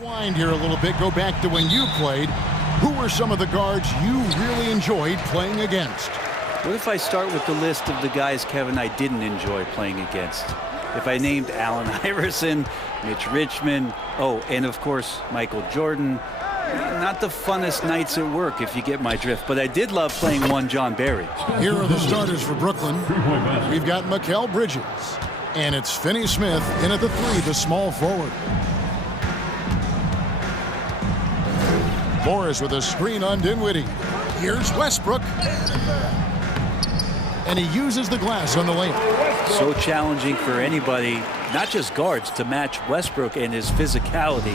Wind here a little bit. Go back to when you played. Who were some of the guards you really enjoyed playing against? What if I start with the list of the guys, Kevin, I didn't enjoy playing against? If I named Allen Iverson, Mitch Richmond, oh, and of course, Michael Jordan, not the funnest nights at work, if you get my drift. But I did love playing one John Barry. Here are the starters for Brooklyn. We've got Mikal Bridges. And it's Finney Smith in at the 3, the small forward. Morris with a screen on Dinwiddie. Here's Westbrook. And he uses the glass on the layup. So challenging for anybody, not just guards, to match Westbrook and his physicality.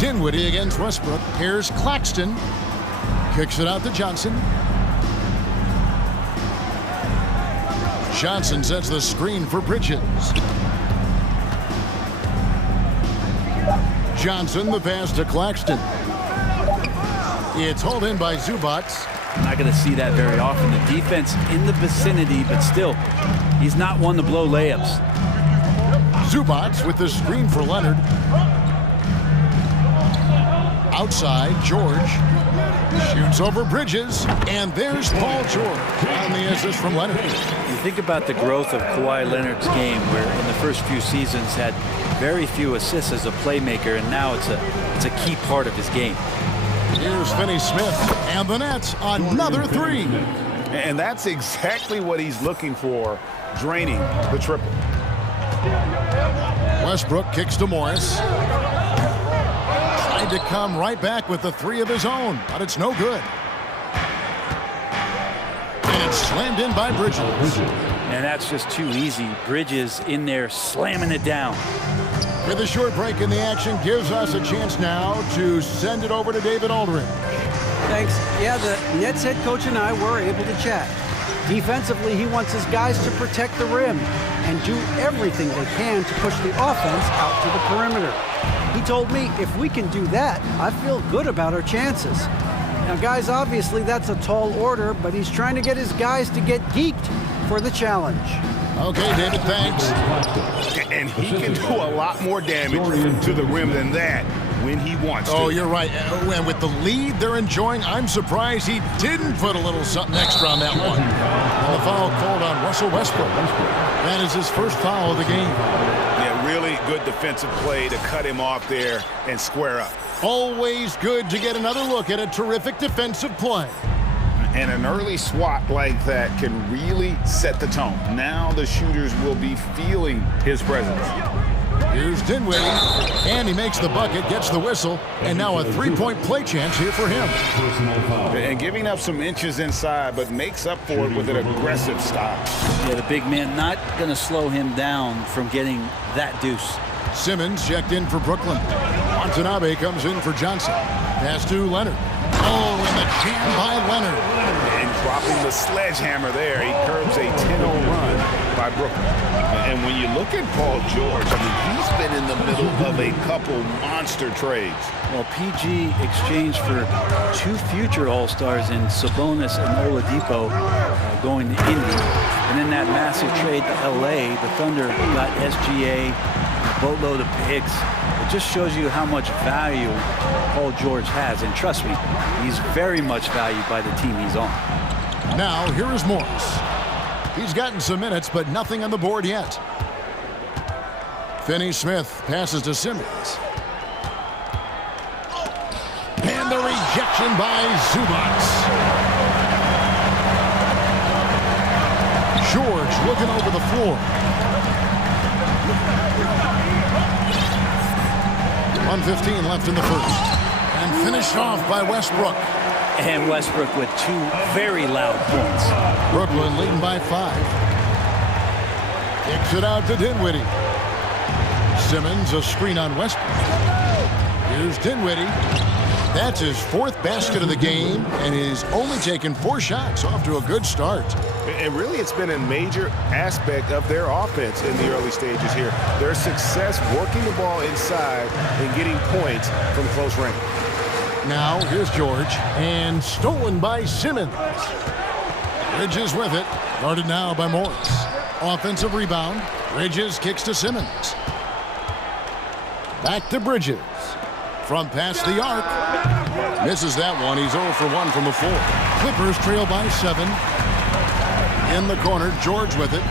Dinwiddie against Westbrook. Here's Claxton. Kicks it out to Johnson. Johnson sets the screen for Bridges. Johnson, the pass to Claxton. It's hauled in by Zubac. Not going to see that very often. The defense in the vicinity, but still, he's not one to blow layups. Zubac with the screen for Leonard. Outside, George shoots over Bridges, and there's Paul George on the assist from Leonard. You think about the growth of Kawhi Leonard's game, where in the first few seasons had very few assists as a playmaker, and now it's a key part of his game. Here's Finney Smith, and the Nets another 3. And that's exactly what he's looking for, draining the triple. Westbrook kicks to Morris. Tried to come right back with the 3 of his own, but it's no good. And it's slammed in by Bridges. And that's just too easy. Bridges in there slamming it down. With a short break in the action, gives us a chance now to send it over to David Aldridge. Thanks. Yeah, the Nets head coach and I were able to chat. Defensively, he wants his guys to protect the rim and do everything they can to push the offense out to the perimeter. He told me if we can do that, I feel good about our chances. Now, guys, obviously that's a tall order, but he's trying to get his guys to get geeked for the challenge. Okay, David, thanks. And he can do a lot more damage to the rim than that when he wants to. Oh, you're right. And with the lead they're enjoying, I'm surprised he didn't put a little something extra on that one. And the foul called on Russell Westbrook. That is his first foul of the game. Yeah, really good defensive play to cut him off there and square up. Always good to get another look at a terrific defensive play. And an early swat like that can really set the tone. Now the shooters will be feeling his presence. Here's Dinwiddie, and he makes the bucket, gets the whistle, and now a 3-point play chance here for him. And giving up some inches inside, but makes up for it with an aggressive style. Yeah, the big man not going to slow him down from getting that deuce. Simmons checked in for Brooklyn. Watanabe comes in for Johnson. Pass to Leonard. Oh, and the jam by Leonard. And dropping the sledgehammer there, he curbs a 10-0 run by Brooklyn. And when you look at Paul George, I mean, he's been in the middle of a couple monster trades. Well, PG exchanged for 2 future All-Stars in Sabonis and Oladipo going to Indy. And in that massive trade to LA, the Thunder got SGA, a boatload of picks. It just shows you how much value Paul George has. And trust me, he's very much valued by the team he's on. Now, here is Morris. He's gotten some minutes, but nothing on the board yet. Finney Smith passes to Simmons. And the rejection by Zubac. George looking over the floor. 1:15 left in the first. And finished off by Westbrook. And Westbrook with 2 very loud points. Brooklyn leading by 5. Kicks it out to Dinwiddie. Simmons, a screen on Westbrook. Here's Dinwiddie. That's his 4th basket of the game, and he's only taken 4 shots, off to a good start. And really, it's been a major aspect of their offense in the early stages here. Their success working the ball inside and getting points from close range. Now, here's George, and stolen by Simmons. Bridges with it, guarded now by Morris. Offensive rebound. Bridges kicks to Simmons. Back to Bridges. From past the arc. Misses that one. He's 0 for 1 from the floor. Clippers trail by 7. In the corner, George with it.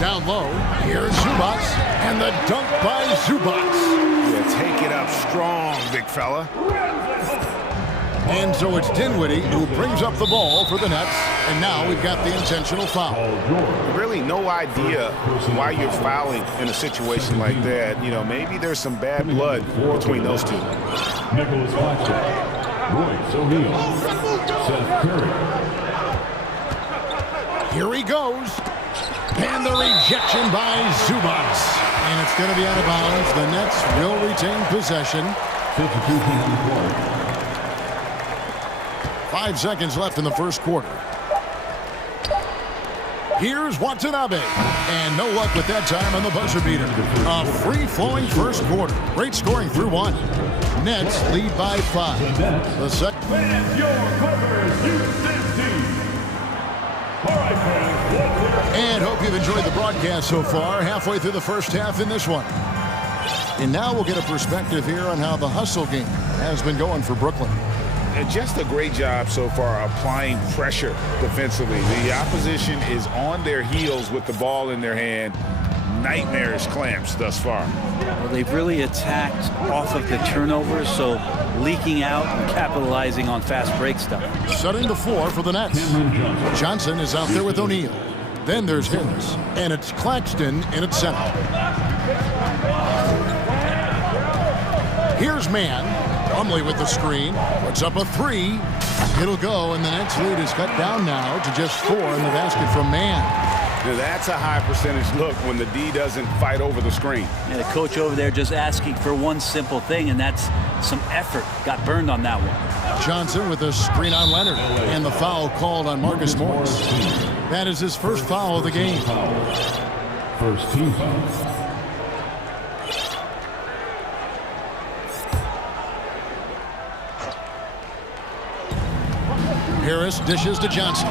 Down low, here's Zubac, and the dunk by Zubac. Yeah, take it up strong, big fella. And so it's Dinwiddie who brings up the ball for the Nets, and now we've got the intentional foul. Really no idea why you're fouling in a situation like that. You know, maybe there's some bad blood between those two. Nicholas Claxton, Royce O'Neal, Seth Curry. Here he goes. And the rejection by Zubac. And it's going to be out of bounds. The Nets will retain possession. 5 seconds left in the first quarter. Here's Watanabe. And no luck with that time on the buzzer beater. A free-flowing first quarter. Great scoring through 1. Nets lead by 5. The second. And hope you've enjoyed the broadcast so far. Halfway through the first half in this one. And now we'll get a perspective here on how the hustle game has been going for Brooklyn. And just a great job so far applying pressure defensively. The opposition is on their heels with the ball in their hand. Nightmarish clamps thus far. Well, they've really attacked off of the turnovers, so leaking out and capitalizing on fast break stuff. Setting the floor for the Nets. Johnson is out there with O'Neal. Then there's Harris, and it's Claxton in its center. Here's Mann. Plumlee with the screen. Puts up a 3. It'll go, and the Nets lead is cut down now to just 4 in the basket from Mann. Now that's a high percentage look when the D doesn't fight over the screen. Yeah, the coach over there just asking for one simple thing, and that's some effort. Got burned on that one. Johnson with a screen on Leonard, and the foul called on Marcus Morris. That is his first foul of the game. First team foul. Harris dishes to Johnson.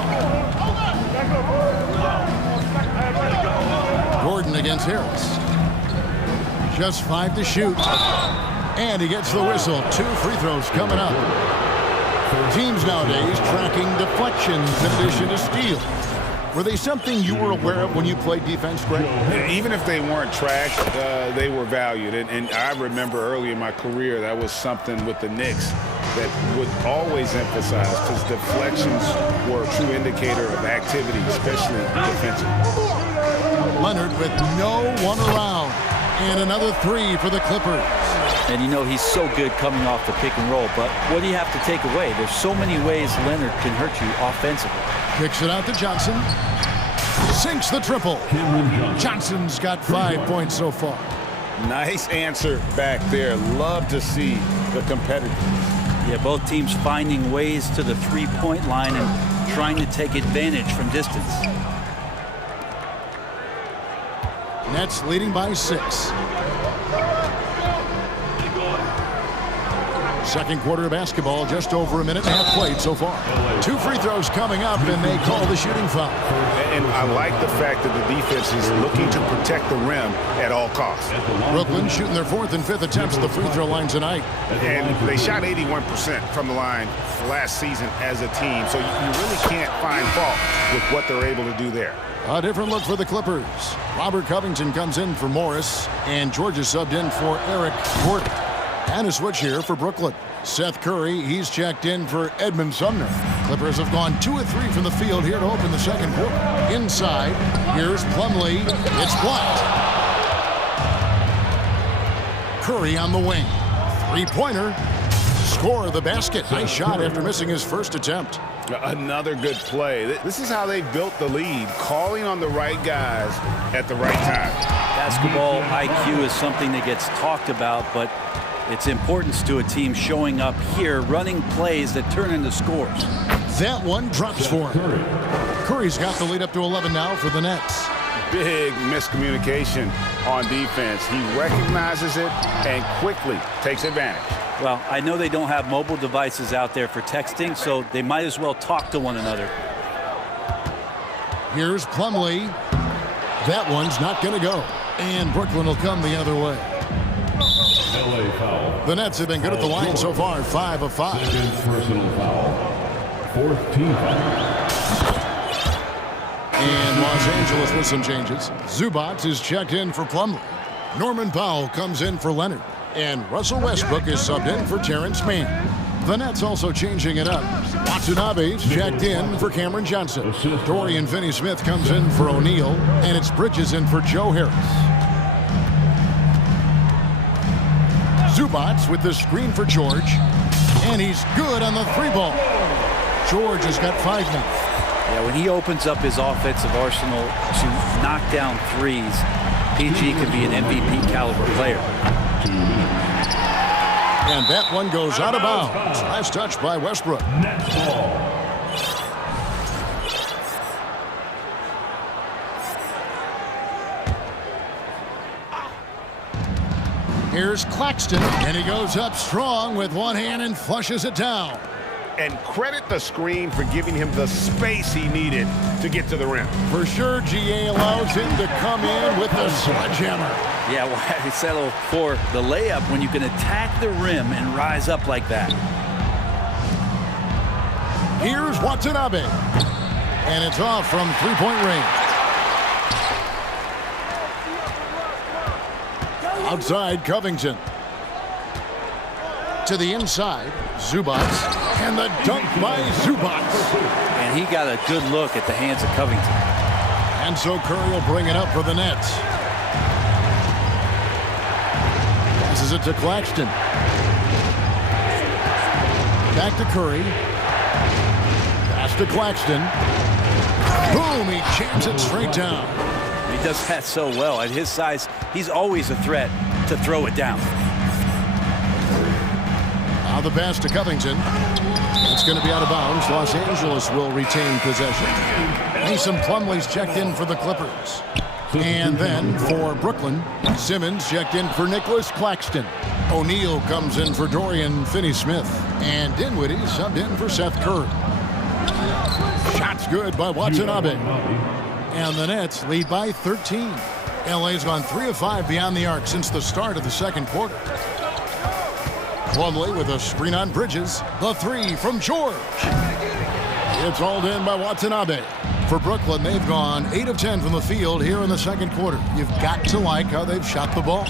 Gordon against Harris. Just 5 to shoot. And he gets the whistle. 2 free throws coming up. Teams nowadays tracking deflections in addition to steals. Were they something you were aware of when you played defense, Greg? Even if they weren't tracked, they were valued. And I remember early in my career, that was something with the Knicks that would always emphasize, because deflections were a true indicator of activity, especially defensive. Leonard with no one around. And another 3 for the Clippers. And you know he's so good coming off the pick and roll, but what do you have to take away? There's so many ways Leonard can hurt you offensively. Kicks it out to Johnson. Sinks the triple. Johnson's got 5 points so far. Nice answer back there. Love to see the competitiveness. Yeah, both teams finding ways to the three-point line and trying to take advantage from distance. Nets leading by 6. Second quarter of basketball, just over a minute and a half played so far. 2 free throws coming up, and they call the shooting foul. And I like the fact that the defense is looking to protect the rim at all costs. Brooklyn shooting their 4th and 5th attempts at the free throw line tonight. And they shot 81% from the line last season as a team, so you really can't find fault with what they're able to do there. A different look for the Clippers. Robert Covington comes in for Morris, and George is subbed in for Eric Gordon. And a switch here for Brooklyn. Seth Curry, he's checked in for Edmund Sumner. Clippers have gone 2 of 3 from the field here to open the second quarter. Inside, here's Plumlee. It's blocked. Curry on the wing. 3-pointer. Score the basket. Nice shot after missing his first attempt. Another good play. This is how they built the lead, calling on the right guys at the right time. Basketball IQ is something that gets talked about, but its importance to a team showing up here, running plays that turn into scores. That one drops for him. Curry's got the lead up to 11 now for the Nets. Big miscommunication on defense. He recognizes it and quickly takes advantage. Well, I know they don't have mobile devices out there for texting, so they might as well talk to one another. Here's Plumlee. That one's not going to go. And Brooklyn will come the other way. a foul. The Nets have been good at the line so far, 5 of 5. Second personal foul. Fourth team foul. And Los Angeles with some changes. Zubac is checked in for Plumlee. Norman Powell comes in for Leonard. And Russell Westbrook is subbed in for Terrence Mann. The Nets also changing it up. Watanabe's checked in for Cameron Johnson. Dorian Finney-Smith comes in for O'Neal. And it's Bridges in for Joe Harris. Zubac with the screen for George. And he's good on the 3-ball. George has got 5 now. Yeah, when he opens up his offensive arsenal to knock down threes, PG can be an MVP caliber player. And that one goes out of bounds. Last touch by Westbrook. Next ball. Here's Claxton, and he goes up strong with one hand and flushes it down. And credit the screen for giving him the space he needed to get to the rim. For sure, GA allows him to come in with the sledgehammer. Yeah, why settle for the layup when you can attack the rim and rise up like that? Here's Watanabe. And it's off from three-point range. Outside, Covington. To the inside, Zubac. And the dunk by Zubac. And he got a good look at the hands of Covington. And so Curry will bring it up for the Nets. Passes it to Claxton. Back to Curry. Pass to Claxton. Boom, he jams it straight down. He does that so well. At his size, he's always a threat to throw it down. Now the pass to Covington. It's going to be out of bounds. Los Angeles will retain possession. Mason Plumlee's checked in for the Clippers. And then for Brooklyn, Simmons checked in for Nicholas Claxton. O'Neal comes in for Dorian Finney-Smith. And Dinwiddie subbed in for Seth Curry. Shots good by Watanabe. And the Nets lead by 13. LA's gone 3 of 5 beyond the arc since the start of the second quarter. Plumlee with a screen on Bridges. The 3 from George. It's hauled in by Watanabe. For Brooklyn, they've gone 8 of 10 from the field here in the second quarter. You've got to like how they've shot the ball.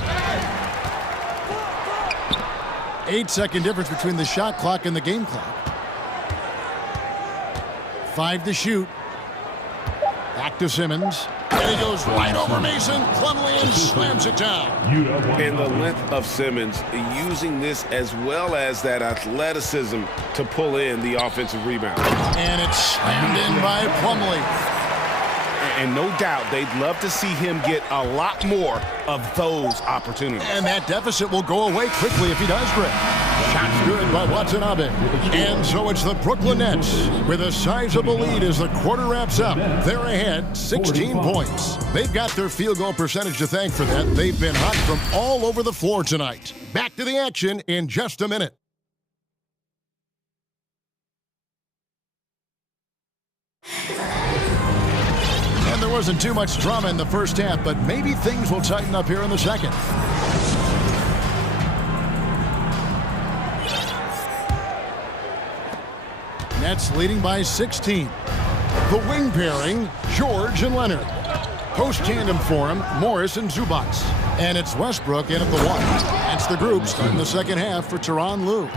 8-second difference between the shot clock and the game clock. 5 to shoot. Back to Simmons. And he goes right over Mason. Plumlee and slams it down. And the length of Simmons using this as well as that athleticism to pull in the offensive rebound. And it's slammed in by Plumlee. And no doubt they'd love to see him get a lot more of those opportunities. And that deficit will go away quickly if he does, Greg. Shots good by Watanabe. And so it's the Brooklyn Nets with a sizable lead as the quarter wraps up. They're ahead 16 points. They've got their field goal percentage to thank for that. They've been hot from all over the floor tonight. Back to the action in just a minute. And there wasn't too much drama in the first half, but maybe things will tighten up here in the second. Nets leading by 16. The wing pairing, George and Leonard. Post tandem for him, Morris and Zubac. And it's Westbrook in at the 1. That's the group starting the second half for Tyronn Lue.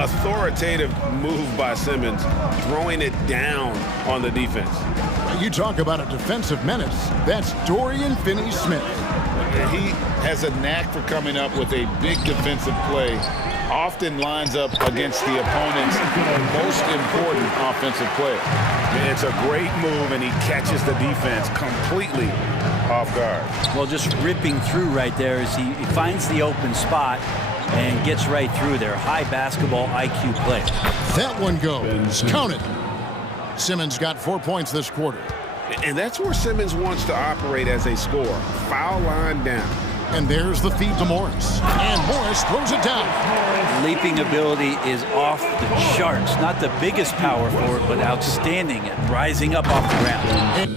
Authoritative move by Simmons, throwing it down on the defense. You talk about a defensive menace. That's Dorian Finney-Smith. He has a knack for coming up with a big defensive play. Often lines up against the opponent's most important offensive player. It's a great move, and he catches the defense completely off guard. Well, just ripping through right there as he finds the open spot and gets right through there. High basketball IQ play. That one goes. Count it. Simmons got 4 points this quarter. And that's where Simmons wants to operate as a scorer. Foul line down. And there's the feed to Morris. And Morris throws it down. Leaping ability is off the charts. Not the biggest power forward, but outstanding at rising up off the ground.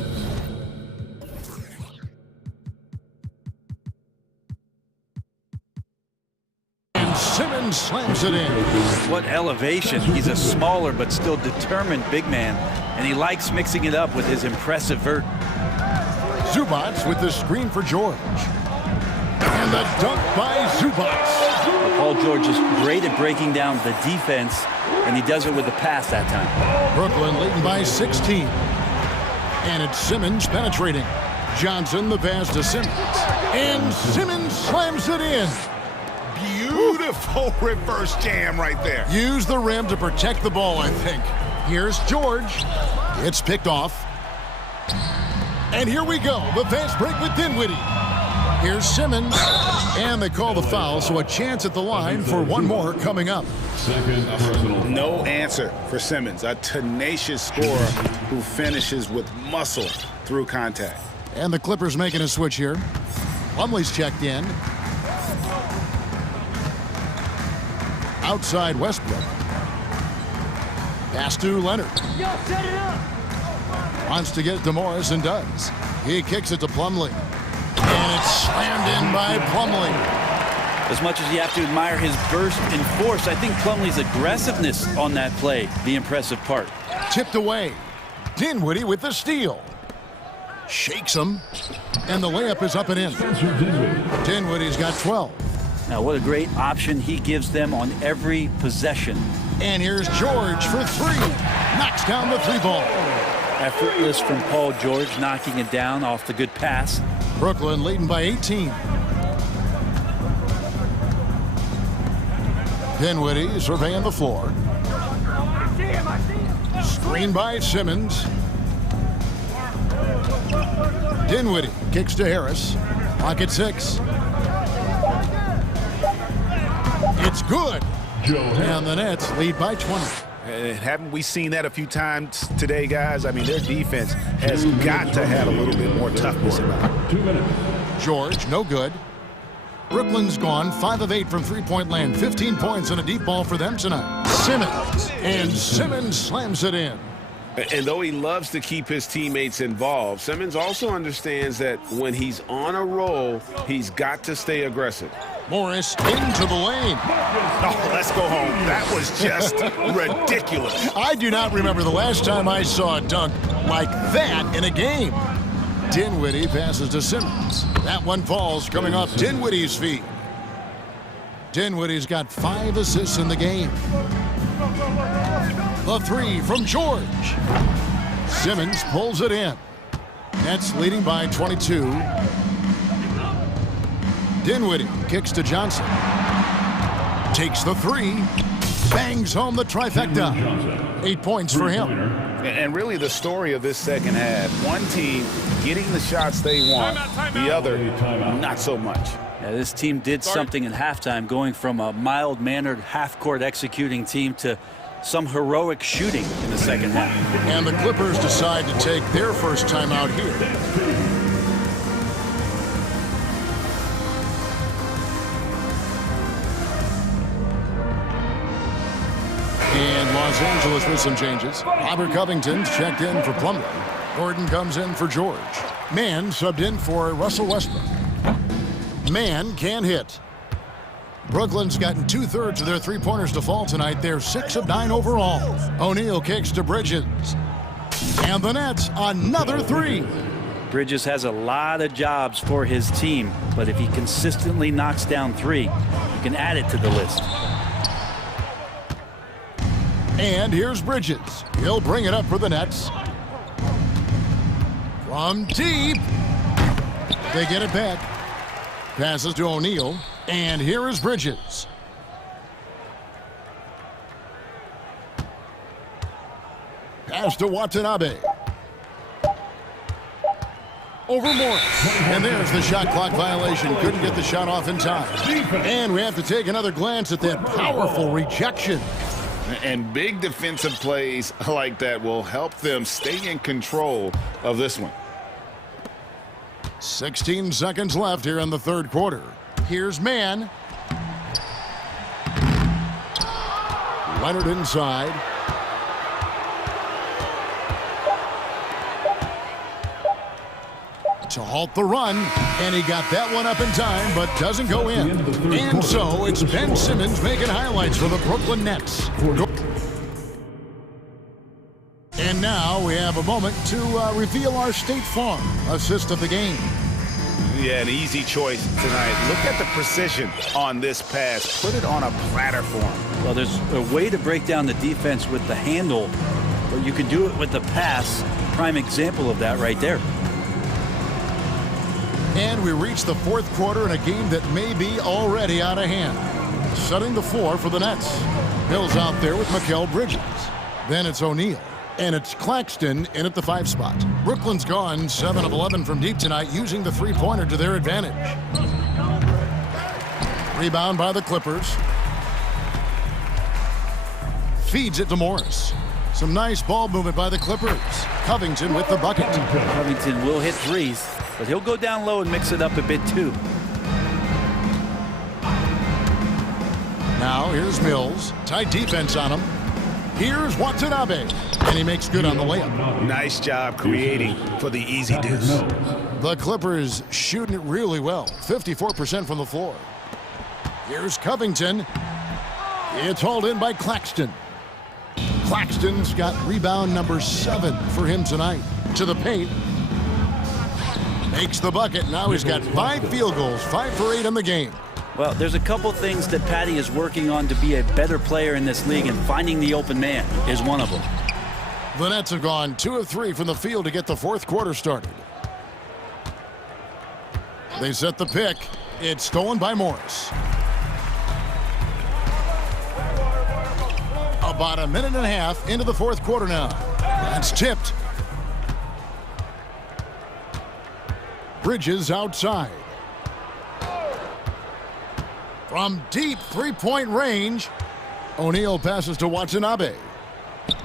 Simmons slams it in. What elevation. He's a smaller but still determined big man, and he likes mixing it up with his impressive vert. Zubats with the screen for George. And the dunk by Zubats. Paul George is great at breaking down the defense, and he does it with the pass that time. Brooklyn leading by 16. And it's Simmons penetrating. Johnson the pass to Simmons. And Simmons slams it in. Beautiful reverse jam right there. Use the rim to protect the ball, I think. Here's George. It's picked off. And here we go. The fast break with Dinwiddie. Here's Simmons. And they call the foul, so a chance at the line for one more coming up. Second personal. No answer for Simmons, a tenacious scorer who finishes with muscle through contact. And the Clippers making a switch here. Plumlee's checked in. Outside Westbrook. Pass to Leonard. Yo, set it up. Wants to get it to Morris and does. He kicks it to Plumlee. And it's slammed in by Plumlee. As much as you have to admire his burst and force, I think Plumlee's aggressiveness on that play, the impressive part. Tipped away. Dinwiddie with the steal. Shakes him. And the layup is up and in. Dinwiddie's got 12. Now, what a great option he gives them on every possession. And here's George for three. Knocks down the three ball. Effortless from Paul George, knocking it down off the good pass. Brooklyn leading by 18. Dinwiddie surveying the floor. Screen by Simmons. Dinwiddie kicks to Harris. Clock at 6. It's good. And the Nets lead by 20. Haven't we seen that a few times today, guys? I mean, their defense has got to have a little bit more toughness about it. 2 minutes. George, no good. Brooklyn's gone 5 of 8 from three-point land. 15 points and a deep ball for them tonight. Simmons. And Simmons slams it in. And though he loves to keep his teammates involved, Simmons also understands that when he's on a roll, he's got to stay aggressive. Morris into the lane. Oh, let's go home. That was just ridiculous. I do not remember the last time I saw a dunk like that in a game. Dinwiddie passes to Simmons. That one falls coming off Dinwiddie's feet. Dinwiddie's got 5 assists in the game. The three from George. Simmons pulls it in. Nets leading by 22. Dinwiddie kicks to Johnson. Takes the three. Bangs home the trifecta. 8 points for him. And really the story of this second half, one team getting the shots they want, the other not so much. Yeah, this team did something in halftime, going from a mild-mannered half-court executing team to some heroic shooting in the second half. And the Clippers decide to take their first time out here. And Los Angeles with some changes. Robert Covington's checked in for Plumlee. Gordon comes in for George. Mann subbed in for Russell Westbrook. Mann can hit. Brooklyn's gotten 2/3 of their three-pointers to fall tonight. They're 6 of 9 overall. O'Neal kicks to Bridges. And the Nets, another three. Bridges has a lot of jobs for his team, but if he consistently knocks down three, you can add it to the list. And here's Bridges. He'll bring it up for the Nets. From deep. They get it back. Passes to O'Neal. And here is Bridges. Pass to Watanabe. Over Morris. And there's the shot clock violation. Couldn't get the shot off in time. And we have to take another glance at that powerful rejection. And big defensive plays like that will help them stay in control of this one. 16 seconds left here in the third quarter. Here's Mann. Leonard inside. to halt the run, and he got that one up in time, but doesn't go in. And so it's Ben Simmons making highlights for the Brooklyn Nets. And now we have a moment to reveal our State Farm assist of the game. Yeah, an easy choice tonight. Look at the precision on this pass. Put it on a platter for him. Well, there's a way to break down the defense with the handle, but you can do it with the pass. Prime example of that right there. And we reach the fourth quarter in a game that may be already out of hand. Setting the floor for the Nets. Mills out there with Mikal Bridges. Then it's O'Neal. And it's Claxton in at the 5 spot. Brooklyn's gone 7 of 11 from deep tonight, using the three-pointer to their advantage. Rebound by the Clippers. Feeds it to Morris. Some nice ball movement by the Clippers. Covington with the bucket. Covington will hit threes, but he'll go down low and mix it up a bit too. Now here's Mills. Tight defense on him. Here's Watanabe, and he makes good on the layup. Nice job creating for the easy deuce. The Clippers shooting it really well, 54% from the floor. Here's Covington. It's hauled in by Claxton. Claxton's got rebound number 7 for him tonight. To the paint. Makes the bucket. Now he's got 5 field goals, 5 for 8 in the game. Well, there's a couple things that Patty is working on to be a better player in this league, and finding the open man is one of them. The Nets have gone 2 of 3 from the field to get the fourth quarter started. They set the pick. It's stolen by Morris. About a minute and a half into the fourth quarter now. That's tipped. Bridges outside. From deep three-point range, O'Neal passes to Watanabe.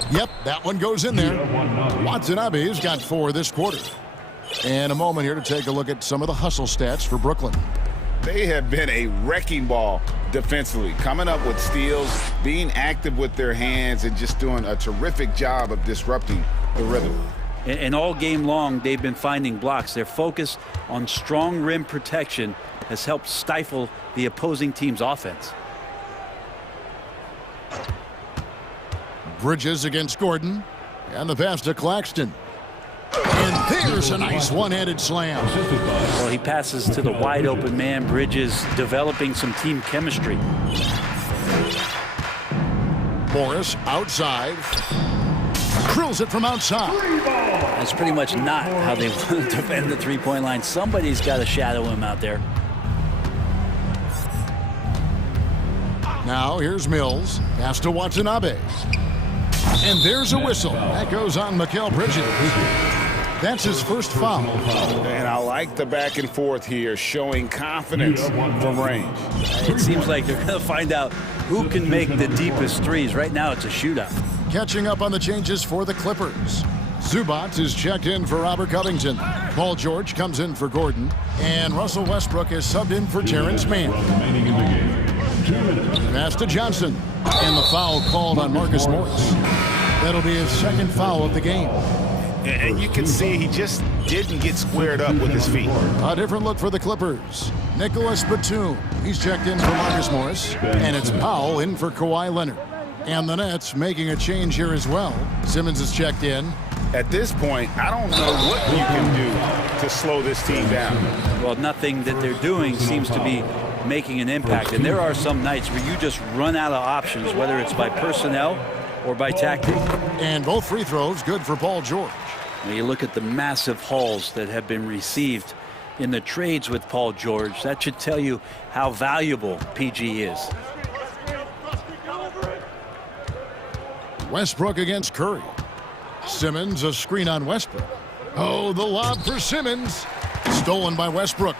Yep, that one goes in there. Watanabe's got 4 this quarter. And a moment here to take a look at some of the hustle stats for Brooklyn. They have been a wrecking ball defensively, coming up with steals, being active with their hands, and just doing a terrific job of disrupting the rhythm. And all game long, they've been finding blocks. Their focus on strong rim protection has helped stifle the opposing team's offense. Bridges against Gordon. And the pass to Claxton. And there's a nice one-handed slam. Well, he passes to the wide open man. Bridges developing some team chemistry. Morris outside. Drills it from outside. That's pretty much not how they want to defend the three-point line. Somebody's got to shadow him out there. Now here's Mills. Pass to Watanabe. And there's a whistle. That goes on Mikal Bridges. That's his first foul. And I like the back and forth here, showing confidence from range. It seems like they're going to find out who can make the deepest threes. Right now, it's a shootout. Catching up on the changes for the Clippers. Zubac is checked in for Robert Covington. Paul George comes in for Gordon. And Russell Westbrook is subbed in for Terrence Mann. Pass to Johnson. And the foul called on Marcus Morris. That'll be his second foul of the game. And you can see he just didn't get squared up with his feet. A different look for the Clippers. Nicholas Batum. He's checked in for Marcus Morris. And it's Powell in for Kawhi Leonard. And the Nets making a change here as well. Simmons is checked in. At this point, I don't know what you can do to slow this team down. Well, nothing that they're doing seems to be making an impact. And there are some nights where you just run out of options, whether it's by personnel or by tactic. And both free throws good for Paul George. When you look at the massive hauls that have been received in the trades with Paul George, that should tell you how valuable PG is. Westbrook against Curry. Simmons, a screen on Westbrook. Oh, the lob for Simmons. Stolen by Westbrook.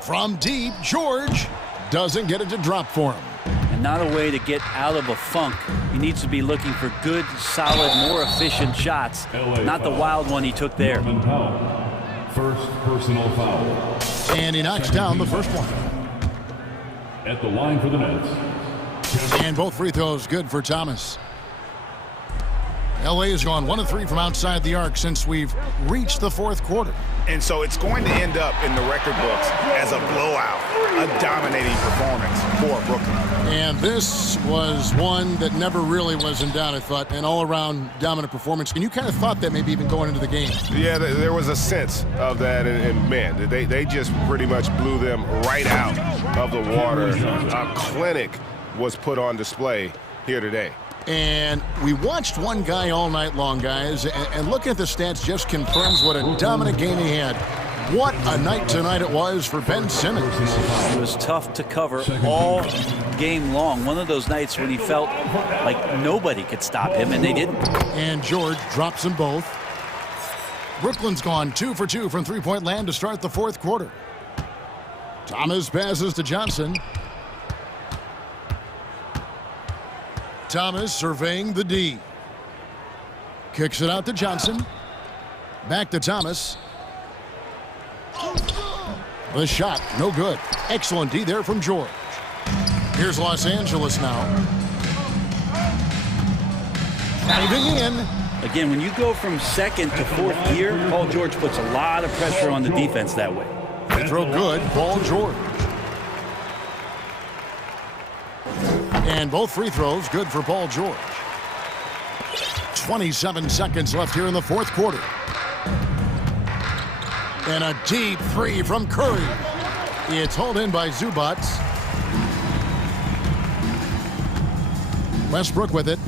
From deep, George doesn't get it to drop for him. And not a way to get out of a funk. He needs to be looking for good, solid, more efficient shots, not the wild one he took there. First personal foul. And he knocks down the first one. At the line for the Nets. And both free throws good for Thomas. LA has gone 1 of 3 from outside the arc since we've reached the fourth quarter. And so it's going to end up in the record books as a blowout, a dominating performance for Brooklyn. And this was one that never really was in doubt, I thought, an all-around dominant performance. And you kind of thought that maybe even going into the game. Yeah, there was a sense of that, and man, they just pretty much blew them right out of the water. A clinic was put on display here today. And we watched one guy all night long, guys, and looking at the stats just confirms what a dominant game he had. What a night tonight it was for Ben Simmons. It was tough to cover all game long. One of those nights when he felt like nobody could stop him, and they didn't. And George drops them both. Brooklyn's gone 2 for 2 from three-point land to start the fourth quarter. Thomas passes to Johnson. Thomas surveying the D. Kicks it out to Johnson. Back to Thomas. The shot, no good. Excellent D there from George. Here's Los Angeles now. Diving in. Again, when you go from second to fourth gear, Paul George puts a lot of pressure on the defense that way. They throw good, Paul George. And both free throws good for Paul George. 27 seconds left here in the fourth quarter. And a deep three from Curry. It's hauled in by Zubac. Westbrook with it.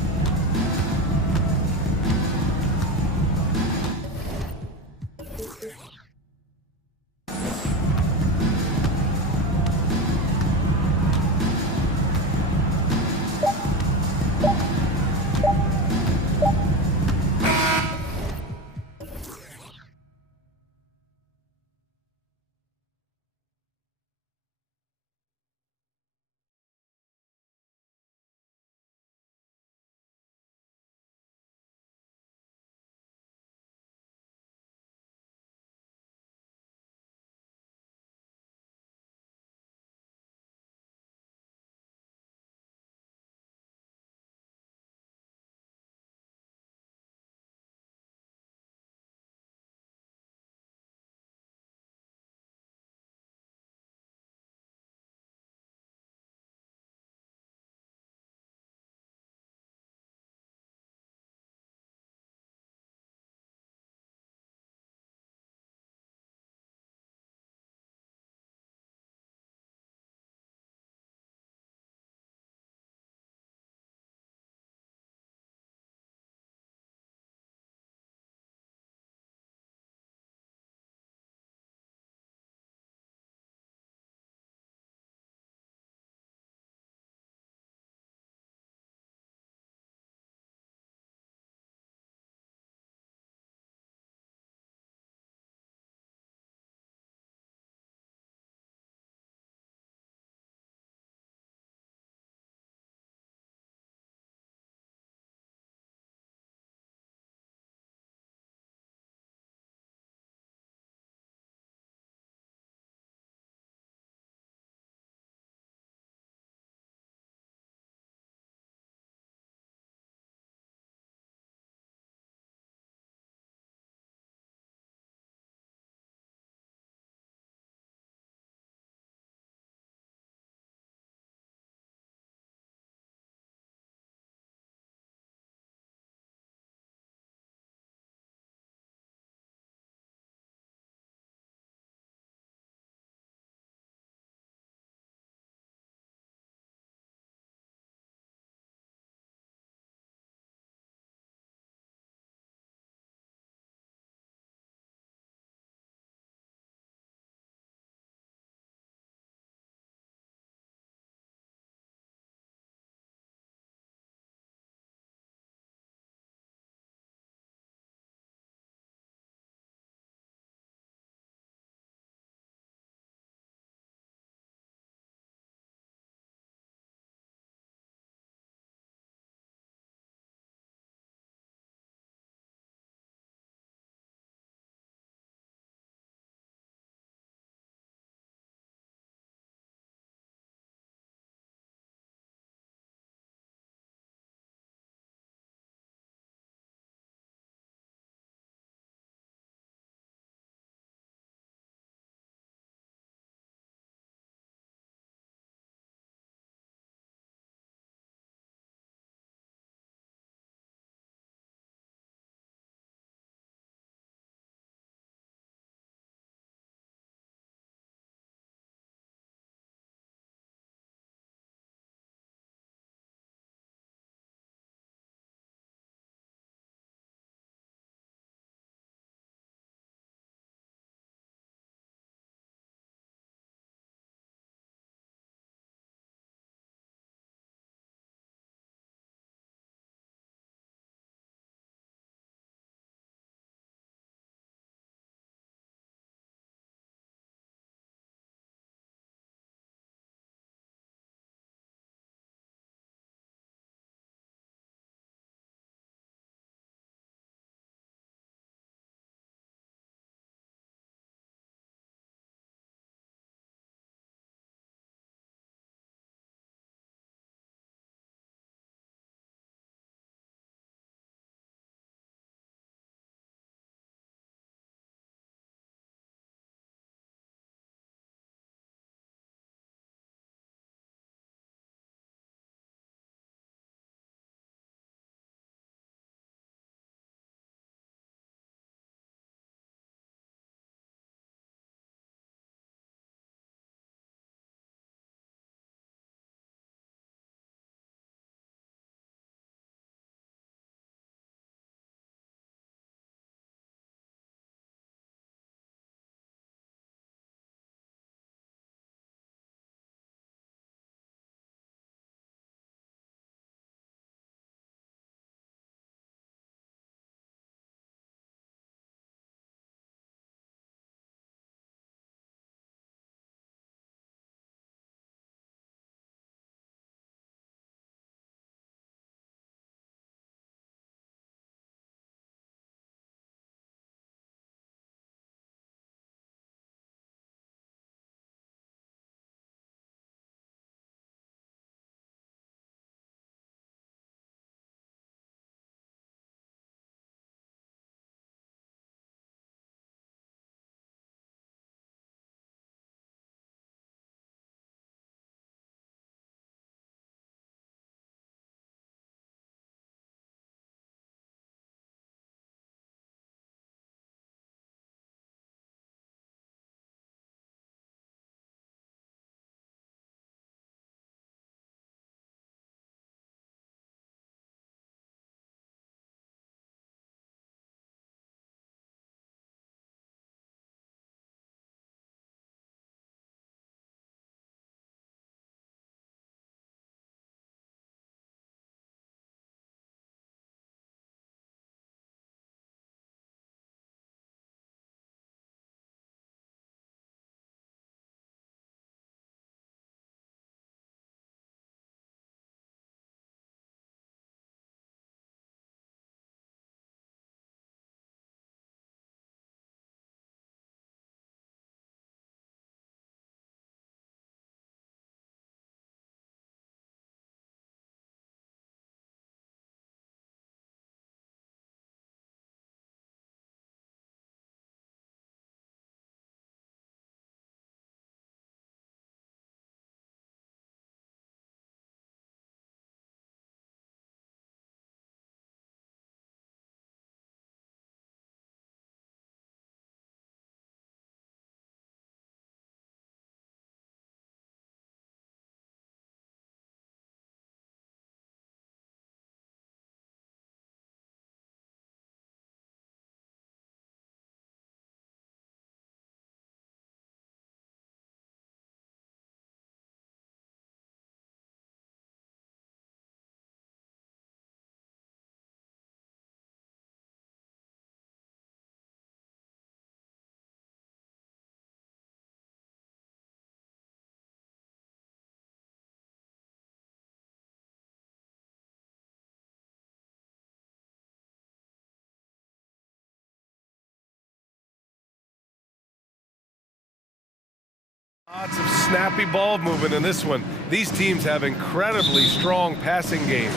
Lots of snappy ball movement in this one. These teams have incredibly strong passing games.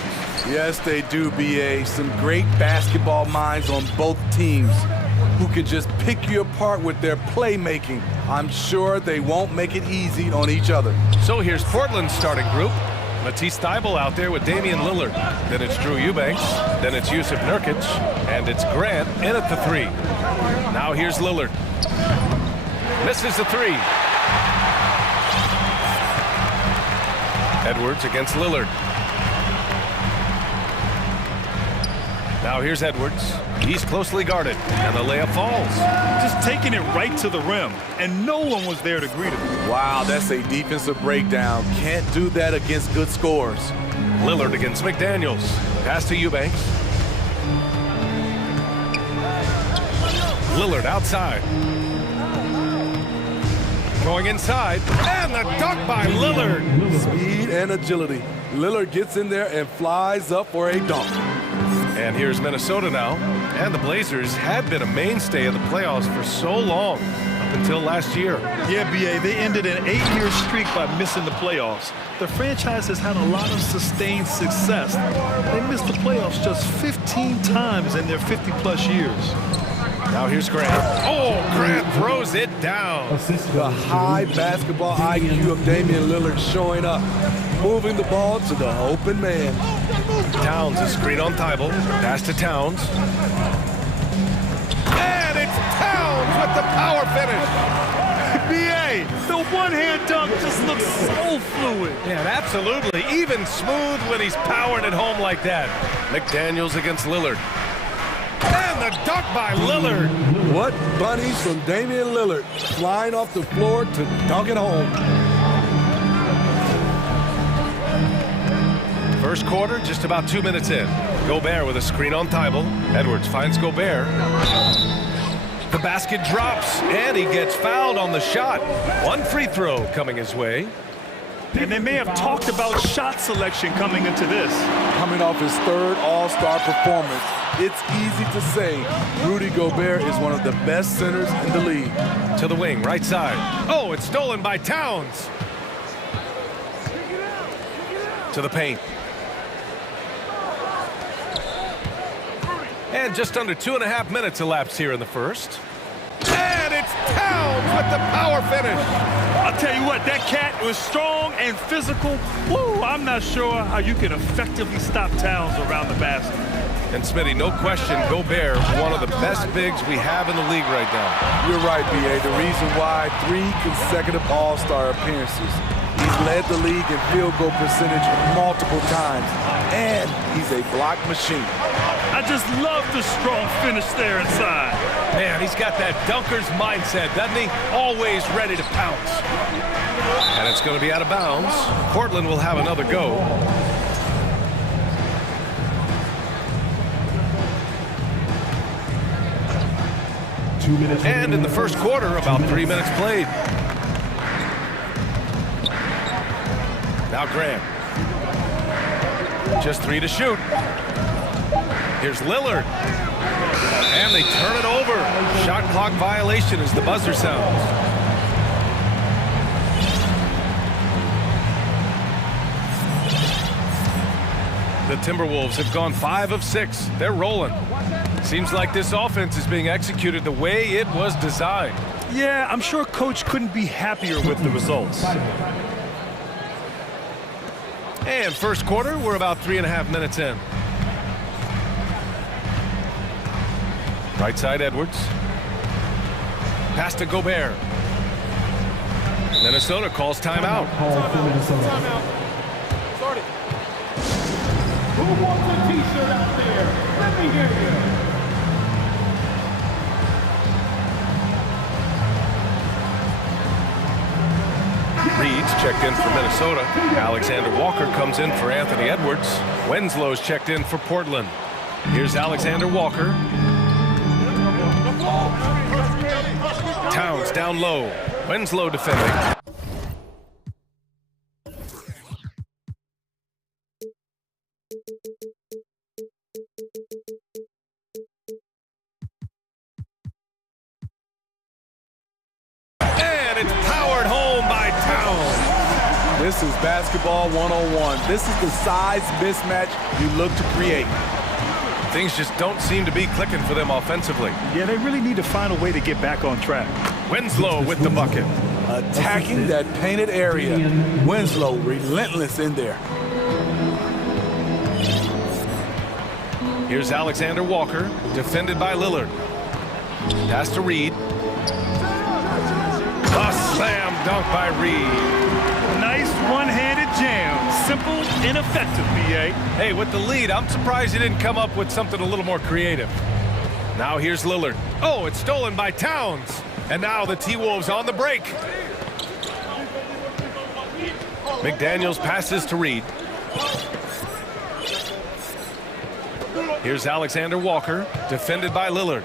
Yes, they do, B.A. Some great basketball minds on both teams who can just pick you apart with their playmaking. I'm sure they won't make it easy on each other. So here's Portland's starting group. Matisse Thybulle out there with Damian Lillard. Then it's Drew Eubanks. Then it's Yusuf Nurkic. And it's Grant in at the three. Now here's Lillard. Misses the three. Edwards against Lillard. Now here's Edwards. He's closely guarded, and the layup falls. Just taking it right to the rim, and no one was there to greet him. Wow, that's a defensive breakdown. Can't do that against good scores. Lillard against McDaniels. Pass to Eubanks. Lillard outside. Going inside, and the dunk by Lillard. Speed and agility. Lillard gets in there and flies up for a dunk. And here's Minnesota now. And the Blazers had been a mainstay of the playoffs for so long, up until last year. Yeah, B.A., they ended an 8-year streak by missing the playoffs. The franchise has had a lot of sustained success. They missed the playoffs just 15 times in their 50-plus years. Now here's Grant. Oh, Grant throws it down. The high basketball IQ of Damian Lillard showing up, moving the ball to the open man. Towns is screen on Thybulle. Pass to Towns. And it's Towns with the power finish. B.A., the one-hand dunk just looks so fluid. Yeah, absolutely. Even smooth when he's powering it home like that. McDaniels against Lillard. And the dunk by Lillard. What bunnies from Damian Lillard, flying off the floor to dunk it home. First quarter, just about 2 minutes in. Gobert with a screen on Thybulle. Edwards finds Gobert. The basket drops, and he gets fouled on the shot. One free throw coming his way. And they may have talked about shot selection coming into this. Coming off his third All-Star performance, it's easy to say Rudy Gobert is one of the best centers in the league. To the wing, right side. Oh, it's stolen by Towns. To the paint. And just under 2.5 minutes elapsed here in the first. And it's Towns with the power finish. I'll tell you what, that cat was strong and physical. Woo, I'm not sure how you can effectively stop Towns around the basket. And Smitty, no question, Gobert, one of the best bigs we have in the league right now. You're right, B.A. The reason why 3 consecutive All-Star appearances. He's led the league in field goal percentage multiple times, and he's a block machine. I just love the strong finish there inside. Man, he's got that dunker's mindset, doesn't he? Always ready to pounce. And it's going to be out of bounds. Portland will have another go. And in the first quarter, about 3 minutes played. Now Grant. Just 3 to shoot. Here's Lillard. And they turn it over. Shot clock violation as the buzzer sounds. The Timberwolves have gone 5 of 6. They're rolling. Seems like this offense is being executed the way it was designed. Yeah, I'm sure Coach couldn't be happier with the results. And first quarter, we're about 3.5 minutes in. Right side, Edwards. Pass to Gobert. Minnesota calls timeout. Timeout. Start it. Who wants a t-shirt out there? Let me hear you. Reed's checked in for Minnesota. Alexander Walker comes in for Anthony Edwards. Wenslow's checked in for Portland. Here's Alexander Walker. Towns down low. Winslow defending. And it's powered home by This is basketball 101. This is the size mismatch you look to create. Things just don't seem to be clicking for them offensively. Yeah, they really need to find a way to get back on track. Winslow with the bucket. Attacking that painted area. Winslow relentless in there. Here's Alexander Walker, defended by Lillard. Pass to Reed. A slam dunk by Reed. Nice one-handed jam. Simple and effective, B.A. Hey, with the lead, I'm surprised he didn't come up with something a little more creative. Now here's Lillard. Oh, it's stolen by Towns. And now the T-Wolves on the break. McDaniels passes to Reed. Here's Alexander Walker, defended by Lillard.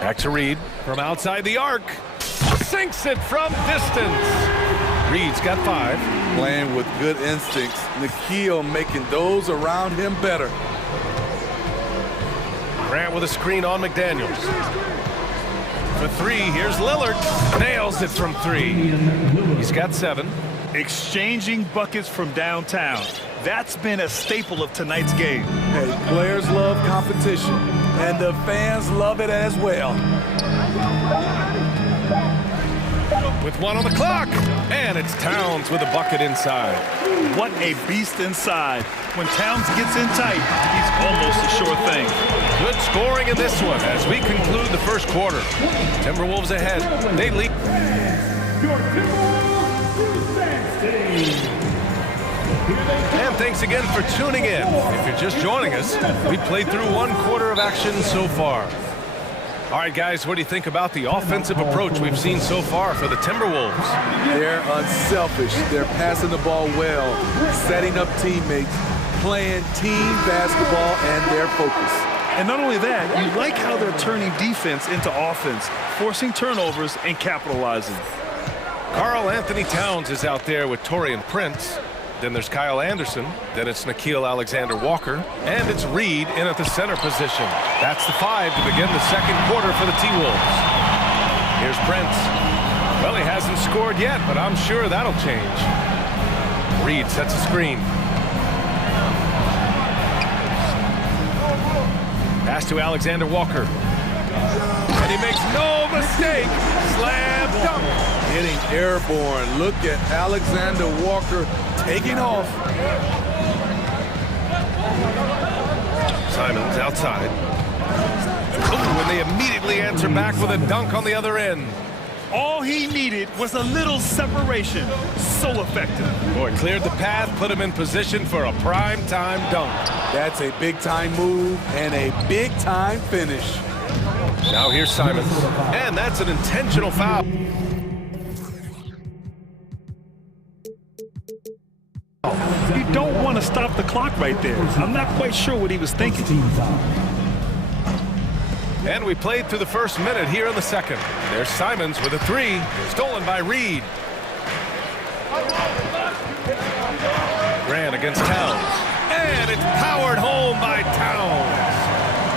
Back to Reed from outside the arc. Sinks it from distance. Reed's got 5. Playing with good instincts. Nikhil making those around him better. Grant with a screen on McDaniels. For 3, here's Lillard. Nails it from 3. He's got 7. Exchanging buckets from downtown. That's been a staple of tonight's game. Hey, players love competition, and the fans love it as well. With 1 on the clock, and it's Towns with a bucket inside. What a beast inside. When Towns gets in tight, he's almost a sure thing. Good scoring in this one as we conclude the first quarter. Timberwolves ahead. They lead. Your Timberwolves today. And thanks again for tuning in. If you're just joining us, we played through 1 quarter of action so far. All right, guys, what do you think about the offensive approach we've seen so far for the Timberwolves? They're unselfish. They're passing the ball well, setting up teammates, playing team basketball, and their focus. And not only that, you like how they're turning defense into offense, forcing turnovers and capitalizing. Karl Anthony Towns is out there with Taurean Prince. Then there's Kyle Anderson. Then it's Nickeil Alexander-Walker. And it's Reed in at the center position. That's the 5 to begin the second quarter for the T-Wolves. Here's Prince. Well, he hasn't scored yet, but I'm sure that'll change. Reed sets a screen. Pass to Alexander-Walker. And he makes no mistake. Slam dunk. Getting airborne. Look at Alexander Walker taking off. Simons outside. Ooh, and they immediately answer back with a dunk on the other end. All he needed was a little separation. So effective. Boy, cleared the path, put him in position for a prime-time dunk. That's a big-time move and a big-time finish. Now here's Simons. And that's an intentional foul. You don't want to stop the clock right there. I'm not quite sure what he was thinking. And we played through the first minute here in the second. There's Simons with a 3, stolen by Reed. Grant against Towns. And it's powered home by Towns.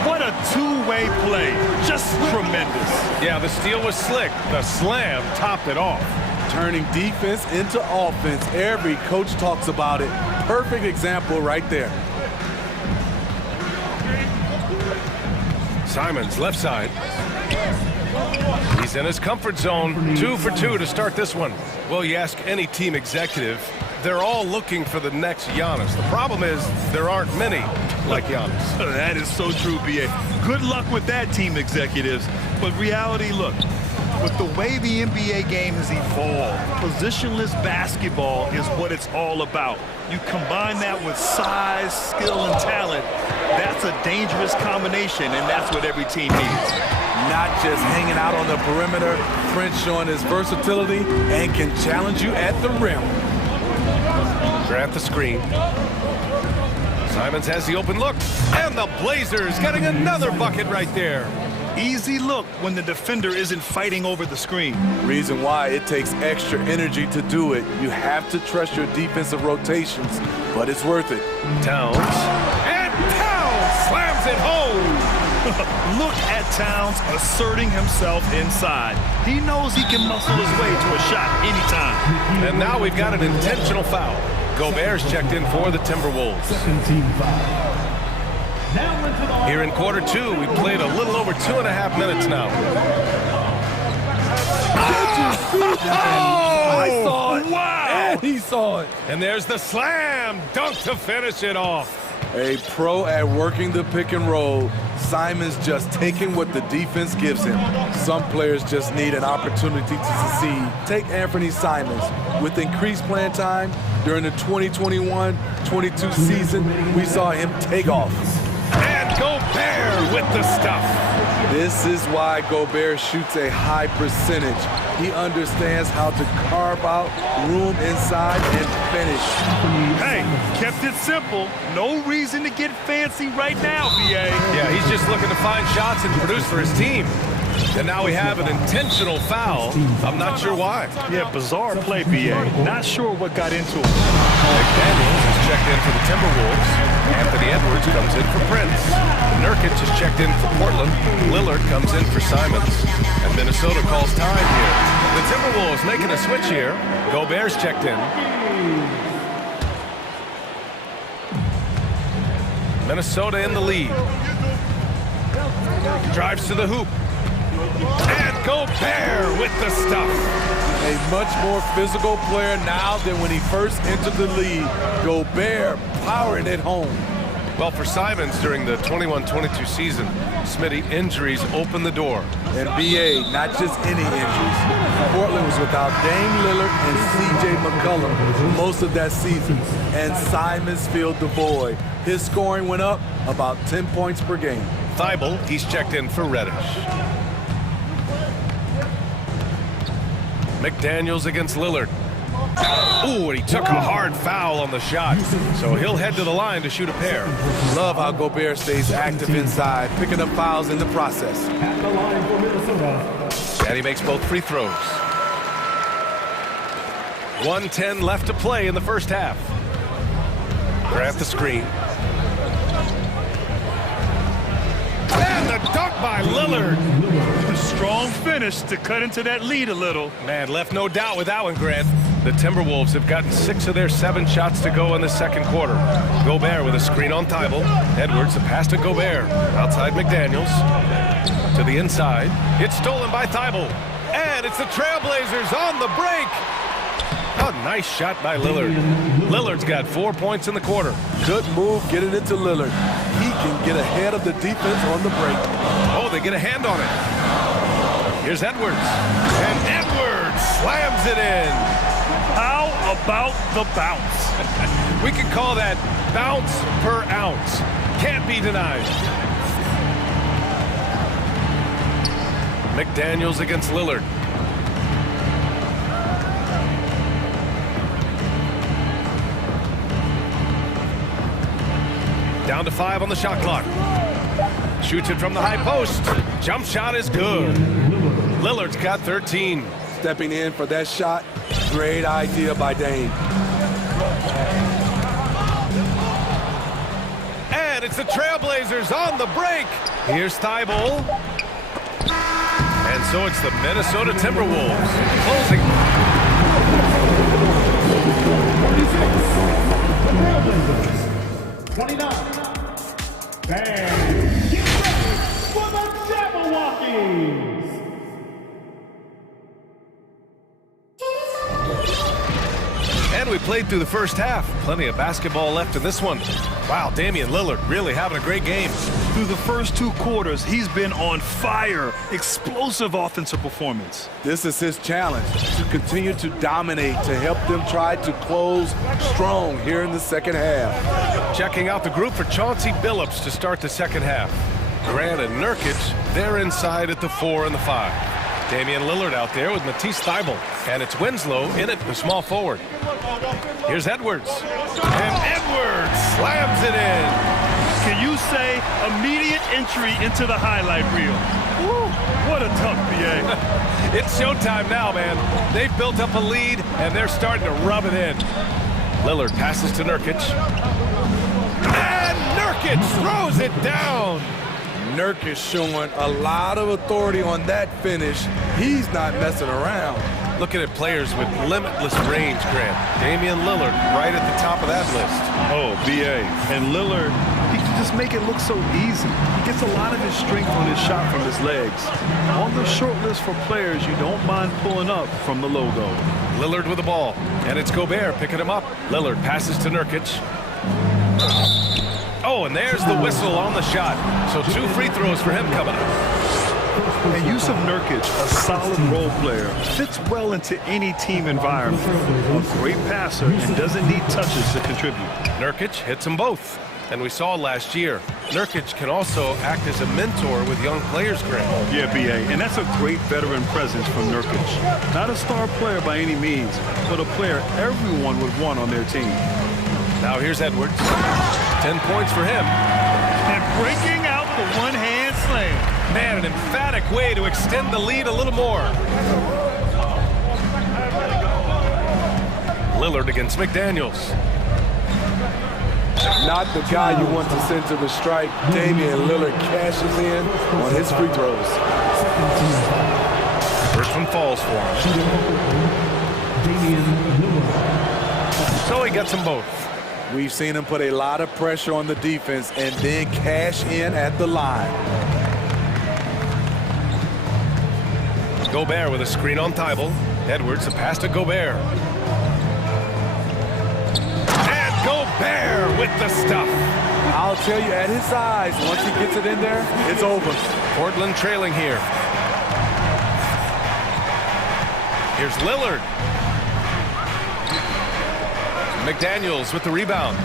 What a two-way play. Just tremendous. Yeah, the steal was slick. The slam topped it off. Turning defense into offense. Every coach talks about it. Perfect example right there. Simons, left side. He's in his comfort zone. 2 for 2 to start this one. Well, you ask any team executive, they're all looking for the next Giannis. The problem is there aren't many like Giannis. That is so true, B.A. Good luck with that, team executives. But reality, look, with the way the NBA game has evolved, positionless basketball is what it's all about. You combine that with size, skill, and talent, that's a dangerous combination, and that's what every team needs. Not just hanging out on the perimeter, Prince showing his versatility and can challenge you at the rim. Grant the screen. Simons has the open look, and the Blazers getting another bucket right there. Easy look when the defender isn't fighting over the screen. Reason why it takes extra energy to do it. You have to trust your defensive rotations, but it's worth it. Towns. And Towns slams it home. Look at Towns asserting himself inside. He knows he can muscle his way to a shot anytime. And now we've got an intentional foul. Gobert's checked in for the Timberwolves. 17 foul. Here in quarter two, we played a little over 2.5 minutes now. I saw it. Wow! And he saw it. And there's the slam dunk to finish it off. A pro at working the pick and roll. Simon's just taking what the defense gives him. Some players just need an opportunity to succeed. Take Anthony Simons. With increased playing time during the 2021-22 season, we saw him take off. And Gobert with the stuff. This is why Gobert shoots a high percentage. He understands how to carve out room inside and finish. Hey, kept it simple. No reason to get fancy right now, BA. Yeah, he's just looking to find shots and produce for his team. And now we have an intentional foul. I'm not sure why. Yeah, bizarre play, BA. Not sure what got into it. McDaniels is checked in for the Timberwolves. Anthony Edwards comes in for Prince. Nurkic is checked in for Portland. Lillard comes in for Simons. And Minnesota calls time here. The Timberwolves making a switch here. Gobert's checked in. Minnesota in the lead. Drives to the hoop. And Gobert with the stuff. A much more physical player now than when he first entered the league. Gobert powering it home. Well, for Simons during the 21-22 season, Smitty, injuries opened the door. And BA, not just any injuries. Portland was without Dame Lillard and CJ McCollum most of that season. And Simons filled the void. His scoring went up about 10 points per game. Thibault, he's checked in for Reddish. McDaniels against Lillard. Ooh, and he took a hard foul on the shot. So he'll head to the line to shoot a pair. Love how Gobert stays active inside, picking up fouls in the process. At the line for Minnesota. And he makes both free throws. 1:10 left to play in the first half. Grant the screen. And the dunk by Lillard. A strong finish to cut into that lead a little. Man, left no doubt with that one, Grant. The Timberwolves have gotten 6 of their 7 shots to go in the second quarter. Gobert with a screen on Thibault. Edwards, the pass to Gobert. Outside McDaniels. To the inside. It's stolen by Thibault. And it's the Trailblazers on the break. A nice shot by Lillard. Lillard's got 4 points in the quarter. Good move getting it to Lillard. He can get ahead of the defense on the break. Oh, they get a hand on it. Here's Edwards. And Edwards slams it in. How about the bounce? We can call that bounce per ounce. Can't be denied. McDaniels against Lillard. Down to 5 on the shot clock. Shoots it from the high post. Jump shot is good. Lillard's got 13. Stepping in for that shot. Great idea by Dame. And it's the Trailblazers on the break. Here's Thibault. And so it's the Minnesota Timberwolves closing. 29. And get ready for the Jabberwockies. And we played through the first half. Plenty of basketball left in this one. Wow, Damian Lillard really having a great game. Through the first 2 quarters, he's been on fire. Explosive offensive performance. This is his challenge, to continue to dominate, to help them try to close strong here in the second half. Checking out the group for Chauncey Billups to start the second half. Grant and Nurkic, they're inside at the 4 and the 5. Damian Lillard out there with Matisse Thybulle. And it's Winslow in it, the small forward. Here's Edwards. And Edwards slams it in. Can you say immediate entry into the highlight reel? Woo, what a tough BA. It's showtime now, man. They've built up a lead, and they're starting to rub it in. Lillard passes to Nurkic. And Nurkic throws it down. Nurkic showing a lot of authority on that finish. He's not messing around. Looking at players with limitless range, Grant. Damian Lillard right at the top of that list. Oh, B.A. And Lillard, he can just make it look so easy. He gets a lot of his strength on his shot from his legs. On the short list for players you don't mind pulling up from the logo. Lillard with the ball, and it's Gobert picking him up. Lillard passes to Nurkic. Oh, and there's the whistle on the shot. So 2 free throws for him coming up. And Yusuf Nurkic, a solid role player, fits well into any team environment. A great passer and doesn't need touches to contribute. Nurkic hits them both. And we saw last year, Nurkic can also act as a mentor with young players, Grant. Yeah, B.A., and that's a great veteran presence from Nurkic. Not a star player by any means, but a player everyone would want on their team. Now here's Edwards. 10 points for him. And breaking out the one-hand slam. Man, an emphatic way to extend the lead a little more. Lillard against McDaniels. Not the guy you want to send to the strike. Damian Lillard cashes in on his free throws. First one falls for him. So he gets them both. We've seen him put a lot of pressure on the defense and then cash in at the line. Gobert with a screen on Thibault. Edwards, a pass to Gobert. And Gobert with the stuff. I'll tell you, at his size, once he gets it in there, it's over. Portland trailing here. Here's Lillard. McDaniels with the rebound.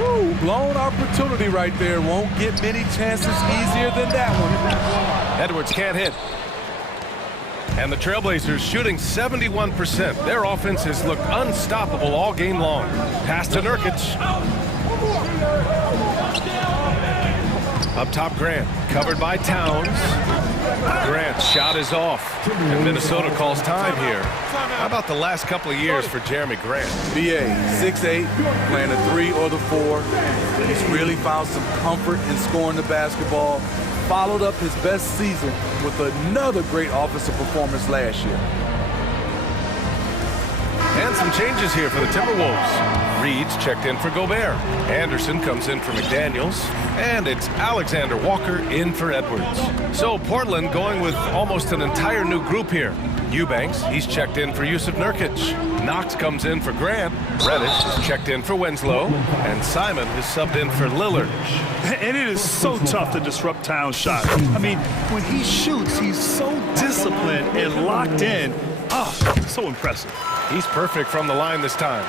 Woo, blown opportunity right there. Won't get many chances easier than that one. Edwards can't hit. And the Trailblazers shooting 71%. Their offense has looked unstoppable all game long. Pass to Nurkic. Up top, Grant. Covered by Towns. Grant's shot is off. And Minnesota calls time here. How about the last couple of years for Jeremy Grant? B.A., 6'8", playing the 3 or the 4. He's really found some comfort in scoring the basketball. Followed up his best season with another great offensive performance last year. And some changes here for the Timberwolves. Reed's checked in for Gobert. Anderson comes in for McDaniels. And it's Alexander Walker in for Edwards. So Portland going with almost an entire new group here. Eubanks, he's checked in for Yusuf Nurkic. Knox comes in for Grant. Reddish is checked in for Winslow. And Simon is subbed in for Lillard. And it is so tough to disrupt Towns' shot. I mean, when he shoots, he's so disciplined and locked in. So impressive. He's perfect from the line this time.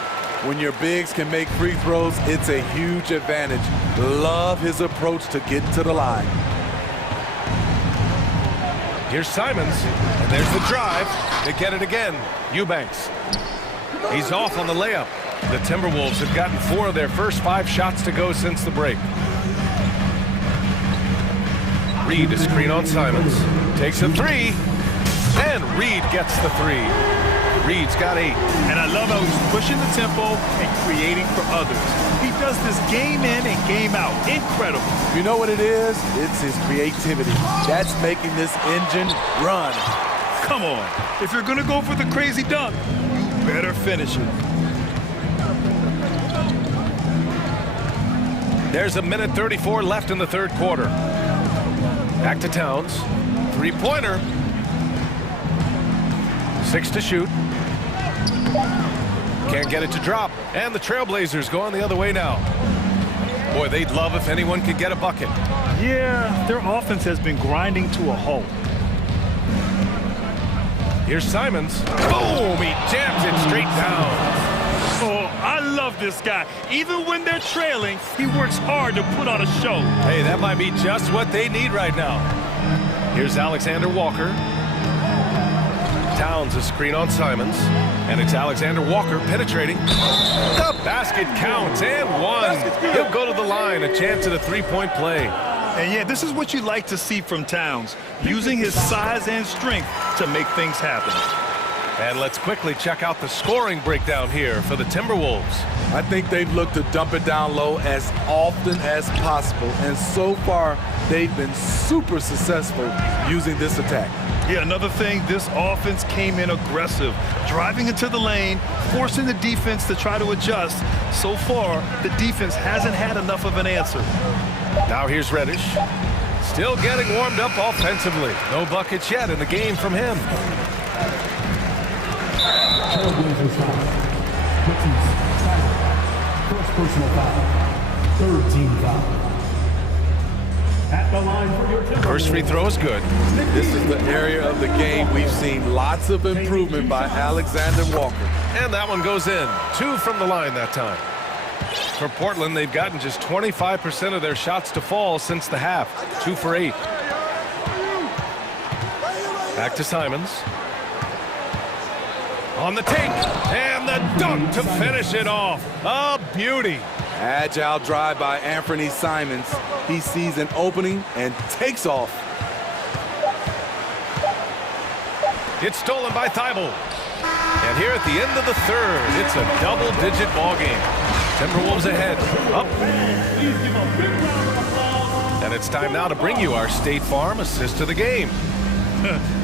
When your bigs can make free throws, it's a huge advantage. Love his approach to get to the line. Here's Simons, and there's the drive. They get it again. Eubanks. He's off on the layup. The Timberwolves have gotten 4 of their first 5 shots to go since the break. Reed, a screen on Simons. Takes a 3, and Reed gets the 3. Reed's got 8. And I love how he's pushing the tempo and creating for others. He does this game in and game out. Incredible. You know what it is? It's his creativity. That's making this engine run. Come on. If you're going to go for the crazy dunk, you better finish it. There's a minute 34 left in the third quarter. Back to Towns. 3-pointer. 6 to shoot. Can't get it to drop. And the Trailblazers going the other way now. Boy, they'd love if anyone could get a bucket. Yeah, their offense has been grinding to a halt. Here's Simons. Boom! He jams it straight down. Oh, I love this guy. Even when they're trailing, he works hard to put on a show. Hey, that might be just what they need right now. Here's Alexander Walker. Towns a screen on Simons. And it's Alexander Walker penetrating. The basket counts and 1. He'll go to the line. A chance at a 3-point play. And yeah, this is what you like to see from Towns. Using his size and strength to make things happen. And let's quickly check out the scoring breakdown here for the Timberwolves. I think they've looked to dump it down low as often as possible, and so far they've been super successful using this attack. Yeah, another thing, this offense came in aggressive, driving into the lane, forcing the defense to try to adjust. So far, the defense hasn't had enough of an answer. Now here's Reddish. Still getting warmed up offensively. No buckets yet in the game from him. Trailblazers foul. First personal foul. Third team foul. At the line for your Timberwolves. First free throw is good. This is the area of the game we've seen lots of improvement by Alexander Walker. And that one goes in. 2 from the line that time. For Portland, they've gotten just 25% of their shots to fall since the half. 2 for 8. Back to Simons. On the take, and the dunk to finish it off. A beauty. Agile drive by Anthony Simons. He sees an opening and takes off. It's stolen by Thibault. And here at the end of the third, it's a double-digit ball game. Timberwolves ahead, up. And it's time now to bring you our State Farm assist of the game.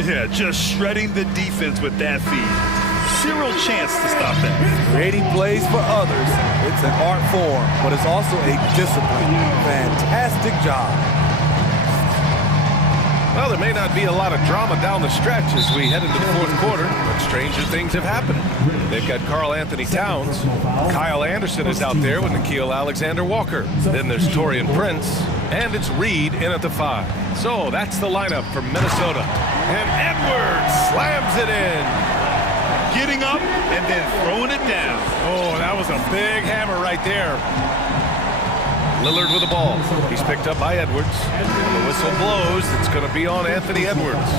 Yeah, just shredding the defense with that feed. Zero chance to stop that. Creating plays for others. It's an art form, but it's also a discipline. Fantastic job. Well, there may not be a lot of drama down the stretch as we head into the fourth quarter, but stranger things have happened. They've got Karl Anthony Towns. Kyle Anderson is out there with Nickeil Alexander-Walker. Then there's Taurean Prince, and it's Reed in at the 5. So that's the lineup for Minnesota. And Edwards slams it in. Getting up and then throwing it down. Oh, that was a big hammer right there. Lillard with the ball. He's picked up by Edwards. The whistle blows. It's going to be on Anthony Edwards.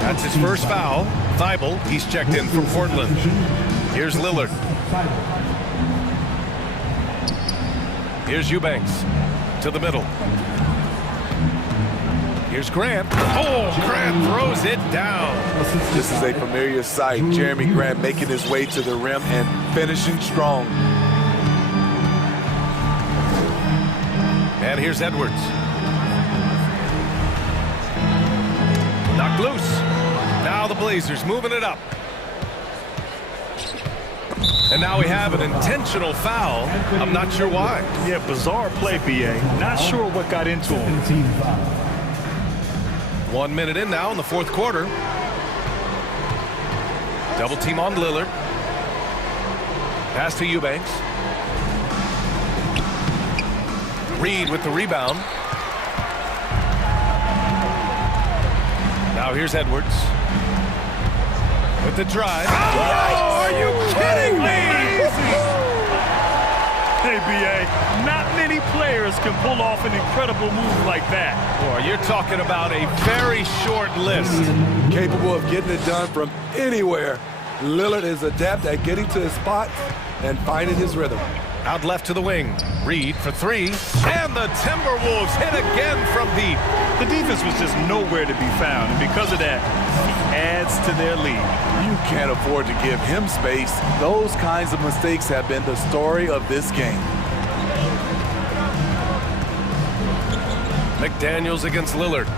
That's his first foul. Thibault, he's checked in from Portland. Here's Lillard. Here's Eubanks to the middle. Here's Grant. Oh, Grant throws it down. This is a familiar sight. Jeremy Grant making his way to the rim and finishing strong. And here's Edwards. Knocked loose. Now the Blazers moving it up. And now we have an intentional foul. I'm not sure why. Yeah, bizarre play, B.A. Not sure what got into him. 1 minute in now in the fourth quarter. Double team on Lillard. Pass to Eubanks. Reed with the rebound. Now here's Edwards. With the drive. Oh, are you kidding me? Hey, B.A., not many players can pull off an incredible move like that. Boy, you're talking about a very short list. Capable of getting it done from anywhere. Lillard is adept at getting to his spots and finding his rhythm. Out left to the wing. Reed for 3. And the Timberwolves hit again from deep. The defense was just nowhere to be found, and because of that, he adds to their lead. You can't afford to give him space. Those kinds of mistakes have been the story of this game. McDaniels against Lillard.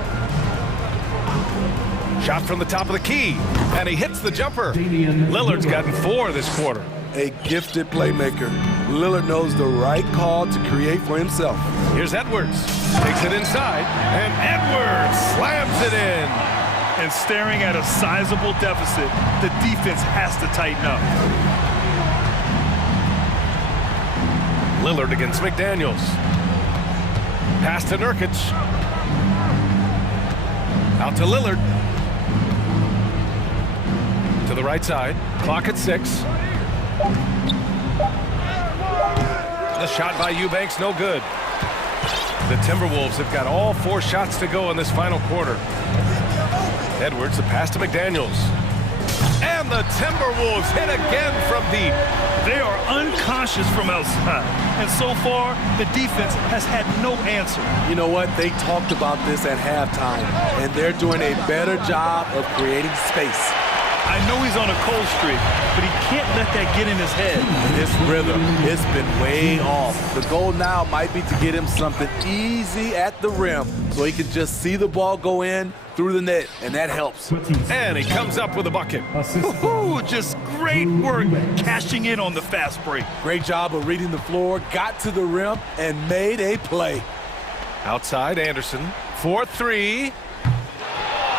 Shot from the top of the key, and he hits the jumper. Lillard's gotten 4 this quarter. A gifted playmaker. Lillard knows the right call to create for himself. Here's Edwards. Takes it inside, and Edwards slams it in. And staring at a sizable deficit, the defense has to tighten up. Lillard against McDaniels. Pass to Nurkic. Out to Lillard. To the right side. Clock at 6. The shot by Eubanks, no good. The Timberwolves have got all 4 shots to go in this final quarter. Edwards, the pass to McDaniels. And the Timberwolves hit again from deep. They are unconscious from outside. And so far, the defense has had no answer. You know what? They talked about this at halftime, and they're doing a better job of creating space. I know he's on a cold streak, but he can't let that get in his head. This rhythm, it's been way off. The goal now might be to get him something easy at the rim so he can just see the ball go in through the net, and that helps. And he comes up with a bucket. Ooh, just great work cashing in on the fast break. Great job of reading the floor, got to the rim, and made a play. Outside, Anderson for three.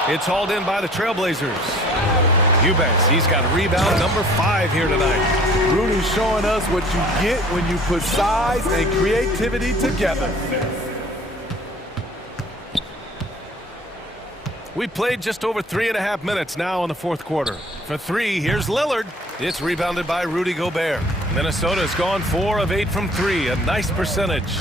It's hauled in by the Trailblazers. Eubanks, he's got rebound number 5 here tonight. Rudy's showing us what you get when you put size and creativity together. We played just over 3.5 minutes now in the fourth quarter. For three, here's Lillard. It's rebounded by Rudy Gobert. Minnesota's gone 4 of 8 from 3, a nice percentage.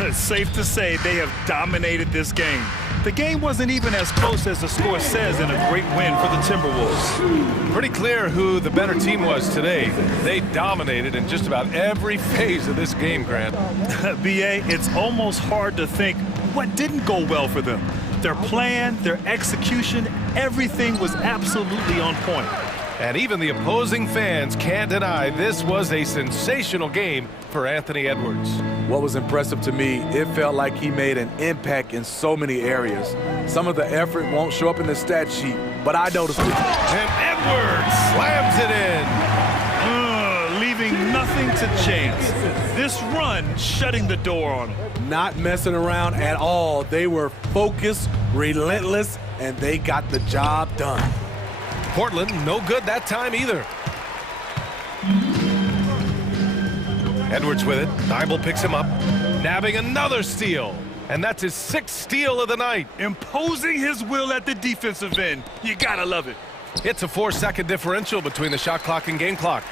It's safe to say they have dominated this game. The game wasn't even as close as the score says in a great win for the Timberwolves. Pretty clear who the better team was today. They dominated in just about every phase of this game, Grant. B.A., it's almost hard to think what didn't go well for them. Their plan, their execution, everything was absolutely on point. And even the opposing fans can't deny this was a sensational game for Anthony Edwards. What was impressive to me, it felt like he made an impact in so many areas. Some of the effort won't show up in the stat sheet, but I noticed it. And Edwards slams it in. Leaving nothing to chance. This run shutting the door on him. Not messing around at all. They were focused, relentless, and they got the job done. Portland, no good that time either. Edwards with it. Thibault picks him up, nabbing another steal. And that's his 6th steal of the night. Imposing his will at the defensive end. You gotta love it. It's a 4-second differential between the shot clock and game clock.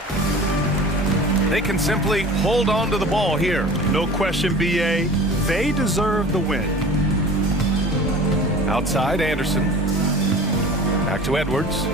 They can simply hold on to the ball here. No question, B.A. They deserve the win. Outside, Anderson. Back to Edwards.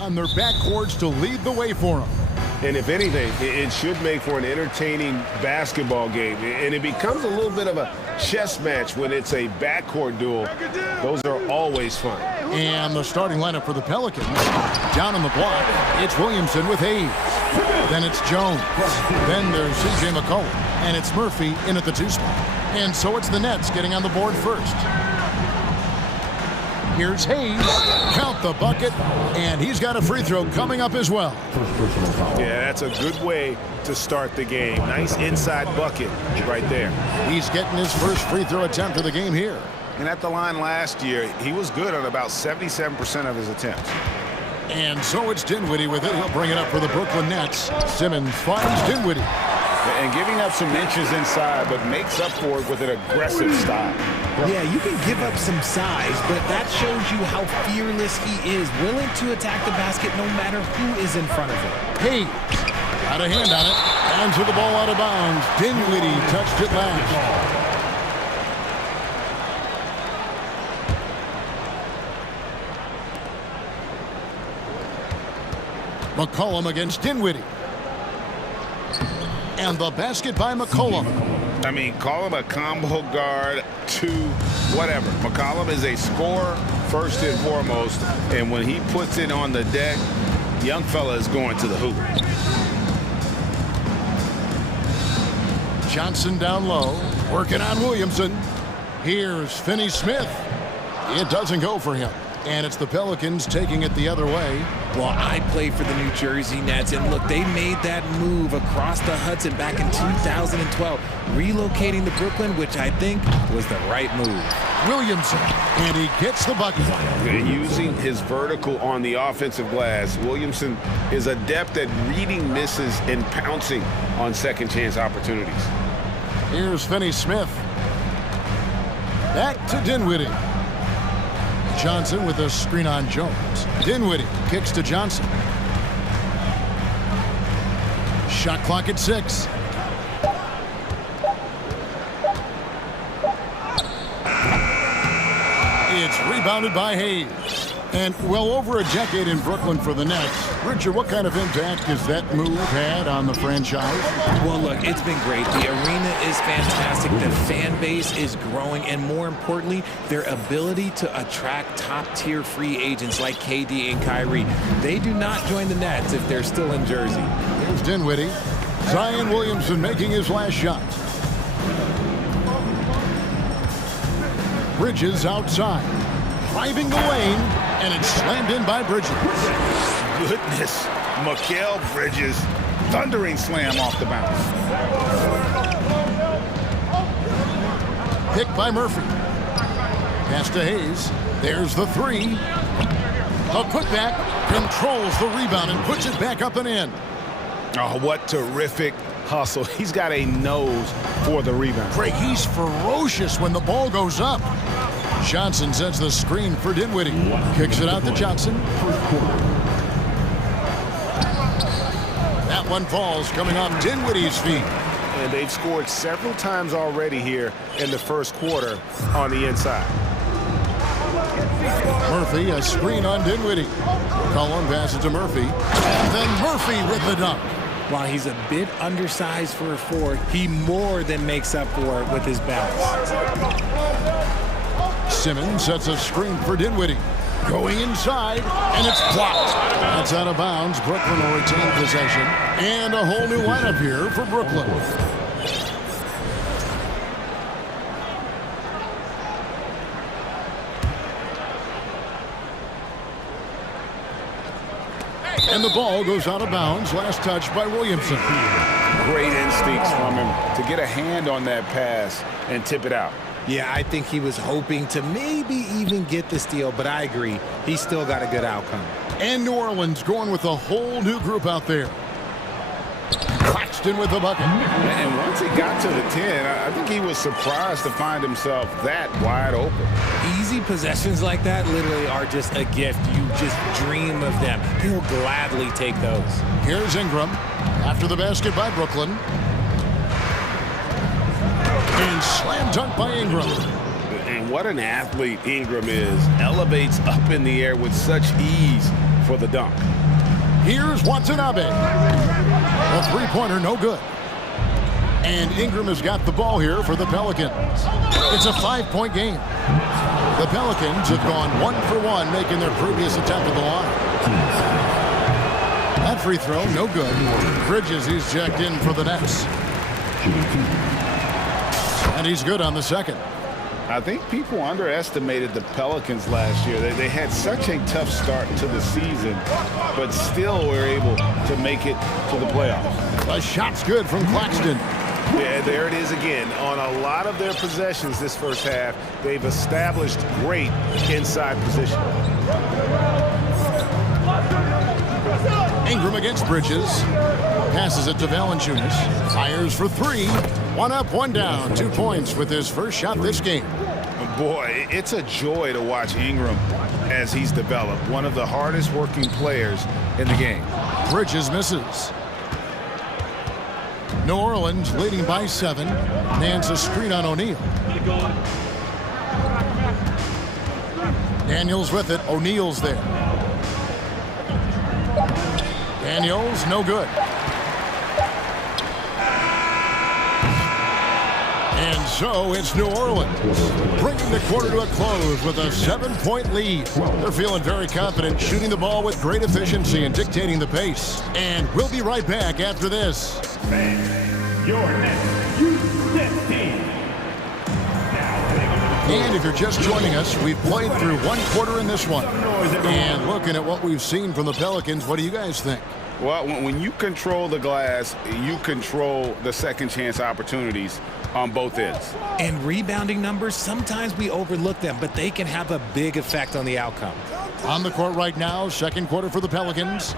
on their backcourts to lead the way for them. And if anything, it should make for an entertaining basketball game. And it becomes a little bit of a chess match when it's a backcourt duel. Those are always fun. And the starting lineup for the Pelicans. Down on the block, it's Williamson with Hayes. Then it's Jones. Then there's C.J. McCollum. And it's Murphy in at the 2 spot. And so it's the Nets getting on the board first. Here's Hayes. Count the bucket. And he's got a free throw coming up as well. Yeah, that's a good way to start the game. Nice inside bucket right there. He's getting his first free throw attempt of the game here. And at the line last year, he was good on about 77% of his attempts. And so it's Dinwiddie with it. He'll bring it up for the Brooklyn Nets. Simmons finds Dinwiddie. And giving up some inches inside, but makes up for it with an aggressive style. Yeah, you can give up some size, but that shows you how fearless he is, willing to attack the basket no matter who is in front of him. Hayes got a hand on it, and to the ball out of bounds. Dinwiddie touched it last. McCollum against Dinwiddie. And the basket by McCollum. I mean, call him a combo guard, 2, whatever. McCollum is a scorer first and foremost, and when he puts it on the deck, young fella is going to the hoop. Johnson down low, working on Williamson. Here's Finney-Smith. It doesn't go for him. And it's the Pelicans taking it the other way. Well, I played for the New Jersey Nets, and look, they made that move across the Hudson back in 2012, relocating to Brooklyn, which I think was the right move. Williamson, and he gets the bucket. Using his vertical on the offensive glass, Williamson is adept at reading misses and pouncing on second chance opportunities. Here's Finney-Smith. Back to Dinwiddie. Johnson with a screen on Jones. Dinwiddie kicks to Johnson. Shot clock at 6. It's rebounded by Hayes. And well over a decade in Brooklyn for the Nets. Richard, what kind of impact has that move had on the franchise? Well, look, it's been great. The arena is fantastic. The fan base is growing. And more importantly, their ability to attract top-tier free agents like KD and Kyrie. They do not join the Nets if they're still in Jersey. Here's Dinwiddie. Zion Williamson making his last shot. Bridges outside. Driving the lane. And it's slammed in by Bridges. Goodness, Mikal Bridges, thundering slam off the bounce. Picked by Murphy. Pass to Hayes. There's the 3. A putback, controls the rebound and puts it back up and in. Oh, what terrific hustle. He's got a nose for the rebound. Craig, he's ferocious when the ball goes up. Johnson sets the screen for Dinwiddie. Kicks it out to Johnson. That one falls coming off Dinwiddie's feet. And they've scored several times already here in the first quarter on the inside. Murphy, a screen on Dinwiddie. Cullen passes to Murphy. And then Murphy with the dunk. While he's a bit undersized for a forward, he more than makes up for it with his bounce. Simmons sets a screen for Dinwiddie. Going inside, and it's blocked. That's out of bounds. Brooklyn will retain possession. And a whole new lineup here for Brooklyn. And the ball goes out of bounds. Last touch by Williamson. Great instincts from him to get a hand on that pass and tip it out. Yeah, I think he was hoping to maybe even get the steal, but I agree. He still got a good outcome. And New Orleans going with a whole new group out there. Claxton with the bucket. And once he got to the 10, I think he was surprised to find himself that wide open. Easy possessions like that literally are just a gift. You just dream of them. He'll gladly take those. Here's Ingram after the basket by Brooklyn. And slam dunk by Ingram. And what an athlete Ingram is. Elevates up in the air with such ease. for the dunk. Here's Watanabe. A three-pointer, no good. And Ingram has got the ball here for the Pelicans. It's a 5-point game. The Pelicans have gone 1 for 1, making their previous attempt at the line. That free throw, no good. Bridges, he's checked in for the Nets. And he's good on the second. I think people underestimated the Pelicans last year. They had such a tough start to the season, but still were able to make it to the playoffs. The shot's good from Claxton. Yeah, there it is again. On a lot of their possessions this first half, they've established great inside position. Ingram against Bridges. Passes it to Valanciunas. Fires for three. 1 up, 1 down. 2 points with his first shot this game. Boy, it's a joy to watch Ingram as he's developed. One of the hardest working players in the game. Bridges misses. New Orleans leading by 7. Nance a screen on O'Neal. Daniels with it. O'Neal's there. Daniels, no good. And so it's New Orleans, bringing the quarter to a close with a 7-point lead. They're feeling very confident, shooting the ball with great efficiency and dictating the pace. And we'll be right back after this. Your next youth net team. And if you're just joining us, we've played through 1 quarter in this one. And looking at what we've seen from the Pelicans, what do you guys think? Well, when you control the glass, you control the second chance opportunities on both ends. And rebounding numbers, sometimes we overlook them, but they can have a big effect on the outcome. On the court right now, second quarter for the Pelicans.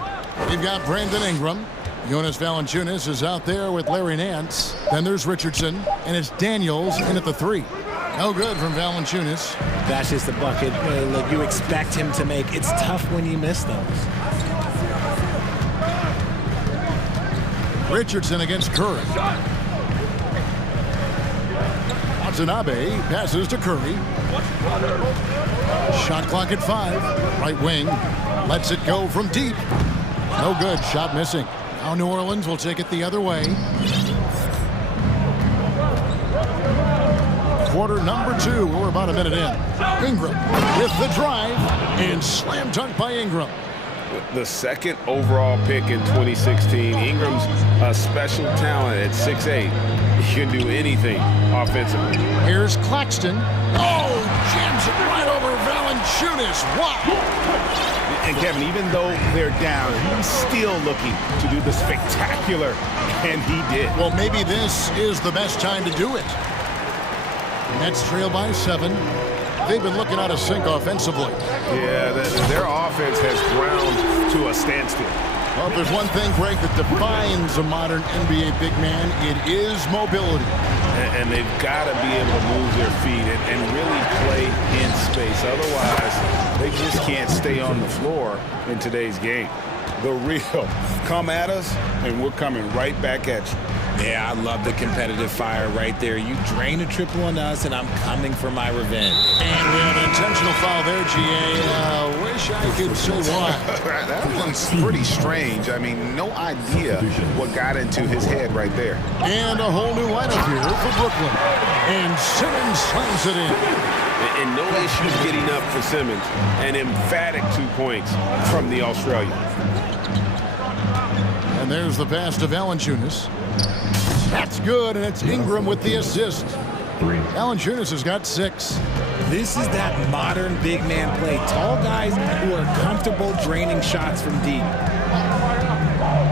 We've got Brandon Ingram. Jonas Valanciunas is out there with Larry Nance. Then there's Richardson, and it's Daniels in at the 3. No good from Valanciunas. That's just a bucket that you expect him to make. It's tough when you miss those. Richardson against Curry. Watanabe passes to Curry. Shot clock at 5. Right wing. Lets it go from deep. No good. Shot missing. Now New Orleans will take it the other way. Quarter number 2. We're about a minute in. Ingram with the drive. And slam dunk by Ingram. The second overall pick in 2016. Ingram's a special talent at 6'8". He can do anything offensively. Here's Claxton. Oh, jams it right over Valanciunas. Wow. And Kevin, even though they're down, he's still looking to do the spectacular, and he did. Well, maybe this is the best time to do it. Nets trail by 7. They've been looking out of sync offensively. Yeah, their offense has ground to a standstill. Well, if there's one thing, Greg, that defines a modern NBA big man, it is mobility. And they've got to be able to move their feet and really play in space. Otherwise, they just can't stay on the floor in today's game. The real come at us, and we're coming right back at you. Yeah, I love the competitive fire right there. You drain a triple on us, and I'm coming for my revenge. And we have an intentional foul there, GA. Wish I could say why. That one's pretty strange. I mean, no idea what got into his head right there. And a whole new lineup here for Brooklyn. And Simmons slams it in. And no issues getting up for Simmons. An emphatic 2 points from the Australian. And there's the pass to Valanciunas. That's good, and it's Ingram with the assist. Valanciunas has got 6. This is that modern big man play. Tall guys who are comfortable draining shots from deep.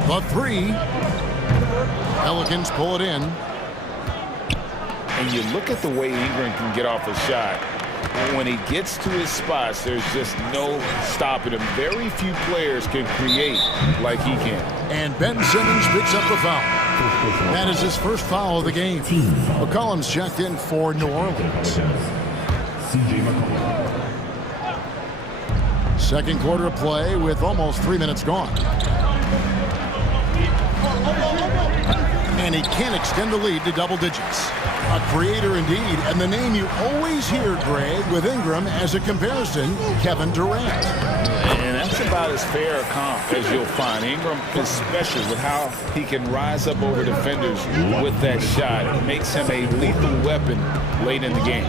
The 3. Pelicans pull it in. And you look at the way Ingram can get off a shot. When he gets to his spots, there's just no stopping him. Very few players can create like he can. And Ben Simmons picks up the foul. That is his first foul of the game. McCollum's checked in for New Orleans. Second quarter of play with almost 3 minutes gone. And he can't extend the lead to double digits. A creator indeed, and the name you always hear, Greg, with Ingram as a comparison, Kevin Durant. And that's about as fair a comp as you'll find. Ingram is special with how he can rise up over defenders with that shot. It makes him a lethal weapon late in the game.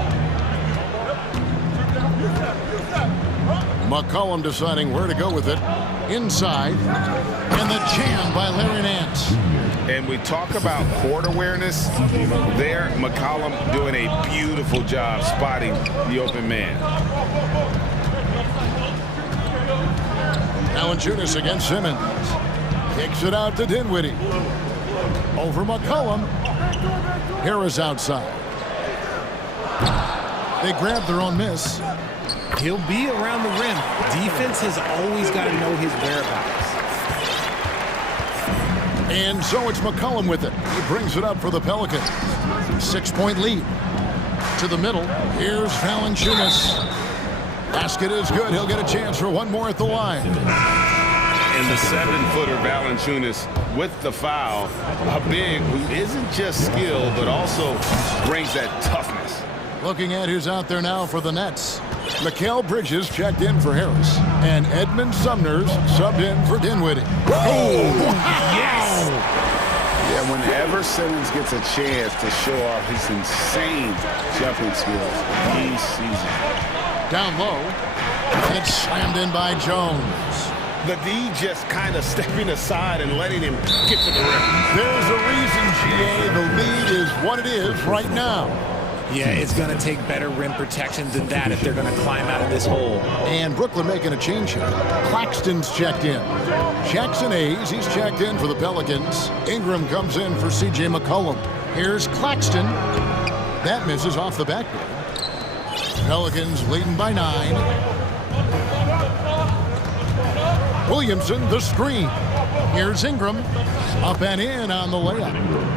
McCollum deciding where to go with it. Inside. And the jam by Larry Nance. And we talk about court awareness. There, McCollum doing a beautiful job spotting the open man. Valanciunas against Simmons. Kicks it out to Dinwiddie. Over McCollum. Harris outside. They grab their own miss. He'll be around the rim. Defense has always got to know his whereabouts. And so it's McCollum with it. He brings it up for the Pelicans. 6-point lead. To the middle. Here's Valanciunas. Basket is good. He'll get a chance for one more at the line. And the 7-footer Valanciunas with the foul. A big who isn't just skilled, but also brings that toughness. Looking at who's out there now for the Nets. Mikal Bridges checked in for Harris. And Edmund Sumner's subbed in for Dinwiddie. Oh, yes! Yeah, whenever Simmons gets a chance to show off his insane jumping skills, he sees it. Down low. It's slammed in by Jones. The D just kind of stepping aside and letting him get to the rim. There's a reason, GA. The lead is what it is right now. Yeah, it's going to take better rim protection than that if they're going to climb out of this hole. And Brooklyn making a change here. Claxton's checked in. Jackson Hayes, he's checked in for the Pelicans. Ingram comes in for C.J. McCollum. Here's Claxton. That misses off the backboard. Pelicans leading by 9. Williamson, the screen. Here's Ingram. Up and in on the layup.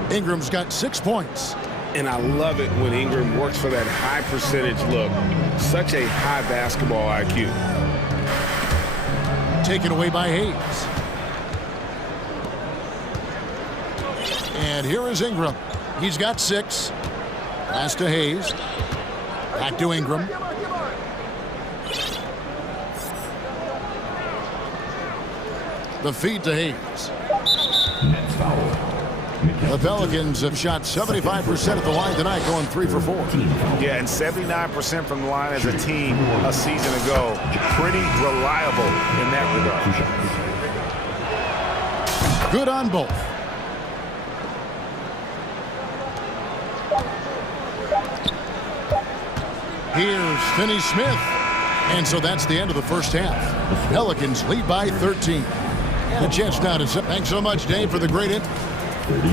Ingram's got 6 points. And I love it when Ingram works for that high percentage look. Such a high basketball IQ. Taken away by Hayes. And here is Ingram. He's got 6. Pass to Hayes. Back to Ingram. The feed to Hayes. The Pelicans have shot 75% at the line tonight, going 3 for 4. Yeah, and 79% from the line as a team a season ago. Pretty reliable in that regard. Good on both. Here's Finney-Smith. And so that's the end of the first half. Pelicans lead by 13. And a chance now to set. Thanks so much, Dave, for the great hit. 38.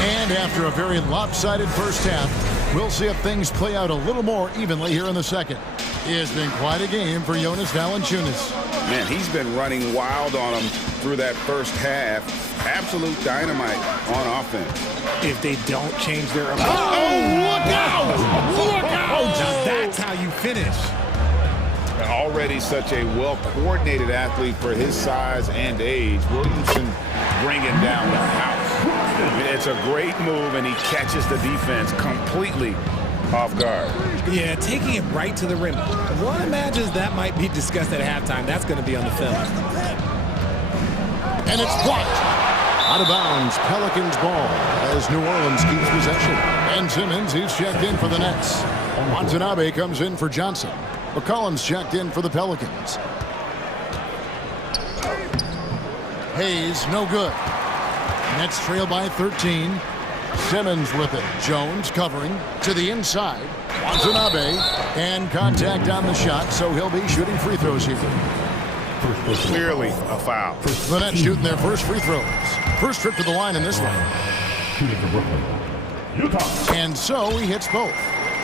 And after a very lopsided first half, we'll see if things play out a little more evenly here in the second. It has been quite a game for Jonas Valanciunas. Man, he's been running wild on him through that first half. Absolute dynamite on offense. If they don't change their approach. Oh, look out! Look out! Now that's how you finish. Already such a well-coordinated athlete for his size and age. Williamson bringing down the house. It's a great move, and he catches the defense completely off guard. Yeah, taking it right to the rim. One imagines that might be discussed at halftime. That's going to be on the film. And it's blocked. Out of bounds, Pelicans ball as New Orleans keeps possession. Ben Simmons, he's checked in for the Nets. Watanabe comes in for Johnson. McCollum's checked in for the Pelicans. Hayes, no good. Nets trail by 13. Simmons with it. Jones covering to the inside. Watanabe, and contact on the shot, so he'll be shooting free throws here. Clearly a foul. The Nets shooting their first free throws. First trip to the line in this one. And so he hits both.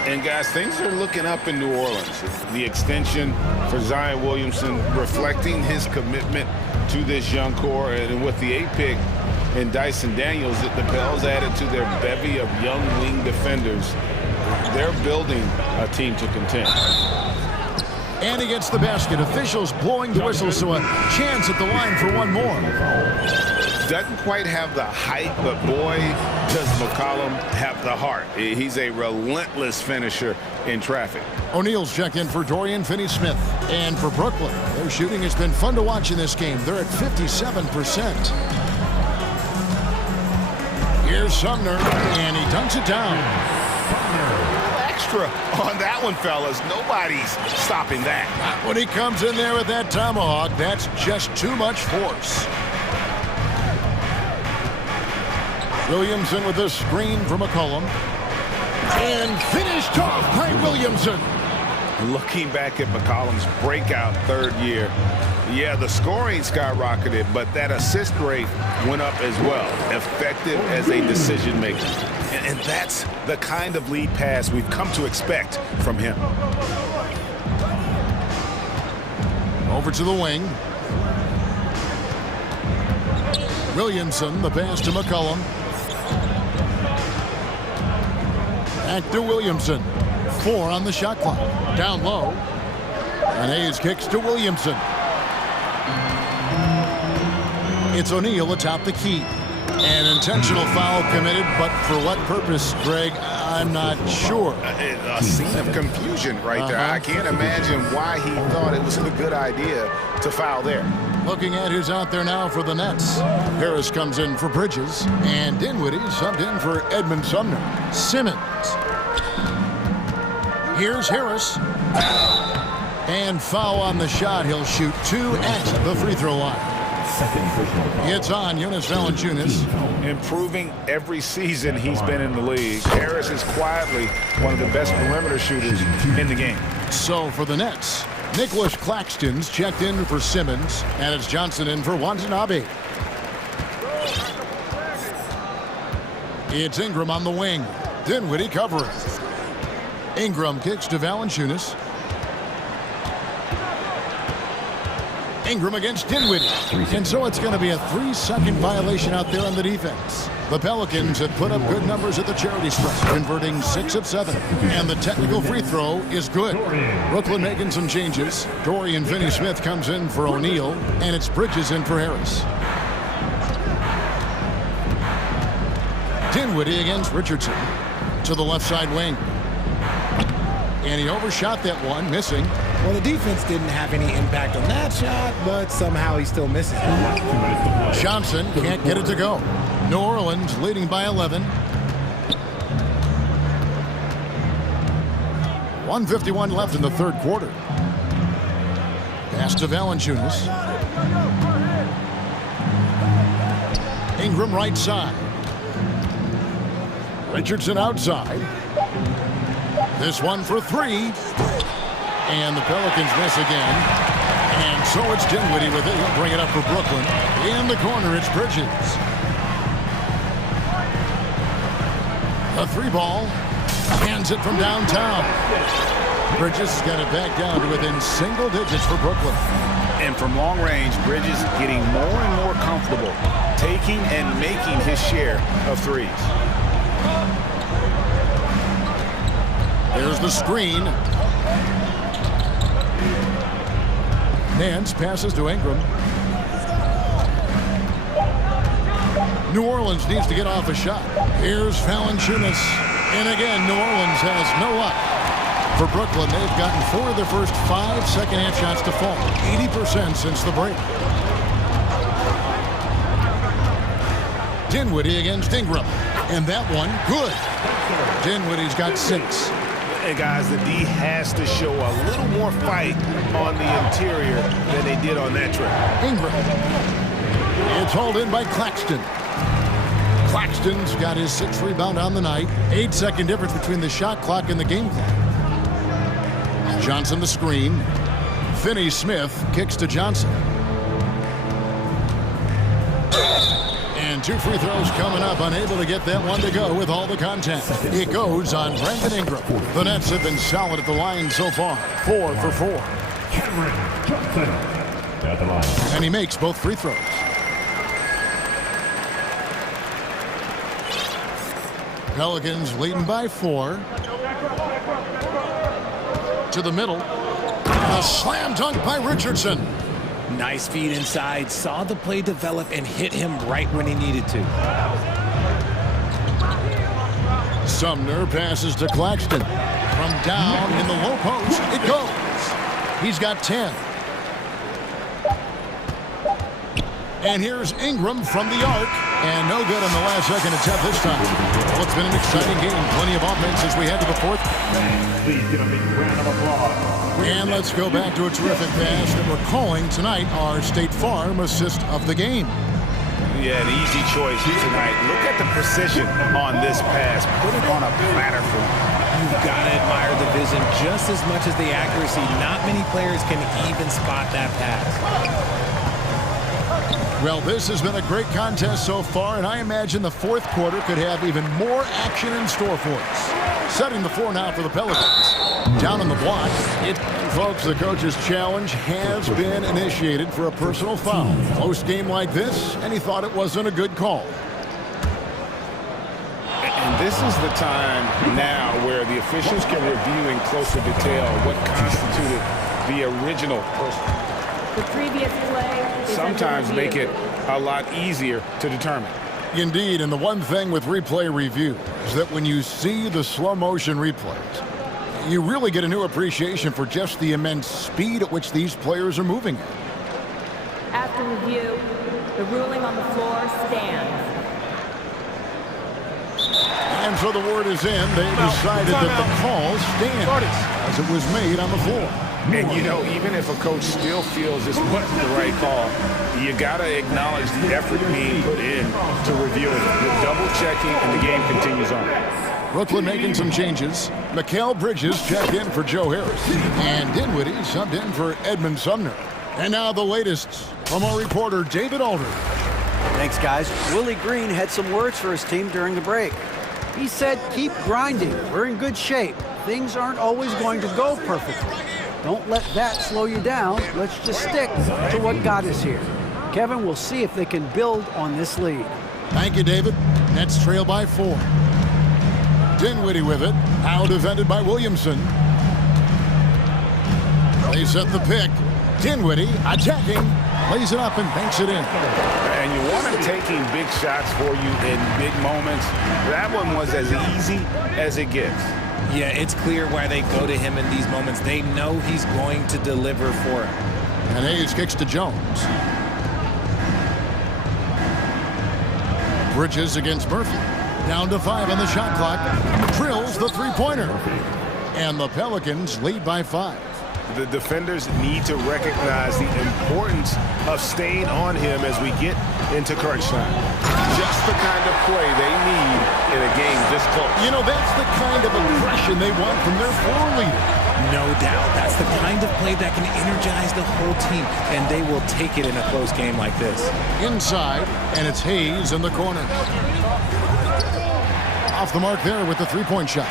And guys, things are looking up in New Orleans. The extension for Zion Williamson reflecting his commitment to this young core, and with the 8th pick and Dyson Daniels, the Pels added to their bevy of young wing defenders. They're building a team to contend. And he gets the basket. Officials blowing the whistle, so a chance at the line for one more. Doesn't quite have the height, but boy, does McCollum have the heart. He's a relentless finisher in traffic. O'Neal's checked in for Dorian Finney-Smith. And for Brooklyn, their shooting has been fun to watch in this game. They're at 57%. Here's Sumner, and he dunks it down. Extra on that one, fellas. Nobody's stopping that. When he comes in there with that tomahawk, that's just too much force. Williamson with a screen from McCollum. And finished off by Williamson. Looking back at McCollum's breakout third year, yeah, the scoring skyrocketed, but that assist rate went up as well. Effective as a decision maker. And that's the kind of lead pass we've come to expect from him. Over to the wing. Williamson, the pass to McCollum. Back to Williamson. 4 on the shot clock. Down low. And Hayes kicks to Williamson. It's O'Neal atop the key. An intentional foul committed, but for what purpose, Greg? I'm not sure. A scene of confusion right there. I can't imagine why he thought it was a good idea to foul there. Looking at who's out there now for the Nets. Harris comes in for Bridges, and Dinwiddie subbed in for Edmund Sumner. Simmons. Here's Harris. And foul on the shot. He'll shoot 2 at the free throw line. It's on Jonas Valanciunas. Improving every season he's been in the league. Harris is quietly one of the best perimeter shooters in the game. So for the Nets, Nicholas Claxton's checked in for Simmons, and it's Johnson in for Watanabe. It's Ingram on the wing. Dinwiddie covering. Ingram kicks to Valanciunas. Ingram against Dinwiddie. And so it's going to be a 3-second violation out there on the defense. The Pelicans have put up good numbers at the charity stripe, converting 6 of 7. And the technical free throw is good. Brooklyn making some changes. Dorian Finney-Smith comes in for O'Neal, and it's Bridges in for Harris. Dinwiddie against Richardson to the left side wing. And he overshot that one, missing. Well, the defense didn't have any impact on that shot, but somehow he still misses it. Johnson can't get it to go. New Orleans leading by 11. 1:51 left in the third quarter. Pass to Valanciunas. Ingram right side. Richardson outside. This one for 3. And the Pelicans miss again. And so it's Dinwiddie with it. He'll bring it up for Brooklyn. In the corner, it's Bridges. A 3 ball. Hands it from downtown. Bridges has got it back down to within single digits for Brooklyn. And from long range, Bridges getting more and more comfortable taking and making his share of threes. There's the screen. Nance passes to Ingram. New Orleans needs to get off a shot. Here's Valanciunas. And again, New Orleans has no luck. For Brooklyn, they've gotten 4 of their first 5 second-half shots to fall. 80% since the break. Dinwiddie against Ingram. And that one, good. Dinwiddie's got 6. Hey guys, the D has to show a little more fight on the interior than they did on that trip. Ingram. It's hauled in by Claxton. Claxton's got his 6th rebound on the night. 8-second difference between the shot clock and the game clock. Johnson the screen. Finney-Smith kicks to Johnson. And And 2 free throws coming up. Unable to get that one to go with all the contact. It goes on Brandon Ingram. The Nets have been solid at the line so far. 4 for 4. Cameron Johnson at the line. And he makes both free throws. Pelicans leading by 4. To the middle. A slam dunk by Richardson. Nice feed inside. Saw the play develop and hit him right when he needed to. Sumner passes to Claxton. From down in the low post, it goes. He's got 10. And here's Ingram from the arc. And no good on the last second attempt this time. Well, it's been an exciting game. Plenty of offense as we head to the fourth. Please give a big round of applause. And let's go back to a terrific pass that we're calling tonight our State Farm assist of the game. Yeah, an easy choice tonight. Look at the precision on this pass. Put it on a platter for him. You've got to admire the vision just as much as the accuracy. Not many players can even spot that pass. Well, this has been a great contest so far, and I imagine the fourth quarter could have even more action in store for us. Setting the floor now for the Pelicans. Down on the block. Folks, the coach's challenge has been initiated for a personal foul. Close game like this, and he thought it wasn't a good call. And this is the time now where the officials can review in closer detail what constituted the original person. The previous play sometimes make it a lot easier to determine. Indeed, and the one thing with replay review is that when you see the slow motion replays, you really get a new appreciation for just the immense speed at which these players are moving at. After review, the ruling on the floor stands. And so the word is in. They decided that the call stands as it was made on the floor. And, you know, even if a coach still feels this wasn't the right call, you got to acknowledge the effort being put in to review it. You're double-checking, and the game continues on. Brooklyn making some changes. Mikal Bridges checked in for Joe Harris. And Dinwiddie subbed in for Edmund Sumner. And now the latest from our reporter, David Aldridge. Thanks, guys. Willie Green had some words for his team during the break. He said, keep grinding. We're in good shape. Things aren't always going to go perfectly. Don't let that slow you down. Let's just stick to what got us here. Kevin, we'll see if they can build on this lead. Thank you, David. Nets trail by 4. Dinwiddie with it. Now defended by Williamson. They set the pick. Dinwiddie attacking. Lays it up and banks it in. And you want him taking big shots for you in big moments. That one was as easy as it gets. Yeah, it's clear why they go to him in these moments. They know he's going to deliver for them. And Hayes kicks to Jones. Bridges against Murphy. Down to 5 on the shot clock. Drills the three-pointer. And the Pelicans lead by 5. The defenders need to recognize the importance of staying on him as we get into crunch time. Just the kind of play they need in a game this close. You know, that's the kind of aggression they want from their floor leader. No doubt. That's the kind of play that can energize the whole team, and they will take it in a close game like this. Inside, and it's Hayes in the corner. Off the mark there with the three-point shot.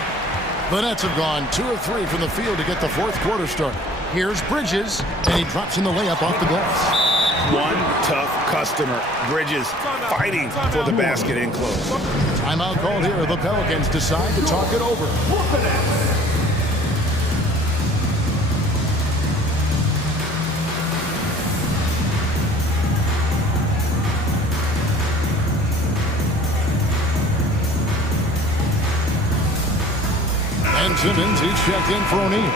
The Nets have gone 2 of 3 from the field to get the fourth quarter started. Here's Bridges, and he drops in the layup off the glass. One tough customer. Bridges fighting for the basket in close. Timeout called here. The Pelicans decide to talk it over. And Simmons, he's checked in for O'Neal.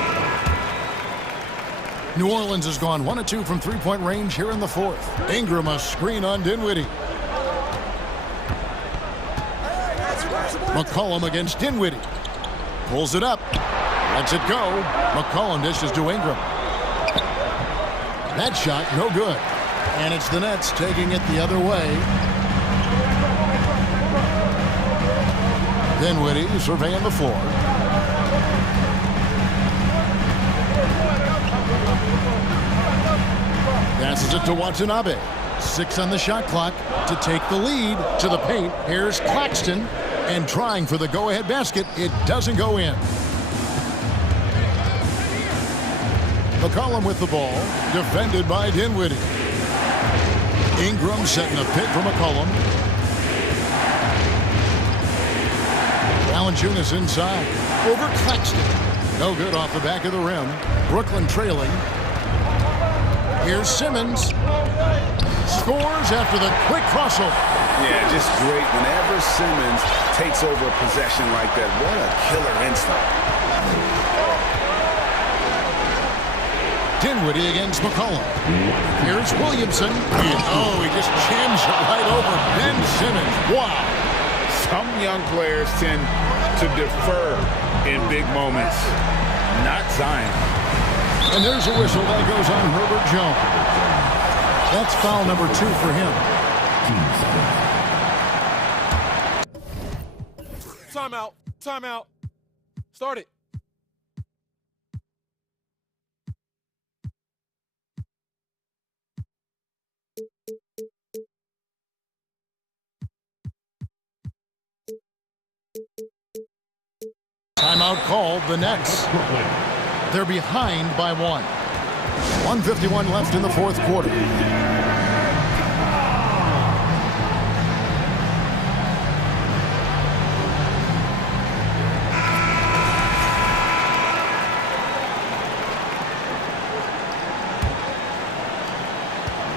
New Orleans has gone 1 of 2 from three-point range here in the fourth. Ingram a screen on Dinwiddie. McCollum against Dinwiddie. Pulls it up. Lets it go. McCollum dishes to Ingram. That shot, no good. And it's the Nets taking it the other way. Dinwiddie surveying the floor. Passes it to Watanabe. 6 on the shot clock to take the lead to the paint. Here's Claxton, and trying for the go-ahead basket. It doesn't go in. McCollum with the ball, defended by Dinwiddie. Ingram setting a pick for McCollum. Valanciunas inside. Over Claxton. No good off the back of the rim. Brooklyn trailing. Here's Simmons. Scores after the quick crossover. Yeah, just great. Whenever Simmons takes over a possession like that, what a killer instinct. Dinwiddie against McCollum. Here's Williamson. And, oh, he just jams it right over Ben Simmons. Wow. Some young players tend to defer in big moments. Not Zion. And there's a whistle that goes on Herbert Jones. That's foul number 2 for him. Timeout. Timeout. Start it. Timeout called the Nets. They're behind by 1. 1:51 left in the fourth quarter.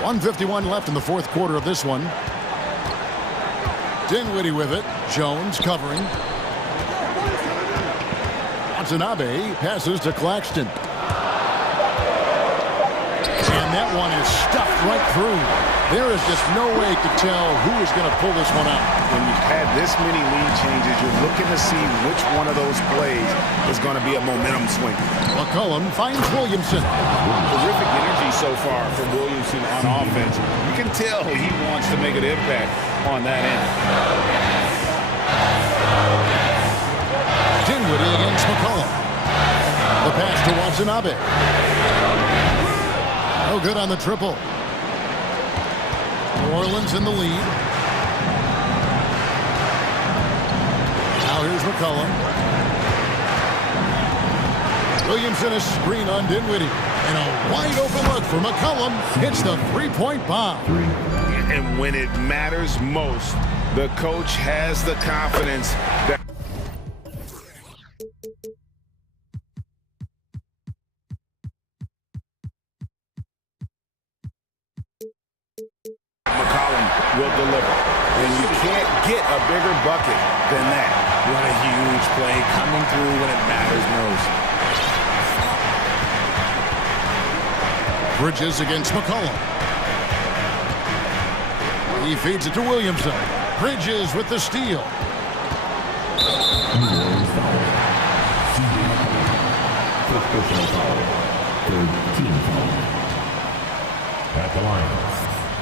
.151 left in the fourth quarter of this one. Dinwiddie with it. Jones covering. Watanabe passes to Claxton. And that one is stuffed right through. There is just no way to tell who is going to pull this one out. When you've had this many lead changes, you're looking to see which one of those plays is going to be a momentum swing. McCollum finds Williamson. Terrific energy so far from Williamson on offense. You can tell he wants to make an impact on that end. Dinwiddie against McCollum. The pass to Watanabe. No good on the triple. New Orleans in the lead. Now here's McCollum. Williamson a screen on Dinwiddie. And a wide open look for McCollum. Hits the three-point bomb. And when it matters most, the coach has the confidence that will deliver. And you can't get a bigger bucket than that. What a huge play coming through when it matters most. Bridges against McCollum. He feeds it to Williamson. Bridges with the steal. At the line,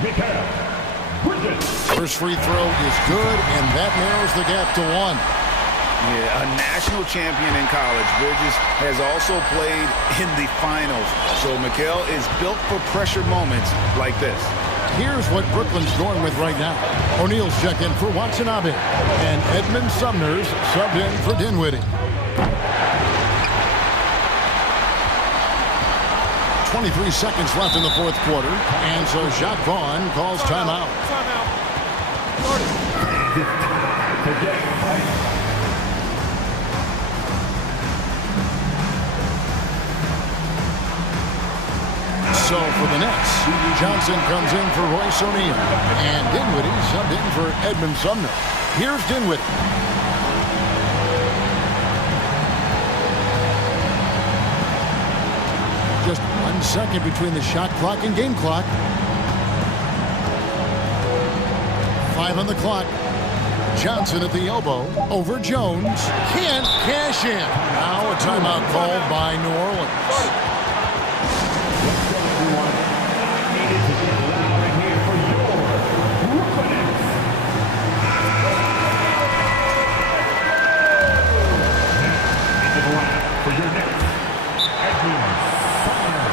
Mikael Bridges. First free throw is good, and that narrows the gap to 1. Yeah, a national champion in college. Bridges has also played in the finals. So Mikael is built for pressure moments like this. Here's what Brooklyn's going with right now. O'Neal's checked in for Watanabe, and Edmund Sumner's subbed in for Dinwiddie. 23 seconds left in the fourth quarter, and so Jacques Vaughn calls timeout. Timeout. Start it. So for the Nets, Johnson comes in for Royce O'Neal, and Dinwiddie subbed in for Edmund Sumner. Here's Dinwiddie. Just 1 second between the shot clock and game clock. 5 on the clock. Johnson at the elbow. Over Jones. Can't cash in. Now a timeout called by New Orleans. For your next, Edmund Sumner.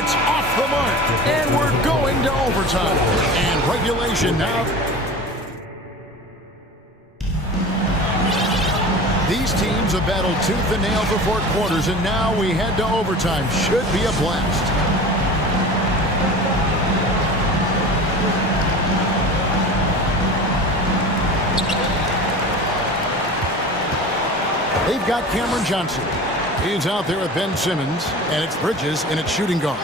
it's off the mark. And we're going to overtime. And regulation now. These teams have battled tooth and nail for 4 quarters, and now we head to overtime. Should be a blast. They've got Cameron Johnson. He's out there with Ben Simmons, and it's Bridges in its shooting guard.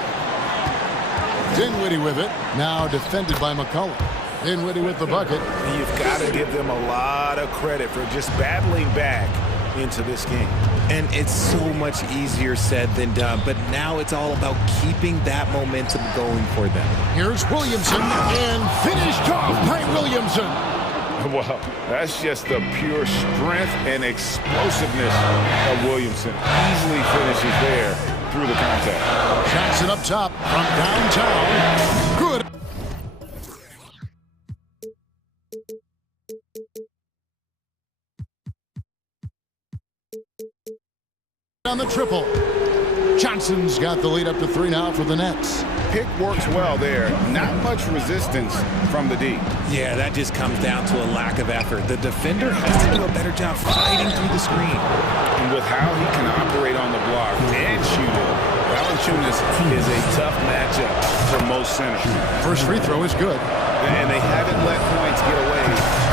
Dinwiddie with it, now defended by McCollum. Dinwiddie with the bucket. And you've got to give them a lot of credit for just battling back into this game. And it's so much easier said than done, but now it's all about keeping that momentum going for them. Here's Williamson, and finished off by Williamson. Well, that's just the pure strength and explosiveness of Williamson. Easily finishes there through the contact. Jackson up top from downtown. Good. On the triple. Johnson's got the lead up to 3 now for the Nets. Pick works well there. Not much resistance from the D. Yeah, that just comes down to a lack of effort. The defender has to do a better job fighting through the screen. And with how he can operate on the block and shoot it, Valanciunas is a tough matchup for most centers. First free throw is good. And they haven't let points get away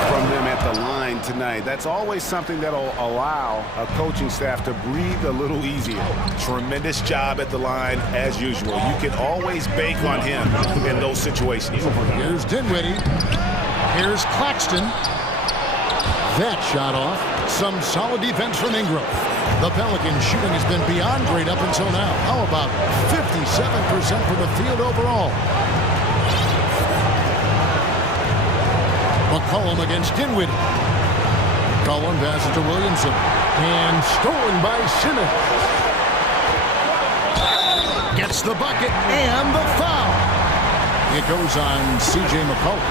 from them at the line tonight. That's always something that'll allow a coaching staff to breathe a little easier. Tremendous job at the line as usual. You can always bank on him in those situations. Here's Dinwiddie. Here's Claxton. That shot off. Some solid defense from Ingram. The Pelicans shooting has been beyond great up until now. How about 57% from the field overall? McCollum against Dinwiddie. McCollum passes to Williamson. And stolen by Simmons. Gets the bucket and the foul. It goes on C.J. McCollum.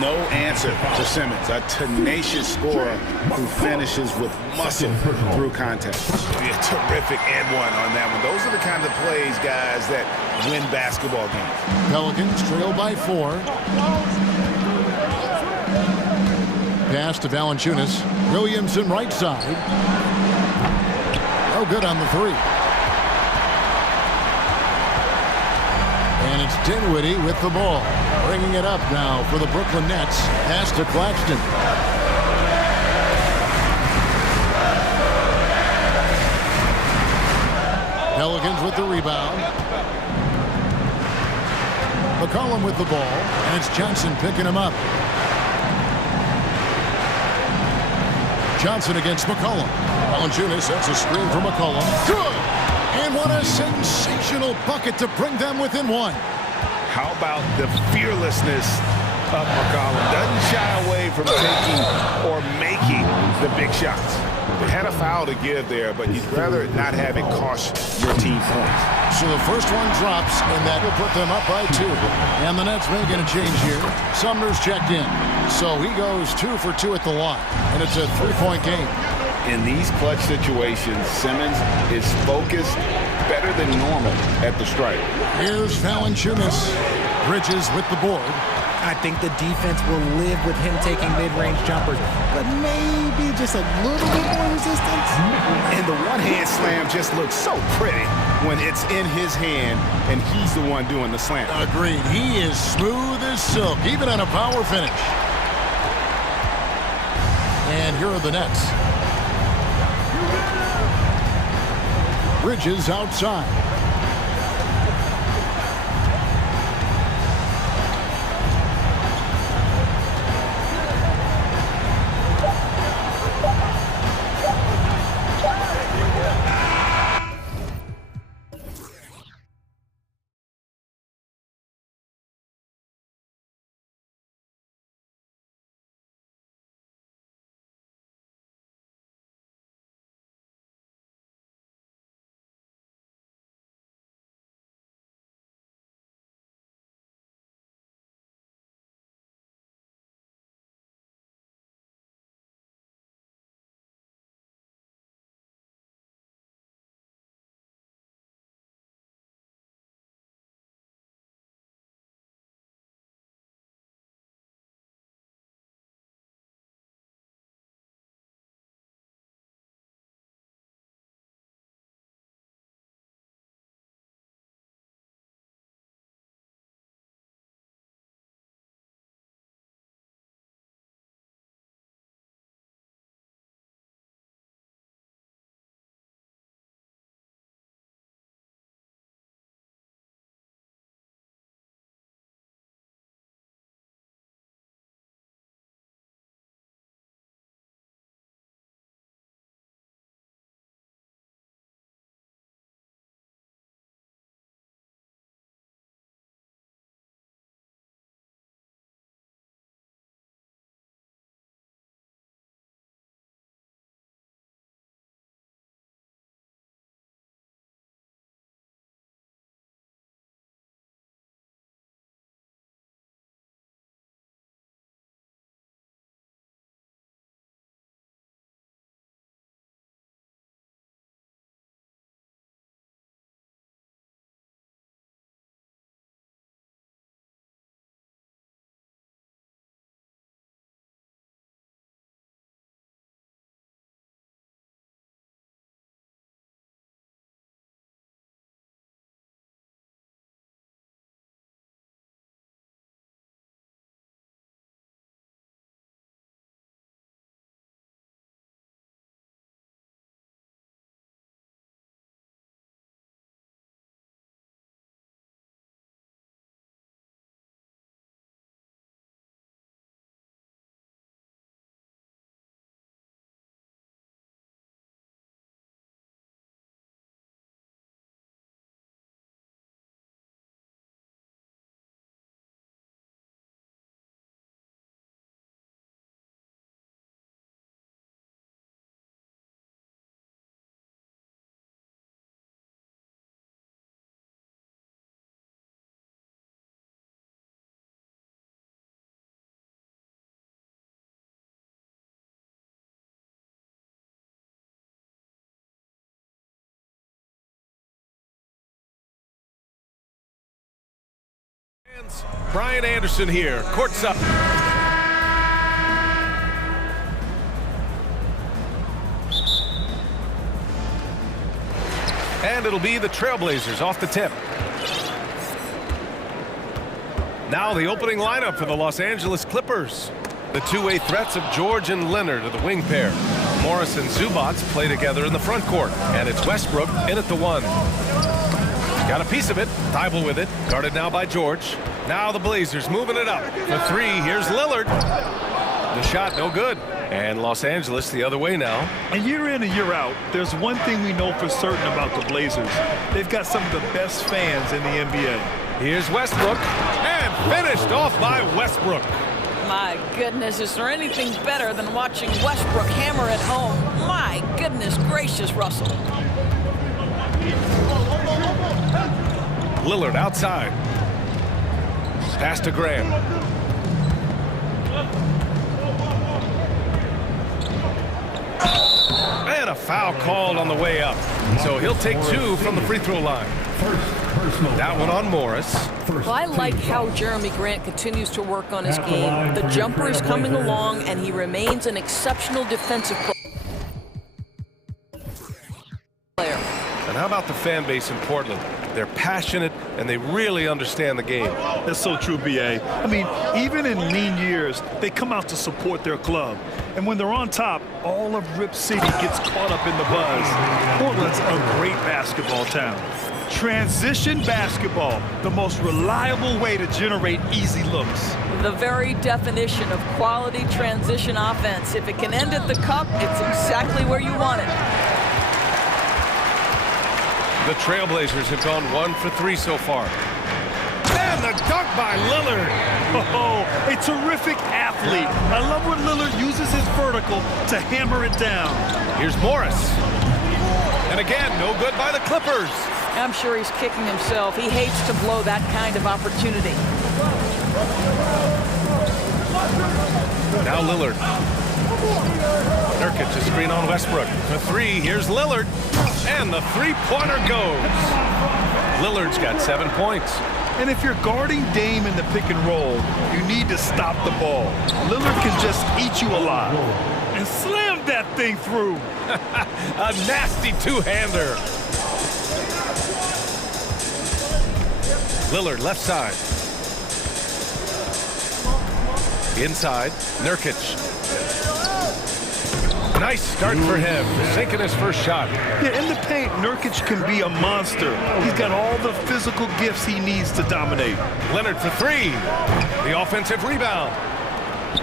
No answer for Simmons, a tenacious scorer who finishes with muscle through contact. Yeah, terrific and one on that one. Those are the kind of plays, guys, that win basketball games. Pelicans trail by 4. Pass to Valanciunas. Williamson right side. No good on the 3. And it's Dinwiddie with the ball. Bringing it up now for the Brooklyn Nets. Pass to Claxton. Pelicans with the rebound. McCollum with the ball. And it's Johnson picking him up. Johnson against McCollum. Valanciunas sets a screen for McCollum. Good! And what a sensational bucket to bring them within 1. How about the fearlessness of McCollum? Doesn't shy away from taking or making the big shots. They had a foul to give there, but you'd rather not have it cost your team points. So the first one drops, and that will put them up by 2. And the Nets making a change here. Sumner's checked in. So he goes 2 for 2 at the line. And it's a 3-point game. In these clutch situations, Simmons is focused better than normal at the stripe. Here's Valanciunas. Bridges with the board. I think the defense will live with him taking mid-range jumpers, but maybe just a little bit more resistance. And the one-hand slam just looks so pretty when it's in his hand and he's the one doing the slam. Agreed. He is smooth as silk, even on a power finish. And here are the Nets. Bridges outside. Brian Anderson here, courtside. And it'll be the Trailblazers off the tip. Now the opening lineup for the Los Angeles Clippers. The two-way threats of George and Leonard are the wing pair. Morris and Zubac play together in the front court. And it's Westbrook in at the one. Got a piece of it. Thibault with it. Guarded now by George. Now the Blazers moving it up. For three, here's Lillard. The shot no good. And Los Angeles the other way now. And year in and year out, there's one thing we know for certain about the Blazers. They've got some of the best fans in the NBA. Here's Westbrook. And finished off by Westbrook. My goodness, is there anything better than watching Westbrook hammer it home? My goodness gracious, Russell. Lillard outside. Pass to Grant. And a foul called on the way up. So he'll take two from the free throw line. That one on Morris. Well, I like how Jeremy Grant continues to work on his game. The jumper is coming along, and he remains an exceptional defensive player. And how about the fan base in Portland? They're passionate, and they really understand the game. That's so true, B.A. I mean, even in lean years, they come out to support their club. And when they're on top, all of Rip City gets caught up in the buzz. Portland's a great basketball town. Transition basketball, the most reliable way to generate easy looks. The very definition of quality transition offense. If it can end at the cup, it's exactly where you want it. The Trailblazers have gone 1 for 3 so far. And the dunk by Lillard. Oh, a terrific athlete. I love when Lillard uses his vertical to hammer it down. Here's Morris. And again, no good by the Clippers. I'm sure he's kicking himself. He hates to blow that kind of opportunity. Now Lillard. Nurkic, a screen on Westbrook. For three, here's Lillard. And the three-pointer goes. Lillard's got 7 points. And if you're guarding Dame in the pick and roll, you need to stop the ball. Lillard can just eat you alive. And slam that thing through. A nasty two-hander. Lillard left side. Inside, Nurkic. Nice start for him, sinking his first shot. Yeah, in the paint, Nurkic can be a monster. He's got all the physical gifts he needs to dominate. Leonard for three. The offensive rebound.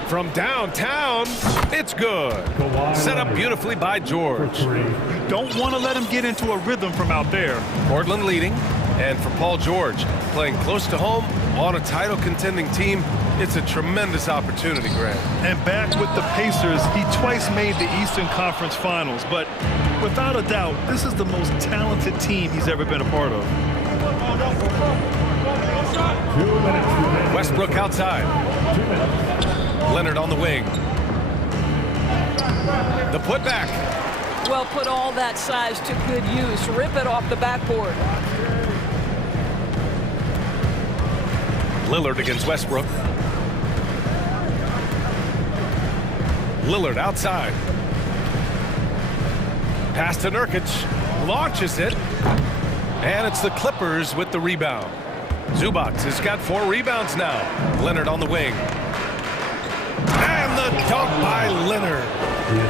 From downtown, it's good. Set up beautifully by George. You don't want to let him get into a rhythm from out there. Portland leading. And for Paul George, playing close to home on a title contending team, it's a tremendous opportunity, Grant. And back with the Pacers, he twice made the Eastern Conference Finals. But without a doubt, this is the most talented team he's ever been a part of. Westbrook outside. Leonard on the wing. The putback. Well, put all that size to good use. Rip it off the backboard. Lillard against Westbrook. Lillard outside. Pass to Nurkic. Launches it. And it's the Clippers with the rebound. Zubac has got 4 rebounds now. Leonard on the wing. And the dunk by Leonard.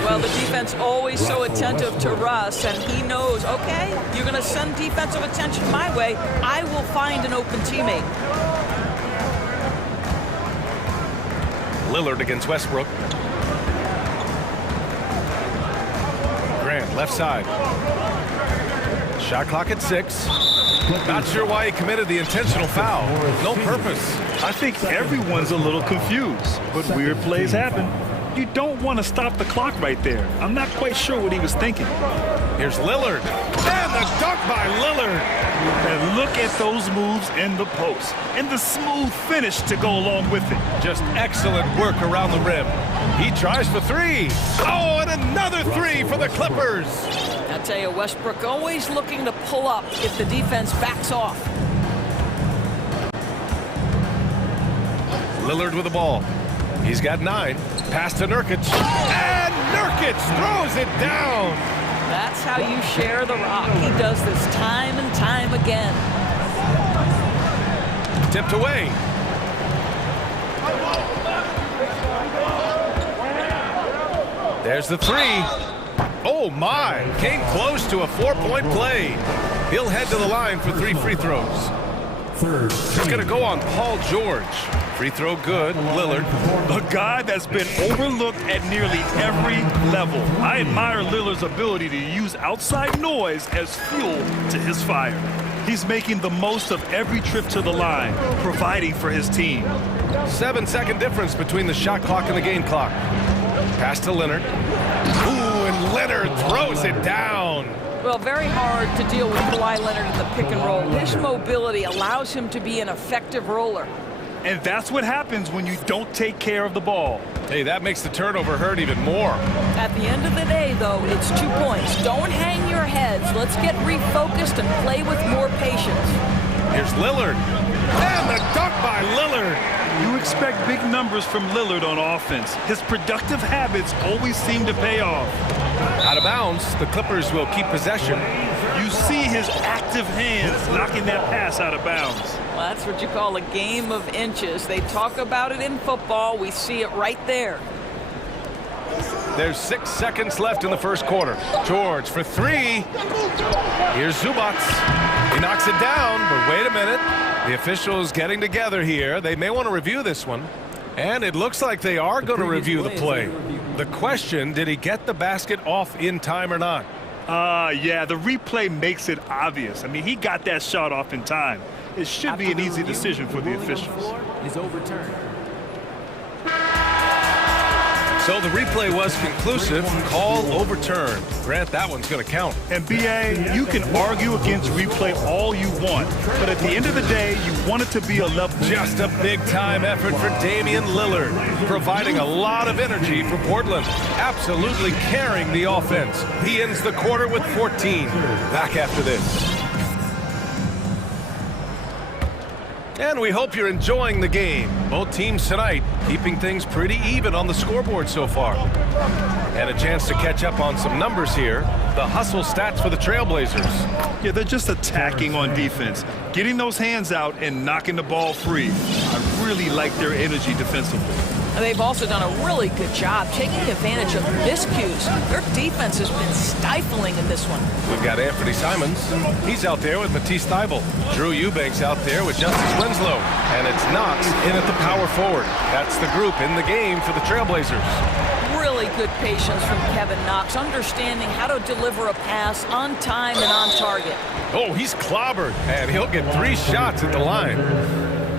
Well, the defense always so attentive to Russ, and he knows, okay, you're going to send defensive attention my way. I will find an open teammate. Lillard against Westbrook. Grant, left side. Shot clock at 6. Not sure why he committed the intentional foul. No purpose. I think everyone's a little confused, but weird plays happen. You don't want to stop the clock right there. I'm not quite sure what he was thinking. Here's Lillard. And the dunk by Lillard. And look at those moves in the post. And the smooth finish to go along with it. Just excellent work around the rim. He tries for 3. Oh, and another 3 for the Clippers. I tell you, Westbrook always looking to pull up if the defense backs off. Lillard with the ball. He's got 9. Pass to Nurkic. And Nurkic throws it down. That's how you share the rock. He does this time and time again. Tipped away. There's the 3. Oh, my. Came close to a 4-point play. He'll head to the line for 3 free throws. It's going to go on Paul George. Free throw good. Lillard. A guy that's been overlooked at nearly every level. I admire Lillard's ability to use outside noise as fuel to his fire. He's making the most of every trip to the line, providing for his team. 7-second difference between the shot clock and the game clock. Pass to Leonard. Ooh, and Leonard throws it down. Well, very hard to deal with Kawhi Leonard in the pick and roll. His mobility allows him to be an effective roller. And that's what happens when you don't take care of the ball. Hey, that makes the turnover hurt even more. At the end of the day, though, it's 2 points. Don't hang your heads. Let's get refocused and play with more patience. Here's Lillard. And the dunk by Lillard. You expect big numbers from Lillard on offense. His productive habits always seem to pay off. Out of bounds, the Clippers will keep possession. You see his active hands knocking that pass out of bounds. Well, that's what you call a game of inches. They talk about it in football. We see it right there. There's 6 seconds left in the first quarter. George for 3. Here's Zubac. He knocks it down, but wait a minute. The officials getting together here. They may want to review this one. And it looks like they are going to review the play. The question, did he get the basket off in time or not? Yeah, the replay makes it obvious. I mean, he got that shot off in time. It should be an easy decision for the officials. Is overturned. So the replay was conclusive. Call overturned. Grant, that one's going to count. And BA, you can argue against replay all you want, but at the end of the day, you want it to be a level. Just a big-time effort for Damian Lillard, providing a lot of energy for Portland, absolutely carrying the offense. He ends the quarter with 14. Back after this. And we hope you're enjoying the game. Both teams tonight keeping things pretty even on the scoreboard so far. And a chance to catch up on some numbers here. The hustle stats for the Trailblazers. Yeah, they're just attacking on defense, getting those hands out and knocking the ball free. I really like their energy defensively. They've also done a really good job taking advantage of miscues. Their defense has been stifling in this one. We've got Anthony Simons. He's out there with Matisse Thybulle. Drew Eubanks out there with Justice Winslow. And it's Knox in at the power forward. That's the group in the game for the Trailblazers. Really good patience from Kevin Knox, understanding how to deliver a pass on time and on target. Oh, he's clobbered, and he'll get 3 shots at the line.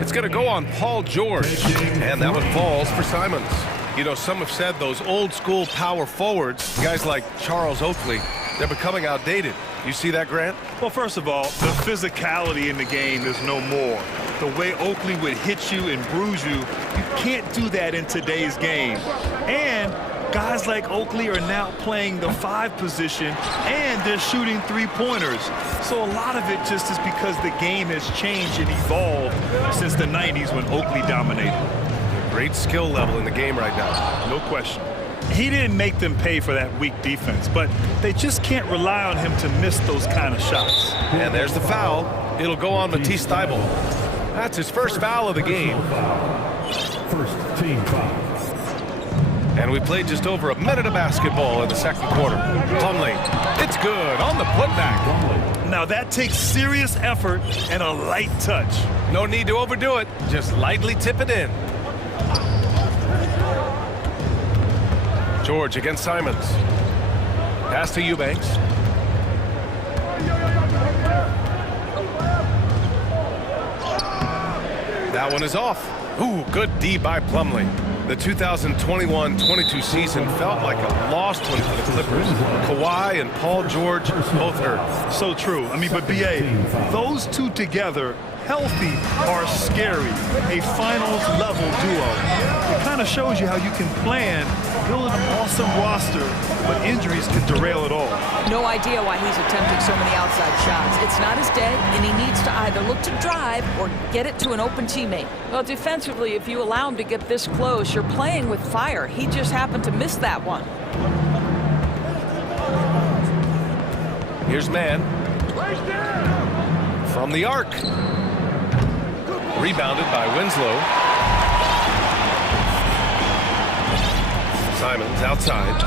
It's going to go on Paul George, and that one falls for Simons. You know, some have said those old-school power forwards, guys like Charles Oakley, they're becoming outdated. You see that, Grant? Well, first of all, the physicality in the game is no more. The way Oakley would hit you and bruise you, you can't do that in today's game. And guys like Oakley are now playing the 5 position, and they're shooting 3-pointers. So a lot of it just is because the game has changed and evolved since the 90s when Oakley dominated. Great skill level in the game right now. No question. He didn't make them pay for that weak defense, but they just can't rely on him to miss those kind of shots. And there's the foul. It'll go on Matisse Thybulle. That's his first foul of the game. First team foul. And we played just over a minute of basketball in the second quarter. Plumlee, it's good on the putback. Now that takes serious effort and a light touch. No need to overdo it. Just lightly tip it in. George against Simons. Pass to Eubanks. That one is off. Ooh, good D by Plumlee. The 2021-22 season felt like a lost one for the Clippers. Kawhi and Paul George both hurt. So true. I mean, but BA, those two together healthy, are scary. A finals-level duo. It kind of shows you how you can plan, build an awesome roster, but injuries can derail it all. No idea why he's attempting so many outside shots. It's not his day, and he needs to either look to drive or get it to an open teammate. Well, defensively, if you allow him to get this close, you're playing with fire. He just happened to miss that one. Here's man. From the arc. Rebounded by Winslow. Simons outside.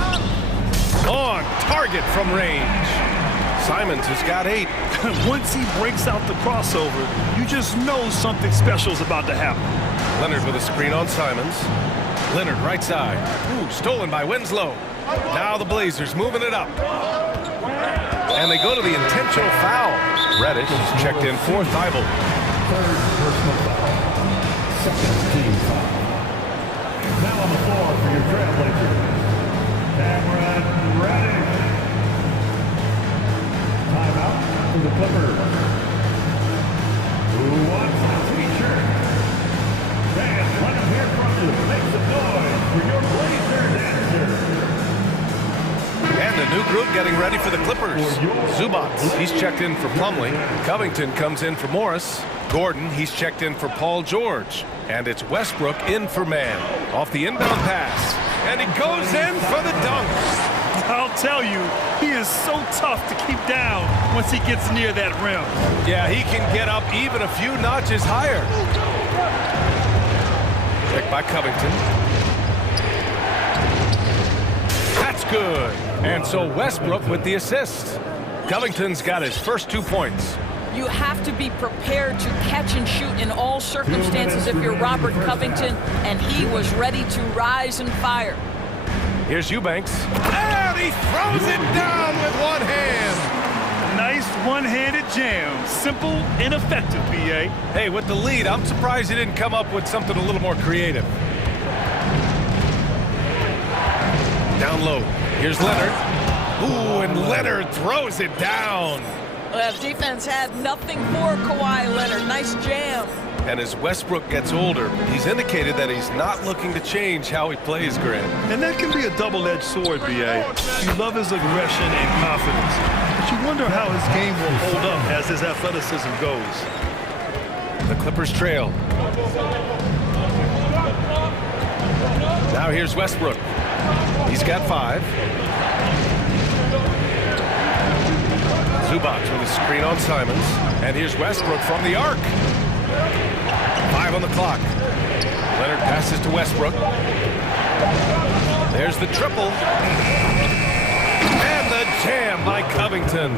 On target from range. Simons has got 8. Once he breaks out the crossover, you just know something special is about to happen. Leonard with a screen on Simons. Leonard right side. Ooh, stolen by Winslow. Now the Blazers moving it up. And they go to the intentional foul. Reddish is checked in for Thibault. Third personal foul. Second team foul. Now on the floor for your Trailblazers, Cameron Reddish. Timeout for the Clippers. Who wants a t-shirt? Fans, let them hear from you. Make some noise for your Blazers answer. And a new group getting ready for the Clippers. Zubats, he's checked in for Plumlee. Covington comes in for Morris. Gordon, he's checked in for Paul George. And it's Westbrook in for man. Off the inbound pass. And he goes in for the dunk. I'll tell you, he is so tough to keep down once he gets near that rim. Yeah, he can get up even a few notches higher. Picked by Covington. That's good. And so Westbrook with the assist. Covington's got his first 2 points. You have to be prepared to catch and shoot in all circumstances if you're Robert Covington, and he was ready to rise and fire. Here's Eubanks. And he throws it down with one hand. Nice one-handed jam. Simple and effective, B.A. Hey, with the lead, I'm surprised he didn't come up with something a little more creative. Down low. Here's Leonard. Ooh, and Leonard throws it down. Well, defense had nothing for Kawhi Leonard. Nice jam. And as Westbrook gets older, he's indicated that he's not looking to change how he plays, Grant. And that can be a double-edged sword, B.A. You love his aggression and confidence, but you wonder how his game will hold up as his athleticism goes. The Clippers trail. Now here's Westbrook. He's got 5. Zubats with a screen on Simons. And here's Westbrook from the arc. 5 on the clock. Leonard passes to Westbrook. There's the triple. And the jam by Covington.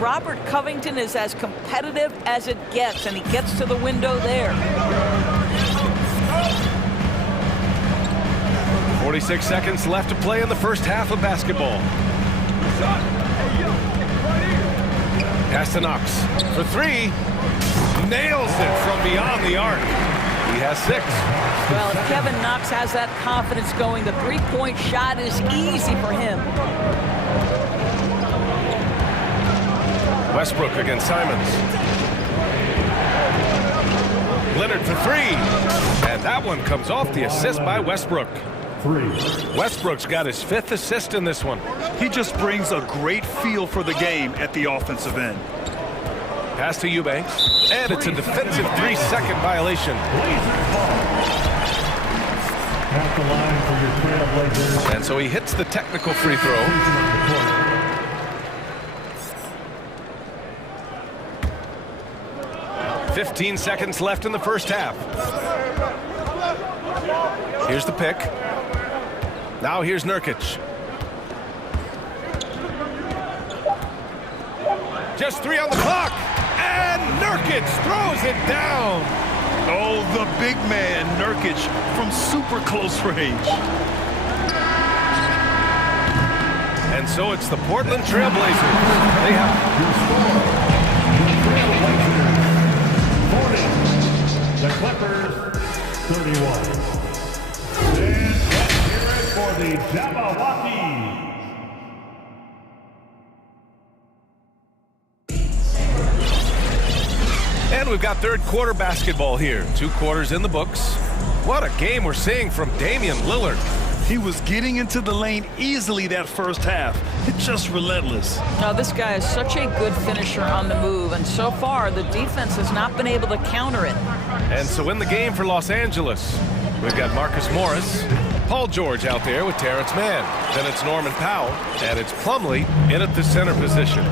Robert Covington is as competitive as it gets, and he gets to the window there. 46 seconds left to play in the first half of basketball. Pass to Knox for 3. Nails it from beyond the arc. He has 6. Well, if Kevin Knox has that confidence going, the three-point shot is easy for him. Westbrook against Simons. Leonard for 3. And that one comes off the assist by Westbrook. 3. Westbrook's got his 5th assist in this one. He just brings a great feel for the game at the offensive end. Pass to Eubanks. And it's a defensive 3-second violation. At the line for your Trailblazers. And so he hits the technical free throw. 15 seconds left in the first half. Here's the pick. Now here's Nurkic. Just 3 on the clock. And Nurkic throws it down. Oh, the big man, Nurkic, from super close range. And so it's the Portland Trailblazers. They have... The Clippers, 31. And let's hear it for the Jabberwockies. And we've got third quarter basketball here. 2 quarters in the books. What a game we're seeing from Damian Lillard. He was getting into the lane easily that first half. It's just relentless. Now, this guy is such a good finisher on the move, and so far the defense has not been able to counter it. And so in the game for Los Angeles, we've got Marcus Morris, Paul George out there with Terrence Mann. Then it's Norman Powell, and it's Plumlee in at the center position.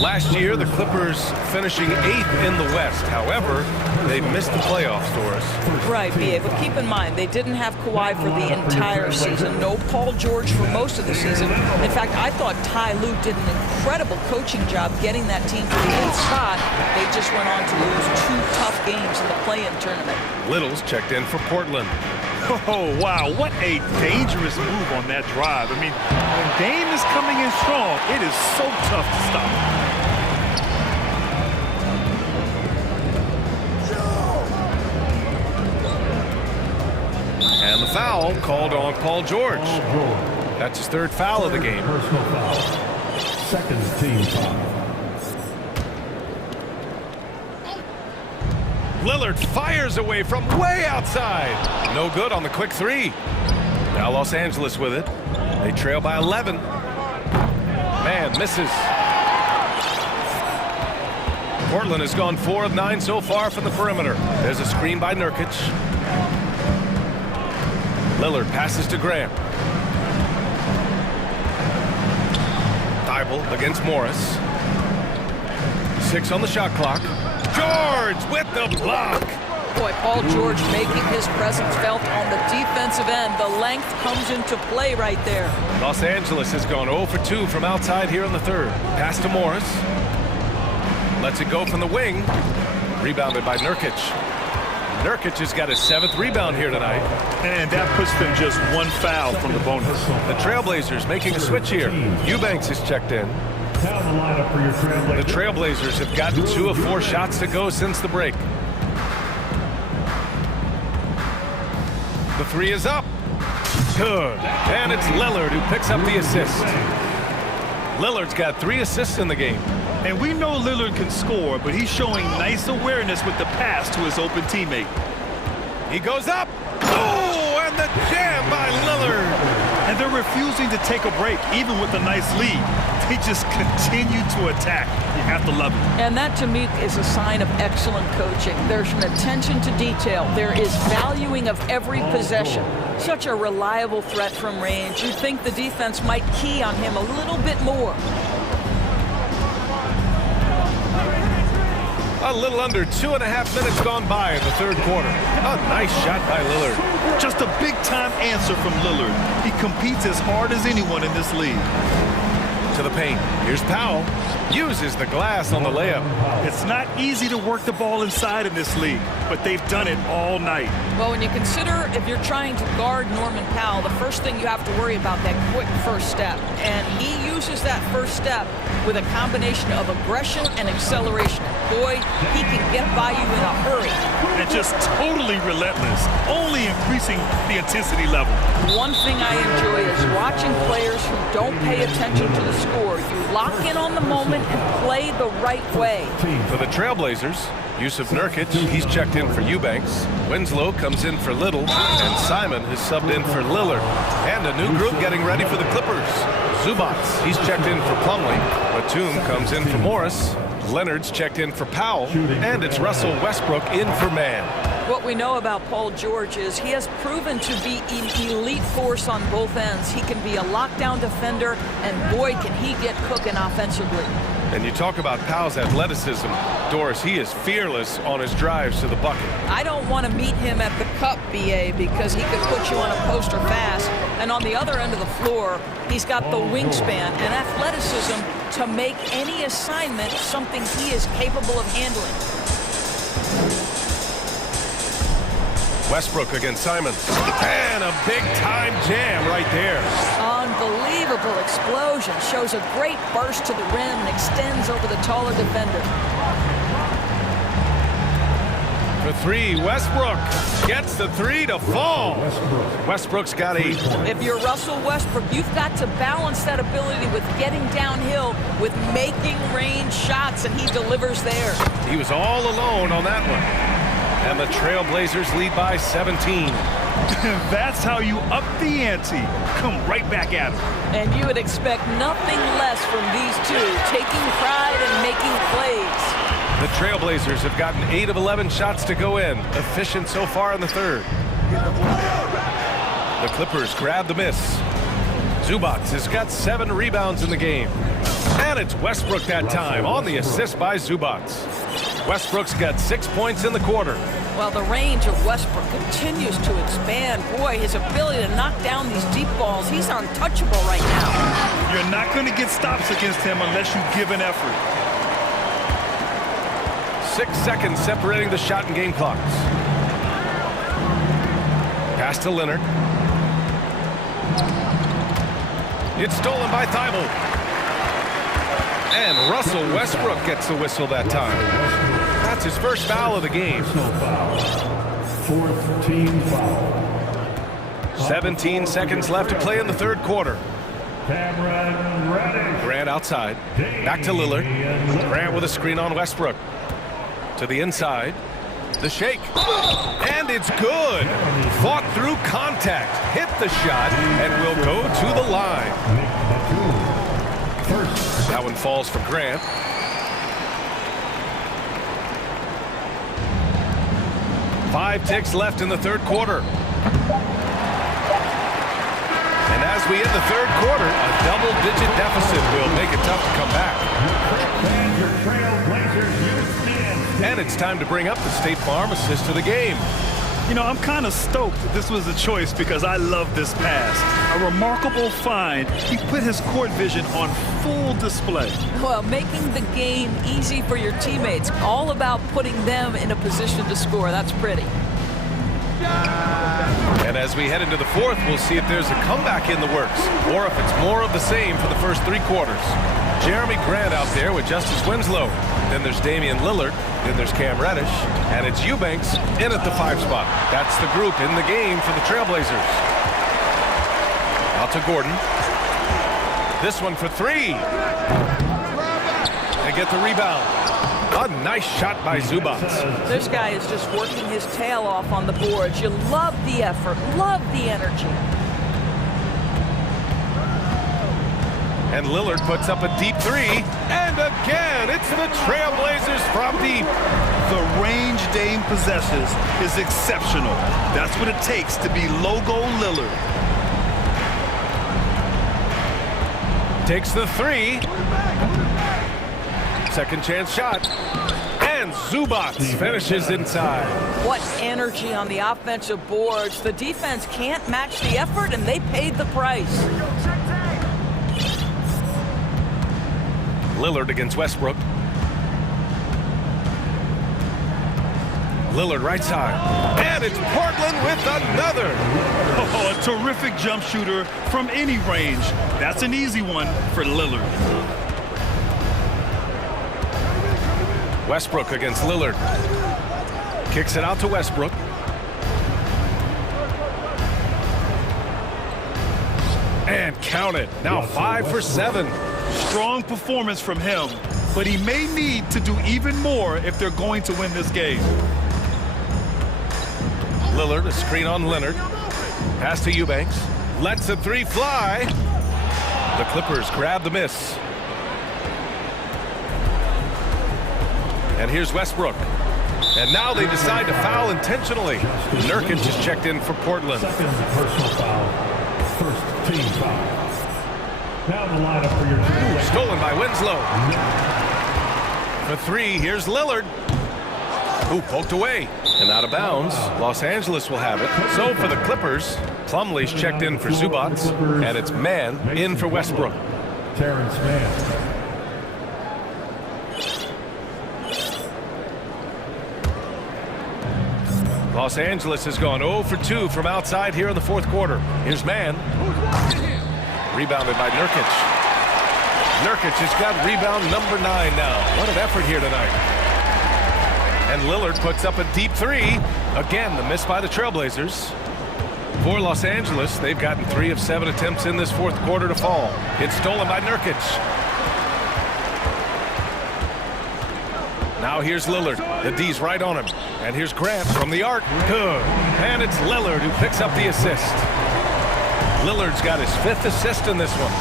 Last year, the Clippers finishing 8th in the West. However, they missed the playoffs, Doris. Right, B.A., but keep in mind, they didn't have Kawhi for the entire season. No Paul George for most of the season. In fact, I thought Ty Lue did an incredible coaching job getting that team to the 8th spot. They just went on to lose 2 tough games in the play-in tournament. Little's checked in for Portland. Oh, wow, what a dangerous move on that drive. I mean, when Dame is coming in strong, it is so tough to stop. And the foul called on Paul George. That's his 3rd foul of the game. Personal foul. 2nd team foul. Lillard fires away from way outside. No good on the quick 3. Now Los Angeles with it. They trail by 11. Man misses. Portland has gone 4 of 9 so far from the perimeter. There's a screen by Nurkic. Lillard passes to Graham. Thibault against Morris. 6 on the shot clock. George with the block. Boy, Paul George making his presence felt on the defensive end. The length comes into play right there. Los Angeles has gone 0 for 2 from outside here in the 3rd. Pass to Morris. Lets it go from the wing. Rebounded by Nurkic. Nurkic has got his 7th rebound here tonight. And that puts them just 1 foul from the bonus. The Trailblazers making a switch here. Eubanks is checked in. Down the lineup for your Trailblazers. The Trailblazers have gotten 2 of 4 shots to go since the break. The 3 is up. Good. And it's Lillard who picks up the assist. Lillard's got 3 assists in the game. And we know Lillard can score, but he's showing nice awareness with the pass to his open teammate. He goes up. Oh, and the jam by Lillard. And they're refusing to take a break, even with a nice lead. They just continue to attack. You have to love it. And that, to me, is a sign of excellent coaching. There's an attention to detail. There is valuing of every possession. Such a reliable threat from range. You'd think the defense might key on him a little bit more. A little under 2.5 minutes gone by in the 3rd quarter. A nice shot by Lillard. Just a big-time answer from Lillard. He competes as hard as anyone in this league. To the paint. Here's Powell. Uses the glass on the layup. It's not easy to work the ball inside in this league, but they've done it all night. Well, when you consider if you're trying to guard Norman Powell, the first thing you have to worry about that quick first step. And he uses that first step with a combination of aggression and acceleration. Boy, he can get by you in a hurry. And just totally relentless, only increasing the intensity level. One thing I enjoy is watching players who don't pay attention to the score. You lock in on the moment and play the right way. For the Trailblazers, Yusuf Nurkic, he's checked in for Eubanks. Winslow comes in for Little, and Simon has subbed in for Lillard. And a new group getting ready for the Clippers. Zubats, he's checked in for Plumlee. Batum comes in for Morris. Leonard's checked in for Powell, and it's Russell Westbrook in for Mann. What we know about Paul George is he has proven to be an elite force on both ends. He can be a lockdown defender, and boy, can he get cooking offensively. And you talk about Powell's athleticism. Doris, he is fearless on his drives to the bucket. I don't want to meet him at the cup, BA, because he could put you on a poster fast. And on the other end of the floor, he's got the wingspan and athleticism to make any assignment something he is capable of handling. Westbrook against Simons. And a big-time jam right there. Unbelievable explosion. Shows a great burst to the rim and extends over the taller defender. For The three, Westbrook gets the three to fall. Westbrook's got 8. If you're Russell Westbrook, you've got to balance that ability with getting downhill, with making range shots, and he delivers there. He was all alone on that one. And the Trailblazers lead by 17. That's how you up the ante. Come right back at him. And you would expect nothing less from these two, taking pride and making plays. The Trailblazers have gotten 8 of 11 shots to go in. Efficient so far in the third. The Clippers grab the miss. Zubac has got 7 rebounds in the game. And it's Westbrook that time on the assist by Zubac. Westbrook's got 6 points in the quarter. Well, the range of Westbrook continues to expand. Boy, his ability to knock down these deep balls, he's untouchable right now. You're not going to get stops against him unless you give an effort. 6 seconds separating the shot and game clocks. Pass to Leonard. It's stolen by Thibault. And Russell Westbrook gets the whistle that time. That's his first foul of the game. 4th team foul. 17 seconds left to play in the third quarter. Grant outside. Back to Lillard. Grant with a screen on Westbrook. To the inside. The shake. And it's good. Fought through contact. Hit the shot and will go to the line. That one falls for Grant. Five ticks left in the third quarter. And as we end the third quarter, a double-digit deficit will make it tough to come back. And it's time to bring up the State Farm assist of the game. You know, I'm kind of stoked that this was a choice because I love this pass. A remarkable find. He put his court vision on full display. Well, making the game easy for your teammates. All about putting them in a position to score. That's pretty. And as we head into the fourth, we'll see if there's a comeback in the works or if it's more of the same for the first 3 quarters. Jeremy Grant out there with Justice Winslow. Then there's Damian Lillard. Then there's Cam Reddish. And it's Eubanks in at the 5 spot. That's the group in the game for the Trailblazers. Out to Gordon. This one for 3. They get the rebound. A nice shot by Zubac. This guy is just working his tail off on the boards. You love the effort, love the energy. And Lillard puts up a deep 3. And again, it's the Trailblazers from deep. The range Dame possesses is exceptional. That's what it takes to be logo Lillard. Takes the 3. Second chance shot. And Zubac finishes inside. What energy on the offensive boards. The defense can't match the effort, and they paid the price. Lillard against Westbrook. Lillard right side. And it's Portland with another. Oh, a terrific jump shooter from any range. That's an easy one for Lillard. Westbrook against Lillard. Kicks it out to Westbrook. And count it. Now 5 for 7. Strong performance from him, but he may need to do even more if they're going to win this game. Lillard, a screen on Leonard. Pass to Eubanks. Lets the 3 fly. The Clippers grab the miss. And here's Westbrook. And now they decide to foul intentionally. Nurkic is checked in for Portland. Second personal foul. First team foul. Now the lineup for your team. Stolen by Winslow. For 3, here's Lillard. Ooh, poked away. And out of bounds. Los Angeles will have it. So for the Clippers, Plumlee's checked in for Zubac. And it's Mann in for Westbrook. Terrence Mann. Los Angeles has gone 0 for 2 from outside here in the fourth quarter. Here's Mann. Rebounded by Nurkic. Nurkic has got rebound number 9 now. What an effort here tonight. And Lillard puts up a deep three. Again, the miss by the Trailblazers. For Los Angeles, they've gotten 3 of 7 attempts in this fourth quarter to fall. It's stolen by Nurkic. Now here's Lillard. The D's right on him. And here's Grant from the arc. Good. And it's Lillard who picks up the assist. Lillard's got his 5th assist in this one.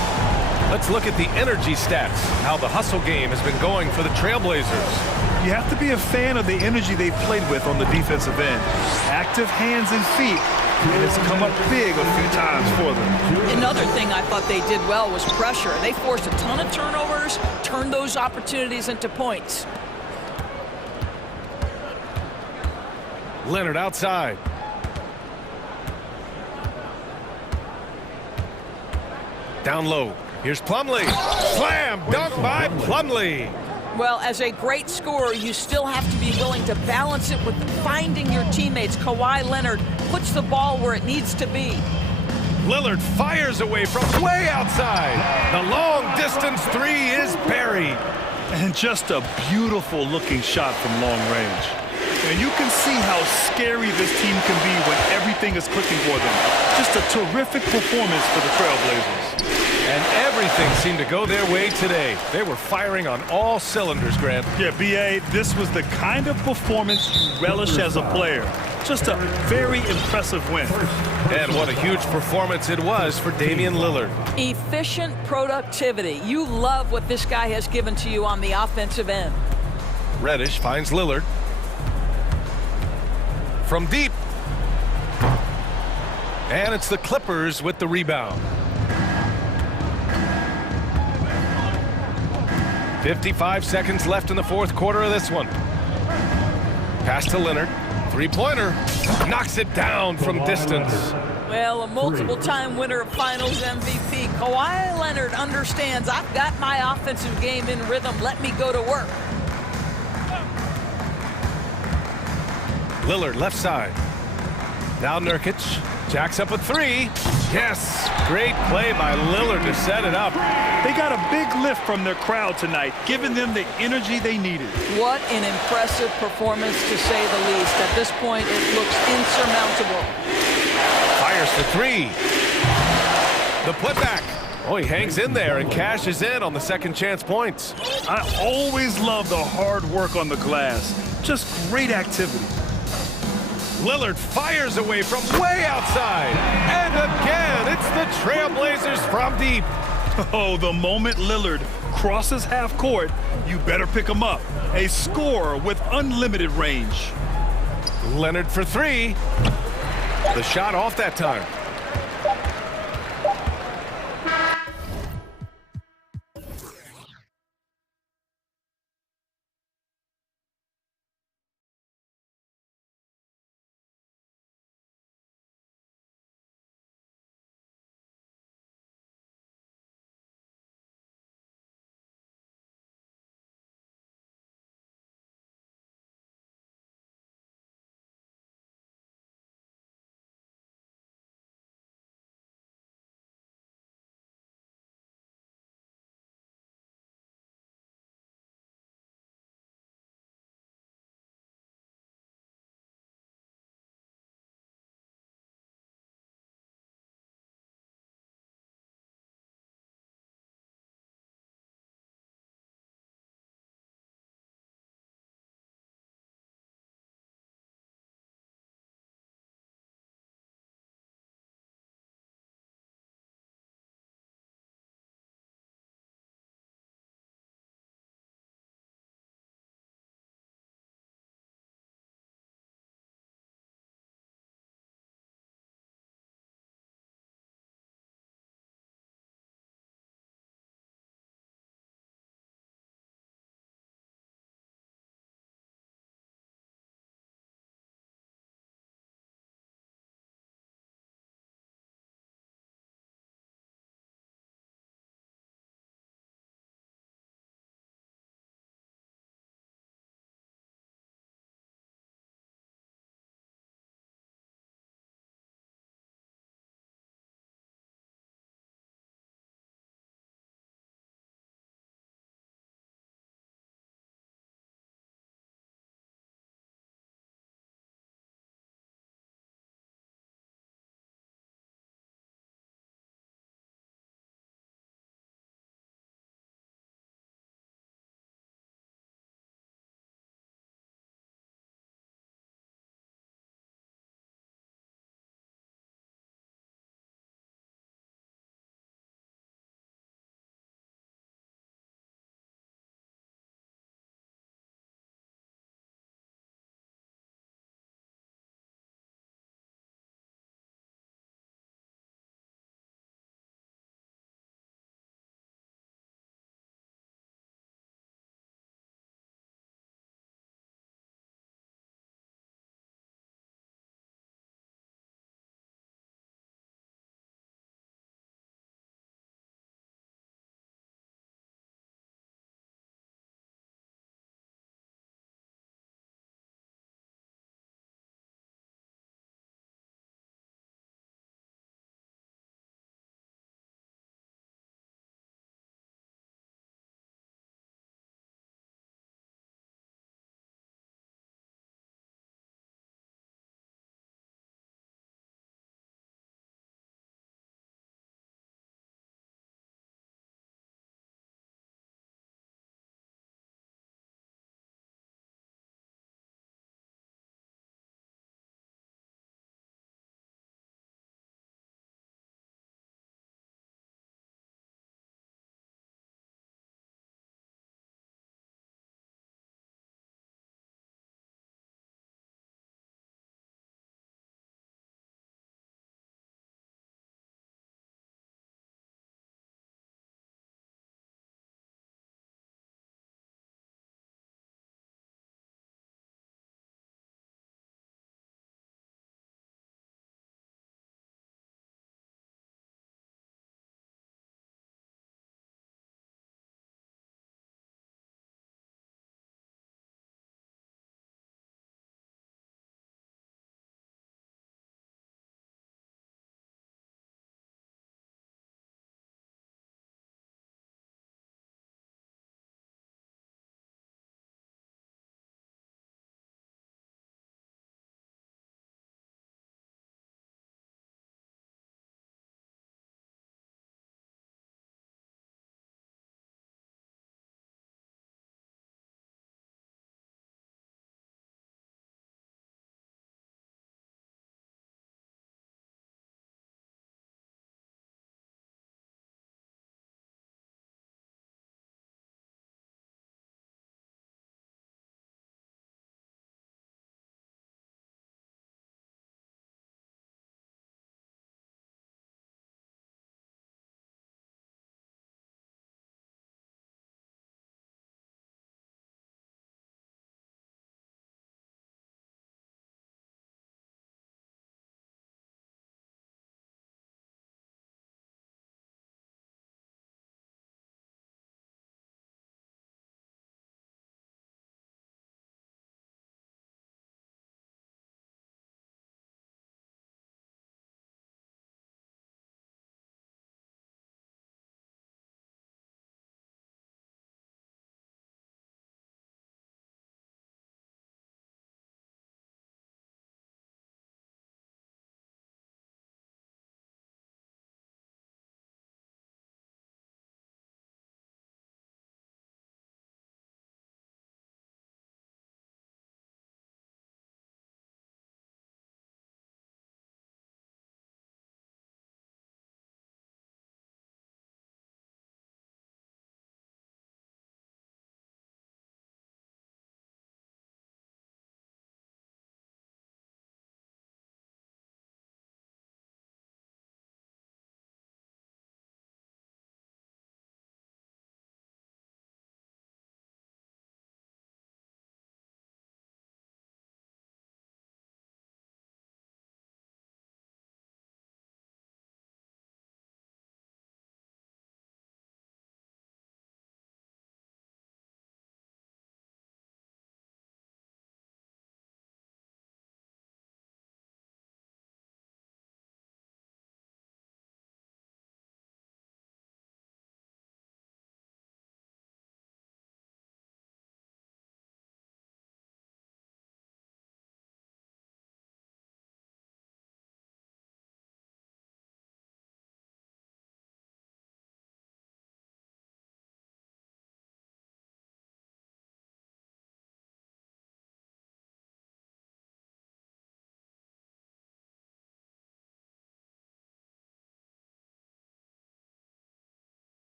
Let's look at the energy stats, how the hustle game has been going for the Trailblazers. You have to be a fan of the energy they've played with on the defensive end. Active hands and feet, and it's come up big a few times for them. Another thing I thought they did well was pressure. They forced a ton of turnovers, turned those opportunities into points. Leonard outside. Down low. Here's Plumlee. Slam dunk by Plumlee. Well, as a great scorer, you still have to be willing to balance it with finding your teammates. Kawhi Leonard puts the ball where it needs to be. Lillard fires away from way outside. The long distance three is buried. And just a beautiful looking shot from long range. And you can see how scary this team can be when everything is clicking for them. Just a terrific performance for the Trailblazers. And everything seemed to go their way today. They were firing on all cylinders, Grant. Yeah, B.A., this was the kind of performance you relish as a player. Just a very impressive win. And what a huge performance it was for Damian Lillard. Efficient productivity. You love what this guy has given to you on the offensive end. Reddish finds Lillard. From deep. And it's the Clippers with the rebound. 55 seconds left in the fourth quarter of this one. Pass to Leonard. Three-pointer. Knocks it down from distance. Well, a multiple-time winner of Finals MVP, Kawhi Leonard understands I've got my offensive game in rhythm. Let me go to work. Lillard left side. Now Nurkic. Jacks up a three. Yes, great play by Lillard to set it up. They got a big lift from their crowd tonight, giving them the energy they needed. What an impressive performance, to say the least. At this point, it looks insurmountable. Fires for three. The putback. Oh, he hangs in there and cashes in on the second chance points. I always love the hard work on the glass. Just great activity. Lillard fires away from way outside. And again, it's the Trailblazers from deep. Oh, the moment Lillard crosses half court, you better pick him up. A scorer with unlimited range. Leonard for three. The shot off that time.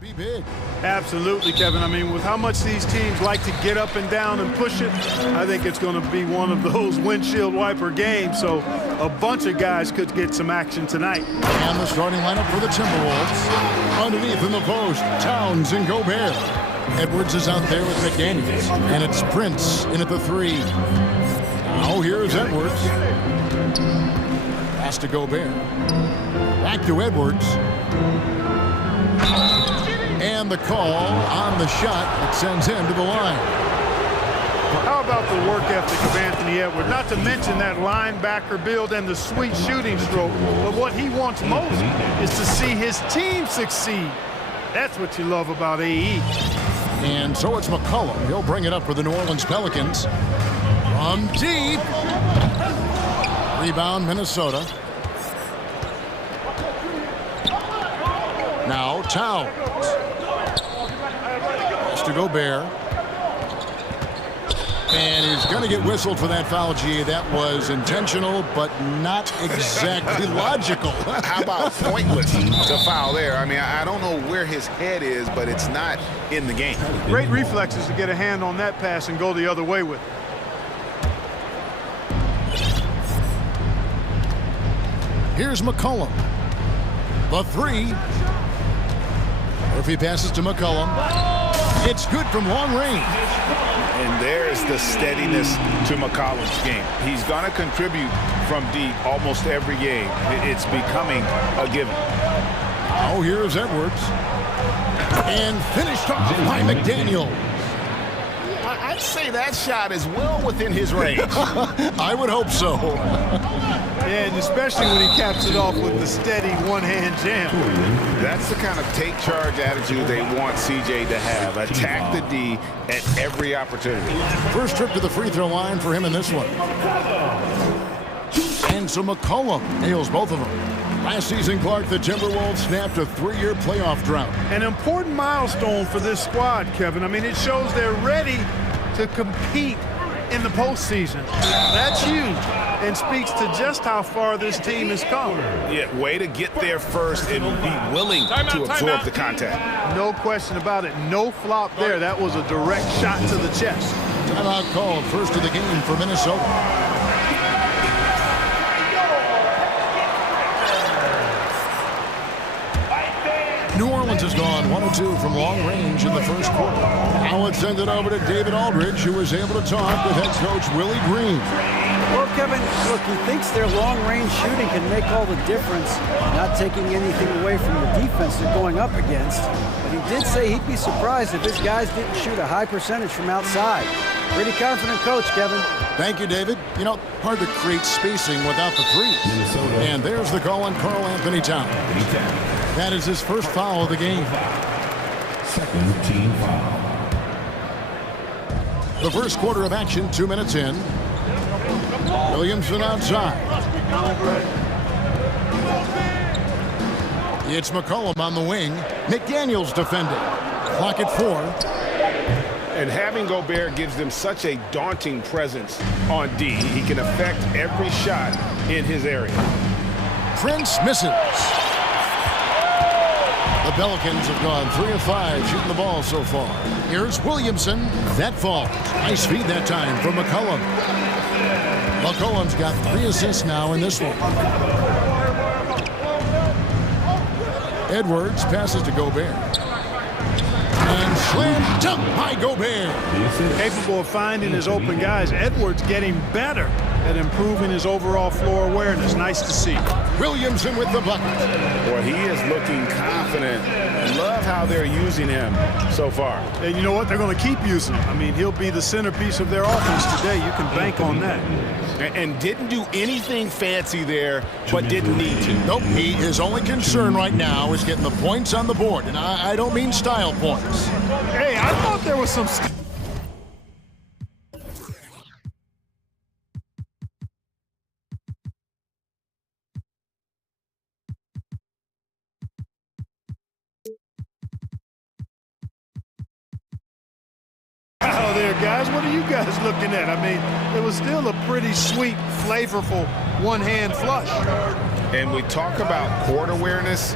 Be big. Absolutely, Kevin. I mean, with how much these teams like to get up and down and push it, I think it's going to be one of those windshield wiper games. So a bunch of guys could get some action tonight. And the starting lineup for the Timberwolves. Underneath in the post, Towns and Gobert. Edwards is out there with McDaniels. And it's Prince in at the 3. Now here's Edwards. Pass to Gobert. Back to Edwards. And the call on the shot that sends him to the line. How about the work ethic of Anthony Edwards? Not to mention that linebacker build and the sweet shooting stroke. But what he wants most is to see his team succeed. That's what you love about AE. And so it's McCollum. He'll bring it up for the New Orleans Pelicans. From deep. Rebound, Minnesota. Now Towns. Pass to Gobert. And he's going to get whistled for that foul, G. That was intentional, but not exactly logical. How about pointless to foul there? I mean, I don't know where his head is, but it's not in the game. Great reflexes to get a hand on that pass and go the other way with it. Here's McCollum. The 3. Murphy passes to McCollum. It's good from long range. And there's the steadiness to McCollum's game. He's going to contribute from deep almost every game. It's becoming a given. Now here's Edwards. And finished off by McDaniel. I'd say that shot is well within his range. I would hope so. And especially when he caps it off with the steady one-hand jam. That's the kind of take charge attitude they want CJ to have. Attack the D at every opportunity. First trip to the free throw line for him in this one. And so McCollum nails both of them. Last season, Clark, the Timberwolves snapped a 3-year playoff drought. An important milestone for this squad, Kevin. I mean, it shows they're ready to compete in the postseason. That's huge and speaks to just how far this team has come. Yeah, way to get there first and be willing to absorb the contact. No question about it. No flop there. That was a direct shot to the chest. Timeout called, first of the game for Minnesota. New Orleans has gone 1-2 from long range in the first quarter. Now let's send it over to David Aldridge, who was able to talk with head coach Willie Green. Well, Kevin, look, he thinks their long-range shooting can make all the difference, not taking anything away from the defense they're going up against. But he did say he'd be surprised if his guys didn't shoot a high percentage from outside. Pretty confident coach, Kevin. Thank you, David. You know, hard to create spacing without the threes. And there's the call on Karl Anthony Towns. That is his first foul of the game. Second team foul. The first quarter of action, 2 minutes in. Williamson outside. It's McCollum on the wing. McDaniels defending. Clock at 4. And having Gobert gives them such a daunting presence on D. He can affect every shot in his area. Prince misses. The Pelicans have gone 3 of 5 shooting the ball so far. Here's Williamson. That falls. Nice feed that time from McCollum. McCollum's got 3 assists now in this one. Edwards passes to Gobert. And slam dunk by Gobert. Capable of finding his open guys. Edwards getting better at improving his overall floor awareness. Nice to see. Williamson with the bucket. Boy, he is looking confident. Love how they're using him so far. And you know what? They're going to keep using him. I mean, he'll be the centerpiece of their offense today. You can bank on that. And didn't do anything fancy there, but didn't need to. Nope, his only concern right now is getting the points on the board. And I don't mean style points. Hey, I thought there was some... Oh, there, guys. What are you guys looking at? I mean, it was still a pretty sweet, flavorful one-hand flush. And we talk about court awareness.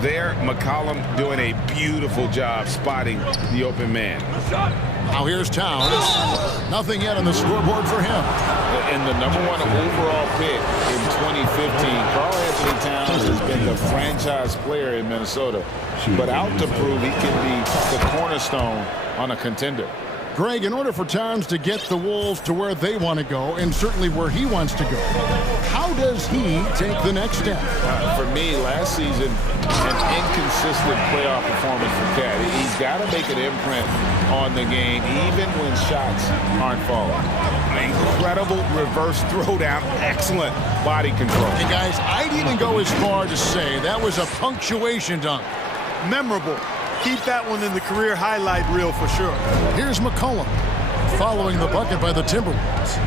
There, McCollum doing a beautiful job spotting the open man. Now here's Towns. Nothing yet on the scoreboard for him. And the #1 overall pick in 2015, Karl Anthony Towns has been the franchise player in Minnesota, but out to prove he can be the cornerstone on a contender. Greg, in order for Towns to get the Wolves to where they want to go, and certainly where he wants to go, how does he take the next step? For me, last season, an inconsistent playoff performance for Cat. He's got to make an imprint on the game, even when shots aren't falling. Incredible reverse throwdown, excellent body control. And guys, I'd even go as far to say that was a punctuation dunk. Memorable. Keep that one in the career highlight reel for sure. Here's McCollum following the bucket by the Timberwolves.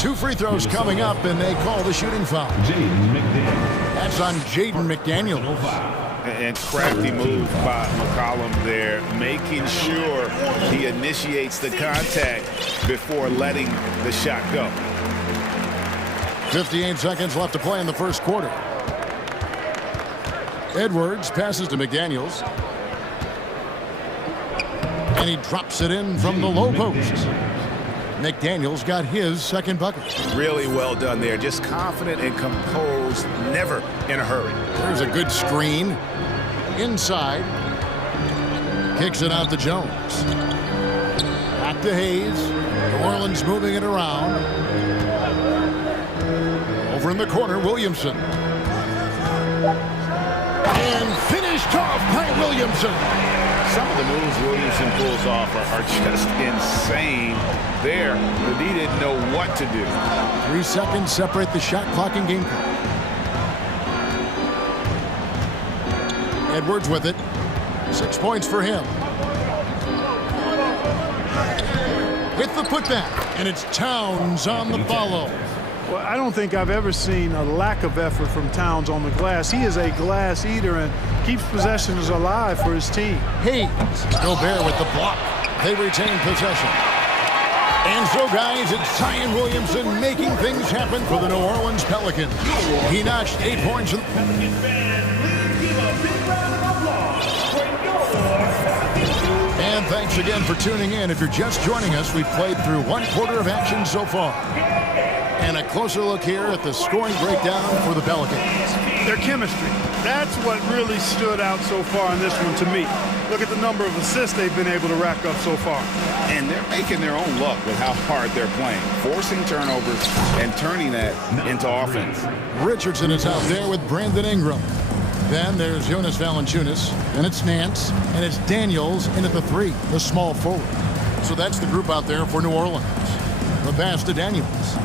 Two free throws coming up, and they call the shooting foul. That's on Jaden McDaniels. And crafty move by McCollum there, making sure he initiates the contact before letting the shot go. 58 seconds left to play in the first quarter. Edwards passes to McDaniels. And he drops it in from the low post. McDaniels got his second bucket. Really well done there. Just confident and composed, never in a hurry. There's a good screen. Inside. Kicks it out to Jones. Back to Hayes. New Orleans moving it around. Over in the corner, Williamson. And finished off by Williamson. Some of the moves Williamson pulls off are just insane there, but he didn't know what to do. 3 seconds separate the shot clock and game clock. Edwards with it. 6 points for him. With the putback, and it's Towns on the follow. Well, I don't think I've ever seen a lack of effort from Towns on the glass. He is a glass eater and keeps possessions alive for his team. Hayes, Gobert with the block. They retain possession. And so, guys, it's Zion Williamson making things happen for the New Orleans Pelicans. He notched 8 points. And thanks again for tuning in. If you're just joining us, we've played through 1 quarter of action so far. And a closer look here at the scoring breakdown for the Pelicans. Their chemistry. That's what really stood out so far in this one to me. Look at the number of assists they've been able to rack up so far. And they're making their own luck with how hard they're playing, forcing turnovers and turning that into offense. Richardson is out there with Brandon Ingram. Then there's Jonas Valanciunas, and it's Nance, and it's Daniels in at the 3, the small forward. So that's the group out there for New Orleans. The pass to Daniels.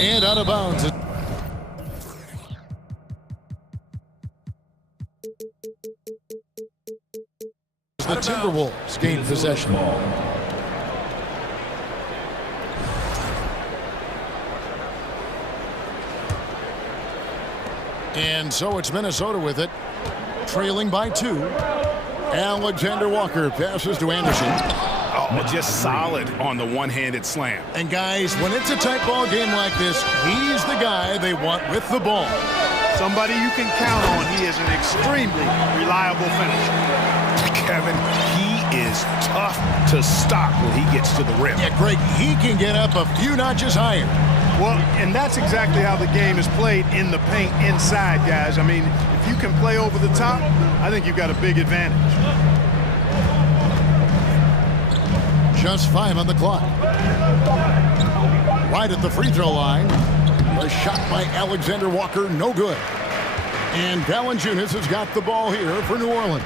And out of bounds. The Timberwolves gain possession. And so it's Minnesota with it, trailing by 2. Alexander Walker passes to Anderson. Oh, just solid on the one-handed slam. And guys, when it's a tight ball game like this, he's the guy they want with the ball. Somebody you can count on. He is an extremely reliable finisher. Kevin, he is tough to stop when he gets to the rim. Yeah, Greg, he can get up a few notches higher. Well, and that's exactly how the game is played in the paint inside, guys. I mean, if you can play over the top, I think you've got a big advantage. Just 5 on the clock. Right at the free throw line. A shot by Alexander Walker, no good. And Valanciunas has got the ball here for New Orleans.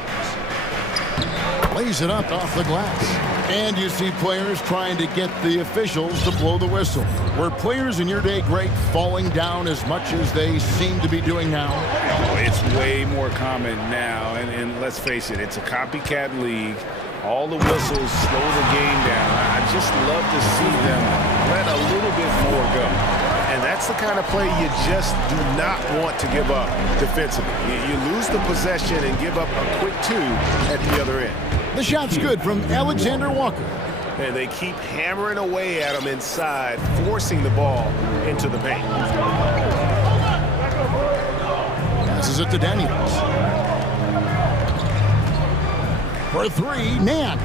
Lays it up off the glass. And you see players trying to get the officials to blow the whistle. Were players in your day, Greg, falling down as much as they seem to be doing now? Oh, it's way more common now. And let's face it, it's a copycat league. All the whistles slow the game down. I just love to see them let a little bit more go. And that's the kind of play you just do not want to give up defensively. You lose the possession and give up a quick 2 at the other end. The shot's good from Alexander Walker. and they keep hammering away at him inside, forcing the ball into the paint. Passes it to Daniels. For three, Nance.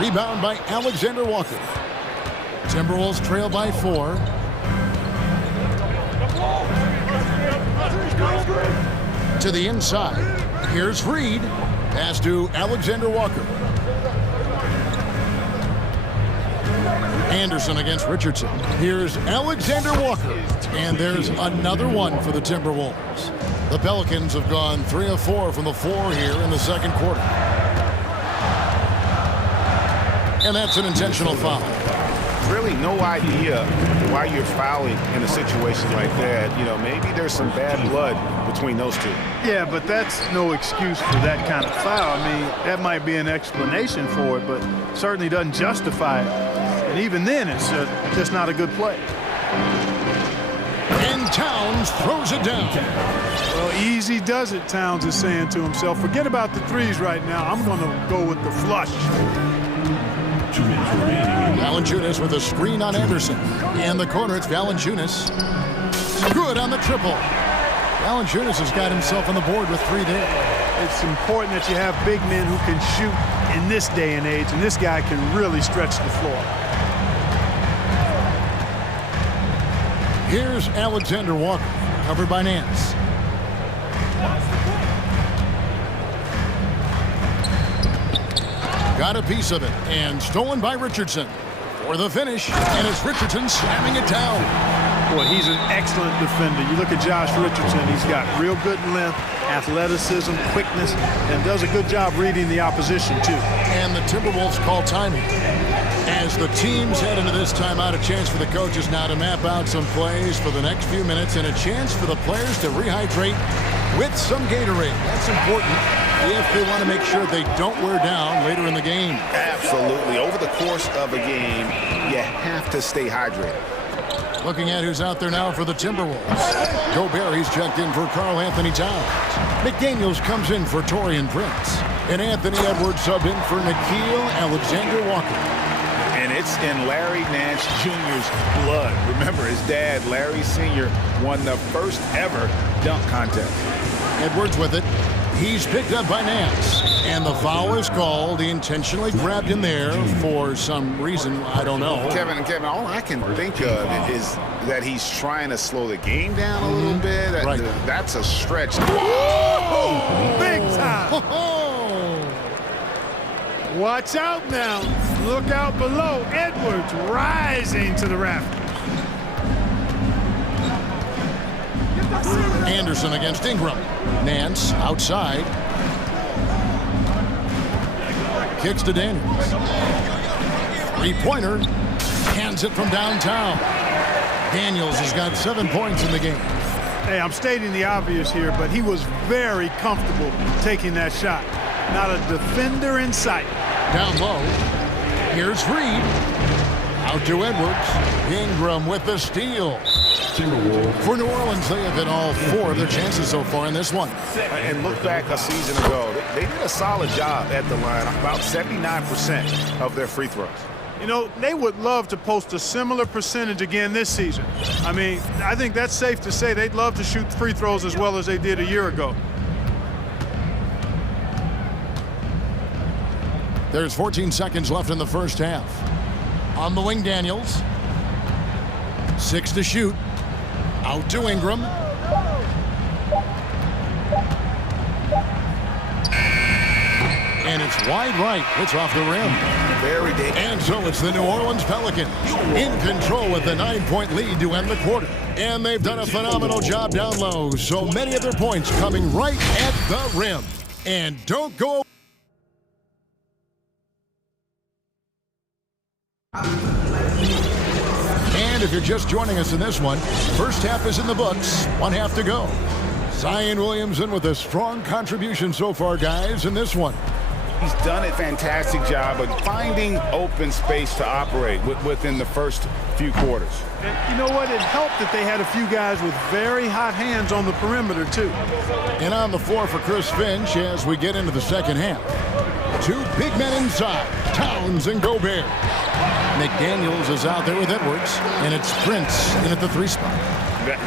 Rebound by Alexander Walker. Timberwolves trail by 4. To the inside. Here's Reed. Pass to Alexander Walker. Anderson against Richardson. Here's Alexander Walker. And there's another one for the Timberwolves. The Pelicans have gone 3 of 4 from the floor here in the second quarter. And that's an intentional foul. Really no idea why you're fouling in a situation like that. You know, maybe there's some bad blood between those two. Yeah, but that's no excuse for that kind of foul. I mean, that might be an explanation for it, but certainly doesn't justify it. And even then, it's just not a good play. And Towns throws it down. Well, easy does it, Towns is saying to himself. Forget about the threes right now. I'm going to go with the flush. Valanciunas with a screen on Anderson. In the corner, it's Valanciunas. Good on the triple. Valanciunas has got himself on the board with 3 there. It's important that you have big men who can shoot in this day and age, and this guy can really stretch the floor. Here's Alexander Walker, covered by Nance. Got a piece of it, and stolen by Richardson. For the finish, and it's Richardson slamming it down. Boy, he's an excellent defender. You look at Josh Richardson, he's got real good length, athleticism, quickness, and does a good job reading the opposition, too. And the Timberwolves call timing. As the teams head into this timeout, a chance for the coaches now to map out some plays for the next few minutes and a chance for the players to rehydrate with some Gatorade. That's important if they want to make sure they don't wear down later in the game. Absolutely. Over the course of a game, you have to stay hydrated. Looking at who's out there now for the Timberwolves. Gobert, he's checked in for Karl Anthony Towns. McDaniels comes in for Taurean Prince. And Anthony Edwards sub in for Nickeil Alexander-Walker. And it's in Larry Nance Jr.'s blood. Remember, his dad, Larry Sr., won the first ever dunk contest. Edwards with it. He's picked up by Nance. And the foul is called. He intentionally grabbed him there for some reason. I don't know. Kevin, all I can think of is that he's trying to slow the game down a little bit. That's a stretch. Whoa! Big time! Watch out now. Look out below. Edwards rising to the rafters. Anderson against Ingram. Nance outside. Kicks to Daniels. Three-pointer. Hands it from downtown. Daniels has got 7 points in the game. Hey, I'm stating the obvious here, but he was very comfortable taking that shot. Not a defender in sight. Down low. Here's Reed. Out to Edwards. Ingram with the steal. For New Orleans, they have hit all 4 of their chances so far in this one. And look back a season ago. They did a solid job at the line, about 79% of their free throws. You know, they would love to post a similar percentage again this season. I mean, I think that's safe to say they'd love to shoot free throws as well as they did a year ago. There's 14 seconds left in the first half. On the wing, Daniels. 6 to shoot. Out to Ingram. And it's wide right. It's off the rim. Very dangerous. And so it's the New Orleans Pelicans in control with the 9-point lead to end the quarter. And they've done a phenomenal job down low. So many of their points coming right at the rim. And don't go. And if you're just joining us in this one, first half is in the books, 1 half to go. Zion Williamson with a strong contribution so far, guys, in this one. He's done a fantastic job of finding open space to operate within the first few quarters. And you know what? It helped that they had a few guys with very hot hands on the perimeter, too. And on the floor for Chris Finch as we get into the second half. Two big men inside, Towns and Gobert. McDaniels is out there with Edwards, and it's Prince in at the 3 spot.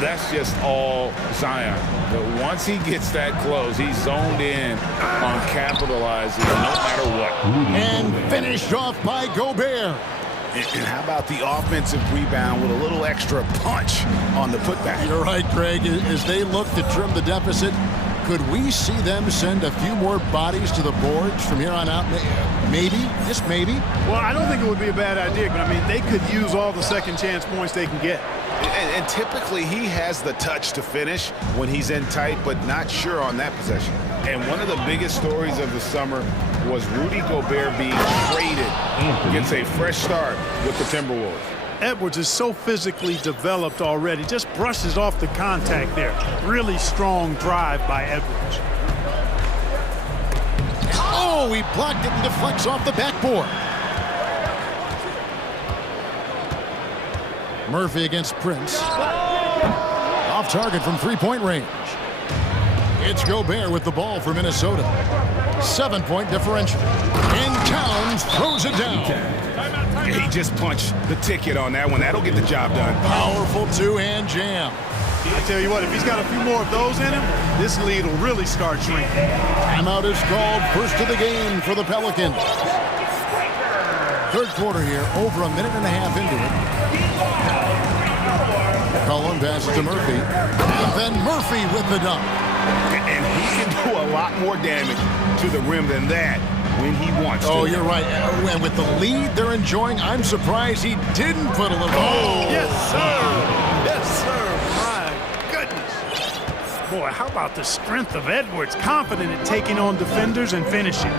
That's just all Zion. But once he gets that close, he's zoned in on capitalizing no matter what. And finished off by Gobert. And how about the offensive rebound with a little extra punch on the putback? You're right, Greg. As they look to trim the deficit, could we see them send a few more bodies to the boards from here on out? Maybe, just maybe. Well, I don't think it would be a bad idea, but I mean, they could use all the second chance points they can get. And typically he has the touch to finish when he's in tight, but not sure on that possession. And one of the biggest stories of the summer was Rudy Gobert being traded. Gets a fresh start with the Timberwolves. Edwards is so physically developed already. Just brushes off the contact there. Really strong drive by Edwards. Oh, he blocked it and deflects off the backboard. Murphy against Prince. Off target from 3-point range. It's Gobert with the ball for Minnesota. 7-point differential. And Towns throws it down. He just punched the ticket on that one. That'll get the job done. Powerful two-hand jam. I tell you what, if he's got a few more of those in him, this lead will really start shrinking. Timeout is called, first of the game for the Pelicans. Third quarter here, over a minute and a half into it. Cullen passes to Murphy. And then Murphy with the dunk. And he can do a lot more damage to the rim than that when he wants to. Oh, you're right. And with the lead they're enjoying, I'm surprised he didn't put a little... Oh! Yes, sir! Yes, sir! My goodness! Boy, how about the strength of Edwards? Confident at taking on defenders and finishing.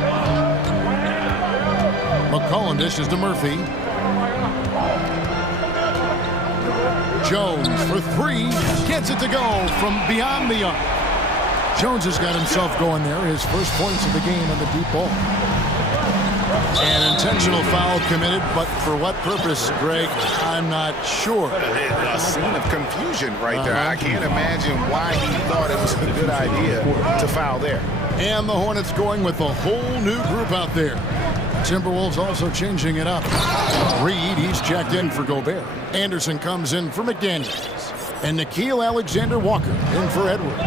McCollum dishes to Murphy. Jones for 3. Gets it to go from beyond the arc. Jones has got himself going there. His first points of the game on the deep ball. An intentional foul committed, but for what purpose, Greg, I'm not sure. A scene of confusion right there. I can't imagine why he thought it was a good idea to foul there. And the Hornets going with a whole new group out there. Timberwolves also changing it up. Reed, he's checked in for Gobert. Anderson comes in for McDaniels. And Nickeil Alexander-Walker in for Edwards.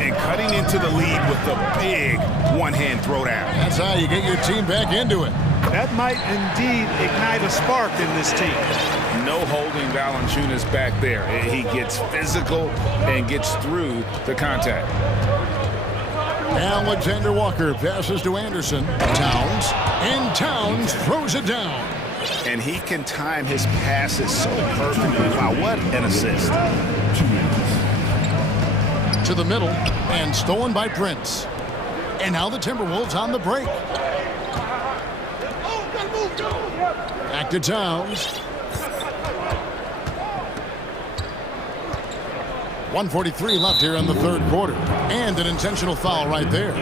And cutting into the lead with the big one-hand throwdown. That's how you get your team back into it. That might indeed ignite a spark in this team. No holding Valanciunas back there. He gets physical and gets through the contact. Alexander Walker passes to Anderson. Towns. And Towns throws it down. And he can time his passes so perfectly. Wow, what an assist. 2 minutes. To the middle, and stolen by Prince. And now the Timberwolves on the break. Back to Towns. 1:43 left here in the third quarter. And an intentional foul right there.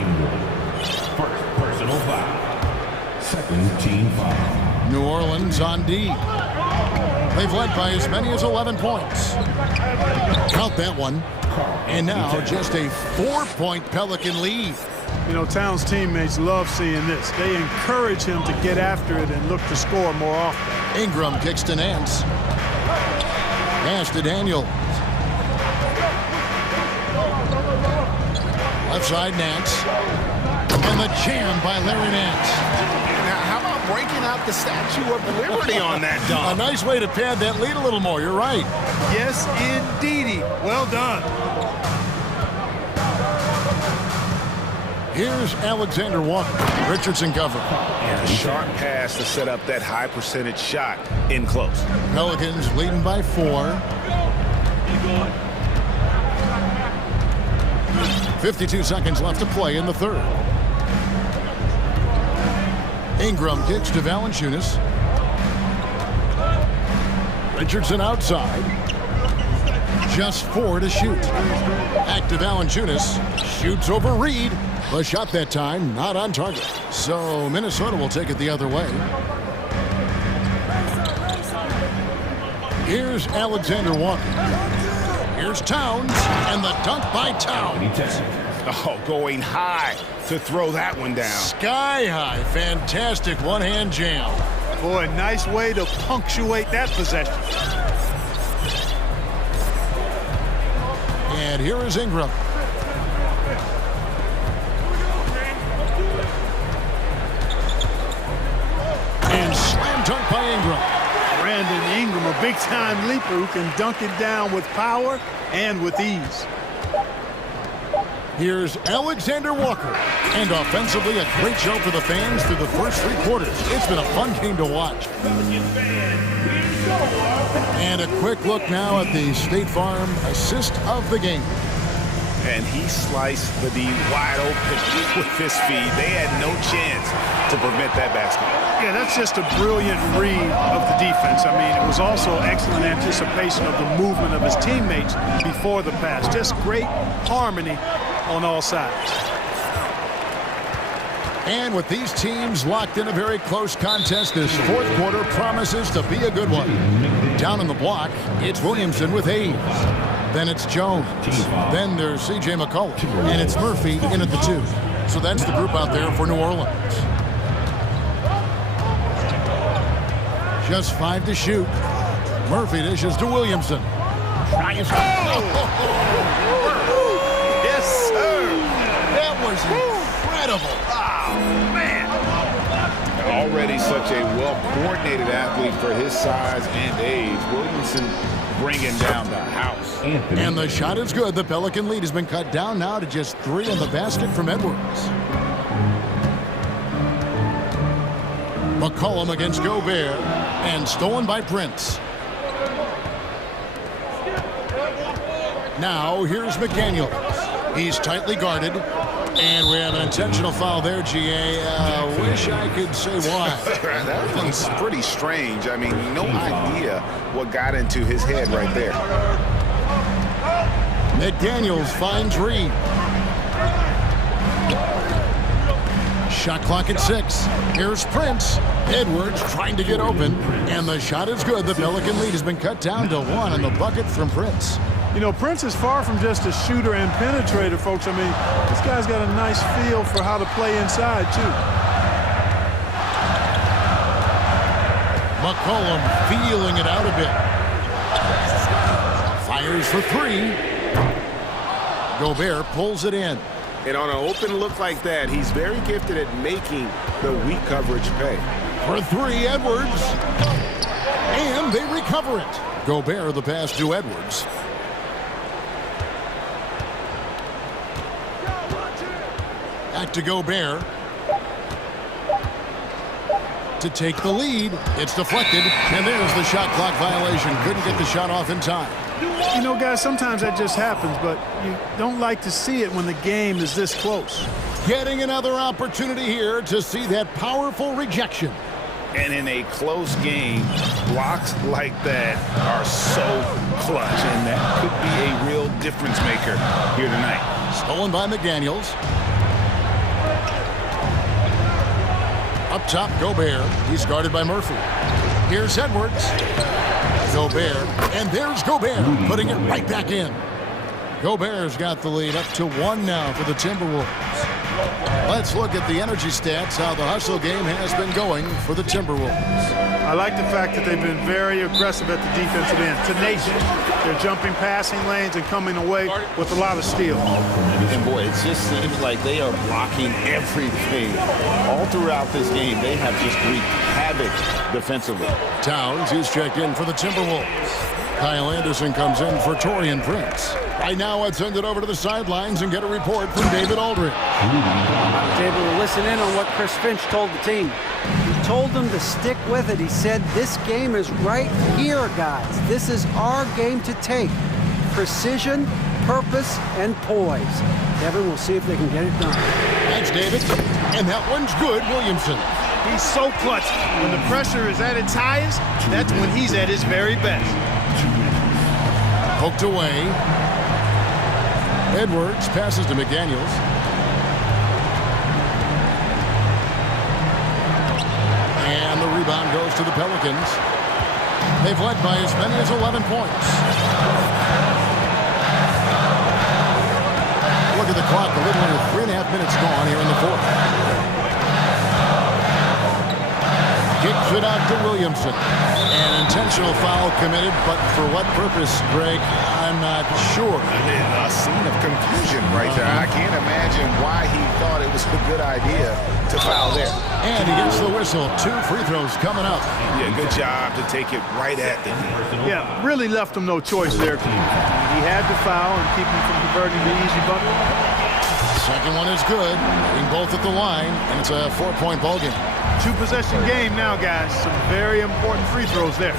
First personal foul. Second team foul. New Orleans on D. They've led by as many as 11 points. Count that one. And now just a 4-point Pelican lead. You know, Towns' teammates love seeing this. They encourage him to get after it and look to score more often. Ingram kicks to Nance. Pass to Daniel. Left side, Nance. And the jam by Larry Nance. Now, how about breaking out the Statue of Liberty on that dunk? A nice way to pad that lead a little more. You're right. Yes, indeedy. Well done. Here's Alexander Walker. Richardson cover. And a sharp pass to set up that high percentage shot in close. Pelicans leading by 4. 52 seconds left to play in the third. Ingram kicks to Valanciunas. Richardson outside. Just 4 to shoot. Back to Valanciunas. Shoots over Reed. The shot that time not on target. So Minnesota will take it the other way. Here's Alexander Walker. Here's Towns, and the dunk by Towns. Oh, going high to throw that one down. Sky high. Fantastic one-hand jam. Boy, nice way to punctuate that possession. And here is Ingram. And slam dunk by Ingram. Brandon Ingram, a big-time leaper who can dunk it down with power and with ease. Here's Alexander Walker. And offensively, a great show for the fans through the first 3 quarters. It's been a fun game to watch. And a quick look now at the State Farm assist of the game. And he sliced the D wide open with his feed. They had no chance to prevent that basket. Yeah, that's just a brilliant read of the defense. I mean, it was also excellent anticipation of the movement of his teammates before the pass. Just great harmony on all sides. And with these teams locked in a very close contest, this 4th quarter promises to be a good one. Down on the block, it's Williamson with Hayes. Then it's Jones. Then there's C.J. McCullough. And it's Murphy in at the 2. So that's the group out there for New Orleans. Just 5 to shoot. Murphy dishes to Williamson. Yes, sir. That was incredible. Already such a well-coordinated athlete for his size and age. Williamson bringing down the house. And the shot is good. The Pelican lead has been cut down now to just 3 in the basket from Edwards. McCollum against Gobert, and stolen by Prince. Now here's McDaniels. He's tightly guarded, and we have an intentional foul there, GA. Wish I could say why. That one's pretty strange. I mean, no idea what got into his head right there. McDaniels finds Reed. Shot clock at 6. Here's Prince. Edwards trying to get open, and the shot is good. The Pelican lead has been cut down to 1 on the bucket from Prince. You know, Prince is far from just a shooter and penetrator, folks. I mean, this guy's got a nice feel for how to play inside, too. McCollum feeling it out a bit. Fires for 3. Gobert pulls it in. And on an open look like that, he's very gifted at making the weak coverage pay. For 3, Edwards. And they recover it. Gobert the pass to Edwards. Back to Gobert. To take the lead. It's deflected. And there's the shot clock violation. Couldn't get the shot off in time. You know, guys, sometimes that just happens, but you don't like to see it when the game is this close. Getting another opportunity here to see that powerful rejection. And in a close game, blocks like that are so clutch, and that could be a real difference maker here tonight. Stolen by McDaniels. Up top, Gobert. He's guarded by Murphy. Here's Edwards. Gobert, and there's Gobert, putting it right back in. Gobert's got the lead up to 1 now for the Timberwolves. Let's look at the energy stats, how the hustle game has been going for the Timberwolves. I like the fact that they've been very aggressive at the defensive end, tenacious. They're jumping passing lanes and coming away with a lot of steal. And boy, it just seems like they are blocking everything. All throughout this game, they have just wreaked havoc defensively. Towns is checked in for the Timberwolves. Kyle Anderson comes in for Taurean Prince. Right now, let's send it over to the sidelines and get a report from David Aldridge. I was able to listen in on what Chris Finch told the team. He told them to stick with it. He said, this game is right here, guys. This is our game to take. Precision, purpose, and poise. Kevin, we'll see if they can get it done. Thanks, David. And that one's good, Williamson. He's so clutch. When the pressure is at its highest, that's when he's at his very best. Poked away. Edwards passes to McDaniels. And the rebound goes to the Pelicans. They've led by as many as 11 points. Look at the clock. A little under 3.5 minutes gone here in the fourth. Kicks it out to Williamson. An intentional foul committed, but for what purpose, Greg? I'm not sure. A scene of confusion right there. I can't imagine why he thought it was a good idea to foul there. And he gets the whistle. 2 free throws coming up. Yeah, good job to take it right at the end. Yeah, really left him no choice there. He had to foul and keep him from converting the easy bucket. Second one is good. Hitting both at the line, and it's a 4-point ball game. 2-possession game now, guys. Some very important free throws there.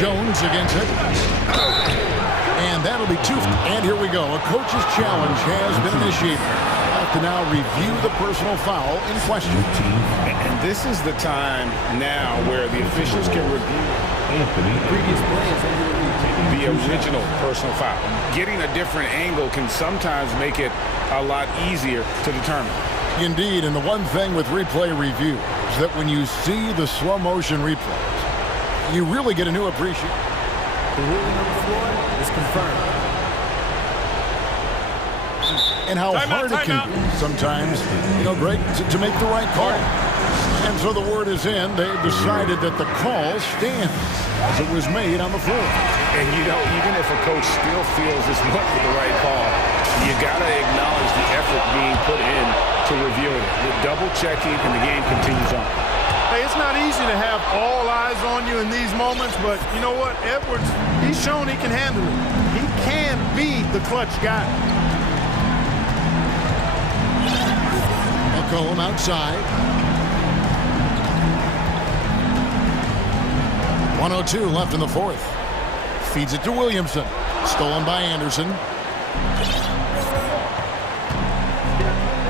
Jones against Edwards. And that'll be 2. And here we go. A coach's challenge has been initiated. To now review the personal foul in question. And this is the time now where the officials can review previous plays the original personal foul. Getting a different angle can sometimes make it a lot easier to determine. Indeed, and the one thing with replay review is that when you see the slow motion replays, you really get a new appreciation. The ruling on the floor is confirmed. And how hard it can be sometimes, Greg, to make the right call. And so the word is in. They've decided that the call stands as it was made on the floor. And, even if a coach still feels this wasn't the right call, you got to acknowledge the effort being put in to reviewing it. The double-checking, and the game continues on. Hey, it's not easy to have all eyes on you in these moments, but you know what? Edwards, he's shown he can handle it. He can be the clutch guy. McCollum outside. 1:02 left in the fourth. Feeds it to Williamson. Stolen by Anderson.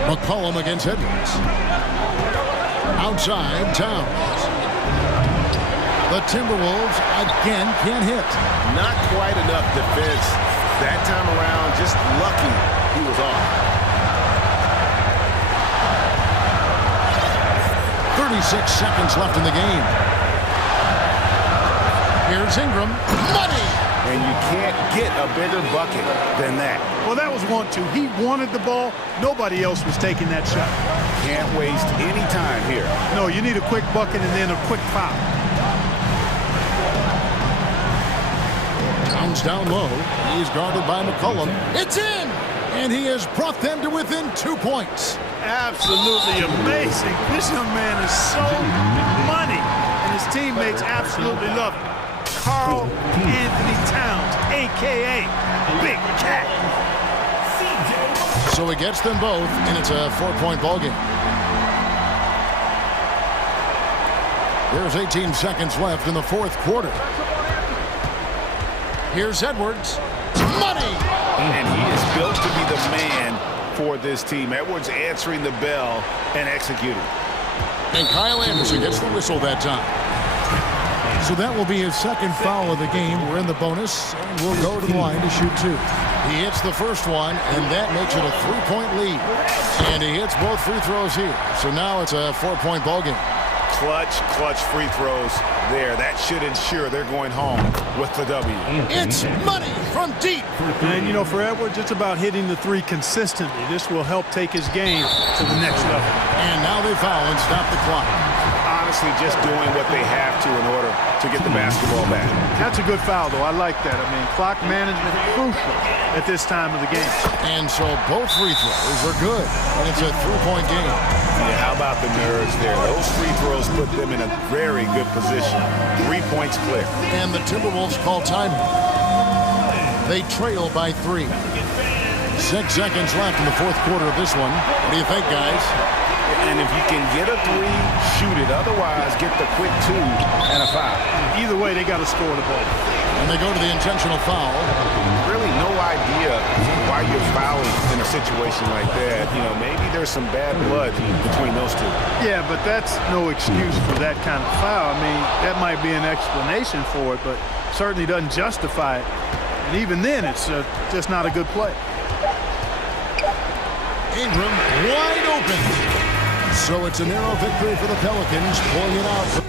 McCollum against Edwards. Outside, Towns. The Timberwolves again can't hit. Not quite enough defense that time around. Just lucky he was off. 36 seconds left in the game. Here's Ingram. Money! And you can't get a bigger bucket than that. Well, that was 1-2. He wanted the ball. Nobody else was taking that shot. Can't waste any time here. No, you need a quick bucket and then a quick foul. Towns down low. He's guarded by McCollum. It's in! And he has brought them to within 2 points. Absolutely amazing. This young man is so money, and his teammates absolutely love him. Karl Anthony Towns, a.k.a. Big Cat. So he gets them both, and it's a 4-point ball game. There's 18 seconds left in the fourth quarter. Here's Edwards. Money! And he is built to be the man for this team. Edwards answering the bell and executing. And Kyle Anderson gets the whistle that time. So that will be his second foul of the game. We're in the bonus, and we'll go to the line to shoot 2. He hits the first one, and that makes it a 3-point lead. And he hits both free throws here. So now it's a 4-point ball game. Clutch free throws there. That should ensure they're going home with the W. It's money from deep. And, for Edwards, it's about hitting the 3 consistently. This will help take his game to the next level. And now they foul and stop the clock. Honestly, just doing what they have to in order to get the basketball back. That's a good foul, though. I like that. Clock management crucial at this time of the game. And so both free throws are good. And it's a 3-point game. Yeah, how about the nerves there? Those free throws put them in a very good position. 3 points clear. And the Timberwolves call time. They trail by 3. 6 seconds left in the fourth quarter of this one. What do you think, guys? And if you can get a 3, shoot it. Otherwise, get the quick 2 and a foul. Either way, they got to score the ball. And they go to the intentional foul. Really no idea why you're fouling in a situation like that. Maybe there's some bad blood between those 2. Yeah, but that's no excuse for that kind of foul. That might be an explanation for it, but certainly doesn't justify it. And even then, it's just not a good play. Ingram wide open. So it's a narrow victory for the Pelicans, pulling it out.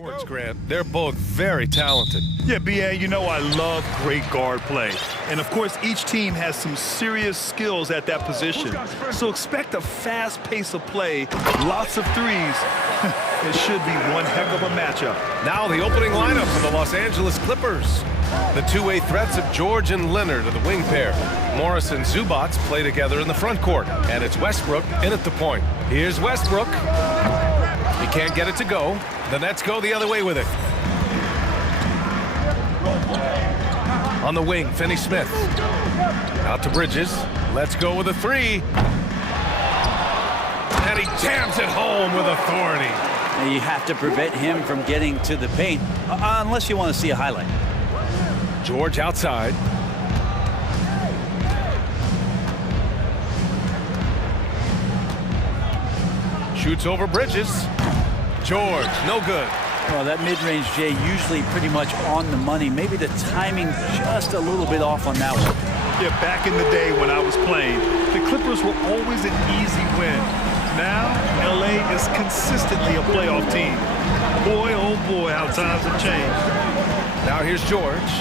courts, Grant. They're both very talented. Yeah, B.A., you know I love great guard play. And, of course, each team has some serious skills at that position. So expect a fast pace of play, lots of threes. It should be one heck of a matchup. Now the opening lineup for the Los Angeles Clippers. The two-way threats of George and Leonard are the wing pair. Morris and Zubats play together in the front court. And it's Westbrook in at the point. Here's Westbrook. He can't get it to go. The Nets go the other way with it. On the wing, Finney-Smith. Out to Bridges. Let's go with a three. And he jams it home with authority. And you have to prevent him from getting to the paint, unless you want to see a highlight. George outside. Shoots over Bridges. George, no good. Well, that mid-range, Jay, usually pretty much on the money. Maybe the timing just a little bit off on that one. Yeah, back in the day when I was playing, the Clippers were always an easy win. Now, L.A. is consistently a playoff team. Boy, oh boy, how times have changed. Now here's George.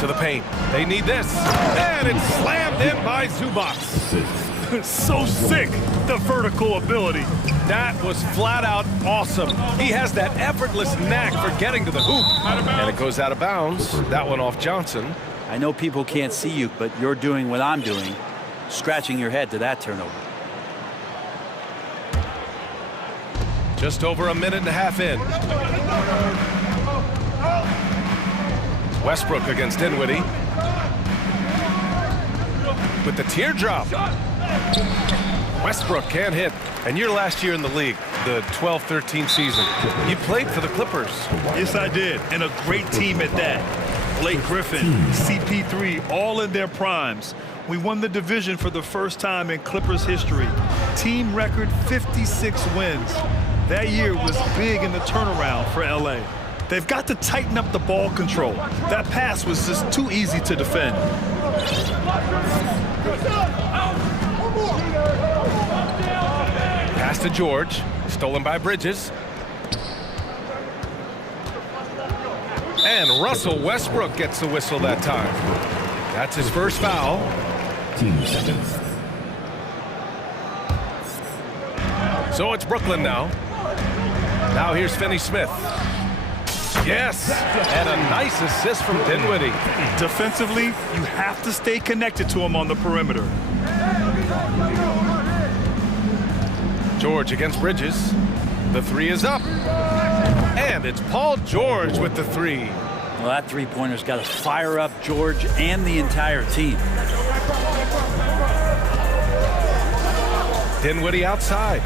To the paint. They need this. And it's slammed in by Zubats. So sick, the vertical ability. That was flat out awesome. He has that effortless knack for getting to the hoop. And it goes out of bounds. That one off Johnson. I know people can't see you, but you're doing what I'm doing, scratching your head to that turnover. Just over a minute and a half in. Westbrook against Dinwiddie. With the teardrop. Westbrook can't hit. And your last year in the league, the 12-13 season, you played for the Clippers. Yes, I did. And a great team at that. Blake Griffin, CP3, all in their primes. We won the division for the first time in Clippers history. Team record 56 wins. That year was big in the turnaround for LA. They've got to tighten up the ball control. That pass was just too easy to defend. Pass to George, stolen by Bridges. And Russell Westbrook gets the whistle that time. That's his first foul. 2 seconds. So it's Brooklyn now. Now here's Finney-Smith. Yes, and a nice assist from Dinwiddie. Defensively, you have to stay connected to him on the perimeter. George against Bridges. The three is up. And it's Paul George with the three. Well, that three-pointer's got to fire up George and the entire team. Dinwiddie outside.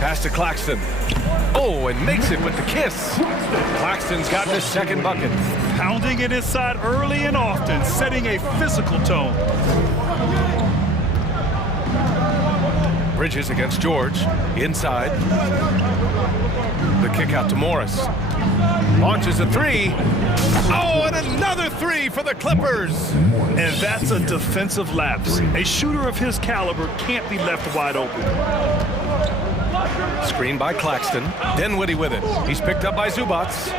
Pass to Claxton. Oh, and makes it with the kiss. Claxton's gotten his second bucket. Pounding it inside early and often, setting a physical tone. Bridges against George. Inside. The kick out to Morris. Launches a three. Oh, and another three for the Clippers. And that's a defensive lapse. A shooter of his caliber can't be left wide open. Screen by Claxton. Dinwiddie with it. He's picked up by Zubats.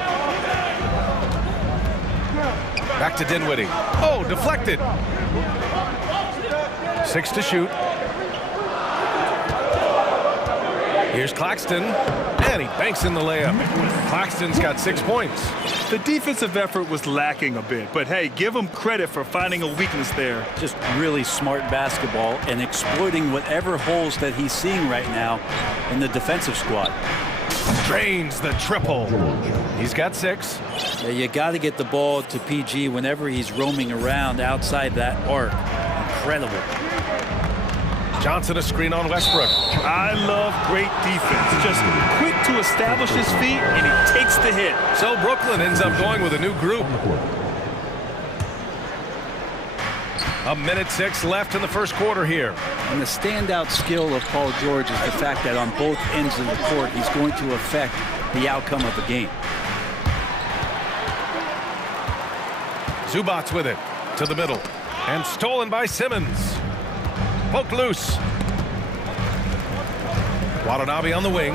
Back to Dinwiddie. Oh, deflected. 6 to shoot. Here's Claxton. And he banks in the layup. Claxton's got 6 points. The defensive effort was lacking a bit, but hey, give him credit for finding a weakness there. Just really smart basketball and exploiting whatever holes that he's seeing right now in the defensive squad. Drains the triple. He's got 6. Yeah, you got to get the ball to PG whenever he's roaming around outside that arc. Incredible. Johnson a screen on Westbrook. I love great defense. Just quick to establish his feet, and he takes the hit. So Brooklyn ends up going with a new group. A minute 6 left in the first quarter here. And the standout skill of Paul George is the fact that on both ends of the court, he's going to affect the outcome of the game. Zubats with it to the middle. And stolen by Simmons. Poked loose. Watanabe on the wing.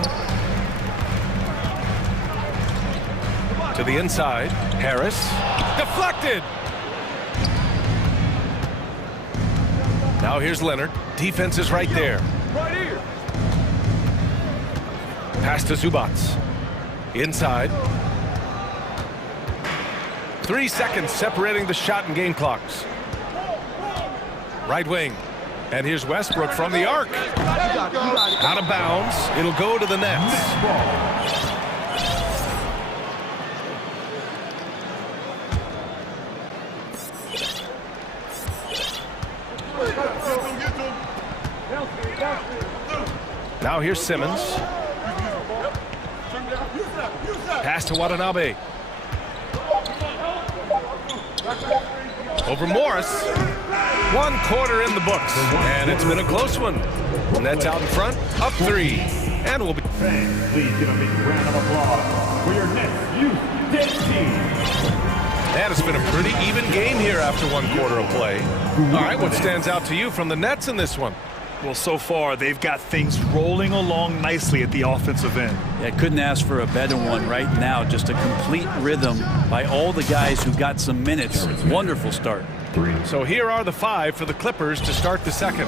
To the inside. Harris. Deflected. Now here's Leonard. Defense is right there. Right here. Pass to Zubats. Inside. 3 seconds separating the shot and game clocks. Right wing. And here's Westbrook from the arc. Out of bounds. It'll go to the Nets. Now here's Simmons. Pass to Watanabe. Over Morris. 1 quarter in the books. And it's been a close one. Nets out in front. Up 3. And we'll be... Fans, please give a big round of applause for your Nets Youth Dead Team. And it's been a pretty even game here after 1 quarter of play. All right, what stands out to you from the Nets in this one? Well, so far, they've got things rolling along nicely at the offensive end. Yeah, couldn't ask for a better one right now. Just a complete rhythm by all the guys who got some minutes. Wonderful start. So here are the 5 for the Clippers to start the second.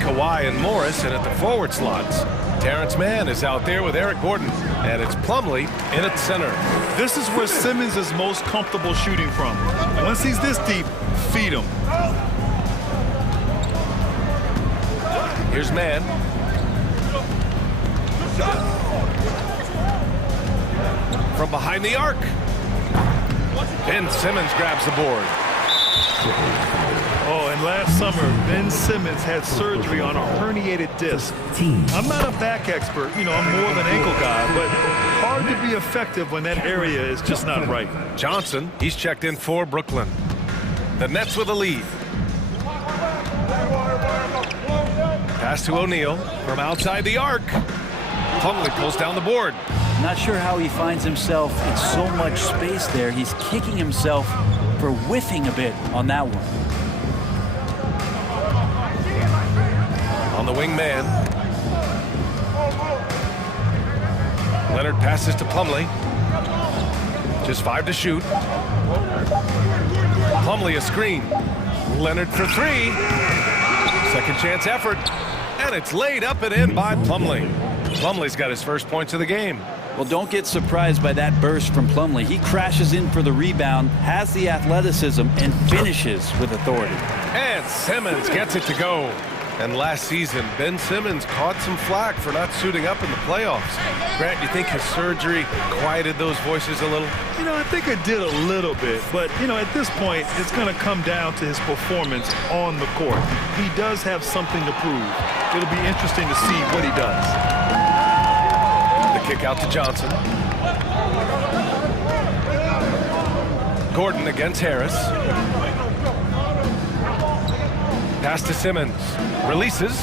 Kawhi and Morris, and at the forward slots, Terrence Mann is out there with Eric Gordon, and it's Plumlee in at center. This is where Simmons is most comfortable shooting from. Once he's this deep, feed him. Here's Mann. From behind the arc. Ben Simmons grabs the board. Oh, and last summer, Ben Simmons had surgery on a herniated disc. I'm not a back expert, I'm more of an ankle guy, but hard to be effective when that area is just not right. Johnson, he's checked in for Brooklyn. The Nets with a lead. Pass to O'Neal from outside the arc. Plumlee pulls down the board. Not sure how he finds himself in so much space there. He's kicking himself for whiffing a bit on that one. On the wing man. Leonard passes to Plumlee. Just 5 to shoot. Plumlee a screen. Leonard for 3. Second chance effort. And it's laid up and in by Plumlee. Plumlee's got his first points of the game. Well, don't get surprised by that burst from Plumlee. He crashes in for the rebound, has the athleticism, and finishes with authority. And Simmons gets it to go. And last season, Ben Simmons caught some flack for not suiting up in the playoffs. Grant, you think his surgery quieted those voices a little? I think it did a little bit, but, at this point, it's going to come down to his performance on the court. He does have something to prove. It'll be interesting to see what he does. The kick out to Johnson. Gordon against Harris. Pass to Simmons. Releases.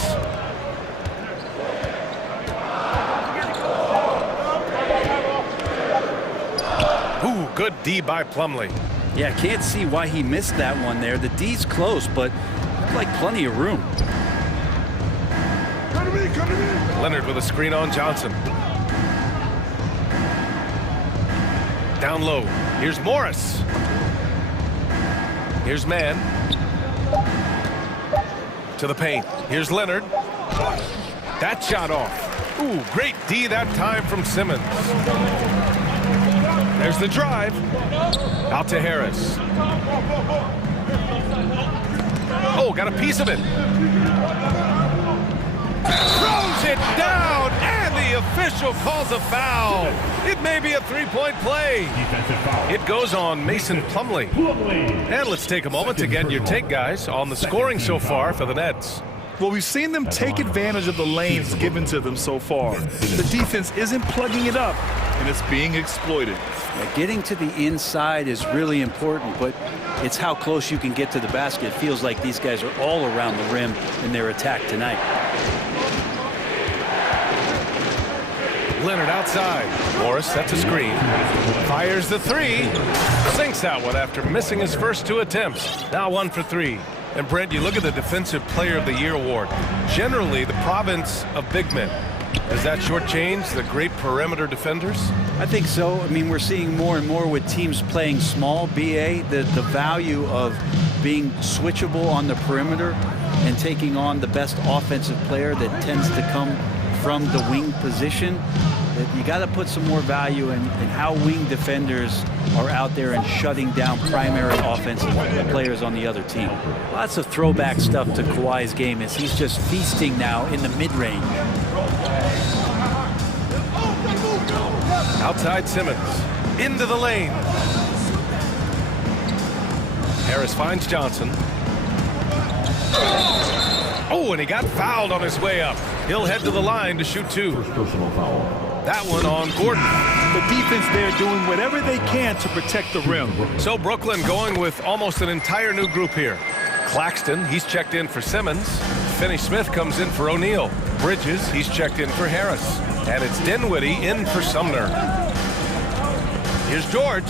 Ooh, good D by Plumlee. Yeah, can't see why he missed that one there. The D's close, but like plenty of room. Leonard with a screen on Johnson. Down low. Here's Morris. Here's Mann. To the paint. Here's Leonard. That shot off. Ooh, great D that time from Simmons. There's the drive. Out to Harris. Oh, got a piece of it. Throws it down, and the official calls a foul. It may be a three-point play. It goes on Mason Plumlee. And let's take a moment to get your take, guys, on the scoring so far for the Nets. Well, we've seen them take advantage of the lanes given to them so far. The defense isn't plugging it up, and it's being exploited. Yeah, getting to the inside is really important, but it's how close you can get to the basket. It feels like these guys are all around the rim in their attack tonight. Leonard outside. Morris sets a screen. Fires the 3. Sinks that one after missing his first 2 attempts. Now 1 for 3. And Brent, you look at the Defensive Player of the Year award. Generally the province of big men. Does that shortchange the great perimeter defenders? I think so. I mean, we're seeing more and more with teams playing small, BA, the value of being switchable on the perimeter and taking on the best offensive player that tends to come from the wing position. You got to put some more value in how wing defenders are out there and shutting down primary offensive players on the other team. Lots of throwback stuff to Kawhi's game as he's just feasting now in the mid-range. Outside Simmons, into the lane. Harris finds Johnson. Oh, and he got fouled on his way up. He'll head to the line to shoot two. Personal foul. That one on Gordon. The defense there doing whatever they can to protect the rim. So Brooklyn going with almost an entire new group here. Claxton, he's checked in for Simmons. Finney-Smith comes in for O'Neal. Bridges, he's checked in for Harris. And it's Dinwiddie in for Sumner. Here's George.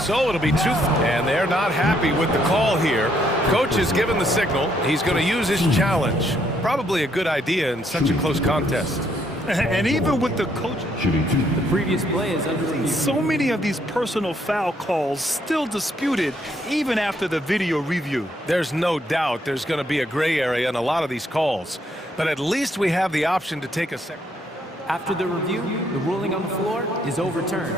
So it'll be two. And they're not happy with the call here. Coach has given the signal. He's going to use his challenge. Probably a good idea in such a close contest. And even with the coach, The previous play is under review. So many of these personal foul calls still disputed even after the video review. There's no doubt there's going to be a gray area in a lot of these calls. But at least we have the option to take a second. After the review, the ruling on the floor is overturned.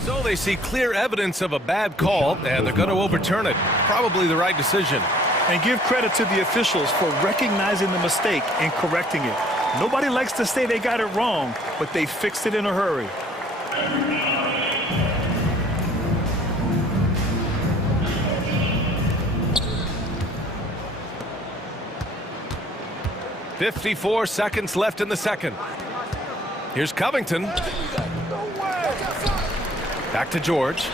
So they see clear evidence of a bad call, and they're going to overturn it. Probably the right decision. And give credit to the officials for recognizing the mistake and correcting it. Nobody likes to say they got it wrong, but they fixed it in a hurry. .54 seconds left in the second. Here's Covington. Back to George.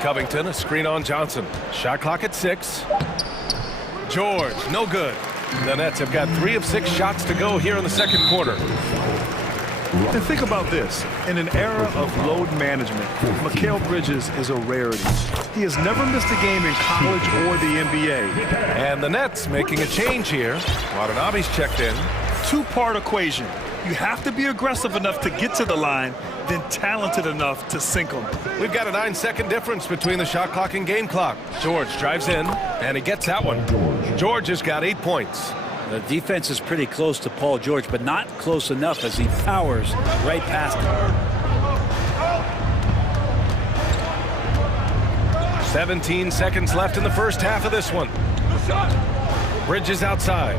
Covington, a screen on Johnson. Shot clock at 6. George, no good. The Nets have got 3 of 6 shots to go here in the second quarter. And think about this. In an era of load management, Mikal Bridges is a rarity. He has never missed a game in college or the NBA. And the Nets making a change here. Watanabe's checked in. Two-part equation. You have to be aggressive enough to get to the line, then talented enough to sink them. We've got a 9-second difference between the shot clock and game clock. George drives in, and he gets that one. George has got 8 points. The defense is pretty close to Paul George, but not close enough as he powers right past him. 17 seconds left in the first half of this one. Bridges outside.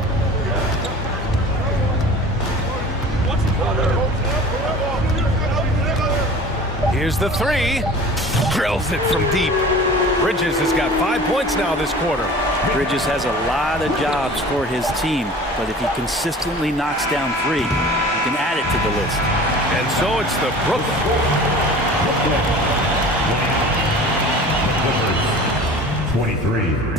Here's the 3. Drills it from deep. Bridges has got 5 points now this quarter. Bridges has a lot of jobs for his team, but if he consistently knocks down 3, he can add it to the list. And so it's the Brooklyn. 23.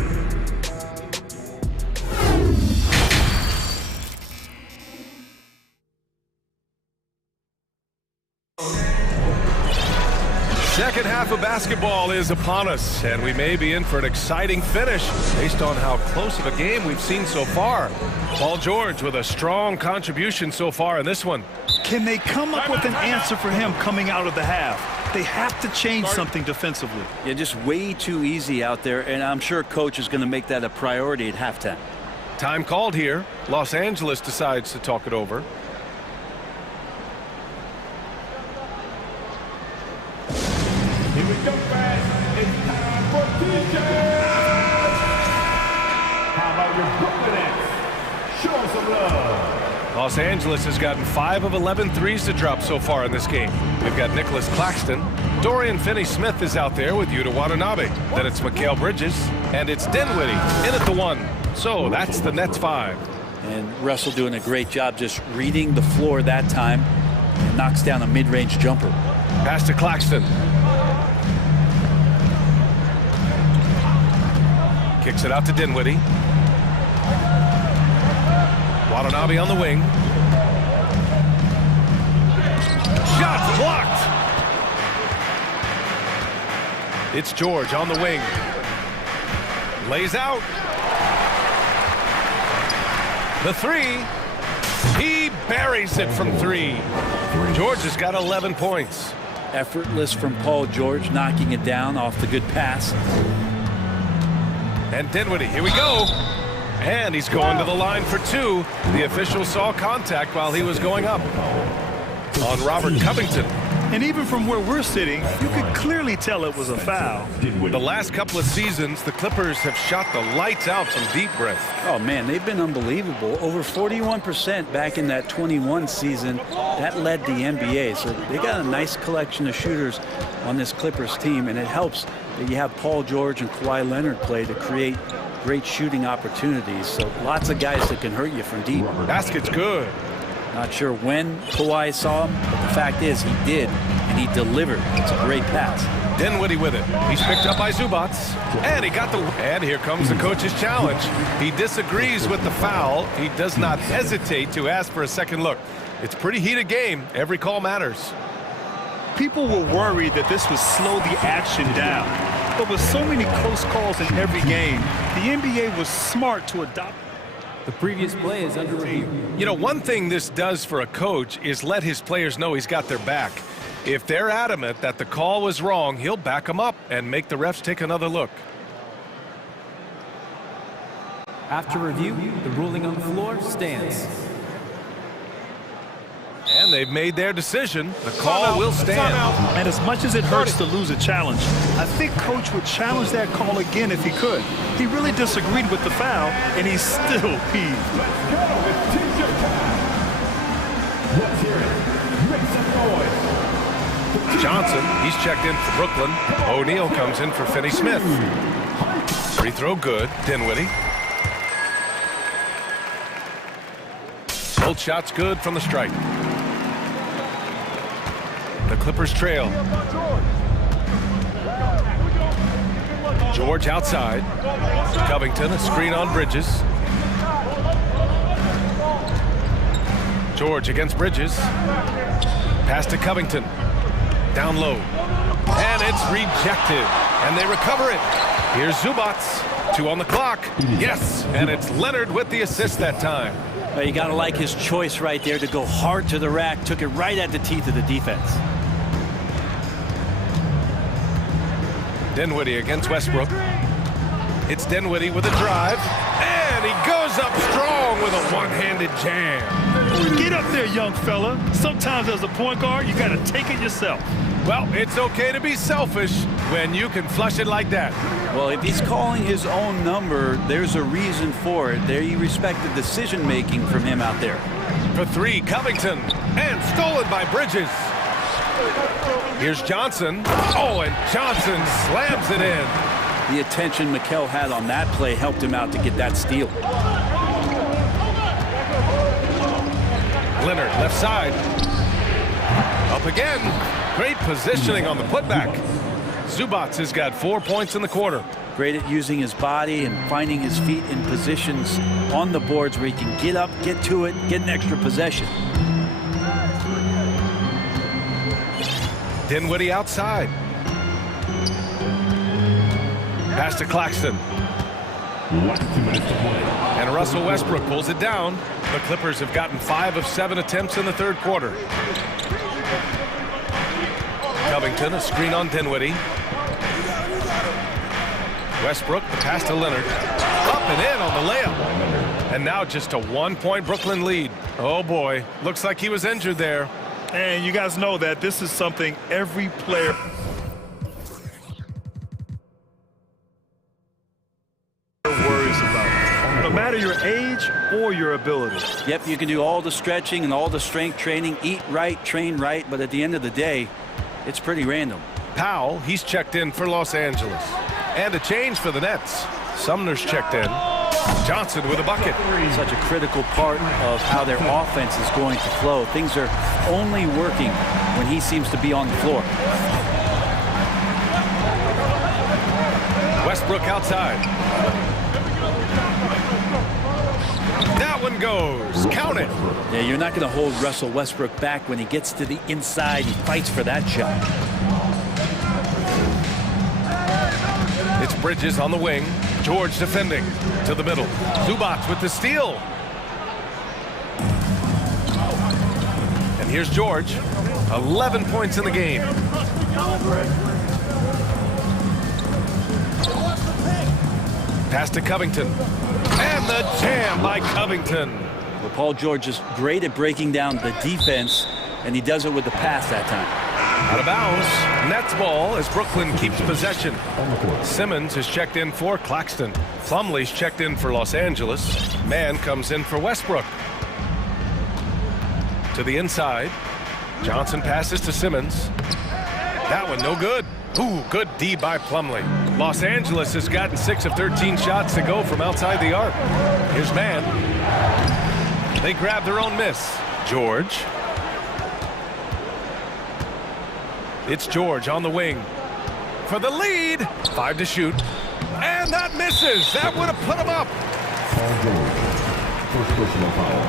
Second half of basketball is upon us, and we may be in for an exciting finish based on how close of a game we've seen so far. Paul George with a strong contribution so far in this one. Can they come up with an answer for him coming out of the half? They have to change something defensively. Yeah, just way too easy out there, and I'm sure coach is going to make that a priority at halftime. Time called here. Los Angeles decides to talk it over. Here we go, guys. It's time for T-shirts. How about your Brooklyn Nets? Show us some love. Los Angeles has gotten 5 of 11 threes to drop so far in this game. We've got Nicholas Claxton. Dorian Finney-Smith is out there with Yuta Watanabe. Then it's Mikal Bridges. And it's Dinwiddie in at the 1. So that's the Nets 5. And Russell doing a great job just reading the floor that time. And knocks down a mid-range jumper. Pass to Claxton. Kicks it out to Dinwiddie. Watanabe on the wing. Shot blocked. It's George on the wing. Lays out. The three. He buries it from three. George has got 11 points. Effortless from Paul George, knocking it down off the good pass. And Dinwiddie, here we go. And he's going to the line for two. The official saw contact while he was going up on Robert Covington. And even from where we're sitting, you could clearly tell it was a foul. The last couple of seasons, the Clippers have shot the lights out from deep breath. Oh, man, they've been unbelievable. Over 41% back in that 21 season. That led the NBA. So they got a nice collection of shooters on this Clippers team, and it helps that you have Paul George and Kawhi Leonard play to create great shooting opportunities. So lots of guys that can hurt you from deep. Basket's good. Not sure when Kawhi saw him, but the fact is he did, and he delivered. It's a great pass. Dinwiddie with it. He's picked up by Zubac, and he got the... And here comes the coach's challenge. He disagrees with the foul. He does not hesitate to ask for a second look. It's a pretty heated game. Every call matters. People were worried that this would slow the action down. But with so many close calls in every game, the NBA was smart to adopt. The previous play is under review. You know, one thing this does for a coach is let his players know he's got their back. If they're adamant that the call was wrong, he'll back them up and make the refs take another look. After review, the ruling on the floor stands. And they've made their decision. The call will stand. And as much as it hurts to lose a challenge, I think Coach would challenge that call again if he could. He really disagreed with the foul, and he's still peeved. Johnson, he's checked in for Brooklyn. O'Neal comes in for Finney-Smith. Free throw good. Dinwiddie. Both shots good from the stripe. The Clippers trail. George outside. Covington, a screen on Bridges. George against Bridges. Pass to Covington. Down low. And it's rejected. And they recover it. Here's Zubac. 2 on the clock. Yes. And it's Leonard with the assist that time. Well, you got to like his choice right there to go hard to the rack. Took it right at the teeth of the defense. Dinwiddie against Westbrook. It's Dinwiddie with a drive. And he goes up strong with a one-handed jam. Get up there, young fella. Sometimes as a point guard, you got to take it yourself. Well, it's okay to be selfish when you can flush it like that. Well, if he's calling his own number, there's a reason for it. There you respect the decision-making from him out there. For 3, Covington. And stolen by Bridges. Here's Johnson. Oh, and Johnson slams it in. The attention Mikal had on that play helped him out to get that steal. Leonard, left side. Up again. Great positioning on the putback. Zubac has got 4 points in the quarter. Great at using his body and finding his feet in positions on the boards where he can get up, get to it, get an extra possession. Dinwiddie outside. Pass to Claxton. And Russell Westbrook pulls it down. The Clippers have gotten 5 of 7 attempts in the third quarter. Covington, a screen on Dinwiddie. Westbrook, the pass to Leonard. Up and in on the layup. And now just a 1-point Brooklyn lead. Oh boy, looks like he was injured there. And you guys know that this is something every player worries about, no matter your age or your ability. Yep, you can do all the stretching and all the strength training, eat right, train right, but at the end of the day, it's pretty random. Powell, he's checked in for Los Angeles. And a change for the Nets. Sumner's checked in. Johnson with a bucket. Such a critical part of how their offense is going to flow. Things are only working when he seems to be on the floor. Westbrook outside. That one goes. Count it. Yeah, you're not going to hold Russell Westbrook back when he gets to the inside. He fights for that shot. It's Bridges on the wing. George defending to the middle. Zubac with the steal. Here's George. 11 points in the game. Pass to Covington. And the jam by Covington. Well, Paul George is great at breaking down the defense, and he does it with the pass that time. Out of bounds. Nets ball as Brooklyn keeps possession. Simmons is checked in for Claxton. Plumlee's checked in for Los Angeles. Mann comes in for Westbrook. To the inside. Johnson passes to Simmons. That one no good. Ooh, good D by Plumlee. Los Angeles has gotten 6 of 13 shots to go from outside the arc. Here's Mann. They grab their own miss. George. It's George on the wing. For the lead. 5 to shoot. And that misses. That would have put him up. Paul George. First personal foul.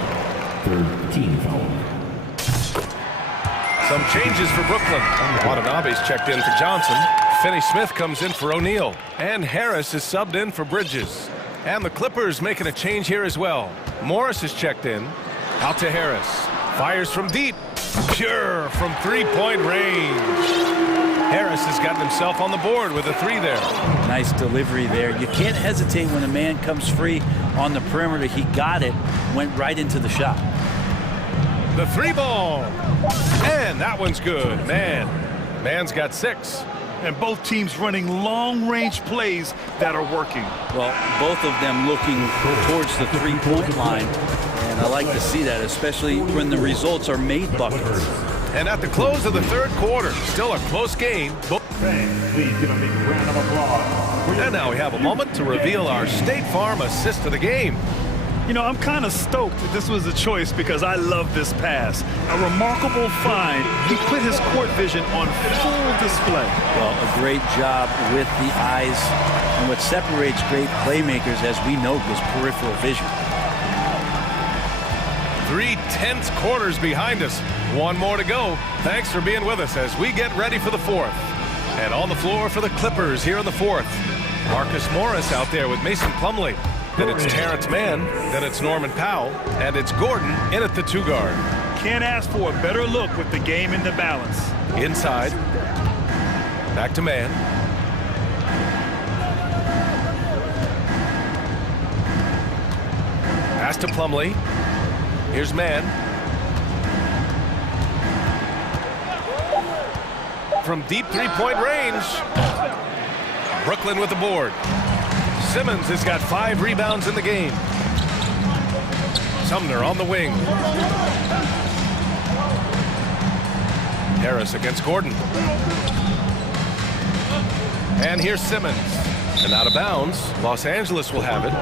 Third team foul. Some changes for Brooklyn. Watanabe's checked in for Johnson. Finney-Smith comes in for O'Neal. And Harris is subbed in for Bridges. And the Clippers making a change here as well. Morris is checked in. Out to Harris. Fires from deep. Pure from three-point range. Harris has gotten himself on the board with a 3 there. Nice delivery there. You can't hesitate when a man comes free on the perimeter. He got it, went right into the shot. The 3 ball. And that one's good. Mann's got 6. And both teams running long-range plays that are working. Well, both of them looking towards the three-point line. And I like to see that, especially when the results are made buckets. And at the close of the third quarter, still a close game. Please give a big round of applause. And now we have a moment to reveal our State Farm assist of the game. You know, I'm kind of stoked that this was a choice because I love this pass. A remarkable find. He put his court vision on full display. Well, a great job with the eyes. And what separates great playmakers, as we know, is peripheral vision. 3 tense quarters behind us. 1 more to go. Thanks for being with us as we get ready for the 4th. And on the floor for the Clippers here in the 4th. Marcus Morris out there with Mason Plumlee. Then it's Terrence Mann. Then it's Norman Powell. And it's Gordon in at the 2 guard. Can't ask for a better look with the game in the balance. Inside. Back to Mann. Pass to Plumlee. Here's Mann. From deep three-point range. Brooklyn with the board. Simmons has got 5 rebounds in the game. Sumner on the wing. Harris against Gordon. And here's Simmons. And out of bounds, Los Angeles will have it.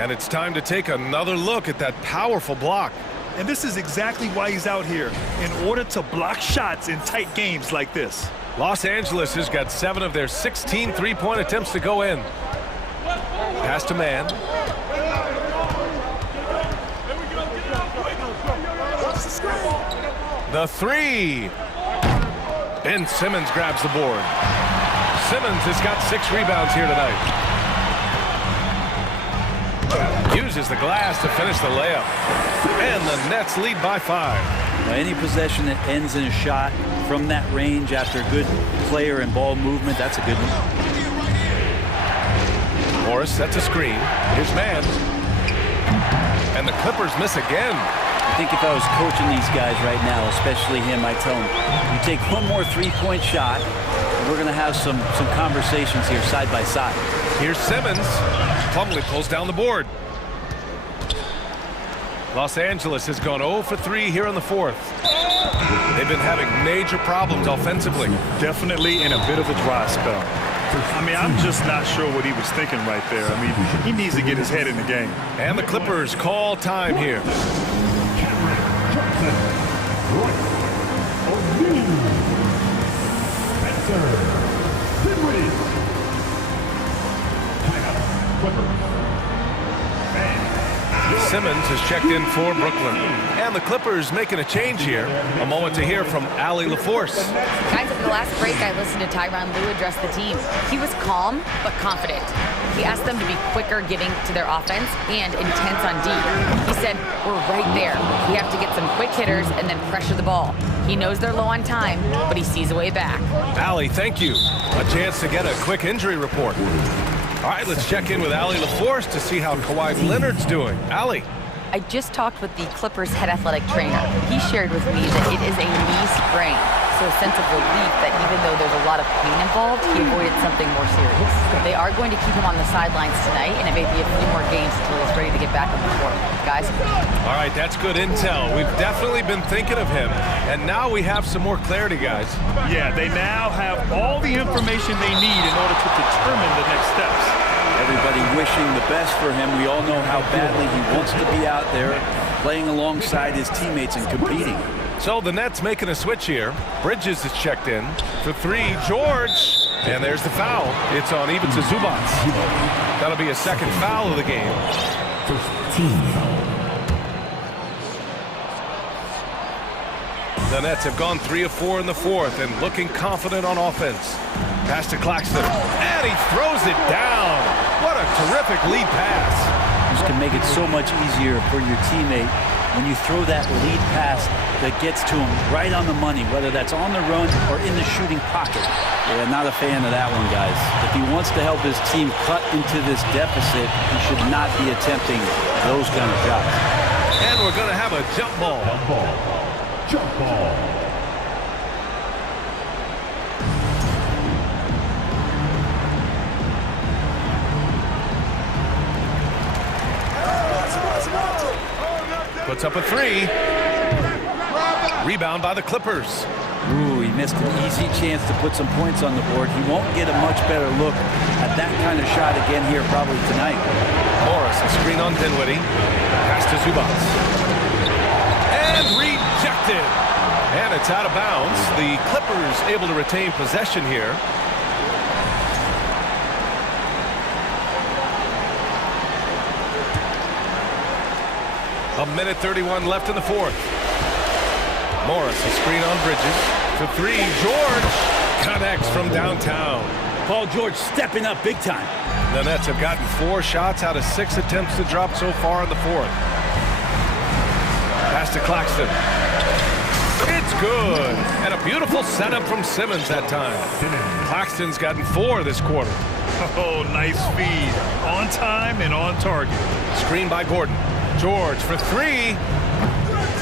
And it's time to take another look at that powerful block. And this is exactly why he's out here, in order to block shots in tight games like this. Los Angeles has got 7 of their 16 three-point attempts to go in. Pass to Mann. The 3. Ben Simmons grabs the board. Simmons has got 6 rebounds here tonight. Uses the glass to finish the layup. And the Nets lead by 5. Now, any possession that ends in a shot from that range after good player and ball movement, that's a good one. Morris sets a screen. Here's Mann. And the Clippers miss again. I think if I was coaching these guys right now, especially him, I'd tell him, you take 1 more three-point shot, and we're going to have some conversations here side by side. Here's Simmons. Plumlee pulls down the board. Los Angeles has gone 0 for 3 here in the 4th. They've been having major problems offensively. Definitely in a bit of a dry spell. I mean, I'm just not sure what he was thinking right there. I mean, he needs to get his head in the game. And the Clippers call time here. Simmons has checked in for Brooklyn. And the Clippers making a change here. A moment to hear from Allie LaForce. Guys, at the last break, I listened to Tyronn Lue address the team. He was calm, but confident. He asked them to be quicker getting to their offense and intense on D. He said, we're right there. We have to get some quick hitters and then pressure the ball. He knows they're low on time, but he sees a way back. Allie, thank you. A chance to get a quick injury report. All right, let's check in with Allie LaForce to see how Kawhi Leonard's doing. Allie. I just talked with the Clippers head athletic trainer. He shared with me that it is a knee sprain. So a sense of relief that even though there's a lot of pain involved, he avoided something more serious. They are going to keep him on the sidelines tonight, and it may be a few more games until he's ready to get back on the court. Guys? All right, that's good intel. We've definitely been thinking of him, and now we have some more clarity, guys. Yeah, they now have all the information they need in order to determine the next steps. Everybody wishing the best for him. We all know how badly he wants to be out there playing alongside his teammates and competing. So the Nets making a switch here. Bridges is checked in for three. George, and there's the foul. It's on Ivica Zubac. That'll be a second foul of the game. The Nets have gone 3 of 4 in the fourth and looking confident on offense. Pass to Claxton, and he throws it down. What a terrific lead pass. This can make it so much easier for your teammate when you throw that lead pass that gets to him right on the money, whether that's on the run or in the shooting pocket. Yeah, not a fan of that one, guys. If he wants to help his team cut into this deficit, he should not be attempting those kind of shots. And we're going to have a jump ball. Jump ball. Puts up a three. Rebound by the Clippers. Ooh, he missed an easy chance to put some points on the board. He won't get a much better look at that kind of shot again here probably tonight. Morris, a screen on Dinwiddie. Pass to Zubac. And rejected. And it's out of bounds. The Clippers able to retain possession here. A minute 31 left in the fourth. Morris, a screen on Bridges. For three, George connects from downtown. Paul George stepping up big time. The Nets have gotten 4 shots out of 6 attempts to drop so far in the fourth. Pass to Claxton. It's good. And a beautiful setup from Simmons that time. Claxton's gotten 4 this quarter. Oh, nice feed. On time and on target. Screen by Gordon. George for three.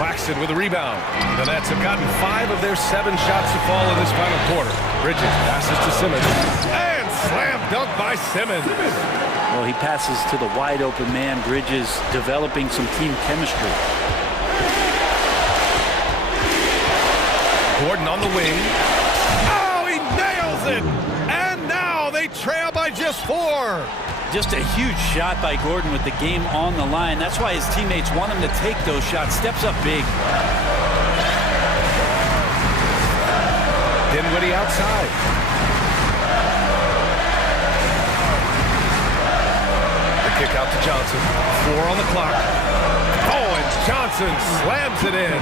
Claxton with a rebound. The Nets have gotten 5 of their 7 shots to fall in this final quarter. Bridges passes to Simmons. And slam dunk by Simmons. Well, he passes to the wide open man. Bridges developing some team chemistry. Gordon on the wing. Oh, he nails it! And now they trail by just 4. Just a huge shot by Gordon with the game on the line. That's why his teammates want him to take those shots. Steps up big. Dinwiddie outside. The kick out to Johnson. 4 on the clock. Oh, and Johnson slams it in.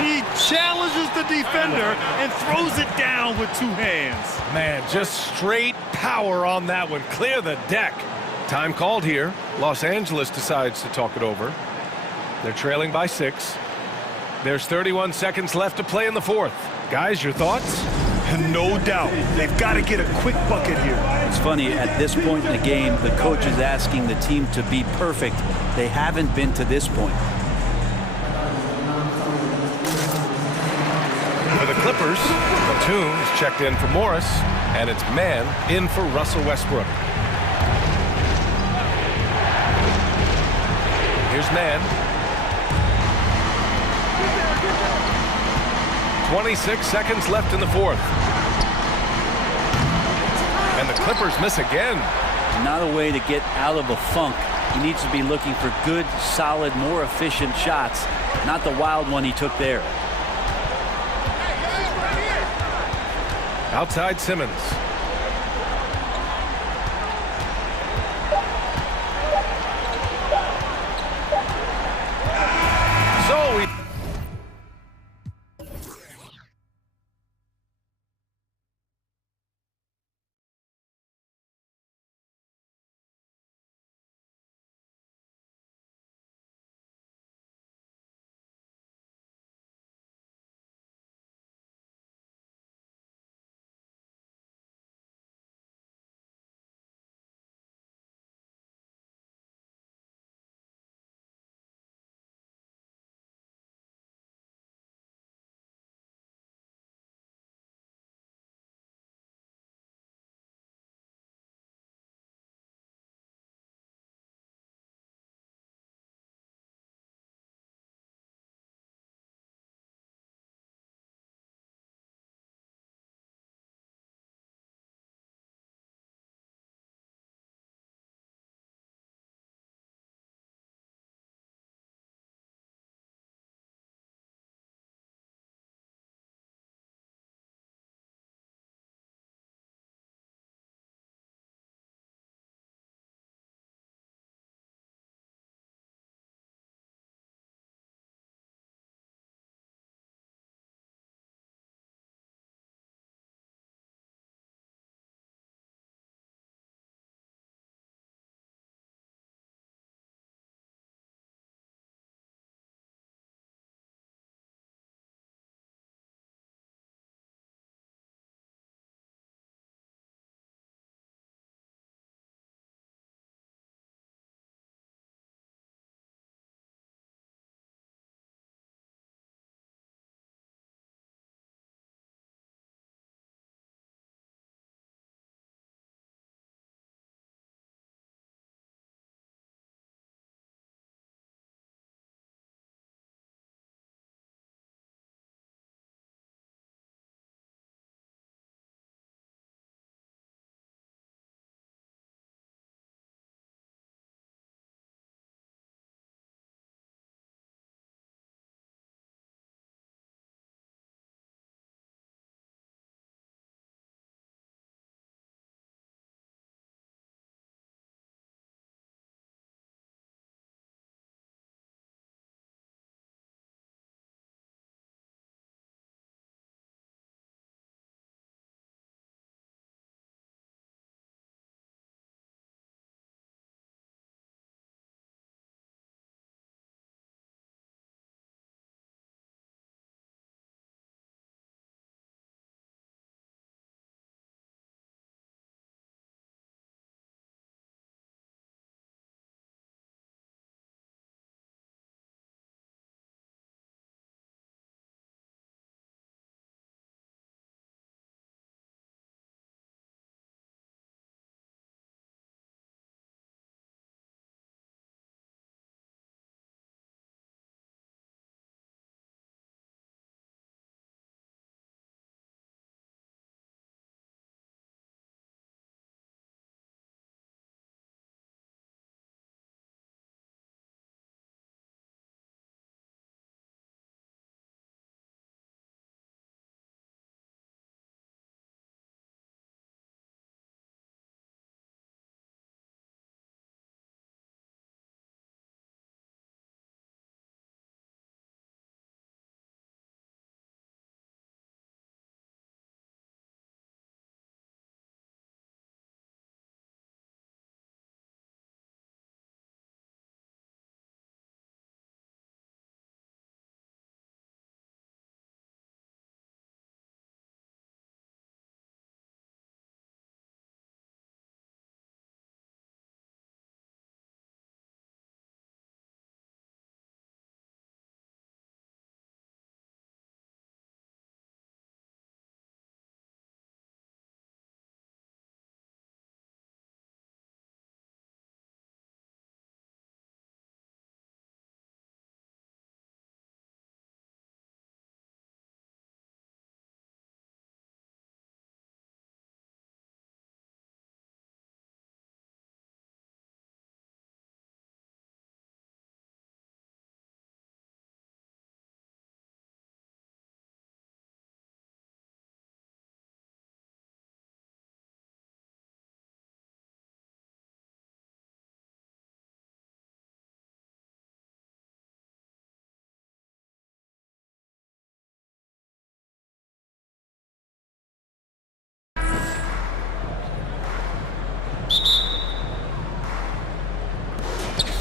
He challenges the defender and throws it down with 2 hands. Man, just straight power on that one. Clear the deck. Time called here. Los Angeles decides to talk it over. They're trailing by 6. There's 31 seconds left to play in the fourth. Guys, your thoughts? No doubt. They've got to get a quick bucket here. It's funny, at this point in the game, the coach is asking the team to be perfect. They haven't been to this point. For the Clippers, Batum is checked in for Morris, and it's man in for Russell Westbrook. Here's man. 26 seconds left in the fourth. And the Clippers miss again. Not a way to get out of a funk. He needs to be looking for good, solid, more efficient shots, not the wild one he took there. Outside Simmons.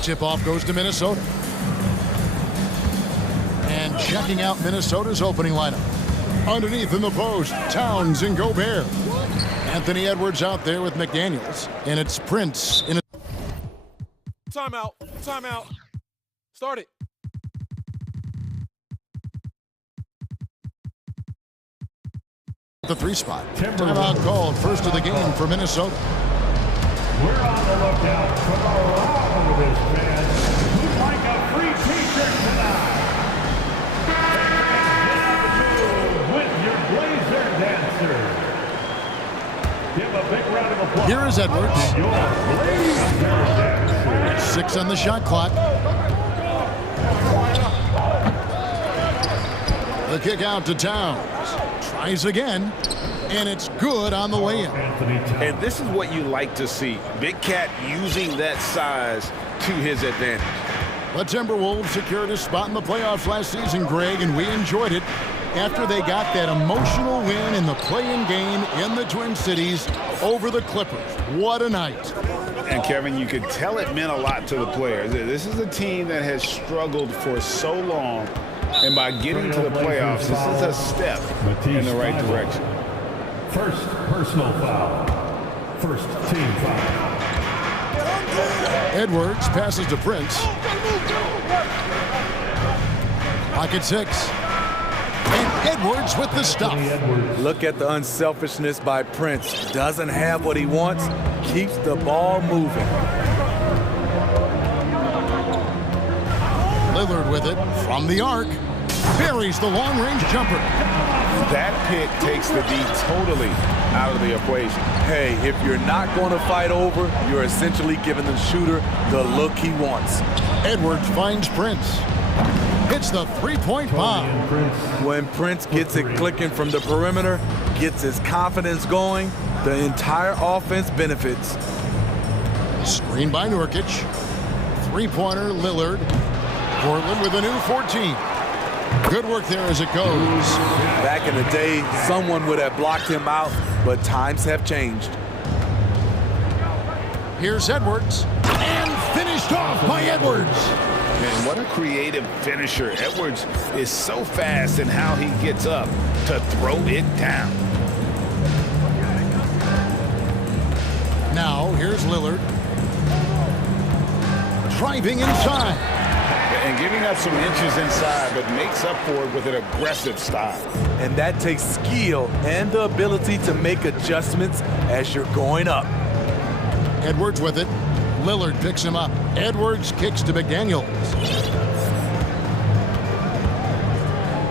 Tip-off goes to Minnesota. And checking out Minnesota's opening lineup. Underneath in the post, Towns and Gobert. Anthony Edwards out there with McDaniels. And it's Prince in a... Timeout. Timeout. Start it. The 3 spot. Timeout called first of the game for Minnesota. We're on the lookout for the loudest fans who'd like a free t-shirt tonight. With your Blazer dancer. Give a big round of applause. Here is Edwards. Your Blazer dancer. 6 on the shot clock. The kick out to Towns. Tries again. And it's good on the way in. And this is what you like to see. Big Cat using that size to his advantage. The Timberwolves secured a spot in the playoffs last season, Greg, and we enjoyed it after they got that emotional win in the play-in game in the Twin Cities over the Clippers. What a night. And, Kevin, you could tell it meant a lot to the players. This is a team that has struggled for so long, and by getting to the playoffs, this is a step in the right direction. First personal foul. First team foul. Edwards passes to Prince. Pocket 6. And Edwards with the stuff. Look at the unselfishness by Prince. Doesn't have what he wants, keeps the ball moving. Lillard with it from the arc. Buries the long-range jumper. That pick takes the D totally out of the equation. Hey, if you're not going to fight over, you're essentially giving the shooter the look he wants. Edwards finds Prince. Hits the three-point bomb. When Prince gets it clicking from the perimeter, gets his confidence going, the entire offense benefits. Screen by Nurkic. Three-pointer, Lillard. Portland with a new 14. Good work there as it goes. Back in the day, someone would have blocked him out, but times have changed. Here's Edwards. And finished off by Edwards. Man, what a creative finisher. Edwards is so fast in how he gets up to throw it down. Now, here's Lillard. Driving inside. And giving up some inches inside, but makes up for it with an aggressive style. And that takes skill and the ability to make adjustments as you're going up. Edwards with it. Lillard picks him up. Edwards kicks to McDaniels.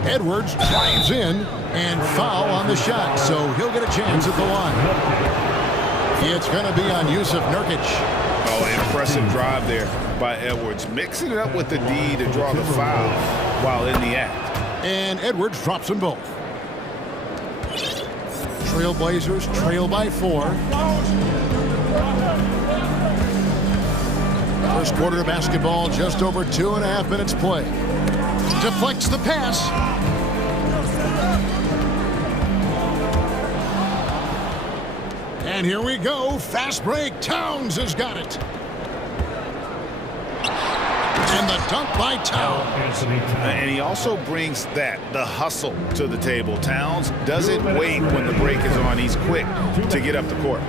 Edwards drives in and foul on the shot, so he'll get a chance at the line. It's going to be on Yusuf Nurkic. Oh, impressive drive there by Edwards. Mixing it up with the D to draw the foul while in the act. And Edwards drops them both. Trailblazers trail by 4. First quarter of basketball, just over 2.5 minutes play. Deflects the pass. And here we go. Fast break. Towns has got it. And the dunk by Towns. And he also brings the hustle to the table. Towns doesn't wait when the break is on. He's quick to get up the court.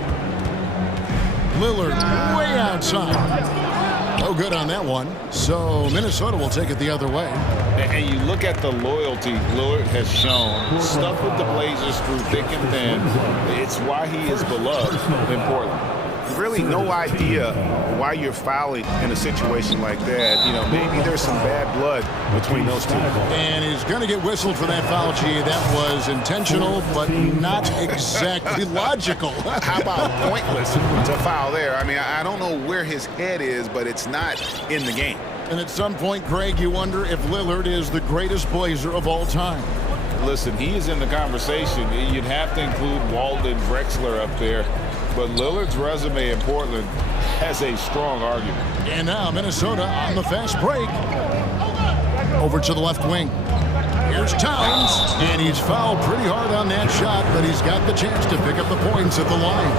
Lillard way outside. No good on that one. So Minnesota will take it the other way. And you look at the loyalty Lillard has shown. Stuck with the Blazers through thick and thin. It's why he is beloved in Portland. Really no idea why you're fouling in a situation like that. You know, maybe there's some bad blood between those two. And he's going to get whistled for that foul, G. That was intentional, but not exactly logical. How about pointless to foul there? I mean, I don't know where his head is, but it's not in the game. And at some point, Greg, you wonder if Lillard is the greatest Blazer of all time. Listen, he is in the conversation. You'd have to include Walden Drexler up there. But Lillard's resume in Portland has a strong argument. And now Minnesota on the fast break. Over to the left wing. Here's Towns. And he's fouled pretty hard on that shot, but he's got the chance to pick up the points at the line.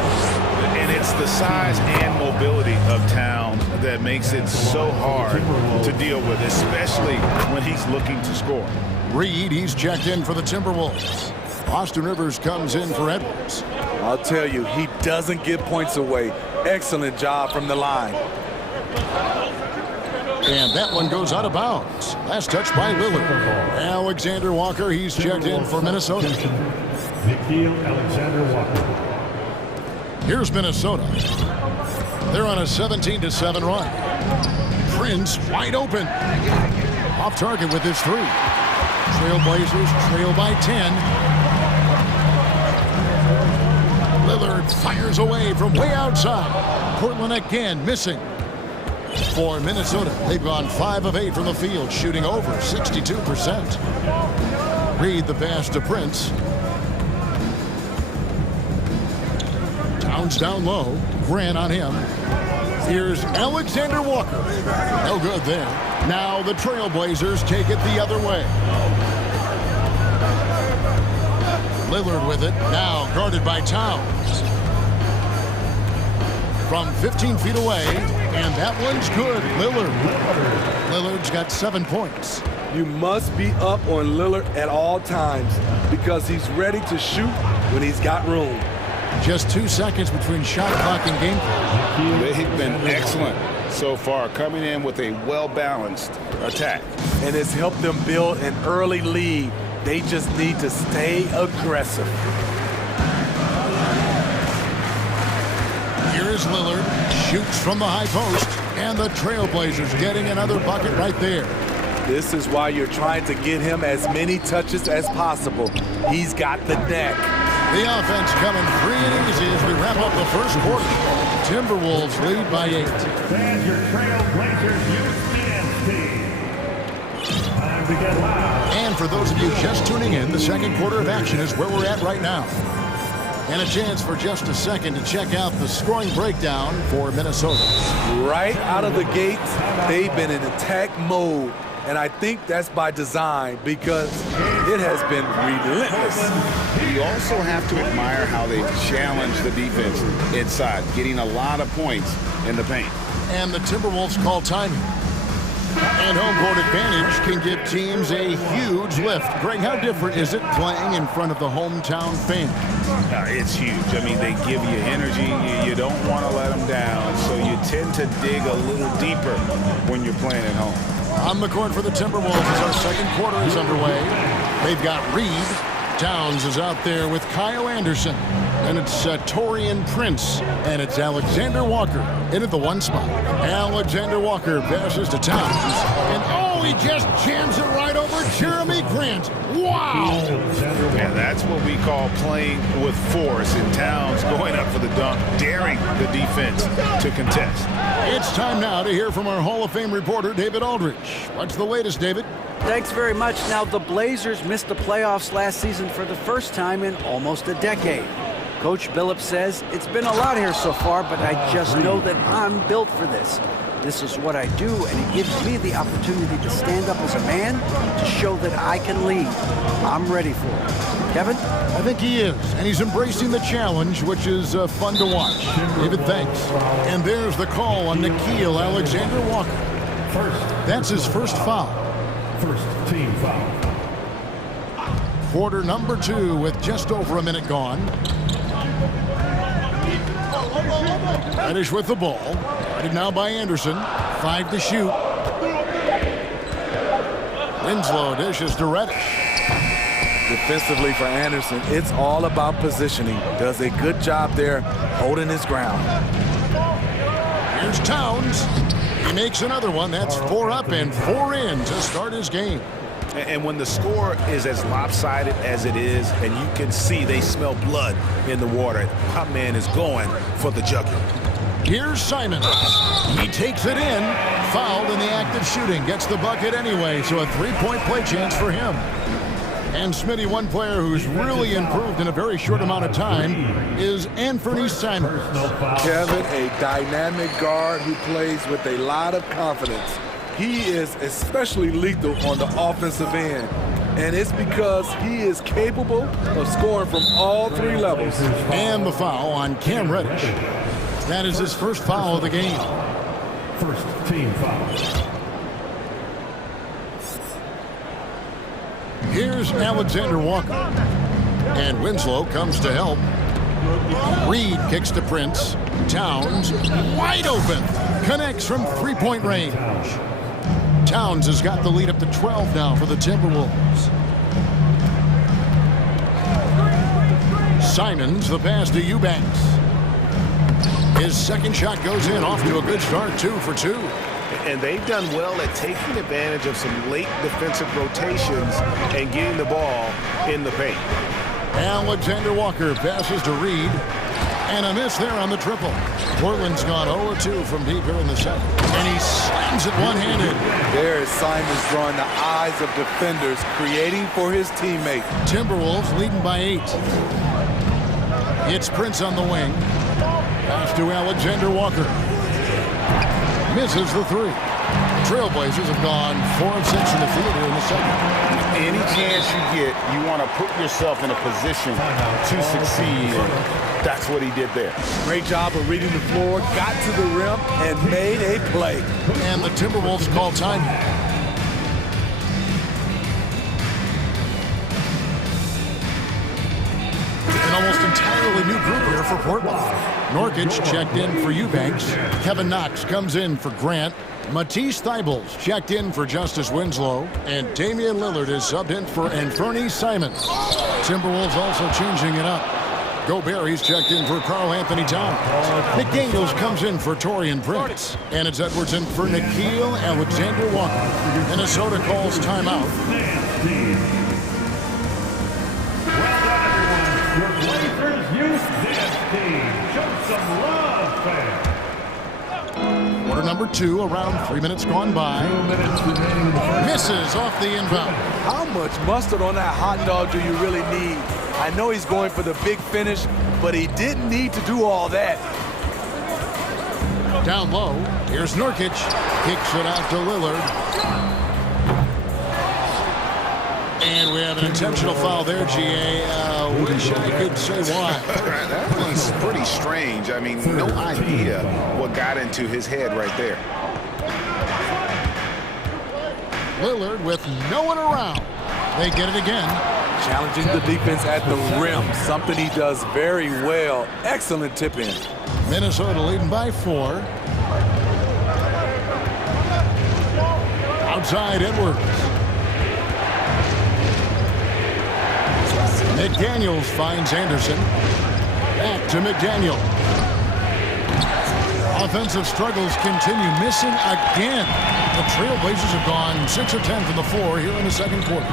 And It's the size and mobility of Towns that makes it so hard to deal with, especially when he's looking to score. Reed, he's checked in for the Timberwolves. Austin Rivers comes in for Edwards. I'll tell you, he doesn't give points away. Excellent job from the line. And that one goes out of bounds. Last touch by Lillard. Alexander Walker, he's checked in for Minnesota. Alexander Walker. Here's Minnesota. They're on a 17-7 run. Prince wide open. Off target with his three. Trailblazers trail by 10. Lillard fires away from way outside. Portland again missing. For Minnesota, they've gone 5 of 8 from the field, shooting over 62%. Reed the pass to Prince. Towns down low. Grant on him. Here's Alexander Walker. No good there. Now the Trailblazers take it the other way. Lillard with it. Now guarded by Towns. From 15 feet away, and that one's good. Lillard's got 7 points. You must be up on Lillard at all times because he's ready to shoot when he's got room. Just 2 seconds between shot clock and game clock. They've been excellent so far, coming in with a well-balanced attack. And it's helped them build an early lead. They just need to stay aggressive. Here's Lillard, shoots from the high post, and the Trailblazers getting another bucket right there. This is why you're trying to get him as many touches as possible. He's got the neck. The offense coming free and easy as we wrap up the first quarter. Timberwolves lead by 8. And your Trailblazers youth men's team. Time to get loud. And for those of you just tuning in, the second quarter of action is where we're at right now. And a chance for just a second to check out the scoring breakdown for Minnesota. Right out of the gates, they've been in attack mode. And I think that's by design because it has been relentless. You also have to admire how they've challenged the defense inside, getting a lot of points in the paint. And the Timberwolves call timing. And home court advantage can give teams a huge lift. Greg, how different is it playing in front of the hometown fans? It's huge. I mean, they give you energy. You don't want to let them down, so you tend to dig a little deeper when you're playing at home. On the court for the Timberwolves as our second quarter is underway. They've got Reed. Towns is out there with Kyle Anderson. And it's Taurean Prince. And it's Alexander Walker in at the 1 spot. Alexander Walker passes to Towns. And oh, he just jams it right over Jeremy Grant. Wow! Yeah, that's what we call playing with force. And Towns going up for the dunk, daring the defense to contest. It's time now to hear from our Hall of Fame reporter, David Aldridge. What's the latest, David? Thanks very much. Now, the Blazers missed the playoffs last season for the first time in almost a decade. Coach Billups says, it's been a lot here so far, but I just know that I'm built for this. This is what I do, and it gives me the opportunity to stand up as a man to show that I can lead. I'm ready for it. Kevin? I think he is, and he's embracing the challenge, which is fun to watch. David, thanks. And there's the call on Nickeil Alexander Walker. That's his first foul. First team foul. Quarter number 2 with just over a minute gone. Reddish with the ball. Guarded now by Anderson. 5 to shoot. Winslow dishes to Reddish. Defensively for Anderson, it's all about positioning. Does a good job there holding his ground. Here's Towns. He makes another one. That's 4 up and 4 in to start his game. And when the score is as lopsided as it is, and you can see they smell blood in the water, my man is going for the jugular. Here's Simons. He takes it in. Fouled in the act of shooting. Gets the bucket anyway, so a 3-point play chance for him. And Smitty, one player who's really improved in a very short amount of time is Anthony Simons. Kevin, a dynamic guard who plays with a lot of confidence. He is especially lethal on the offensive end. And it's because he is capable of scoring from all 3 levels. And the foul on Cam Reddish. That is his first foul of the game. First team foul. Here's Alexander Walker. And Winslow comes to help. Reed kicks to Prince. Towns, wide open. Connects from three-point range. Towns has got the lead up to 12 now for the Timberwolves. Simons, the pass to Eubanks. His second shot goes in, off to a good start, 2 for 2. And they've done well at taking advantage of some late defensive rotations and getting the ball in the paint. Alexander Walker passes to Reed. And a miss there on the triple. Portland's gone 0-2 from deep here in the second. And he slams it one-handed. There is Simons drawing the eyes of defenders, creating for his teammate. Timberwolves leading by 8. It's Prince on the wing. Pass to Alexander Walker. Misses the 3. Trailblazers have gone 4 of 6 in the field here in the second. Any chance you get, you want to put yourself in a position to succeed. That's what he did there. Great job of reading the floor, got to the rim, and made a play. And the Timberwolves call time. An almost entirely new group here for Portland. Nurkic checked in for Eubanks. Kevin Knox comes in for Grant. Matisse Thybulle's checked in for Justice Winslow. And Damian Lillard is subbed in for Anthony Simons. Timberwolves also changing it up. Gobert's checked in for Karl Anthony Towns. McDaniels comes in for Taurean Prince. And it's Edwards in for Nickeil Alexander Walker. Minnesota calls timeout. Your Blazers youth dance team. Show some love, fans. Quarter number 2, around 3 minutes gone by. Misses off the inbound. How much mustard on that hot dog do you really need? I know he's going for the big finish, but he didn't need to do all that. Down low, here's Nurkic. Kicks it out to Lillard. And we have an intentional foul there, GA. Wish I could say why. That was pretty strange. I mean, no idea what got into his head right there. Lillard with no one around. They get it again. Challenging the defense at the rim, something he does very well. Excellent tip in. Minnesota leading by 4. Outside Edwards. McDaniels finds Anderson. Back to McDaniel. Offensive struggles continue, missing again. The Trailblazers have gone 6 of 10 from the floor here in the second quarter.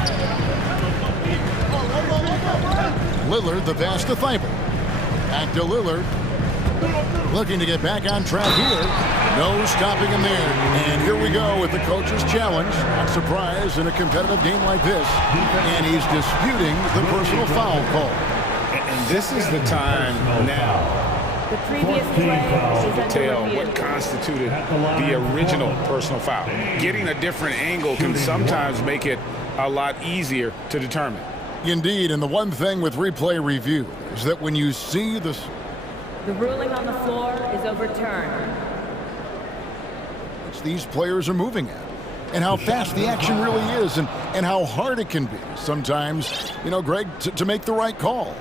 Lillard, the pass to Thibault. Back to Lillard. Looking to get back on track here. No stopping him there. And here we go with the coach's challenge. Not surprised in a competitive game like this. And he's disputing the personal foul call. And this is the time now The previous play is to tell what constituted the original personal foul. Getting a different angle can sometimes make it a lot easier to determine. Indeed, and the one thing with replay review is that when you see this, the ruling on the floor is overturned. These players are moving at, and how fast the action really is, and how hard it can be sometimes, you know, Greg, to make the right call.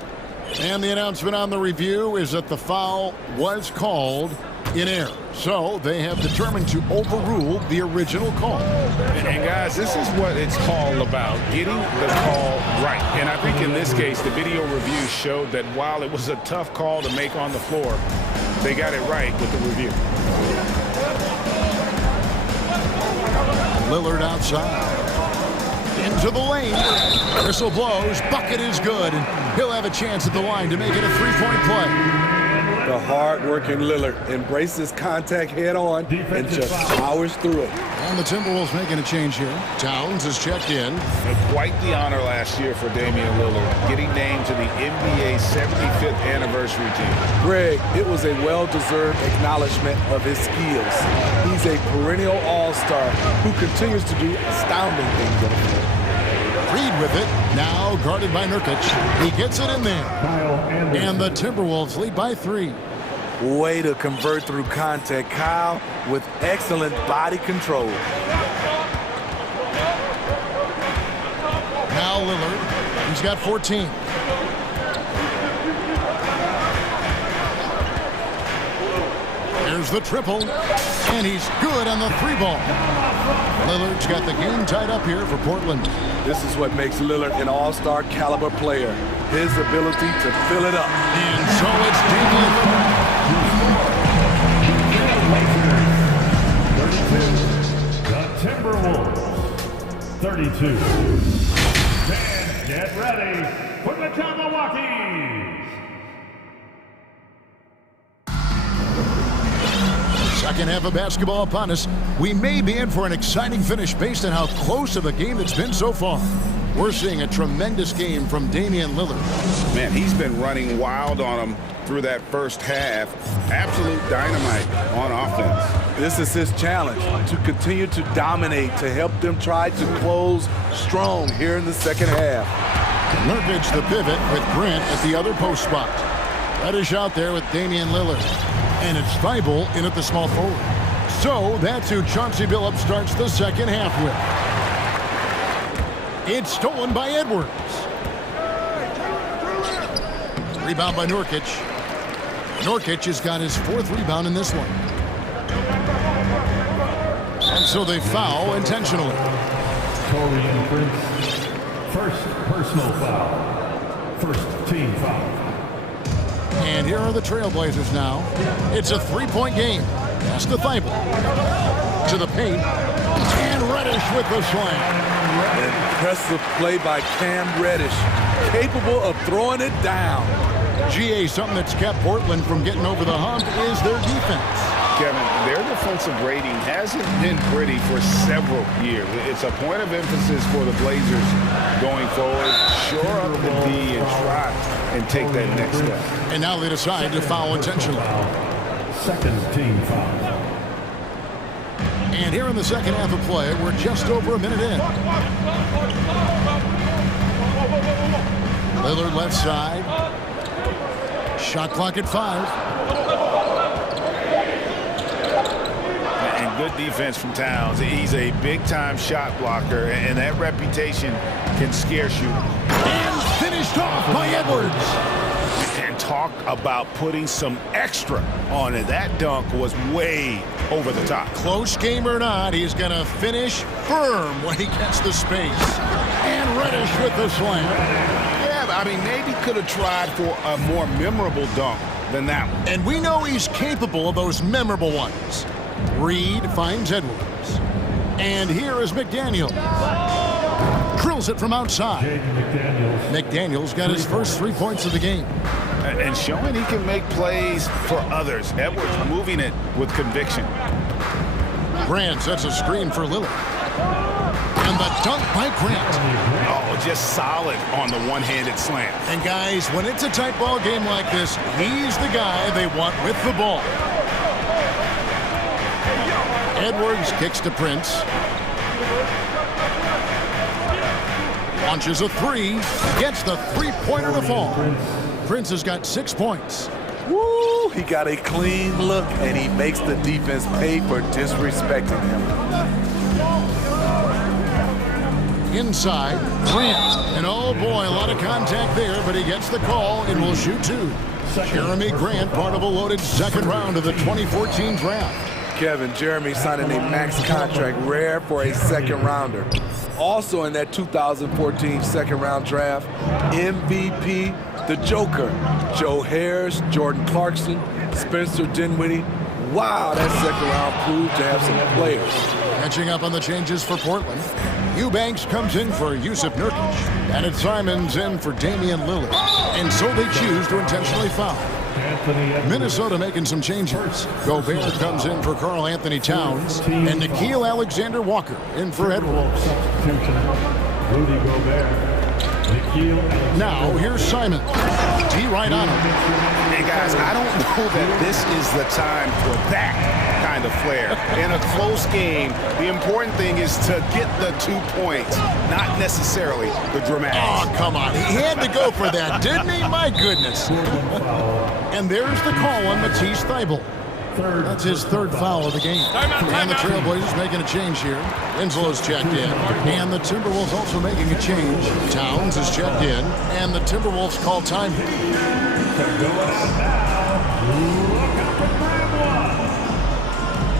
And the announcement on the review is that the foul was called in error. So they have determined to overrule the original call. And guys, this is what it's all about, getting the call right. And I think in this case, the video review showed that while it was a tough call to make on the floor, they got it right with the review. Lillard outside. Into the lane. Whistle blows. Bucket is good. And he'll have a chance at the line to make it a three-point play. The hard-working Lillard embraces contact head-on and just powers through it. And the Timberwolves making a change here. Towns is checked in. And quite the honor last year for Damian Lillard, getting named to the NBA 75th anniversary team. Greg, it was a well-deserved acknowledgement of his skills. He's a perennial all-star who continues to do astounding things on the floor. Reed with it, now guarded by Nurkic. He gets it in there. And the Timberwolves lead by 3. Way to convert through contact, Kyle, with excellent body control. Now Lillard, he's got 14. Here's the triple, and he's good on the three ball. Lillard's got the game tied up here for Portland. This is what makes Lillard an all-star caliber player. His ability to fill it up. And so it's Damian Lillard. 32, the Timberwolves. 32. Fans, get ready for the Jabberwockies. Second half of basketball upon us. We may be in for an exciting finish based on how close of a game it's been so far. We're seeing a tremendous game from Damian Lillard. Man, he's been running wild on him through that first half. Absolute dynamite on offense. This is his challenge, to continue to dominate, to help them try to close strong here in the second half. Nurkic the pivot with Grant at the other post spot. Reddish out there with Damian Lillard. And it's Thibault in at the small forward. So that's who Chauncey Billups starts the second half with. It's stolen by Edwards. Rebound by Nurkic. Nurkic has got his fourth rebound in this one. And so they foul intentionally. Torian Prince, first personal foul. First team foul. And here are the Trailblazers now. It's a three-point game. Pass to Thibault. To the paint. And Reddish with the slam. Impressive play by Cam Reddish. Capable of throwing it down. GA, something that's kept Portland from getting over the hump is their defense. Kevin, their defensive rating hasn't been pretty for several years. It's a point of emphasis for the Blazers going forward. Shore up the D and try and take that next step. And now they decide to foul intentionally. Second team foul. And here in the second half of play, we're just over a minute in. Lillard left side. Shot clock at 5. And good defense from Towns. He's a big-time shot blocker, and that reputation can scare you. And finished off by Edwards. And talk about putting some extra on it. That dunk was way over the top. Close game or not, he's going to finish firm when he gets the space. And Reddish with the slam. Yeah, I mean, maybe could have tried for a more memorable dunk than that one. And we know he's capable of those memorable ones. Reed finds Edwards. And here is McDaniels. Drills it from outside. McDaniels got his first 3 points of the game. And showing he can make plays for others. Edwards moving it with conviction. Grant sets a screen for Lillard. And the dunk by Grant. Oh, just solid on the one-handed slam. And guys, when it's a tight ball game like this, he's the guy they want with the ball. Edwards kicks to Prince. Launches a three. Gets the three-pointer to fall. Prince has got 6 points. Woo! He got a clean look, and he makes the defense pay for disrespecting him. Inside, Grant. And oh boy, a lot of contact there, but he gets the call and will shoot 2. Jeremy Grant, part of a loaded second round of the 2014 draft. Kevin, Jeremy signing a max contract, rare for a second rounder. Also in that 2014 second round draft, MVP, the Joker, Joe Harris, Jordan Clarkson, Spencer Dinwiddie. Wow, that second round proved to have some players. Catching up on the changes for Portland. Eubanks comes in for Yusuf Nurkic. And it's Simons in for Damian Lillard. And so they choose to intentionally foul. Minnesota making some changes. Gobert comes in for Karl Anthony Towns. And Nickeil Alexander-Walker in for Edwards. Rudy Gobert. Now here's Simon. D right on him. Hey guys, I don't know that this is the time for that kind of flair. In a close game, the important thing is to get the 2 points, not necessarily the dramatics. Oh, come on. He had to go for that, didn't he? My goodness. And there's the call on Matisse Thybulle. That's his third foul of the game. And the Trailblazers making a change here. Winslow's checked in. And the Timberwolves also making a change. Towns is checked in. And the Timberwolves call time.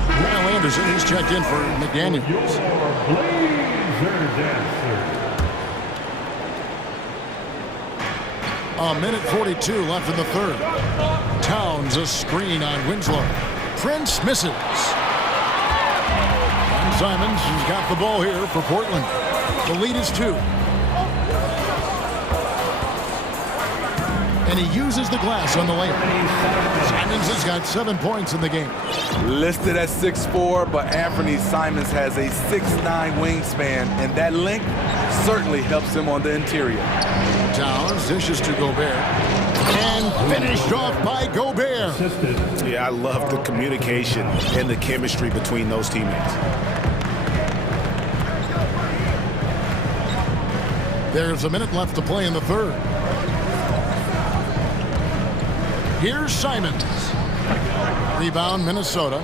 Well, Anderson, he's checked in for McDaniels. A minute 42 left in the third. Towns a screen on Winslow. Prince misses. And Simons has got the ball here for Portland. The lead is 2. And he uses the glass on the layup. Simons has got 7 points in the game. Listed at 6'4", but Anthony Simons has a 6'9" wingspan, and that length certainly helps him on the interior. Towns dishes to Gobert. And finished off by Gobert. Yeah, I love the communication and the chemistry between those teammates. There's a minute left to play in the third. Here's Simons. Rebound, Minnesota.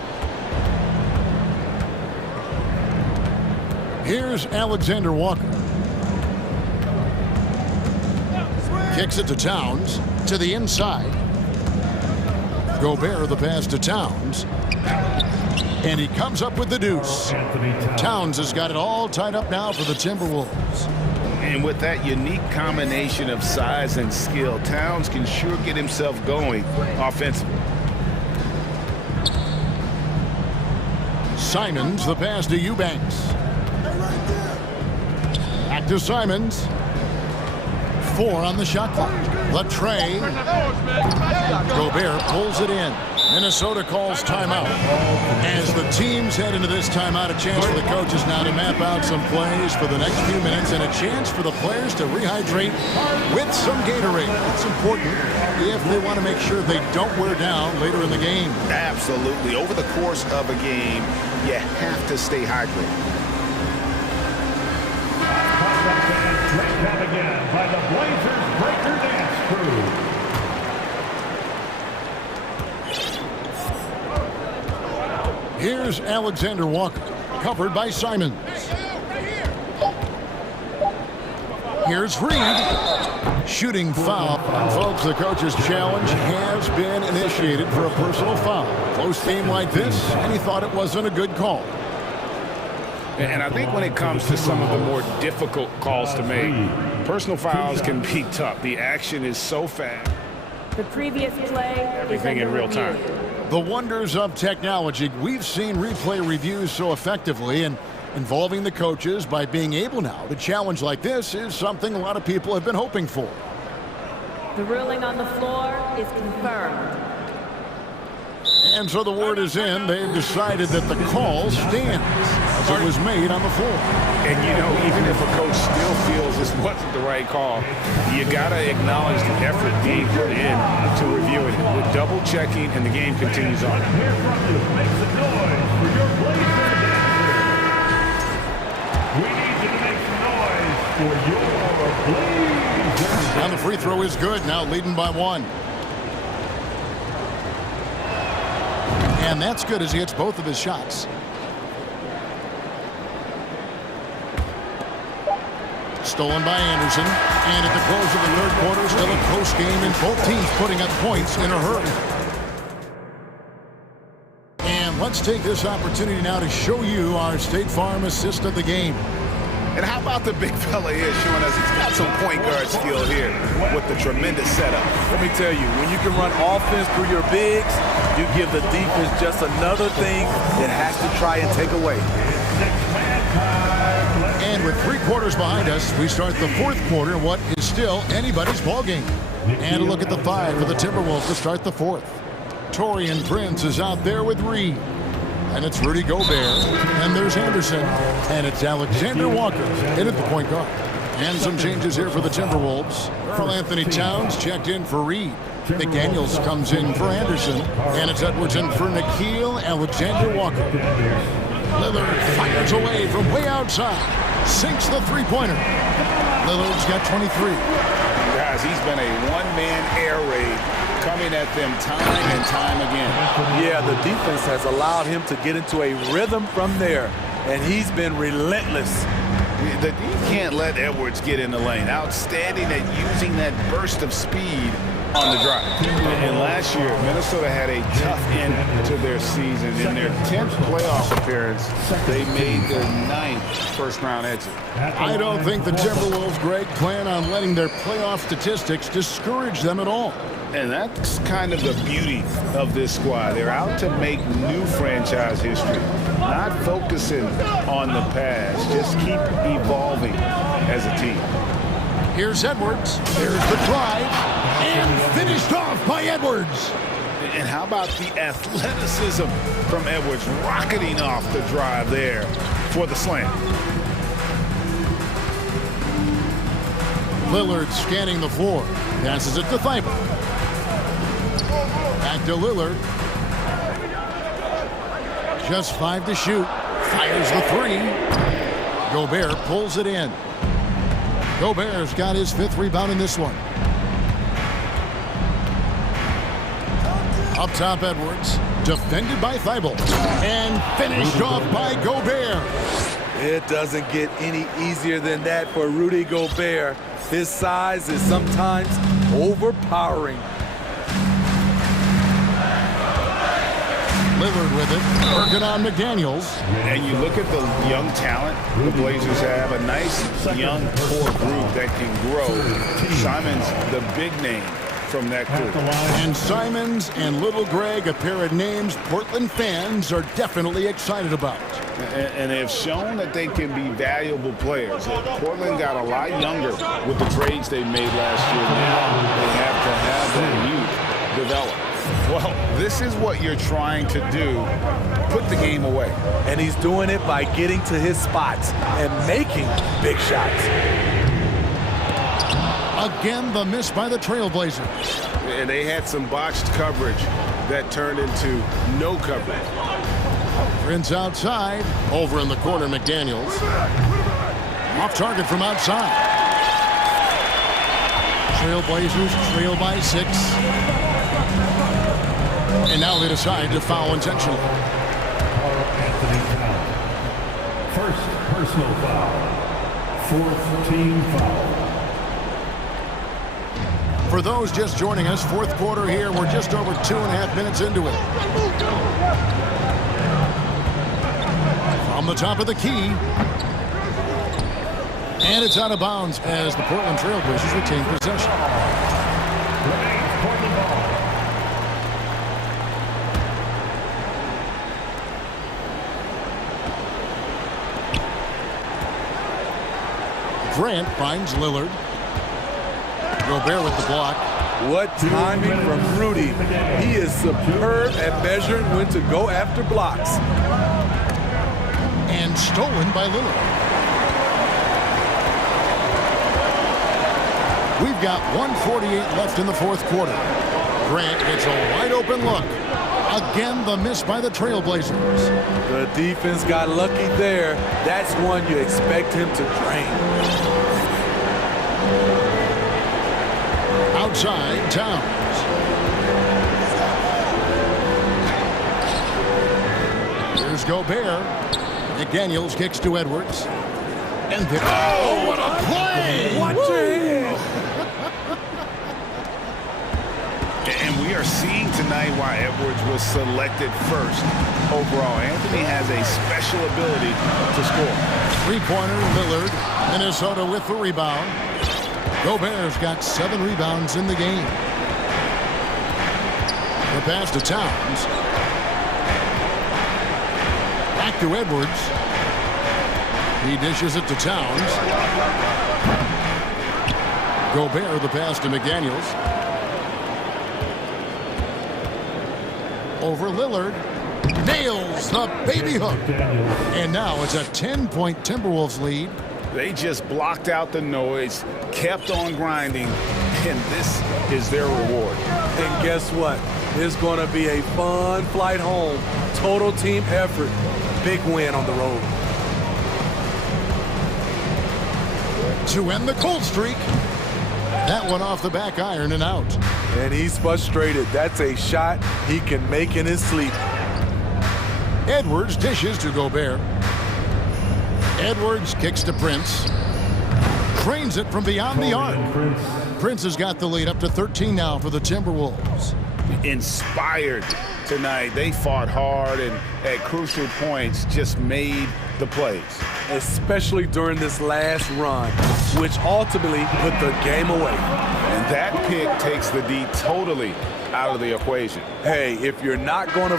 Here's Alexander Walker. Kicks it to Towns, to the inside. Gobert the pass to Towns. And he comes up with the deuce. Towns has got it all tied up now for the Timberwolves. And with that unique combination of size and skill, Towns can sure get himself going offensively. Simons, the pass to Eubanks. Back to Simons. 4 on the shot clock. The tray. Gobert pulls it in. Minnesota calls timeout. As the teams head into this timeout, a chance for the coaches now to map out some plays for the next few minutes and a chance for the players to rehydrate with some Gatorade. It's important if they want to make sure they don't wear down later in the game. Absolutely. Over the course of a game, you have to stay hydrated. Breakdown again by the Blazers Breaker Dance Crew. Here's Alexander Walker, covered by Simons. Here's Reed. Shooting foul. And folks, the coach's challenge has been initiated for a personal foul. Close game like this, and he thought it wasn't a good call. And I think when it comes to some of the more difficult calls to make, personal fouls can be tough. The action is so fast. The previous play. Everything in real time. The wonders of technology. We've seen replay reviews so effectively, and involving the coaches by being able now to challenge like this is something a lot of people have been hoping for. The ruling on the floor is confirmed. And so the word is in. They've decided that the call stands as it was made on the floor. And, you know, even if a coach still feels this wasn't the right call, you got to acknowledge the effort being put in to review it. With double checking, and the game continues on. Make some noise for your Blazer dancers. We need you to make some noise for your Blazers. And the free throw is good, now leading by 1. And that's good as he hits both of his shots. Stolen by Anderson. And at the close of the third quarter, still a close game, and both teams putting up points in a hurry. And let's take this opportunity now to show you our State Farm assist of the game. And how about the big fella here showing us he's got some point guard skill here with the tremendous setup. Let me tell you, when you can run offense through your bigs, you give the defense just another thing it has to try and take away. And with 3 quarters behind us, we start the fourth quarter in what is still anybody's ball game. And a look at the 5 for the Timberwolves to start the fourth. Taurean Prince is out there with Reed. And it's Rudy Gobert. And there's Anderson. And it's Alexander Walker in at the point guard. And some changes here for the Timberwolves. Carl Anthony Towns checked in for Reed. McDaniels comes in for Anderson, and it's Edwards in for Nickeil Alexander-Walker. Lillard fires away from way outside, sinks the three-pointer. Lillard's got 23. Guys, he's been a one-man air raid coming at them time and time again. Yeah, the defense has allowed him to get into a rhythm from there, and he's been relentless. You can't let Edwards get in the lane. Outstanding at using that burst of speed on the drive. And last year, Minnesota had a tough end to their season. In their 10th playoff appearance, they made their 9th first-round exit. I don't think the Timberwolves, Greg, plan on letting their playoff statistics discourage them at all. And that's kind of the beauty of this squad. They're out to make new franchise history, not focusing on the past. Just keep evolving as a team. Here's Edwards. Here's the drive. And finished off by Edwards. And how about the athleticism from Edwards rocketing off the drive there for the slam. Lillard scanning the floor. Passes it to Thibault. Back to Lillard. Just 5 to shoot. Fires the 3. Gobert pulls it in. Gobert's got his 5th rebound in this one. Up top, Edwards. Defended by Thibault. And finished off by Gobert. It doesn't get any easier than that for Rudy Gobert. His size is sometimes overpowering. Lillard with it, working on McDaniels. And you look at the young talent the Blazers have, a nice young core group that can grow. Simon's the big name from that group. And Simons and Little Greg, a pair of names Portland fans are definitely excited about. And they've shown that they can be valuable players. Portland got a lot younger with the trades they made last year. Now they have to have that youth develop. Well, this is what you're trying to do. Put the game away. And he's doing it by getting to his spots and making big shots. Again, the miss by the Trailblazers. And they had some botched coverage that turned into no coverage. Prince outside. Over in the corner, McDaniels. Off target from outside. Trailblazers trail by 6. And now they decide to foul intentionally. First personal foul. 4th team foul. For those just joining us, 4th quarter here. We're just over 2.5 minutes into it. From the top of the key. And it's out of bounds as the Portland Trailblazers retain possession. Grant finds Lillard. Gobert with the block. What timing from Rudy. He is superb at measuring when to go after blocks. And stolen by Lillard. We've got 1:48 left in the 4th quarter. Grant gets a wide open look. Again, the miss by the Trailblazers. The defense got lucky there. That's one you expect him to drain. Outside, Towns. Here's Gobert. McDaniels kicks to Edwards. And oh, what a play! Watch And we are seeing tonight why Edwards was selected first overall. Anthony has a special ability to score. 3-pointer, Lillard. Minnesota with the rebound. Gobert's got 7 rebounds in the game. The pass to Towns. Back to Edwards. He dishes it to Towns. Gobert, the pass to McDaniels. Over Lillard. Nails the baby hook. And now it's a 10-point Timberwolves lead. They just blocked out the noise, kept on grinding, and this is their reward. And guess what? It's going to be a fun flight home. Total team effort. Big win on the road. To end the cold streak. That one off the back iron and out. And he's frustrated. That's a shot he can make in his sleep. Edwards dishes to Gobert. Edwards kicks to Prince. Trains it from beyond the arc. Prince has got the lead up to 13 now for the Timberwolves. Inspired tonight. They fought hard and at crucial points just made the plays. Especially during this last run, which ultimately put the game away. And that pick takes the D totally out of the equation. Hey, if you're not going to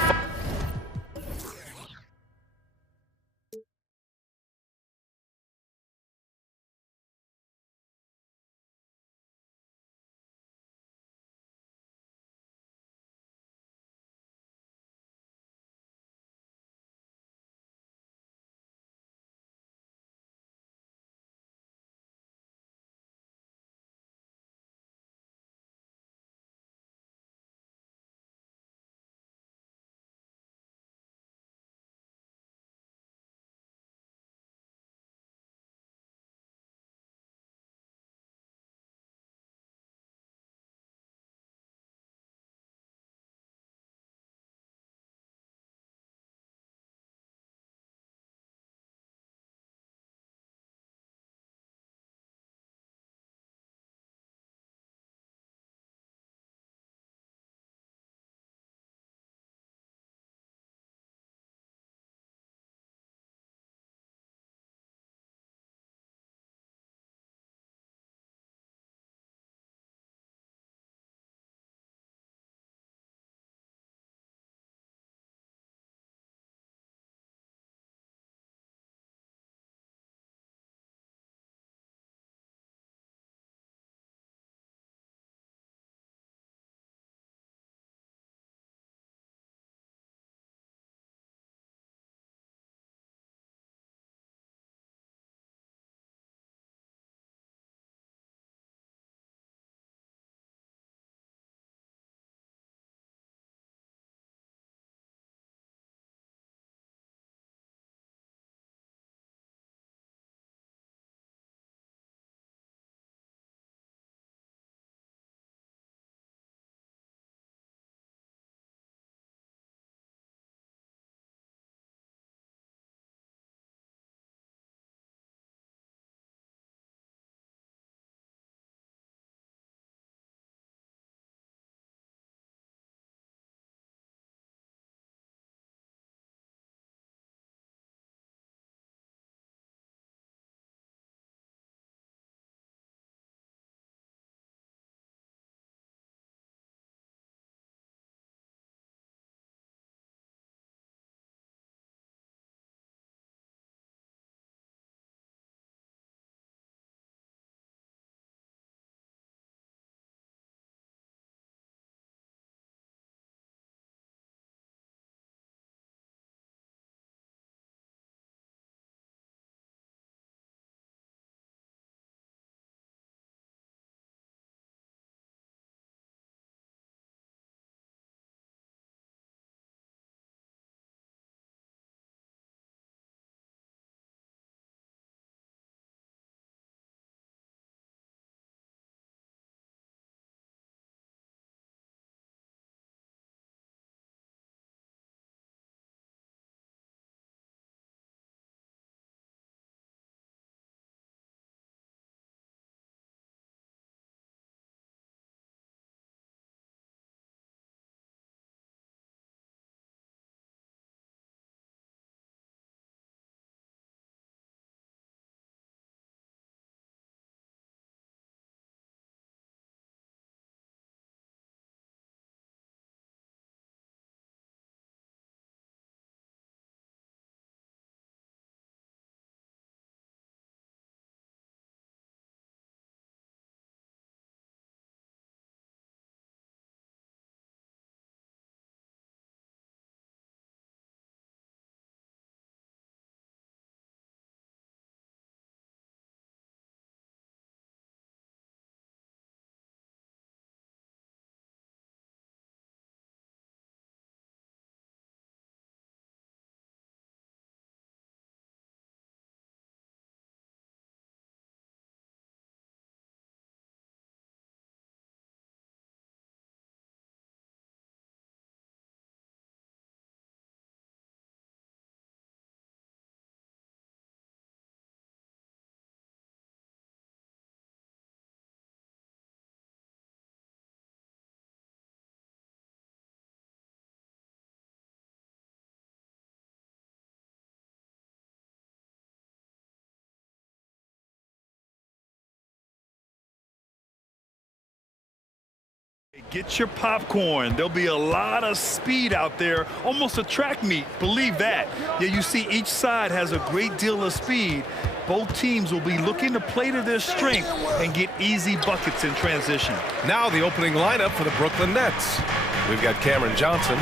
Get your popcorn. There'll be a lot of speed out there, almost a track meet, believe that. Yeah, you see each side has a great deal of speed. Both teams will be looking to play to their strength and get easy buckets in transition. Now the opening lineup for the Brooklyn Nets. We've got Cameron Johnson,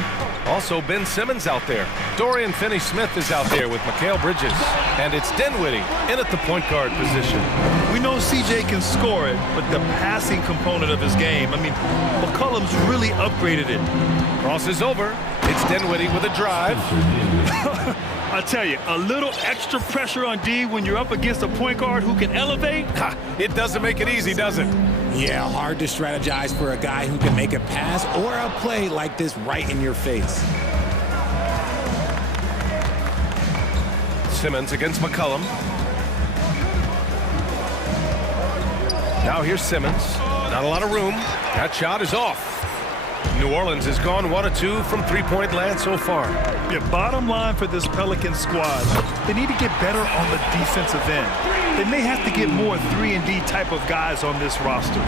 also Ben Simmons out there. Dorian Finney-Smith is out there with Mikal Bridges. And it's Dinwiddie in at the point guard position. We know CJ can score it, but the passing component of his game, I mean, McCollum's really upgraded it. Cross is over. It's Dinwiddie with a drive. I tell you, a little extra pressure on D when you're up against a point guard who can elevate. Ha, it doesn't make it easy, does it? Yeah, hard to strategize for a guy who can make a pass or a play like this right in your face. Simmons against McCollum. Now here's Simmons. Not a lot of room. That shot is off. New Orleans has gone 1 of 2 from three-point land so far. Yeah, bottom line for this Pelican squad, they need to get better on the defensive end. They may have to get more 3-and-D type of guys on this roster.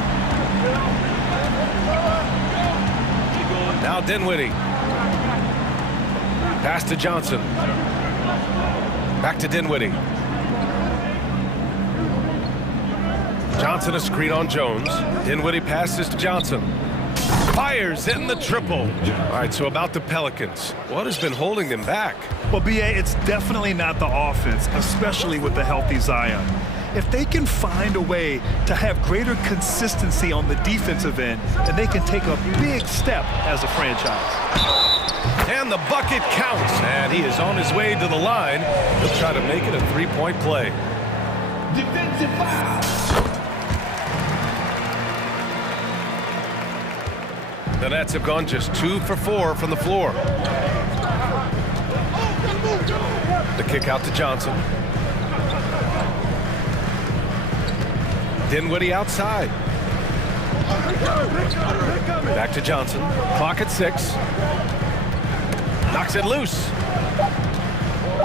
Now Dinwiddie. Pass to Johnson. Back to Dinwiddie. Johnson a screen on Jones. Dinwiddie passes to Johnson. Fires in the triple. All right, so about the Pelicans. What has been holding them back? Well, B.A., it's definitely not the offense, especially with the healthy Zion. If they can find a way to have greater consistency on the defensive end, then they can take a big step as a franchise. And the bucket counts, and he is on his way to the line. He'll try to make it a three-point play. Defensive foul. The Nets have gone just 2 for 4 from the floor. The kick out to Johnson. Dinwiddie outside. Back to Johnson. Clock at 6. Knocks it loose.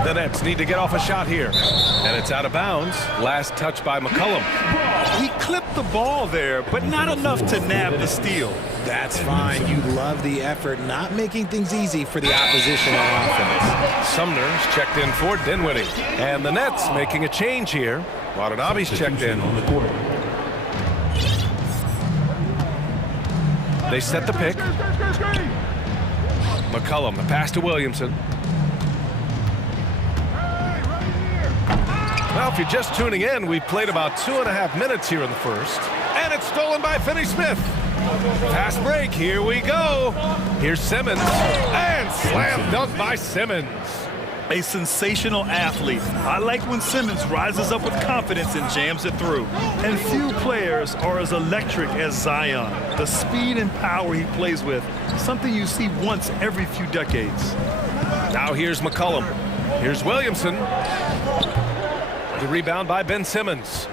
The Nets need to get off a shot here. And it's out of bounds. Last touch by McCollum. He clipped the ball there, but not enough to nab the steal. That's fine. You love the effort, not making things easy for the opposition on offense. Sumner's checked in for Dinwiddie. And the Nets making a change here. Watanabe's checked in. They set the pick. McCollum, the pass to Williamson. Well, if you're just tuning in, we've played about 2.5 minutes here in the first. And it's stolen by Finney-Smith. Fast break, here we go. Here's Simmons, and slam dunk by Simmons. A sensational athlete. I like when Simmons rises up with confidence and jams it through. And few players are as electric as Zion. The speed and power he plays with, something you see once every few decades. Now here's McCollum. Here's Williamson. The rebound by Ben Simmons.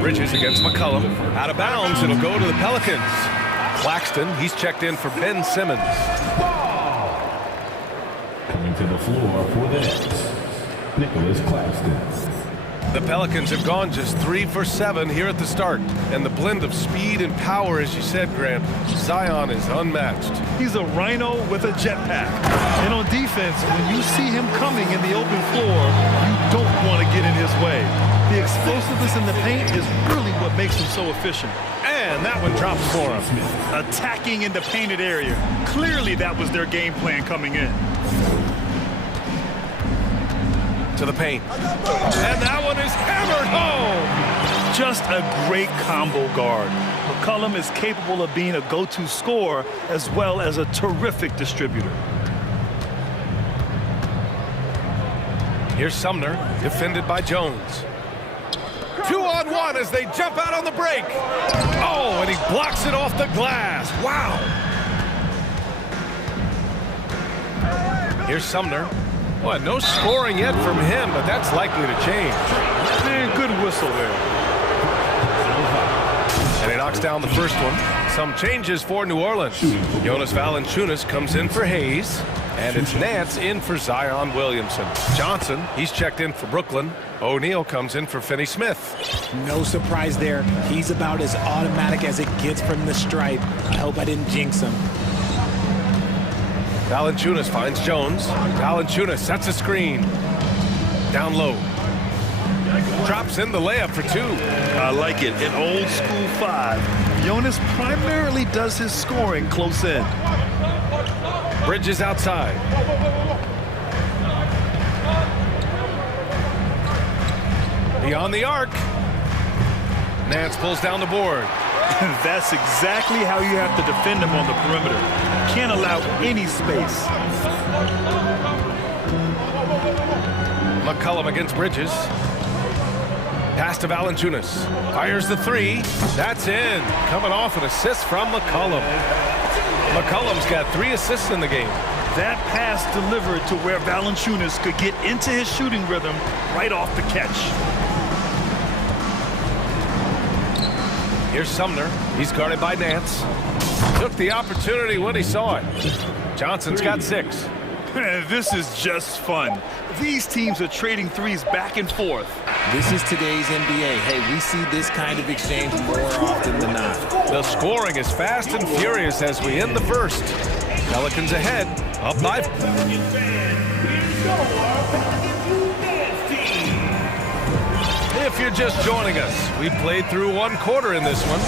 Bridges against McCollum. Out of bounds, it'll go to the Pelicans. Claxton, he's checked in for Ben Simmons. Coming to the floor for the Nets, Nicholas Claxton. The Pelicans have gone just 3 for 7 here at the start. And the blend of speed and power, as you said, Grant, Zion is unmatched. He's a rhino with a jetpack. And on defense, when you see him coming in the open floor, you don't want to get in his way. The explosiveness in the paint is really what makes him so efficient. And that one drops for him. Attacking in the painted area. Clearly that was their game plan coming in. To the paint. And that one is hammered home. Just a great combo guard. McCollum is capable of being a go-to scorer as well as a terrific distributor. Here's Sumner, defended by Jones. 2-on-1 as they jump out on the break. Oh, and he blocks it off the glass. Wow. Here's Sumner. Well, no scoring yet from him, but that's likely to change. Man, good whistle there. And he knocks down the first one. Some changes for New Orleans. Jonas Valanciunas comes in for Hayes. And it's Nance in for Zion Williamson. Johnson, he's checked in for Brooklyn. O'Neal comes in for Finney-Smith. No surprise there. He's about as automatic as it gets from the stripe. I hope I didn't jinx him. Valanciunas finds Jones. Valanciunas sets a screen. Down low. Drops in the layup for two. I like it. An old school five. Jonas primarily does his scoring close in. Bridges outside. Beyond the arc. Nance pulls down the board. That's exactly how you have to defend him on the perimeter. Can't allow any space. McCollum against Bridges. Pass to Valanciunas. Fires the three. That's in. Coming off an assist from McCollum. McCollum's got 3 assists in the game. That pass delivered to where Valanciunas could get into his shooting rhythm right off the catch. Here's Sumner. He's guarded by Nance. Took the opportunity when he saw it. Johnson's got 6. This is just fun. These teams are trading threes back and forth. This is today's NBA. Hey, we see this kind of exchange more often than not. The scoring is fast and furious as we end the first. Pelicans ahead, up by. If you're just joining us, we played through 1 quarter in this one.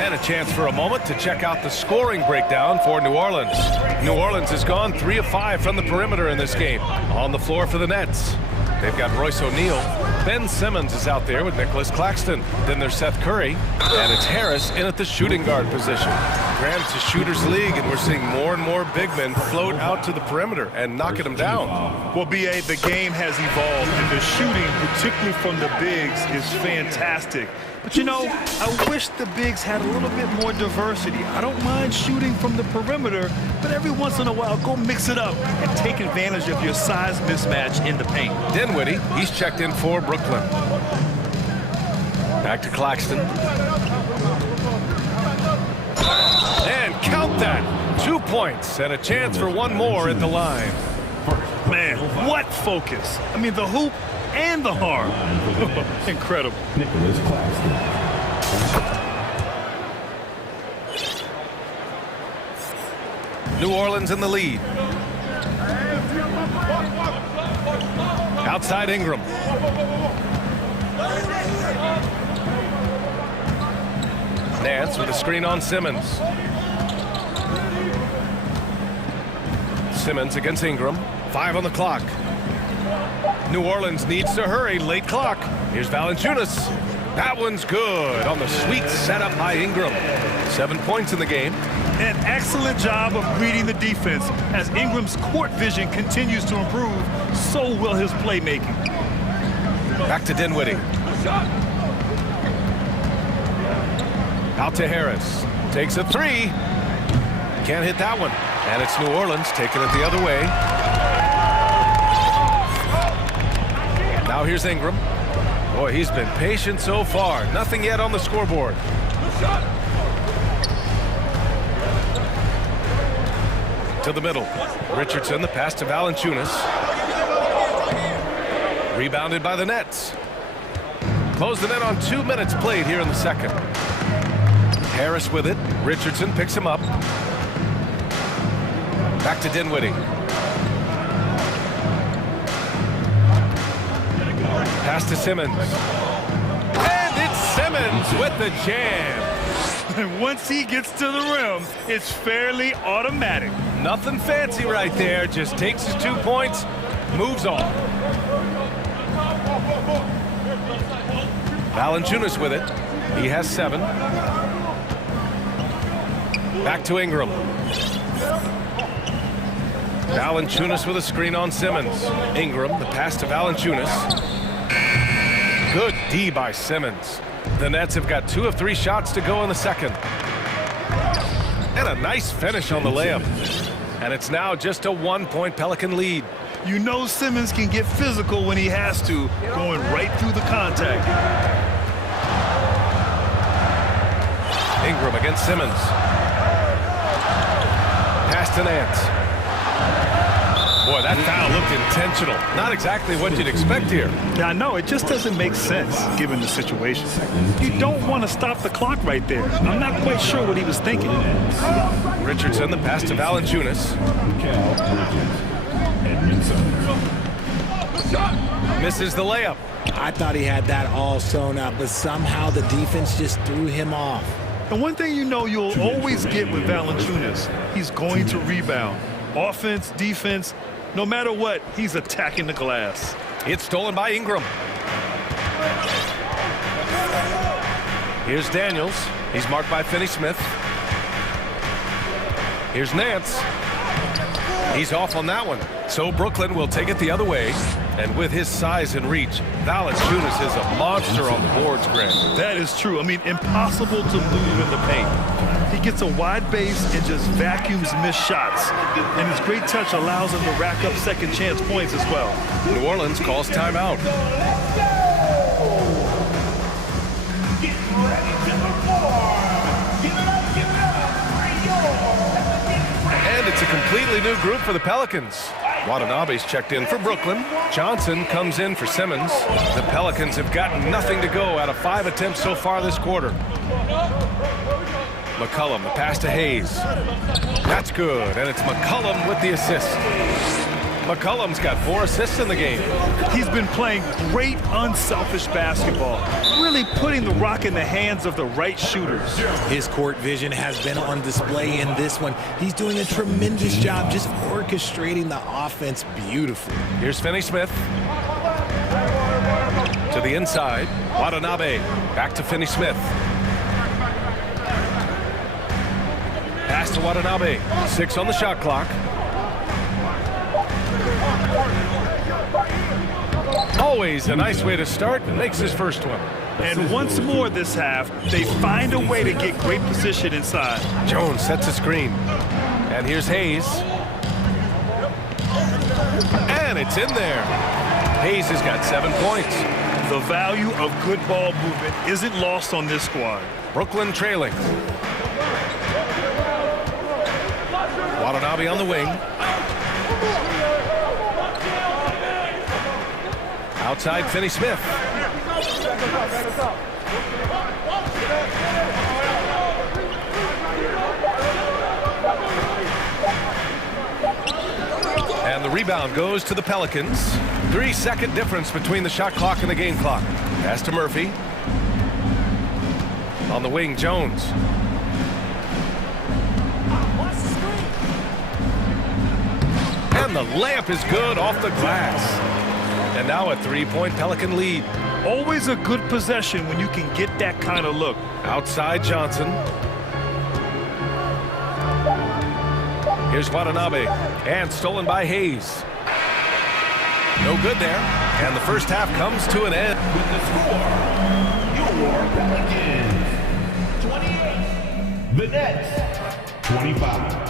And a chance for a moment to check out the scoring breakdown for New Orleans. New Orleans has gone 3 of 5 from the perimeter in this game. On the floor for the Nets, they've got Royce O'Neal. Ben Simmons is out there with Nicholas Claxton. Then there's Seth Curry. And it's Harris in at the shooting guard position. Grant's a shooter's league, and we're seeing more and more big men float out to the perimeter and knocking them down. Well, B.A., the game has evolved, and the shooting, particularly from the bigs, is fantastic. But, you know, I wish the bigs had a little bit more diversity. I don't mind shooting from the perimeter, but every once in a while, go mix it up and take advantage of your size mismatch in the paint. Dinwiddie, he's checked in for Brooklyn. Back to Claxton. And count that. 2 points and a chance for 1 more at the line. Man, what focus. I mean, the hoop and the harm. Incredible. Nicholas Claxton. New Orleans in the lead. Outside Ingram. Nance with a screen on Simmons. Simmons against Ingram. 5 on the clock. New Orleans needs to hurry. Late clock. Here's Valanciunas. That one's good on the sweet setup by Ingram. 7 points in the game. An excellent job of reading the defense. As Ingram's court vision continues to improve, so will his playmaking. Back to Dinwiddie. Out to Harris. Takes a 3. Can't hit that one. And it's New Orleans taking it the other way. Now here's Ingram. Boy, he's been patient so far. Nothing yet on the scoreboard. To the middle. Richardson, the pass to Valanciunas. Rebounded by the Nets. Closed the net on 2 minutes played here in the second. Harris with it. Richardson picks him up. Back to Dinwiddie. Pass to Simmons. And it's Simmons with the jam. And once he gets to the rim, it's fairly automatic. Nothing fancy right there. Just takes his 2 points, moves on. Valanciunas with it. He has 7. Back to Ingram. Valanciunas with a screen on Simmons. Ingram, the pass to Valanciunas. Good D by Simmons. The Nets have got 2 of 3 shots to go in the second. And a nice finish on the layup. And it's now just a 1-point Pelican lead. You know Simmons can get physical when he has to, going right through the contact. Ingram against Simmons. Pass to Nance. Boy, that foul looked intentional. Not exactly what you'd expect here. Yeah, I know. It just doesn't make sense given the situation. You don't want to stop the clock right there. I'm not quite sure what he was thinking. Richardson, the pass to Valanciunas. Misses the layup. I thought he had that all sewn up, but somehow the defense just threw him off. And one thing you know you'll always get with Valanciunas, he's going to rebound. Offense, defense, no matter what, he's attacking the glass. It's stolen by Ingram. Here's Daniels. He's marked by Finney-Smith. Here's Nance. He's off on that one. So Brooklyn will take it the other way. And with his size and reach, Valanciunas is a monster on the boards, Grant. That is true. I mean, impossible to move in the paint. He gets a wide base and just vacuums missed shots. And his great touch allows him to rack up second chance points as well. New Orleans calls timeout. And it's a completely new group for the Pelicans. Watanabe's checked in for Brooklyn. Johnson comes in for Simmons. The Pelicans have gotten nothing to go out of 5 attempts so far this quarter. McCollum, the pass to Hayes. That's good, and it's McCollum with the assist. McCollum's got 4 assists in the game. He's been playing great, unselfish basketball, really putting the rock in the hands of the right shooters. His court vision has been on display in this one. He's doing a tremendous job just orchestrating the offense beautifully. Here's Finney-Smith. To the inside. Watanabe. Back to Finney-Smith. Pass to Watanabe. 6 on the shot clock. Always a nice way to start. Makes his first one. And once more this half, they find a way to get great position inside. Jones sets a screen. And here's Hayes. And it's in there. Hayes has got 7 points. The value of good ball movement isn't lost on this squad. Brooklyn trailing. Watanabe on the wing. Outside Finney-Smith. And the rebound goes to the Pelicans. 3-second difference between the shot clock and the game clock. Pass to Murphy. On the wing, Jones. And the layup is good off the glass. And now a 3-point Pelican lead. Always a good possession when you can get that kind of look. Outside Johnson. Here's Watanabe. And stolen by Hayes. No good there. And the first half comes to an end. With the score, your Pelicans 28. The Nets 25.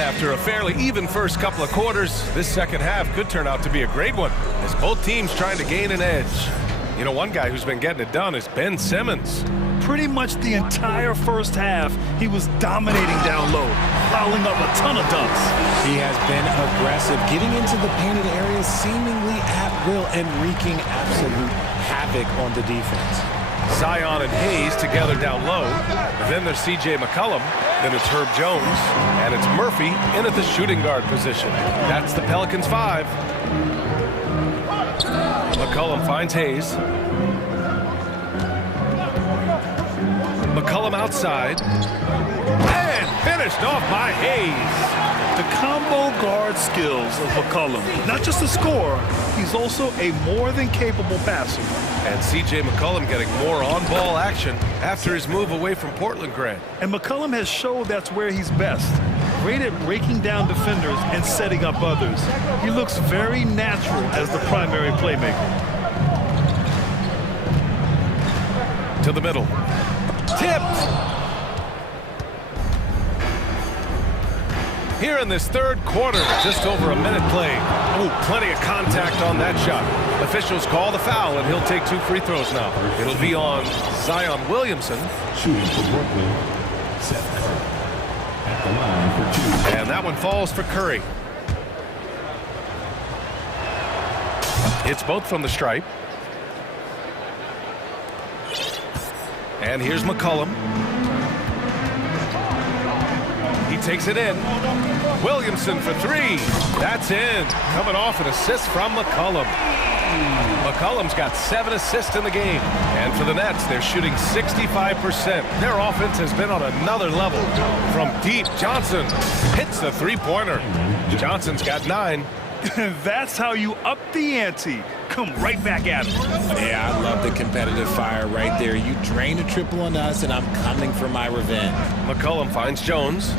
After a fairly even first couple of quarters, this second half could turn out to be a great one, as both teams trying to gain an edge. You know, one guy who's been getting it done is Ben Simmons. Pretty much the entire first half, he was dominating down low, piling up a ton of dunks. He has been aggressive, getting into the painted areas seemingly at will and wreaking absolute havoc on the defense. Zion and Hayes together down low. Then there's C.J. McCollum. Then it's Herb Jones. And it's Murphy in at the shooting guard position. That's the Pelicans 5. McCollum finds Hayes. McCollum outside. And finished off by Hayes. The combo guard skills of McCollum. Not just a scorer, he's also a more than capable passer. And C.J. McCollum getting more on-ball action after his move away from Portland, Grant. And McCollum has showed that's where he's best. Great at breaking down defenders and setting up others. He looks very natural as the primary playmaker. To the middle. Tipped! Here in this third quarter, just over a minute played. Ooh, plenty of contact on that shot. Officials call the foul, and he'll take 2 free throws now. It'll be on Zion Williamson. Shooting for Brooklyn, Seth Curry. At the line for 2. And that one falls for Curry. It's both from the stripe. And here's McCollum. He takes it in. Williamson for 3. That's in. Coming off an assist from McCollum. McCollum's got 7 assists in the game. And for the Nets, they're shooting 65%. Their offense has been on another level. From deep, Johnson hits the three-pointer. Johnson's got 9. That's how you up the ante. Come right back at him. Yeah, I love the competitive fire right there. You drain a triple on us, and I'm coming for my revenge. McCollum finds Jones.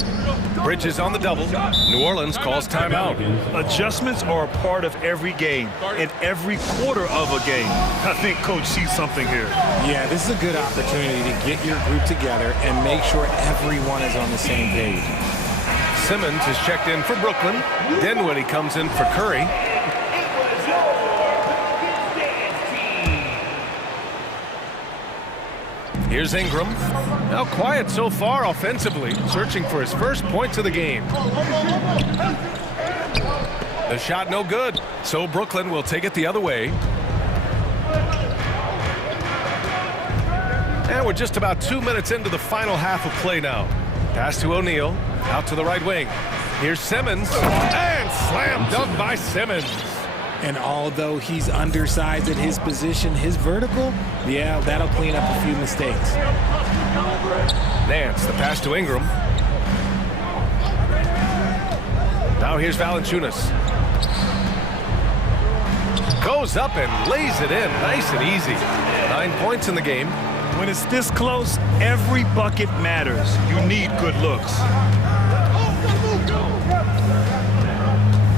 Bridges on the double. New Orleans calls timeout. Adjustments are a part of every game and every quarter of a game. I think Coach sees something here. Yeah, this is a good opportunity to get your group together and make sure everyone is on the same page. Simmons is checked in for Brooklyn. Dinwiddie comes in for Curry. Here's Ingram. Now quiet so far offensively, searching for his first points of the game. The shot no good, so Brooklyn will take it the other way. And we're just about 2 minutes into the final half of play now. Pass to O'Neal, out to the right wing. Here's Simmons, and slam dunk by Simmons. And although he's undersized at his position, his vertical, yeah, that'll clean up a few mistakes. Nance, the pass to Ingram. Now here's Valanciunas. Goes up and lays it in, nice and easy. 9 points in the game. When it's this close, every bucket matters. You need good looks.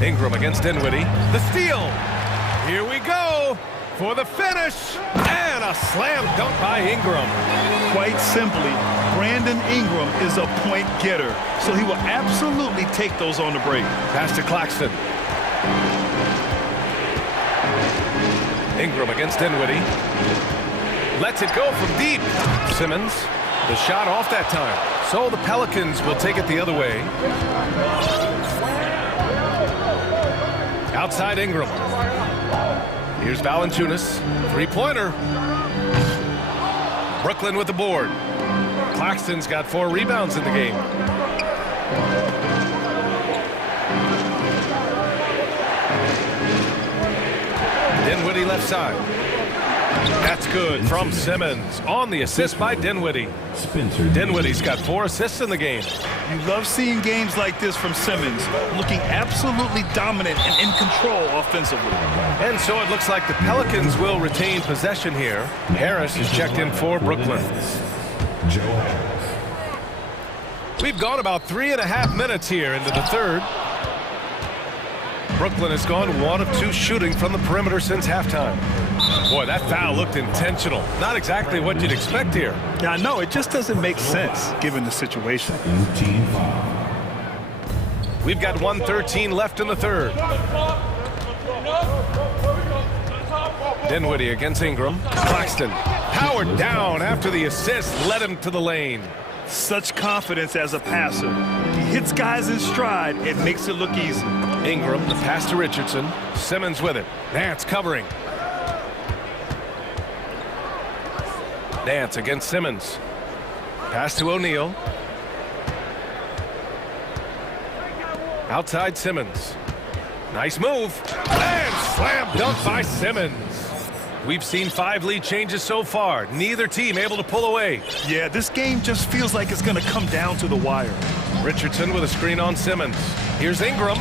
Ingram against Dinwiddie. The steal. Here we go for the finish. And a slam dunk by Ingram. Quite simply, Brandon Ingram is a point getter, so he will absolutely take those on the break. Pass to Claxton. Ingram against Dinwiddie. Lets it go from deep. Simmons, the shot off that time. So the Pelicans will take it the other way. Outside Ingram. Here's Valanciunas. Three-pointer. Brooklyn with the board. Claxton's got 4 rebounds in the game. Dinwiddie left side. That's good from Simmons on the assist by Dinwiddie. Dinwiddie's got 4 assists in the game. You love seeing games like this from Simmons, looking absolutely dominant and in control offensively. And so it looks like the Pelicans will retain possession here. Harris is checked in for Brooklyn. We've gone about 3.5 minutes here into the third. Brooklyn has gone 1 of 2 shooting from the perimeter since halftime. Boy, that foul looked intentional. Not exactly what you'd expect here. Yeah, I know. It just doesn't make sense given the situation. We've got 1:13 left in the third. Dinwiddie against Ingram. Claxton powered down after the assist led him to the lane. Such confidence as a passer. He hits guys in stride and makes it look easy. Ingram, the pass to Richardson. Simmons with it. Nance covering. Nance against Simmons. Pass to O'Neal. Outside Simmons. Nice move. And slam dunk by Simmons. We've seen 5 lead changes so far. Neither team able to pull away. Yeah, this game just feels like it's going to come down to the wire. Richardson with a screen on Simmons. Here's Ingram.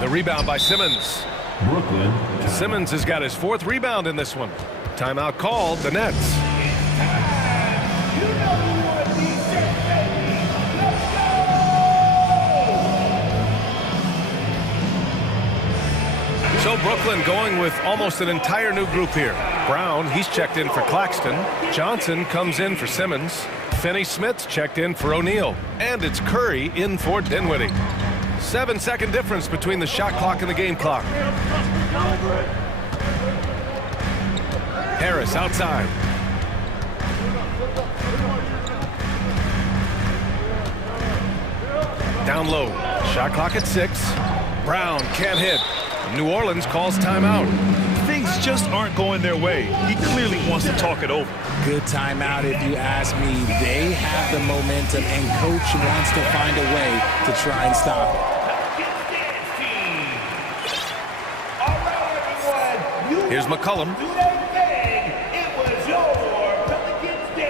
The rebound by Simmons. Brooklyn. Simmons has got his 4th rebound in this one. Timeout called, the Nets. So Brooklyn going with almost an entire new group here. Brown, he's checked in for Claxton. Johnson comes in for Simmons. Finney-Smith's checked in for O'Neal. And it's Curry in for Dinwiddie. 7-second difference between the shot clock and the game clock. Harris outside. Down low. Shot clock at 6. Brown can't hit. New Orleans calls timeout. Things just aren't going their way. He clearly wants to talk it over. Good timeout if you ask me. They have the momentum, and coach wants to find a way to try and stop it. Here's McCollum.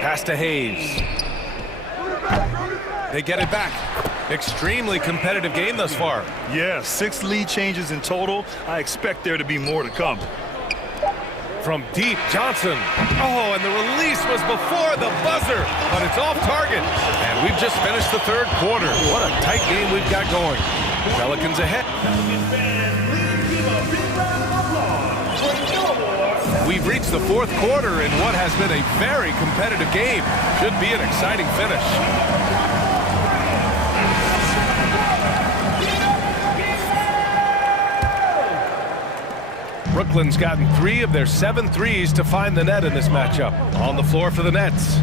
Pass to Hayes. They get it back. Extremely competitive game thus far. Yeah, 6 lead changes in total. I expect there to be more to come. From deep, Johnson. Oh, and the release was before the buzzer, but it's off target. And we've just finished the third quarter. What a tight game we've got going. Pelicans ahead. We've reached the fourth quarter in what has been a very competitive game. Should be an exciting finish. Brooklyn's gotten 3 of their 7 threes to find the net in this matchup. On the floor for the Nets.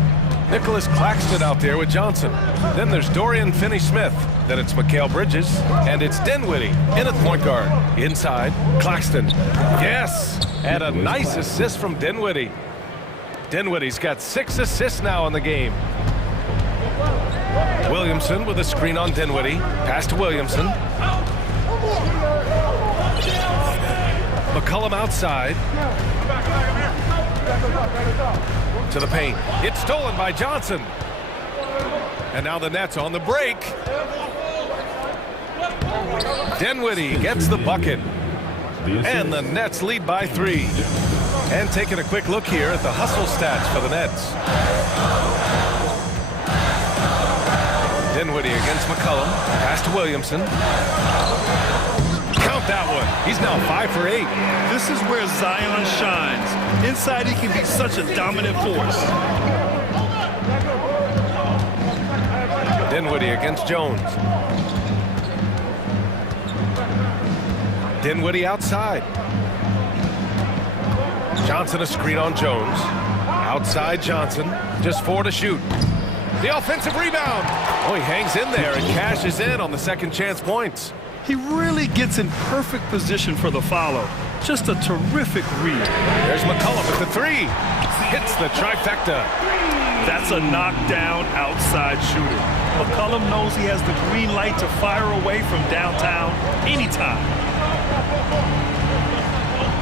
Nicholas Claxton out there with Johnson. Then there's Dorian Finney-Smith. Then it's Mikal Bridges. And it's Dinwiddie in at point guard. Inside, Claxton. Yes! And a nice assist from Dinwiddie. Dinwiddie's got 6 assists now in the game. Williamson with a screen on Dinwiddie. Pass to Williamson. McCollum outside. To the paint. It's stolen by Johnson. And now the Nets on the break. Dinwiddie gets the bucket. And the Nets lead by 3. And taking a quick look here at the hustle stats for the Nets. Dinwiddie against McCollum. Pass to Williamson. Count that one. He's now 5 for 8. This is where Zion shines. Inside, he can be such a dominant force. Dinwiddie against Jones. Dinwiddie outside. Johnson a screen on Jones. Outside Johnson. Just 4 to shoot. The offensive rebound. Oh, he hangs in there and cashes in on the second chance points. He really gets in perfect position for the follow. Just a terrific read. There's McCollum with the 3. Hits the trifecta. That's a knockdown outside shooter. McCollum knows he has the green light to fire away from downtown anytime.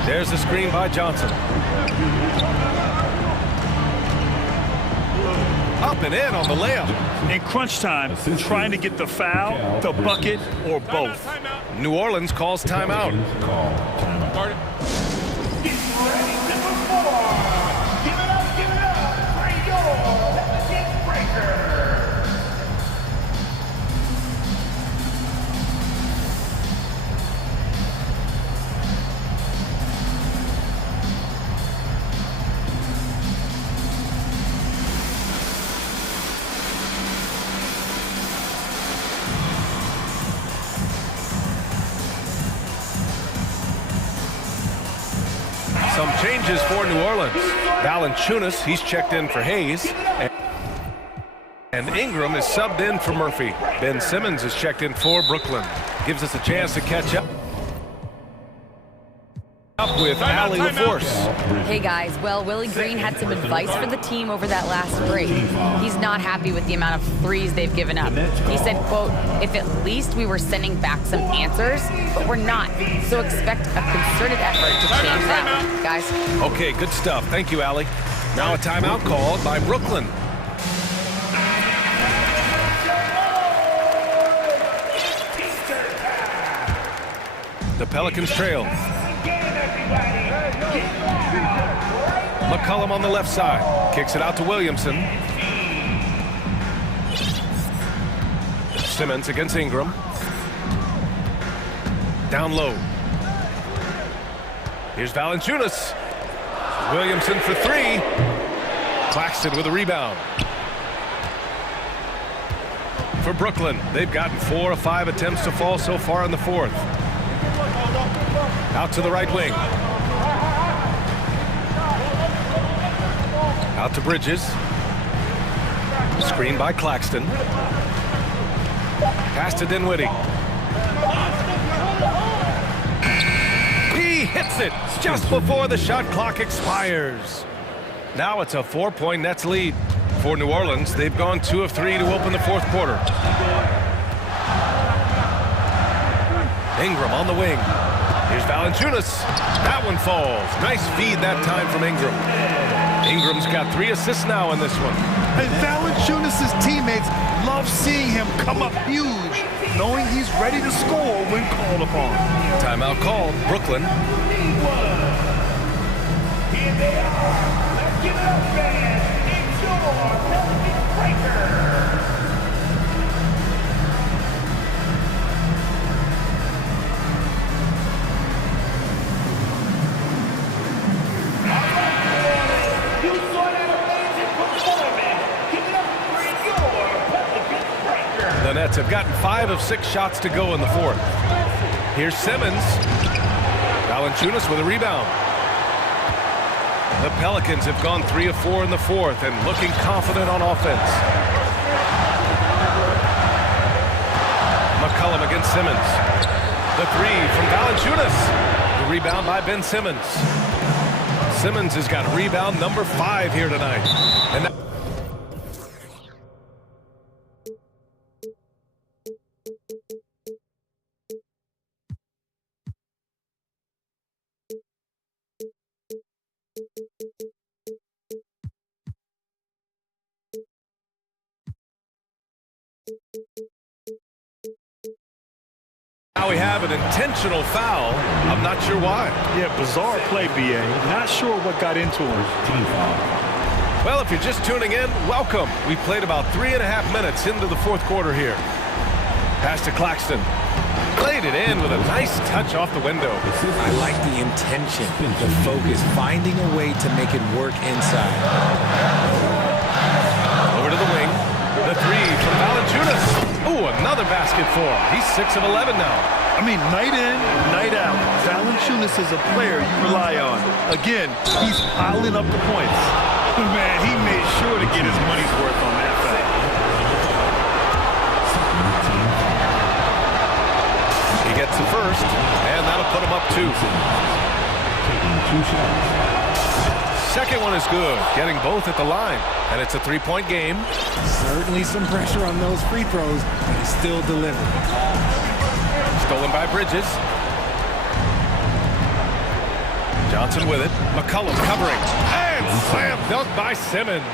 There's the screen by Johnson. Up and in on the layup. In crunch time, trying to get the foul, the bucket, or both. New Orleans calls timeout. Some changes for New Orleans. Valanciunas, he's checked in for Hayes. And Ingram is subbed in for Murphy. Ben Simmons is checked in for Brooklyn. Gives us a chance to catch up with Allie LaForce. Hey guys, well, Willie Green had some advice for the team over that last break. He's not happy with the amount of threes they've given up. He said, quote, if at least we were sending back some answers, but we're not. So expect a concerted effort to change that, guys. Okay, good stuff. Thank you, Allie. Now a timeout called by Brooklyn. The Pelicans trail. McCollum on the left side. Kicks it out to Williamson. Simmons against Ingram. Down low. Here's Valanciunas. Williamson for 3. Claxton with a rebound. For Brooklyn, they've gotten 4 of 5 attempts to fall so far in the fourth. Out to the right wing. Out to Bridges. Screen by Claxton. Pass to Dinwiddie. He hits it just before the shot clock expires. Now it's a 4-point Nets lead. For New Orleans, they've gone 2 of 3 to open the fourth quarter. Ingram on the wing. Here's Valanciunas. That one falls. Nice feed that time from Ingram. Ingram's got 3 assists now in this one. And Valanciunas' teammates love seeing him come up huge, knowing he's ready to score when called upon. Timeout called. Brooklyn. Here they are. Let's give it up, fans. It's your Celtic Breaker. You saw that amazing performance. Give it up for your Celtic Breaker. The Nets have gotten 5 of 6 shots to go in the fourth. Here's Simmons. Valanciunas with a rebound. The Pelicans have gone 3 of 4 in the fourth and looking confident on offense. McCollum against Simmons. The 3 from Valanciunas. The rebound by Ben Simmons. Simmons has got rebound number 5 here tonight. And that now we have an intentional foul. I'm not sure why. Yeah, bizarre play, BA. Not sure what got into him. Well, if you're just tuning in, welcome. We played about 3.5 minutes into the fourth quarter here. Pass to Claxton. Played it in with a nice touch off the window. I like the intention, the focus, finding a way to make it work inside. Over to the wing. The 3 from Valanciunas. Ooh, another basket for him. He's 6 of 11 now. I mean, night in, night out, Valanciunas is a player you rely on. Again, he's piling up the points. Man, he made sure to get his money's worth on that fact. He gets the first, and that'll put him up 2. Taking 2 shots. Second one is good, getting both at the line. And it's a 3-point game. Certainly some pressure on those free throws, but he still delivered. Stolen by Bridges. Johnson with it. McCollum covering. And slam dunk by Simmons.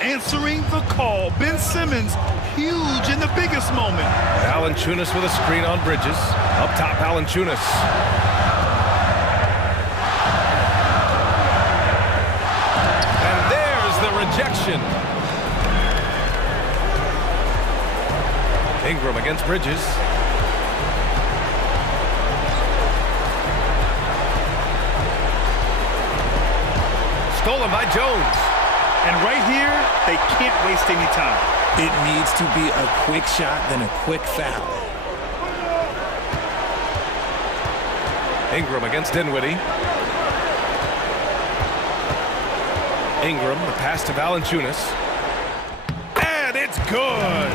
Answering the call. Ben Simmons, huge in the biggest moment. Valanciunas with a screen on Bridges. Up top, Valanciunas. Rejection. Ingram against Bridges. Stolen by Jones. And right here, they can't waste any time. It needs to be a quick shot, then a quick foul. Ingram against Dinwiddie. Ingram, the pass to Valanciunas. And it's good.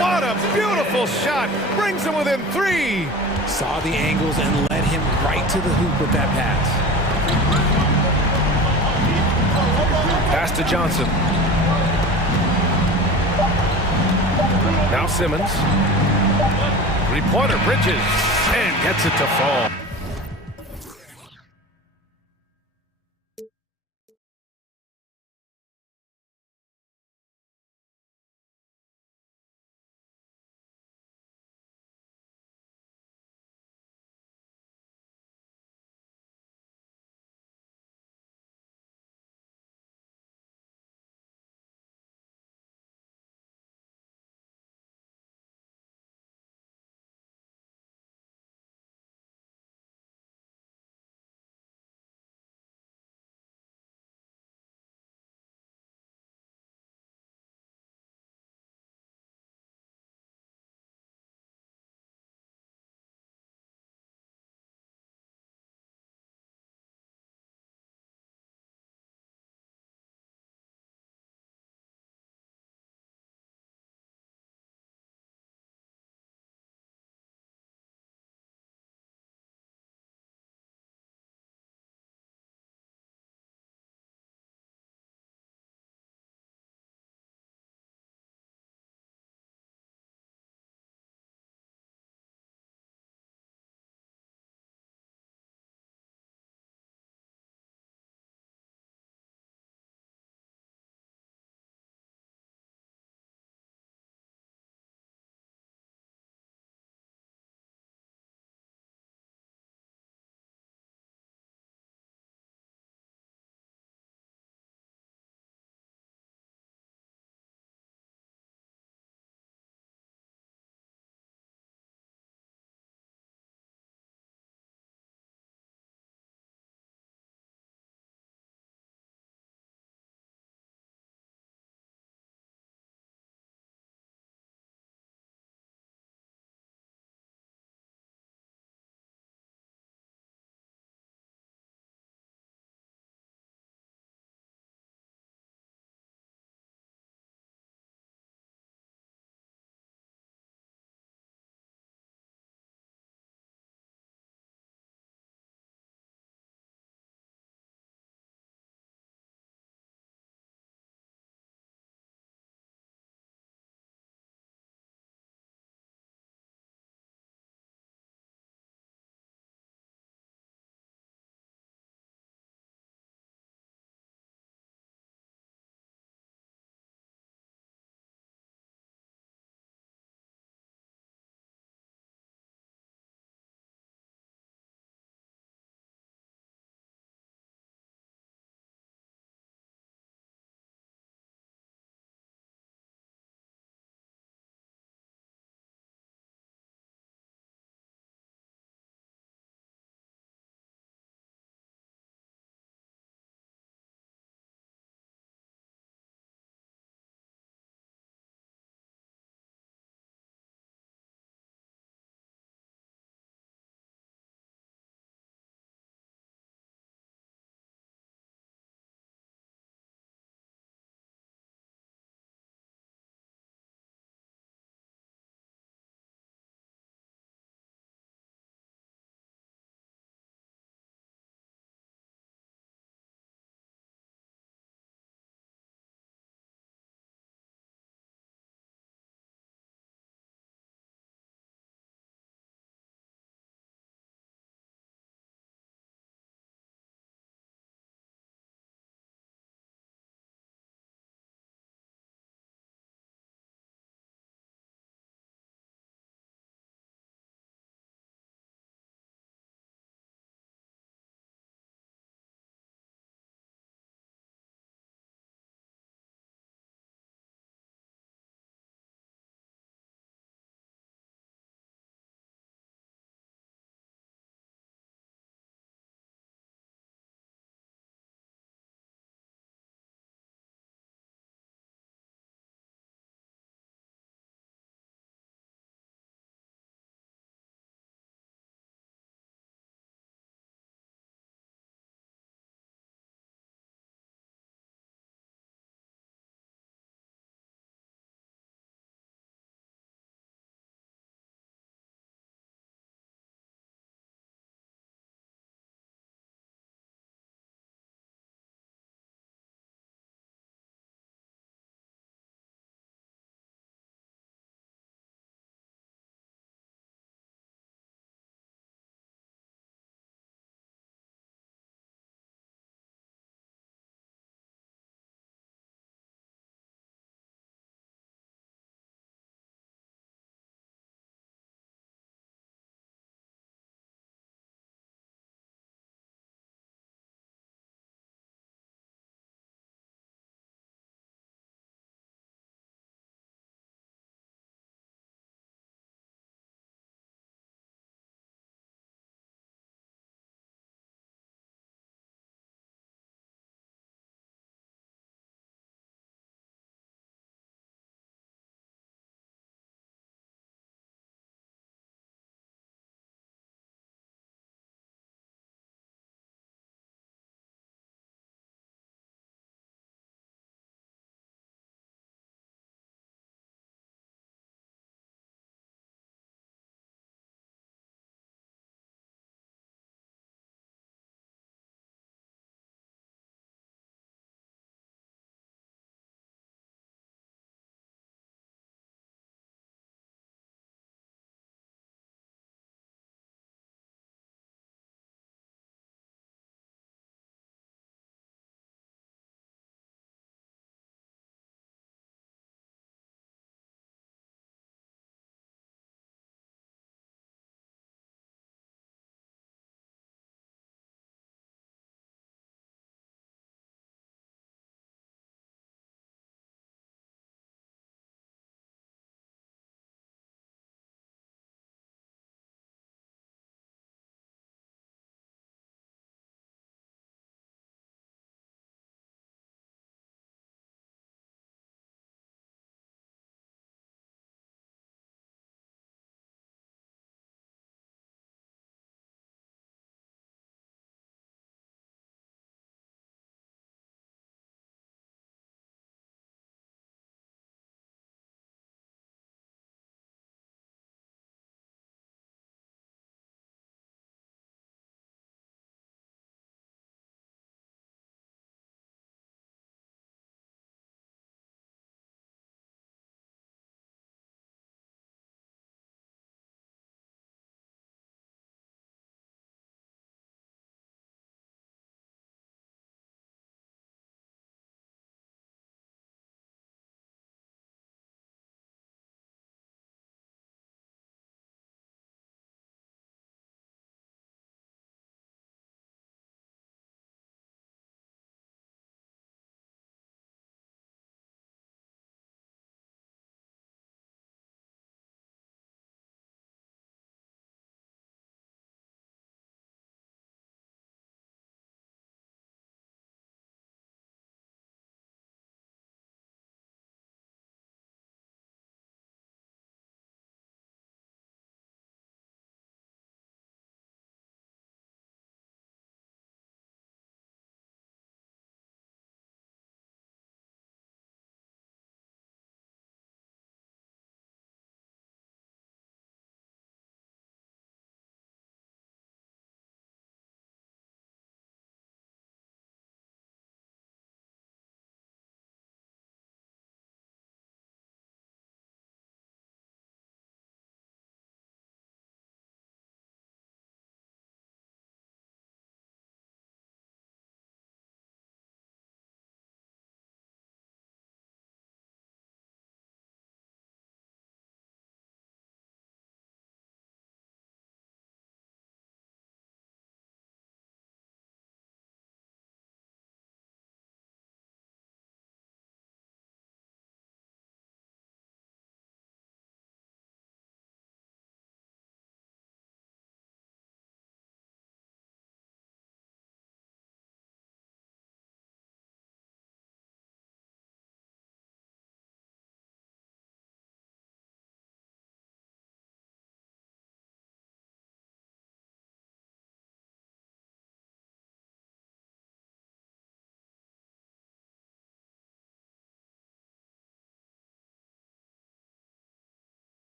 What a beautiful shot. Brings him within 3. Saw the angles and led him right to the hoop with that pass. Pass to Johnson. Now Simmons. 3-pointer, Bridges. And gets it to fall.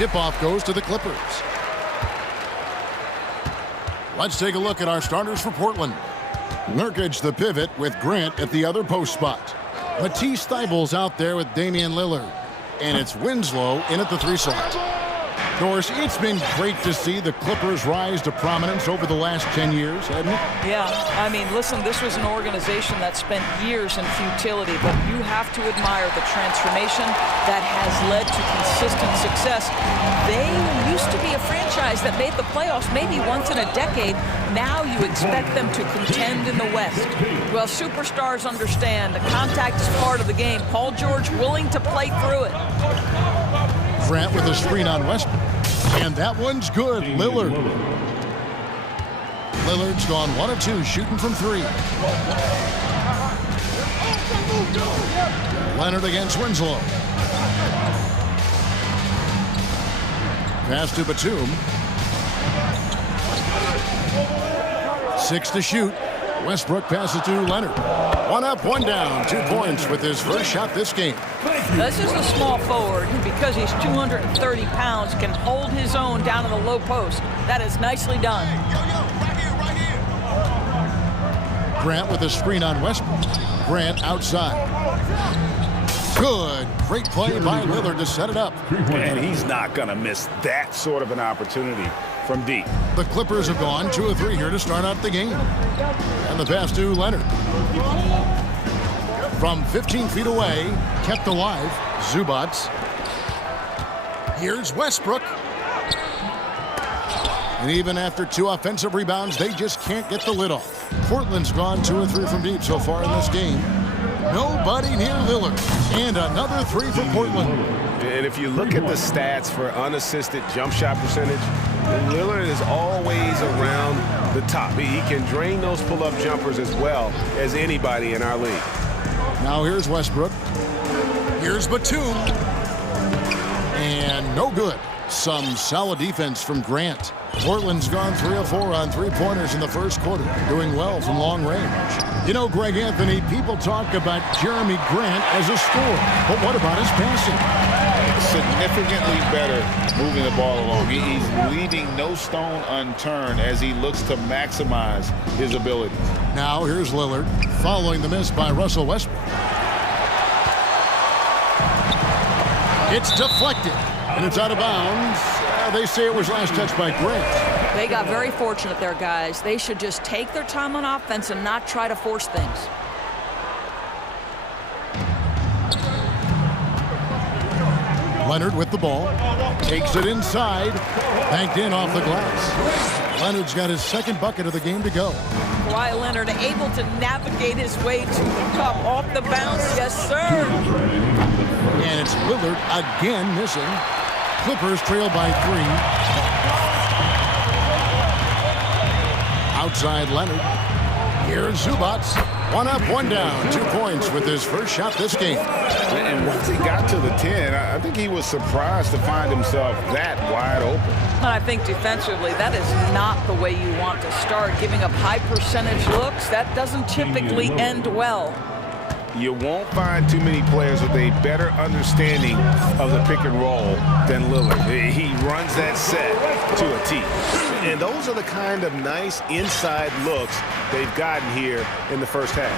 Tip-off goes to the Clippers. Let's take a look at our starters for Portland. Nurkic, the pivot, with Grant at the other post spot. Matisse Thybulle's out there with Damian Lillard. And it's Winslow in at the 3 slot. Of course, it's been great to see the Clippers rise to prominence over the last 10 years, hasn't it? Yeah, I mean, listen, this was an organization that spent years in futility, but you have to admire the transformation that has led to consistent success. They used to be a franchise that made the playoffs maybe once in a decade. Now you expect them to contend in the West. Well, superstars understand the contact is part of the game. Paul George willing to play through it. Grant with a screen on Westbrook. And that one's good. Lillard's gone 1 of 2, shooting from 3. Leonard against Winslow. Pass to Batum. 6 to shoot. Westbrook passes to Leonard. 1 up, 1 down. 2 points with his first shot this game. This is a small forward who, because he's 230 pounds, can hold his own down in the low post. That is nicely done. Grant with a screen on Westbrook. Grant outside. Good. Great play by Lillard to set it up. And he's not going to miss that sort of an opportunity from deep. The Clippers have gone 2 of 3 here to start out the game. And the pass to Leonard. From 15 feet away, kept alive, Zubac. Here's Westbrook. And even after 2 offensive rebounds, they just can't get the lid off. Portland's gone 2 of 3 from deep so far in this game. Nobody near Lillard. And another 3 for Portland. And if you look at the stats for unassisted jump shot percentage, Lillard is always around the top. He can drain those pull-up jumpers as well as anybody in our league. Now here's Westbrook. Here's Batum. And no good. Some solid defense from Grant. Portland's gone 3 of 4 on 3-pointers in the first quarter, doing well from long range. You know, Greg Anthony, people talk about Jeremy Grant as a scorer, but what about his passing? Significantly better moving the ball along. He's leaving no stone unturned as he looks to maximize his abilities. Now here's Lillard, following the miss by Russell Westbrook. It's deflected, and it's out of bounds. They say it was last touched by Grant. They got very fortunate there, guys. They should just take their time on offense and not try to force things. Leonard with the ball. Takes it inside. Banked in off the glass. Leonard's got his second bucket of the game to go. Kawhi Leonard able to navigate his way to the cup off the bounce. Yes, sir. And it's Lillard again missing. Clippers trail by 3. Outside Leonard. Here's Zubac. 1 up, 1 down. 2 points with his first shot this game. And once he got to the 10, I think he was surprised to find himself that wide open. And I think defensively, that is not the way you want to start. Giving up high percentage looks, that doesn't typically end well. You won't find too many players with a better understanding of the pick and roll than Lillard. He runs that set to a T. And those are the kind of nice inside looks they've gotten here in the first half.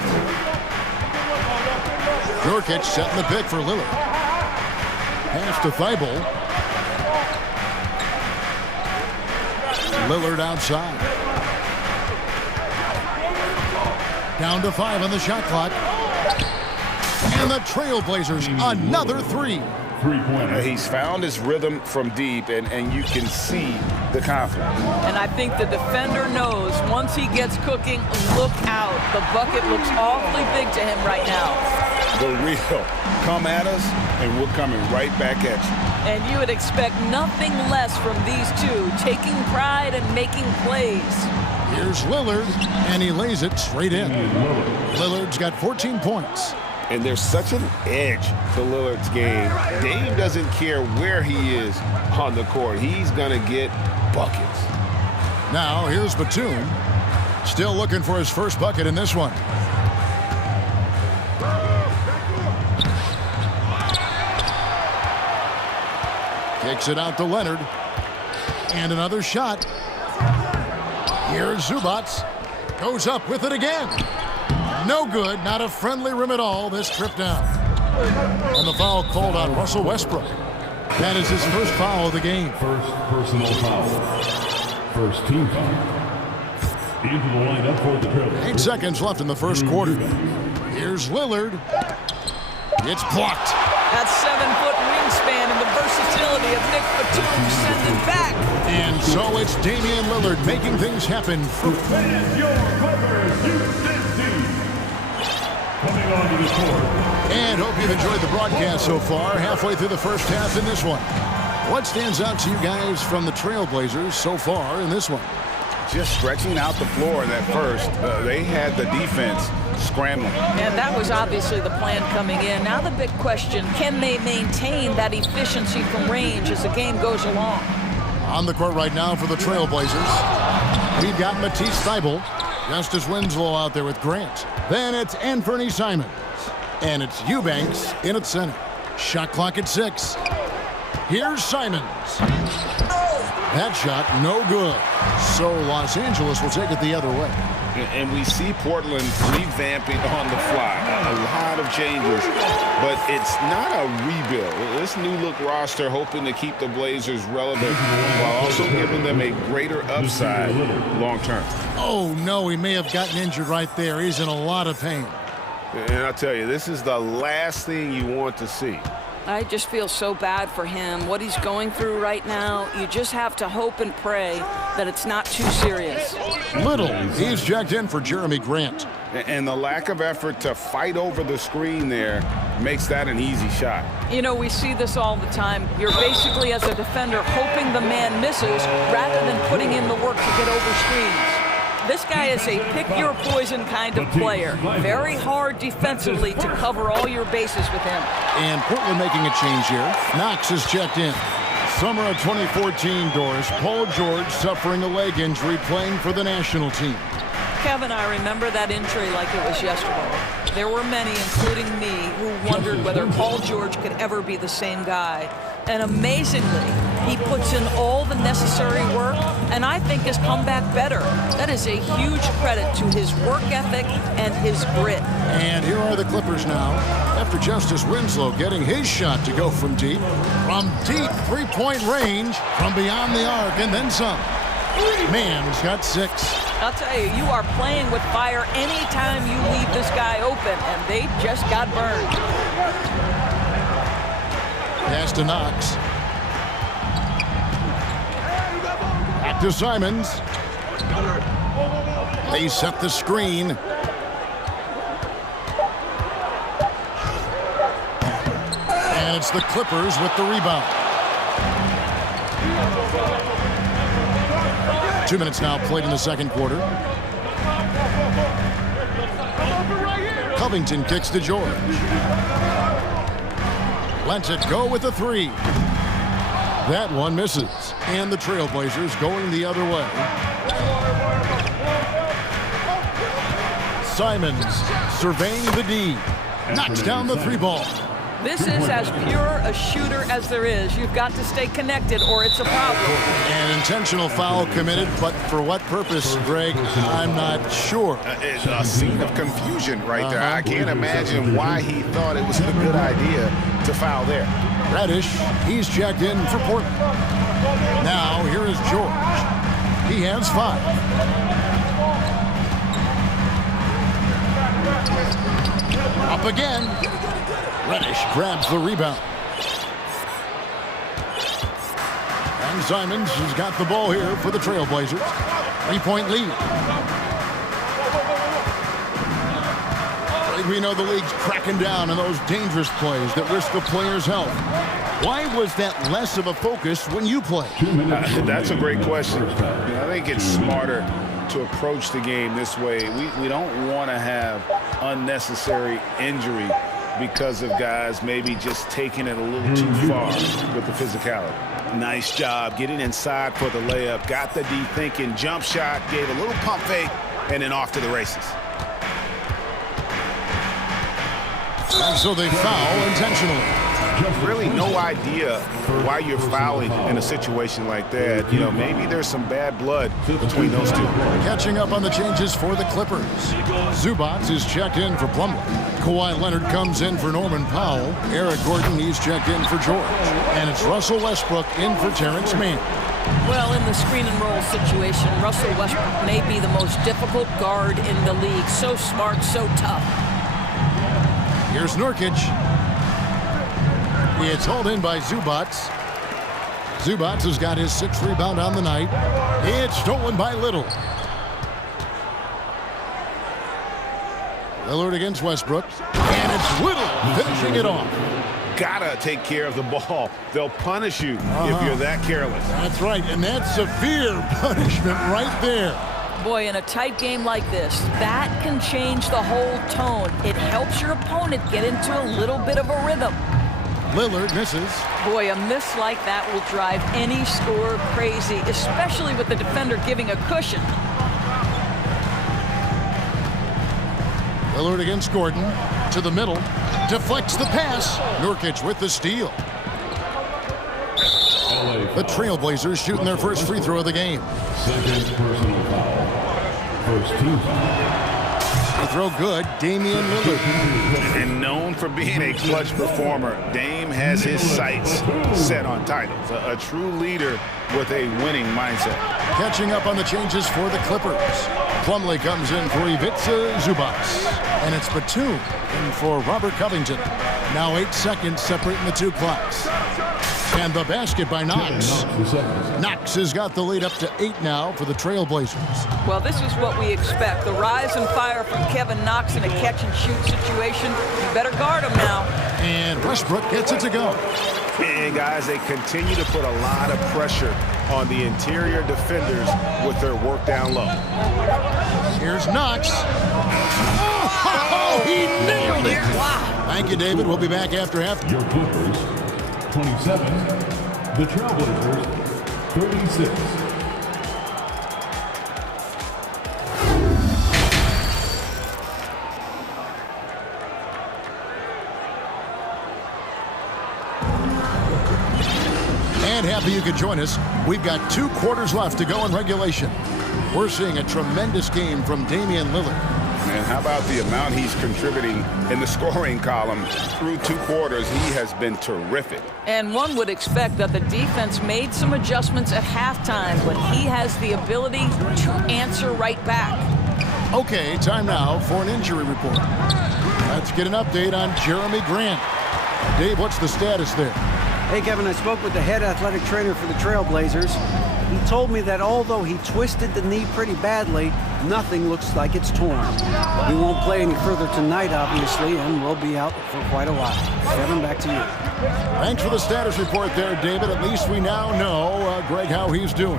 Nurkic setting the pick for Lillard. Pass to Thibault. Lillard outside. Down to 5 on the shot clock. And the Trailblazers, another 3. He's found his rhythm from deep, and you can see the confidence. And I think the defender knows once he gets cooking, look out. The bucket looks awfully big to him right now. The real come at us, and we're coming right back at you. And you would expect nothing less from these two, taking pride and making plays. Here's Lillard, and he lays it straight in. Lillard's got 14 points. And there's such an edge to Lillard's game. Dame doesn't care where he is on the court. He's going to get buckets. Now here's Batum. Still looking for his first bucket in this one. Kicks it out to Leonard. And another shot. Here's Zubats. Goes up with it again. No good. Not a friendly rim at all this trip down. And the foul called on Russell Westbrook. That is his first foul of the game. First personal foul. First team foul. Into the lineup for the Trailblazers. 8 seconds left in the first quarter. Here's Lillard. It's blocked. That 7-foot wingspan and the versatility of Nick Batum send it back. And so it's Damian Lillard making things happen. And your Clippers Houston team. Coming on to the court. And hope you've enjoyed the broadcast so far, halfway through the first half in this one. What stands out to you guys from the Trailblazers so far in this one? Just stretching out the floor in that first. They had the defense scrambling. And that was obviously the plan coming in. Now the big question, can they maintain that efficiency from range as the game goes along? On the court right now for the Trailblazers, we've got Matisse Thybulle, Justice Winslow out there with Grant. Then it's Anthony Simons. And it's Eubanks in at center. Shot clock at 6. Here's Simons. That shot, no good. So Los Angeles will take it the other way. And we see Portland revamping on the fly. A lot of changes, but it's not a rebuild. This new look roster hoping to keep the Blazers relevant while also giving them a greater upside long term. Oh, no, he may have gotten injured right there. He's in a lot of pain. And I'll tell you, this is the last thing you want to see. I just feel so bad for him. What he's going through right now, you just have to hope and pray that it's not too serious. Little, he's checked in for Jeremy Grant. And the lack of effort to fight over the screen there makes that an easy shot. You know, we see this all the time. You're basically, as a defender, hoping the man misses rather than putting in the work to get over screens. This guy is a pick-your-poison kind of player. Very hard defensively to cover all your bases with him. And Portland making a change here. Knox is checked in. Summer of 2014, Doris. Paul George suffering a leg injury playing for the national team. Kevin, I remember that injury like it was yesterday. There were many, including me, who wondered whether Paul George could ever be the same guy. And amazingly, he puts in all the necessary work, and I think has come back better. That is a huge credit to his work ethic and his grit. And here are the Clippers now, after Justice Winslow getting his shot to go from deep. From deep three-point range, from beyond the arc, and then some. Man, he's got 6. I'll tell you, you are playing with fire anytime you leave this guy open, and they just got burned. Pass to Knox. Back to Simons. They set the screen. And it's the Clippers with the rebound. 2 minutes now played in the second quarter. Covington kicks to George. Lets it go with a 3. That one misses. And the Trailblazers going the other way. Simons surveying the D. Knocks down the 3-ball. This is as pure a shooter as there is. You've got to stay connected or it's a problem. An intentional foul committed, but for what purpose, Greg, I'm not sure. It's a scene of confusion right there. I can't imagine why he thought it was a good idea to foul there. Reddish, he's checked in for Portland. Now, here is George. He has 5. Up again. Reddish grabs the rebound. And Simons has got the ball here for the Trailblazers. 3-point lead. We know the league's cracking down on those dangerous plays that risk the player's health. Why was that less of a focus when you play? That's a great question. I think it's smarter to approach the game this way. We don't want to have unnecessary injury because of guys maybe just taking it a little too far with the physicality. Nice job getting inside for the layup. Got the D thinking, jump shot, gave a little pump fake, and then off to the races. And so they foul intentionally. really no idea why you're fouling in a situation like that. You know, maybe there's some bad blood between those two. Catching up on the changes for the Clippers. Zubac is checked in for Plumlee. Kawhi Leonard comes in for Norman Powell. Eric Gordon, he's checked in for George. And it's Russell Westbrook in for Terrence Mann. Well, in the screen and roll situation, Russell Westbrook may be the most difficult guard in the league. So smart, so tough. Here's Nurkic. It's hauled in by Zubac. Zubac has got his 6th rebound on the night. It's stolen by Little. Lillard against Westbrook. And it's Little finishing it off. Gotta take care of the ball. They'll punish you if you're that careless. That's right, and that's severe punishment right there. Boy, in a tight game like this, that can change the whole tone. It helps your opponent get into a little bit of a rhythm. Lillard misses. Boy, a miss like that will drive any scorer crazy, especially with the defender giving a cushion. Lillard against Gordon. To the middle. Deflects the pass. Nurkic with the steal. The Trailblazers shooting their first free throw of the game. Second personal foul. First team foul. Free throw good. Damian Lillard. And known for being a clutch performer, Dame has his sights set on titles. A true leader with a winning mindset. Catching up on the changes for the Clippers. Plumlee comes in for Ivica Zubac. And it's Batum in for Robert Covington. Now 8 seconds separating the two clocks. And the basket by Knox. Knox has got the lead up to 8 now for the Trailblazers. Well, this is what we expect. The rise and fire from Kevin Knox in a catch-and-shoot situation. You better guard him now. And Westbrook gets it to go. And guys, they continue to put a lot of pressure on the interior defenders with their work down low. Here's Knox. Oh, he nailed it. Wow. Thank you, David. We'll be back after half. Your Clippers, 27. The Trailblazers, 36. And happy you could join us. We've got 2 quarters left to go in regulation. We're seeing a tremendous game from Damian Lillard. And how about the amount he's contributing in the scoring column through 2 quarters? He has been terrific. And one would expect that the defense made some adjustments at halftime, but he has the ability to answer right back. Okay, time now for an injury report. Let's get an update on Jeremy Grant. Dave, what's the status there? Hey, Kevin, I spoke with the head athletic trainer for the Trailblazers. He told me that although he twisted the knee pretty badly, nothing looks like it's torn. He won't play any further tonight, obviously, and will be out for quite a while. Kevin, back to you. Thanks for the status report there, David. At least we now know, Greg, how he's doing.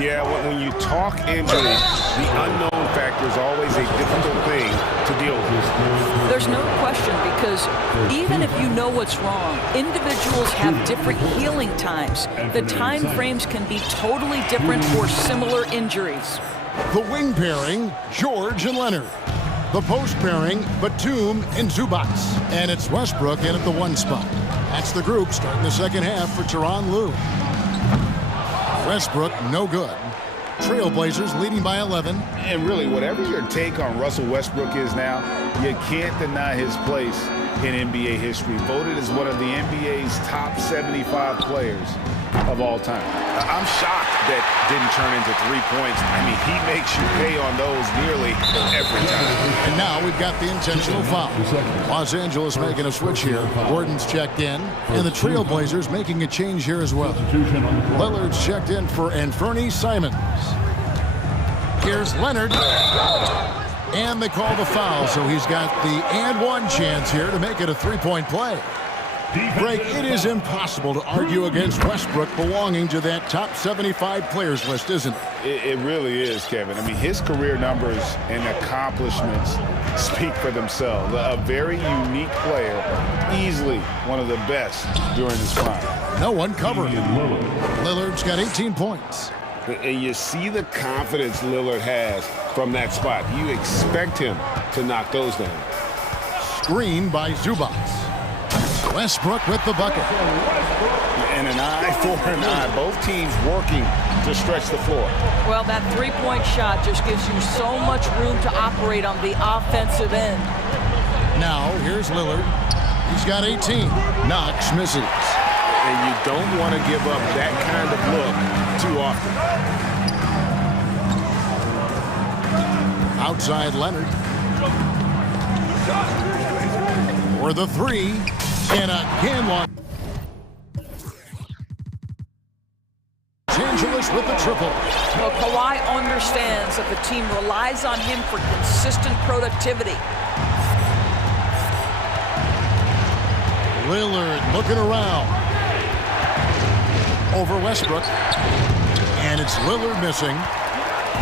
Yeah, when you talk injury, the unknown factor is always a difficult thing to deal with. There's no question, because even if you know what's wrong, individuals have different healing times. The time frames can be totally different for similar injuries. The wing pairing, George and Leonard. The post pairing, Batum and Zubac. And it's Westbrook in at the 1 spot. That's the group starting the second half for Tyronn Lue. Westbrook, no good. Trailblazers leading by 11. And really, whatever your take on Russell Westbrook is now, you can't deny his place in NBA history. Voted as one of the NBA's top 75 players of all time. I'm shocked that didn't turn into 3 points. I mean, he makes you pay on those nearly every time. And now we've got the intentional foul. Los Angeles making a switch here. Gordon's checked in, and the Trailblazers making a change here as well. Lillard's checked in for Anfernee Simons. Here's Leonard. And they call the foul, so he's got the and 1 chance here to make it a 3-point play. Greg, it is impossible to argue against Westbrook belonging to that top 75 players list, isn't it? It really is, Kevin. I mean, his career numbers and accomplishments speak for themselves. A very unique player, easily one of the best during his prime. No one covering him. Lillard's got 18 points. And you see the confidence Lillard has from that spot. You expect him to knock those down. Screen by Zubac. Westbrook with the bucket. And an eye for an eye. Both teams working to stretch the floor. Well, that three-point shot just gives you so much room to operate on the offensive end. Now, here's Lillard. He's got 18. Knox misses. And you don't want to give up that kind of look too often. Outside Leonard. For the three. And again one. Angeles with the triple. Well, Kawhi understands that the team relies on him for consistent productivity. Lillard looking around. Over Westbrook. And it's Lillard missing.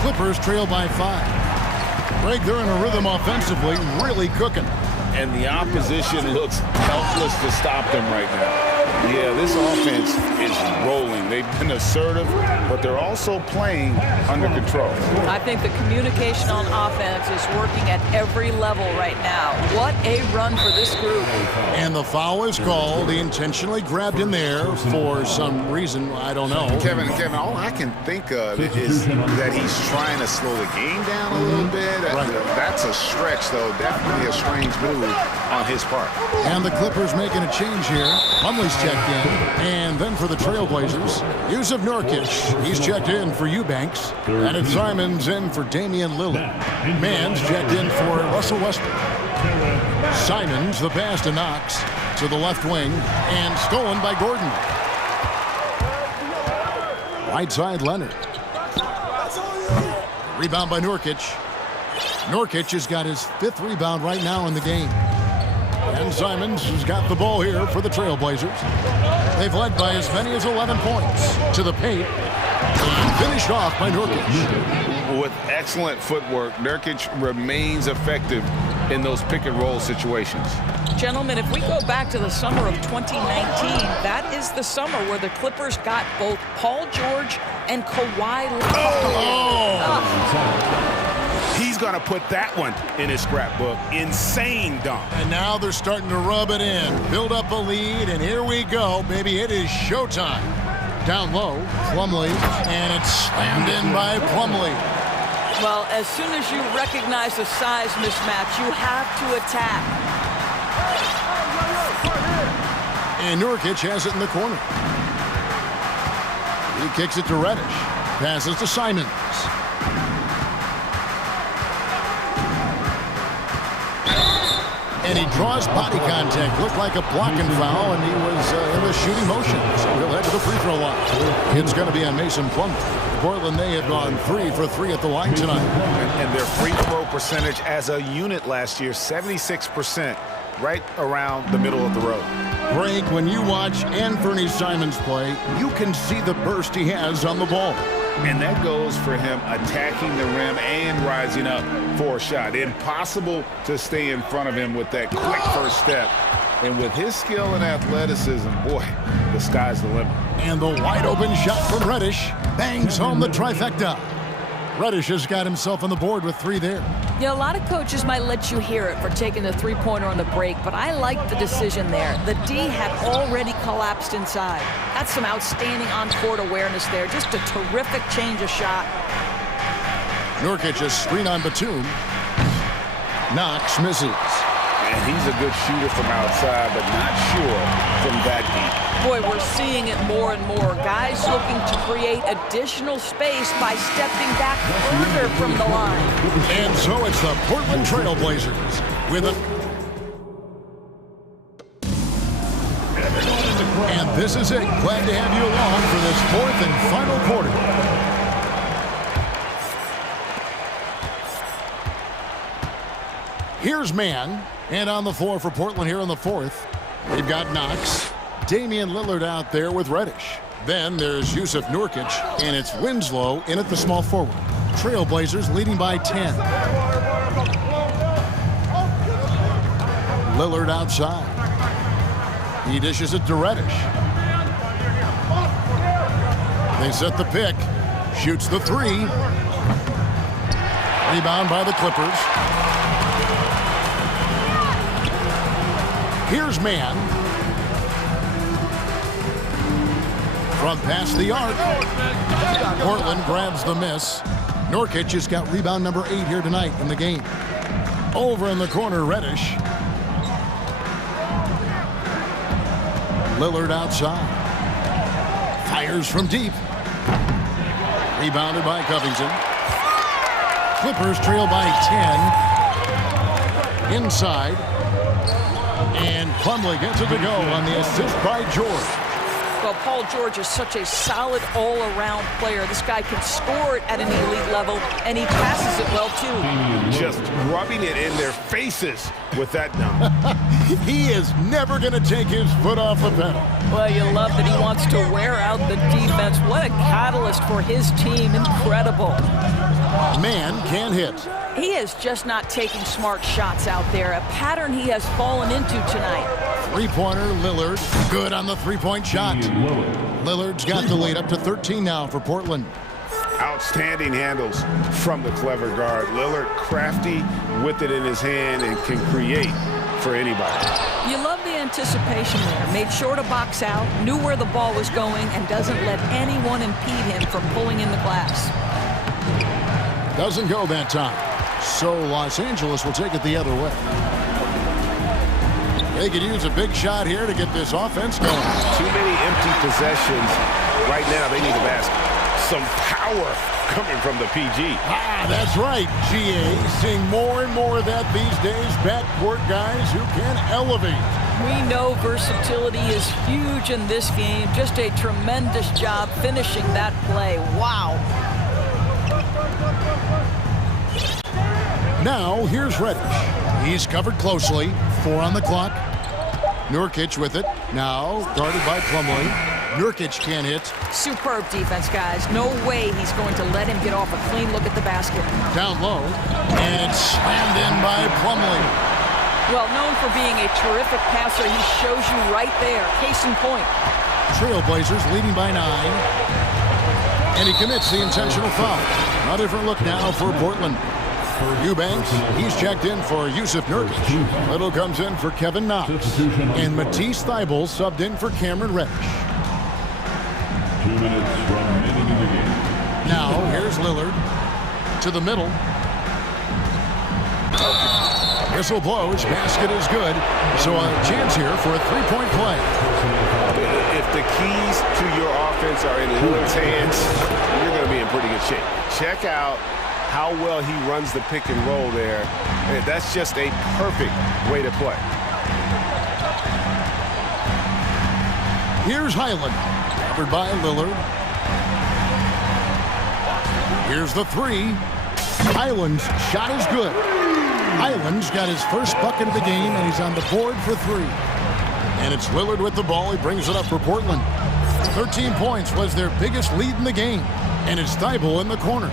Clippers trail by 5. Greg, they're in a rhythm offensively, really cooking. And the opposition looks helpless to stop them right now. Yeah, this offense is rolling. They've been assertive, but they're also playing under control. I think the communication on offense is working at every level right now. What a run for this group. And the foul is called. He intentionally grabbed him there for some reason. I don't know. Kevin, all I can think of is that he's trying to slow the game down a little bit. Right. That's a stretch, though. Definitely a strange move on his part. And the Clippers making a change here. Plumlee's checked in. And then for the Trailblazers, Yusuf Nurkic. He's checked in for Eubanks. And it's Simons in for Damian Lillard. Mann's checked in for Russell Westbrook. Simons, the pass to Knox to the left wing. And stolen by Gordon. Right side, Leonard. Rebound by Nurkic. Nurkic has got his 5th rebound right now in the game. And Simons has got the ball here for the Trailblazers. They've led by as many as 11 points to the paint. And finished off by Nurkic. With excellent footwork, Nurkic remains effective in those pick-and-roll situations. Gentlemen, if we go back to the summer of 2019, that is the summer where the Clippers got both Paul George and Kawhi Leonard. He's going to put that one in his scrapbook. Insane dunk. And now they're starting to rub it in. Build up a lead, and here we go, baby. It is showtime. Down low, Plumlee, and it's slammed in by Plumlee. Well, as soon as you recognize the size mismatch, you have to attack. And Nurkic has it in the corner. He kicks it to Reddish. Passes to Simons. And he draws body contact. Looked like a blocking foul, and he was in the shooting motion. So he'll head to the free throw line. It's going to be on Mason Plumlee. Portland, they had gone 3 for 3 at the line tonight. And their free throw percentage as a unit last year, 76%, right around the middle of the road. Greg, when you watch Anthony Simons play, you can see the burst he has on the ball. And that goes for him attacking the rim and rising up for a shot. Impossible to stay in front of him with that quick first step. And with his skill and athleticism, boy, the sky's the limit. And the wide open shot from Reddish bangs home the trifecta. Reddish has got himself on the board with 3 there. Yeah, a lot of coaches might let you hear it for taking the three-pointer on the break, but I like the decision there. The D had already collapsed inside. That's some outstanding on-court awareness there. Just a terrific change of shot. Nurkic a screen on Batum. Knox misses. And he's a good shooter from outside, but not sure from that deep. Boy, we're seeing it more and more. Guys looking to create additional space by stepping back further from the line. And so it's the Portland Trailblazers with a... And this is it. Glad to have you along for this 4th and final quarter. Here's Mann. And on the floor for Portland here in the 4th, they've got Knox. Damian Lillard out there with Reddish. Then there's Yusuf Nurkic, and it's Winslow in at the small forward. Trailblazers leading by 10. Lillard outside. He dishes it to Reddish. They set the pick. Shoots the 3. Rebound by the Clippers. Here's Mann. From past the arc. Portland grabs the miss. Nurkic has got rebound number 8 here tonight in the game. Over in the corner, Reddish. Lillard outside. Fires from deep. Rebounded by Covington. Clippers trail by 10. Inside. And Plumlee gets it to go on the assist by George. Well, Paul George is such a solid all-around player. This guy can score it at an elite level, and he passes it well, too. Just rubbing it in their faces with that dunk. He is never going to take his foot off the pedal. Well, you love that he wants to wear out the defense. What a catalyst for his team. Incredible. Man can hit. He is just not taking smart shots out there, a pattern he has fallen into tonight. Three-pointer, Lillard. Good on the three-point shot. Lillard's got the lead up to 13 now for Portland. Outstanding handles from the clever guard. Lillard crafty with it in his hand and can create for anybody. You love the anticipation there. Made sure to box out, knew where the ball was going, and doesn't let anyone impede him from pulling in the glass. Doesn't go that time. So Los Angeles will take it the other way. They could use a big shot here to get this offense going. Too many empty possessions. Right now, they need a basket. Some power coming from the PG. That's right, GA. Seeing more and more of that these days. Backcourt guys who can elevate. We know versatility is huge in this game. Just a tremendous job finishing that play. Wow. Now, here's Reddish. He's covered closely. 4 on the clock. Nurkic with it. Now, guarded by Plumlee. Nurkic can't hit. Superb defense, guys. No way he's going to let him get off a clean look at the basket. Down low. And it's slammed in by Plumlee. Well, known for being a terrific passer, he shows you right there. Case in point. Trailblazers leading by 9. And he commits the intentional foul. A different look now for Portland. Eubanks, he's checked in for Yusuf Nurkic. Little comes in for Kevin Knox. And Matisse Thybulle subbed in for Cameron Reddish. 2 minutes remaining in the game. Now, here's Lillard to the middle. Whistle blows, basket is good. So a chance here for a three-point play. If the keys to your offense are in Lillard's hands, you're going to be in pretty good shape. Check out how well he runs the pick and roll there. And that's just a perfect way to play. Here's Highland, covered by Lillard. Here's the 3. Highland's shot is good. Highland's got his first bucket of the game, and he's on the board for 3. And it's Lillard with the ball. He brings it up for Portland. 13 points was their biggest lead in the game. And it's Thybulle in the corner.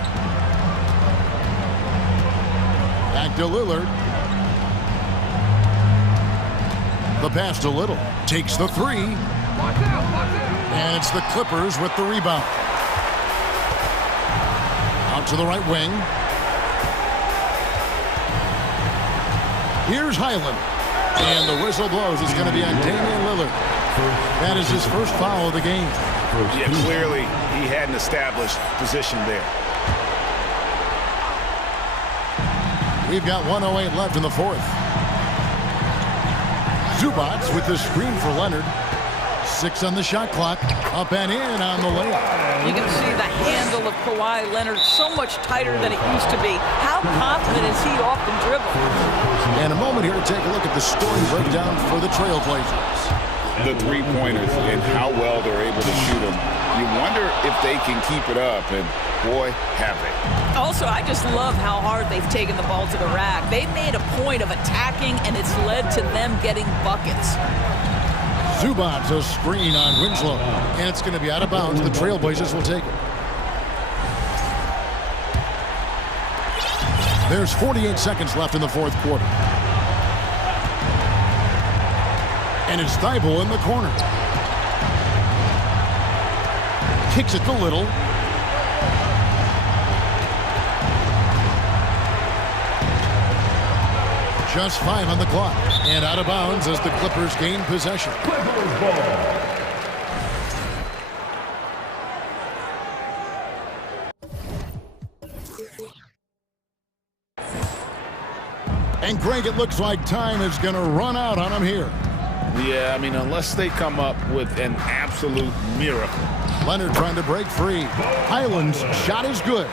Back to Lillard. The pass to Little. Takes the 3. And it's the Clippers with the rebound. Out to the right wing. Here's Highland. And the whistle blows. It's going to be on Damian Lillard. That is his first foul of the game. Yeah, clearly he had an established position there. We've got 1:08 left in the fourth. Zubats with the screen for Leonard. 6 on the shot clock. Up and in on the layup. You can see the handle of Kawhi Leonard so much tighter than it used to be. How confident is he off the dribble? And a moment here to take a look at the scoring breakdown for the Trailblazers. The three-pointers and how well they're able to shoot them. You wonder if they can keep it up, and boy, have they. Also, I just love how hard they've taken the ball to the rack. They've made a point of attacking, and it's led to them getting buckets. Zubats a screen on Winslow, and it's going to be out of bounds. The Trailblazers will take it. There's 48 seconds left in the fourth quarter. And it's Thybulle in the corner. Kicks it to Little. Just 5 on the clock. And out of bounds as the Clippers gain possession. And Greg, it looks like time is going to run out on him here. Yeah, I mean, unless they come up with an absolute miracle. Leonard trying to break free. Highland's shot is good.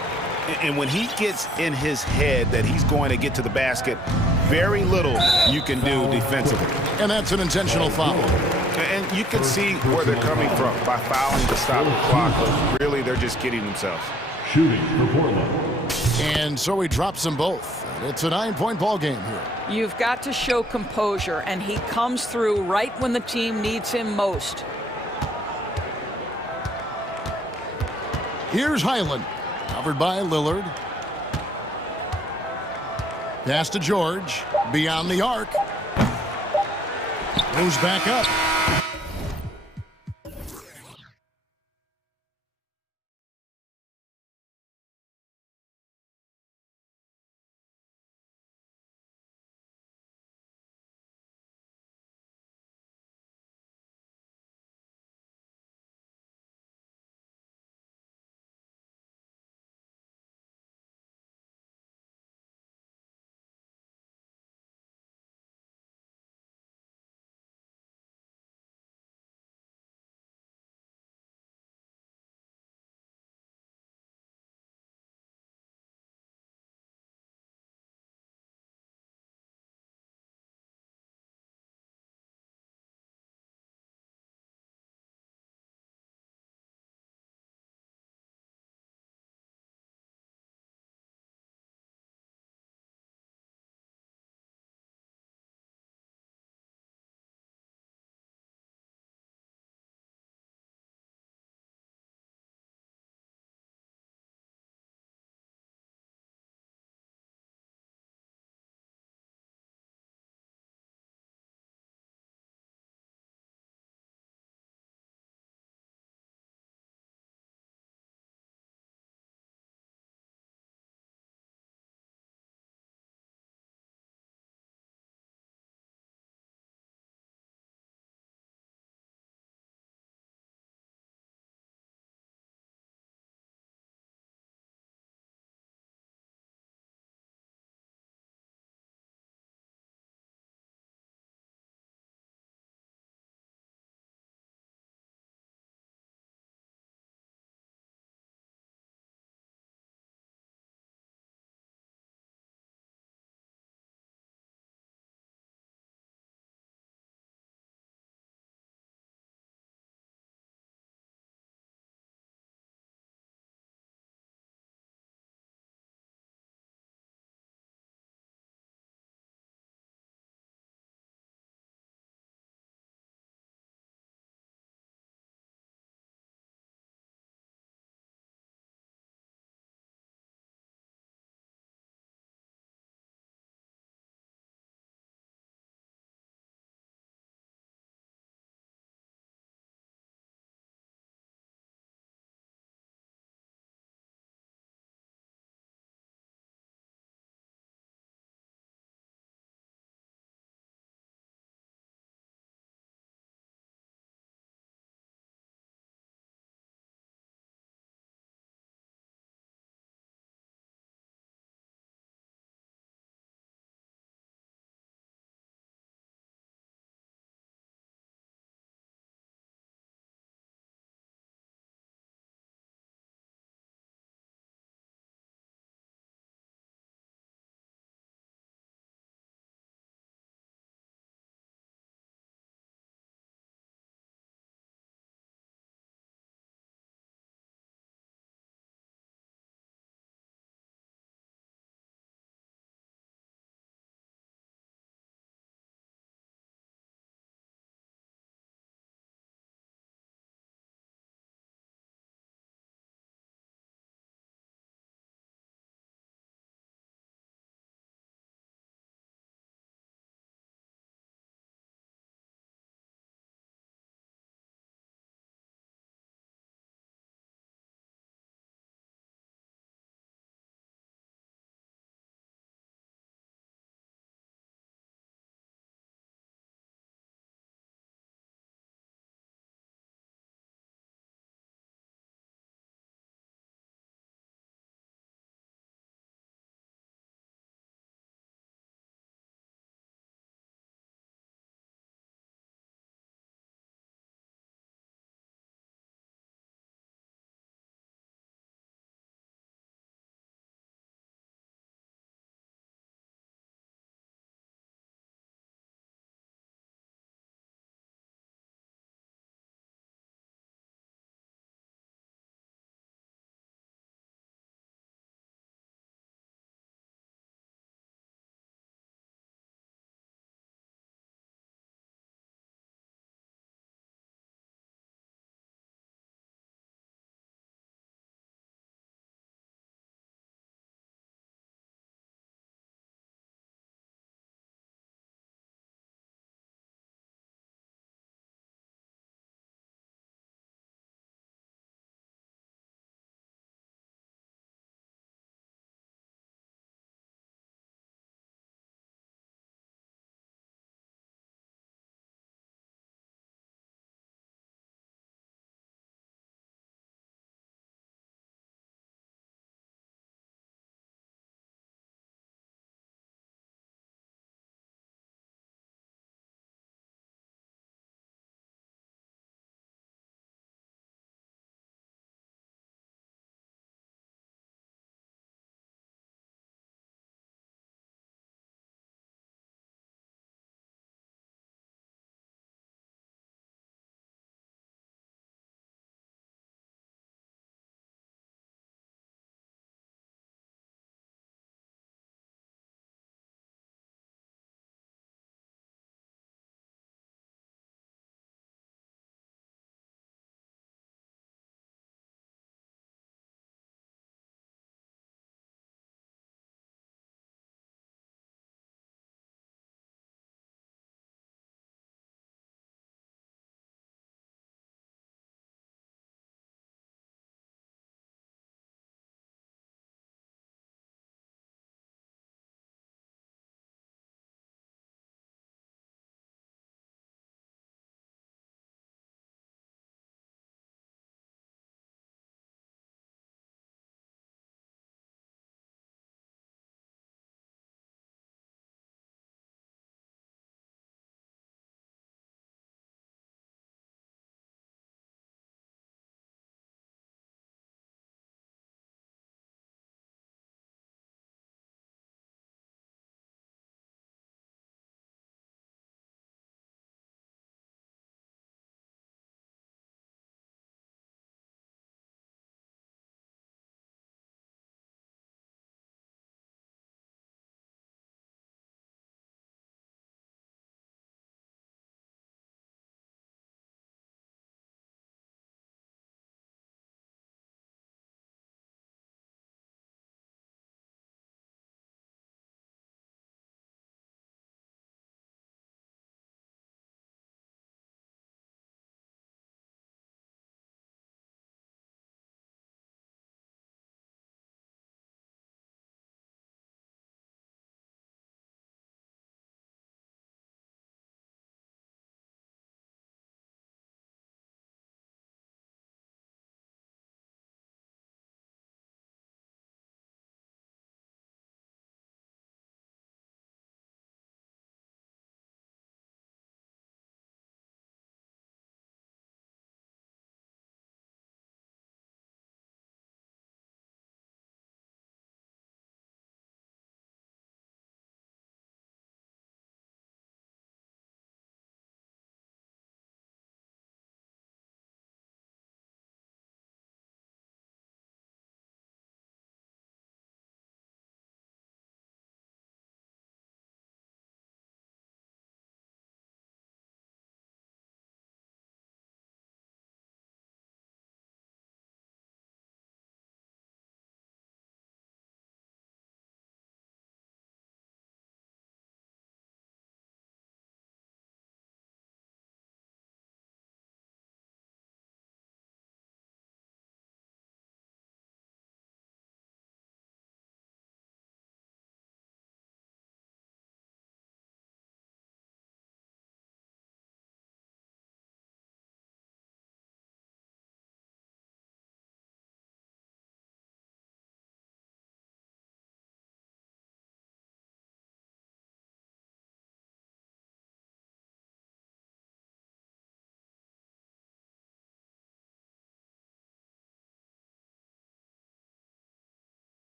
And when he gets in his head that he's going to get to the basket, very little you can do defensively. And that's an intentional foul. And you can see where they're coming from by fouling to stop the clock, but really they're just kidding themselves. Shooting for Portland. And so he drops them both. It's a 9-point ball game here. You've got to show composure, and he comes through right when the team needs him most. Here's Highland, covered by Lillard. Pass to George, beyond the arc. Moves back up.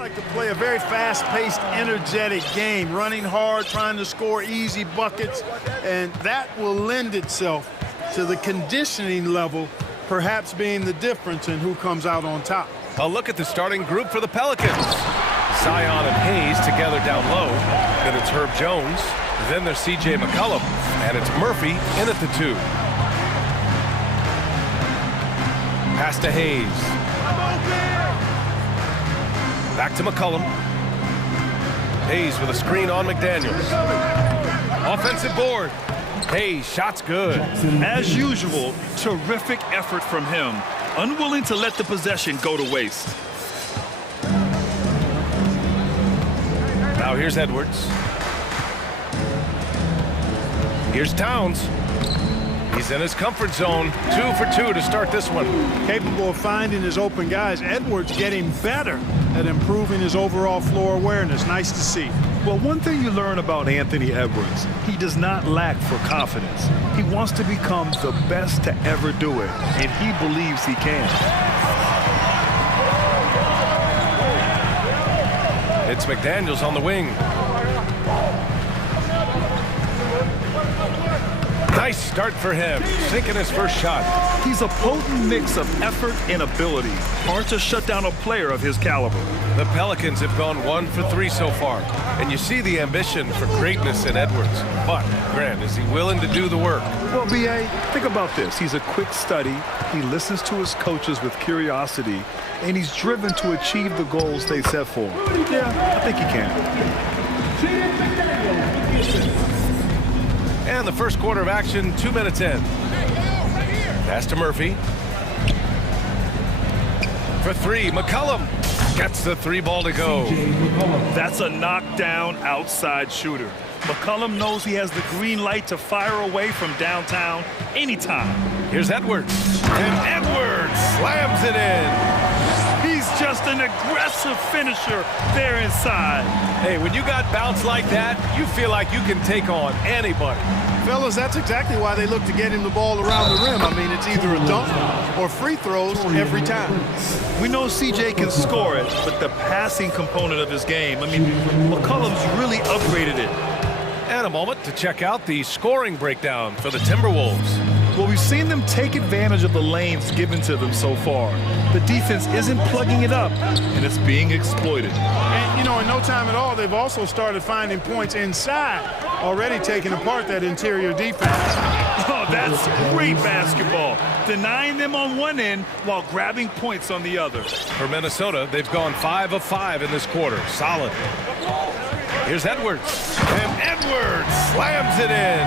like to play a very fast-paced, energetic game, running hard, trying to score easy buckets, and that will lend itself to the conditioning level, perhaps being the difference in who comes out on top. A look at the starting group for the Pelicans. Zion and Hayes together down low. Then it's Herb Jones. Then there's C.J. McCollum. And it's Murphy in at the 2. Pass to Hayes. Back to McCollum. Hayes with a screen on McDaniels. Offensive board. Hayes, shot's good. As usual, terrific effort from him. Unwilling to let the possession go to waste. Now here's Edwards. Here's Towns. He's in his comfort zone. 2 for 2 to start this one. Capable of finding his open guys. Edwards getting better at improving his overall floor awareness. Nice to see. Well, one thing you learn about Anthony Edwards, he does not lack for confidence. He wants to become the best to ever do it, and he believes he can. It's McDaniels on the wing. Nice start for him, sinking his first shot. He's a potent mix of effort and ability. Hard to shut down a player of his caliber. The Pelicans have gone 1 for 3 so far, and you see the ambition for greatness in Edwards. But, Grant, is he willing to do the work? Well, B.A., think about this. He's a quick study. He listens to his coaches with curiosity, and he's driven to achieve the goals they set for him. Yeah, I think he can. And the first quarter of action, 2 minutes in. Pass to Murphy. For 3, McCollum gets the 3 ball to go. That's a knockdown outside shooter. McCollum knows he has the green light to fire away from downtown anytime. Here's Edwards. And Edwards slams it in. He's just an aggressive finisher there inside. Hey, when you got bounce like that, you feel like you can take on anybody. Fellas, that's exactly why they look to get him the ball around the rim. I mean, it's either a dunk or free throws every time. We know CJ can score it, but the passing component of his game, I mean, McCollum's really upgraded it. And a moment to check out the scoring breakdown for the Timberwolves. Well, we've seen them take advantage of the lanes given to them so far. The defense isn't plugging it up, and it's being exploited. And, you know, in no time at all, they've also started finding points inside, already taking apart that interior defense. Oh, that's great basketball. Denying them on one end while grabbing points on the other. For Minnesota, they've gone 5 of 5 in this quarter. Solid. Here's Edwards. And Edwards slams it in.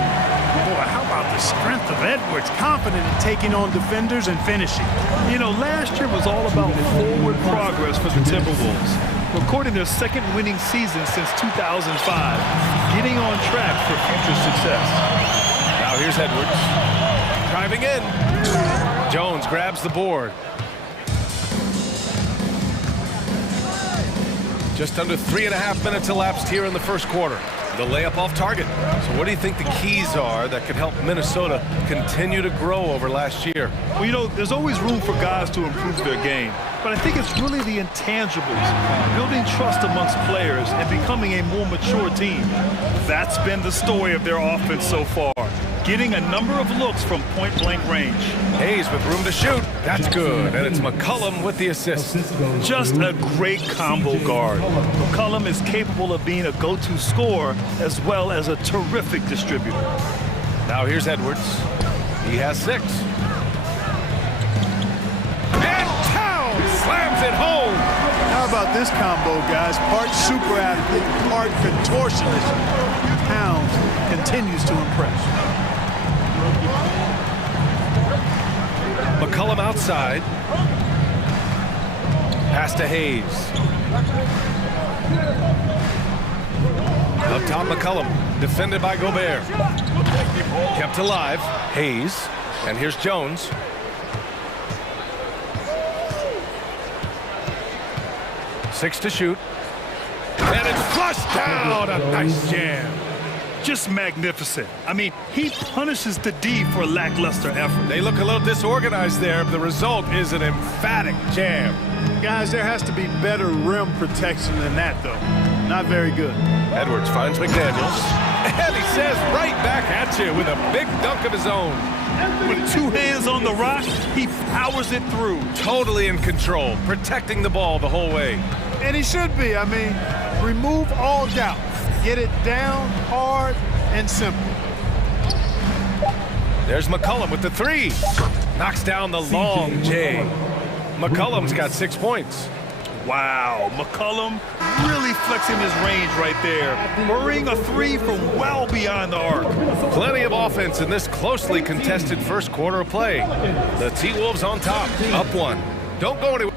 Boy, how about the strength of Edwards? Confident in taking on defenders and finishing. You know, last year was all about forward progress for the Timberwolves. Recording their second winning season since 2005. Getting on track for future success. Now here's Edwards. Driving in. Jones grabs the board. Just under 3.5 minutes elapsed here in the first quarter. The layup off target. So what do you think the keys are that could help Minnesota continue to grow over last year? Well, you know, there's always room for guys to improve their game. But I think it's really the intangibles, building trust amongst players and becoming a more mature team. That's been the story of their offense so far. Getting a number of looks from point-blank range. Hayes with room to shoot. That's good. And it's McCollum with the assist. Just a great combo guard. McCollum is capable of being a go-to scorer as well as a terrific distributor. Now here's Edwards. He has 6. And Towns slams it home. How about this combo, guys? Part super athlete, part contortionist. Towns continues to impress. McCollum outside. Pass to Hayes. Up top, McCollum. Defended by Gobert. Kept alive. Hayes. And here's Jones. Six to shoot. And it's flushed down. A nice jam. just magnificent. I mean, he punishes the D for lackluster effort. They look a little disorganized there. The result is an emphatic jam. Guys, there has to be better rim protection than that, though. Not very good. Edwards finds McDaniels. And he says right back at you with a big dunk of his own. With two hands on the rock, he powers it through. Totally in control, protecting the ball the whole way. And he should be. I mean, remove all doubt. Get it down, hard, and simple. There's McCollum with the three. Knocks down the long J. McCollum's got 6 points. Wow, McCollum really flexing his range right there. Burying a three from well beyond the arc. Plenty of offense in this closely contested first quarter of play. The T-Wolves on top, up one. Don't go anywhere.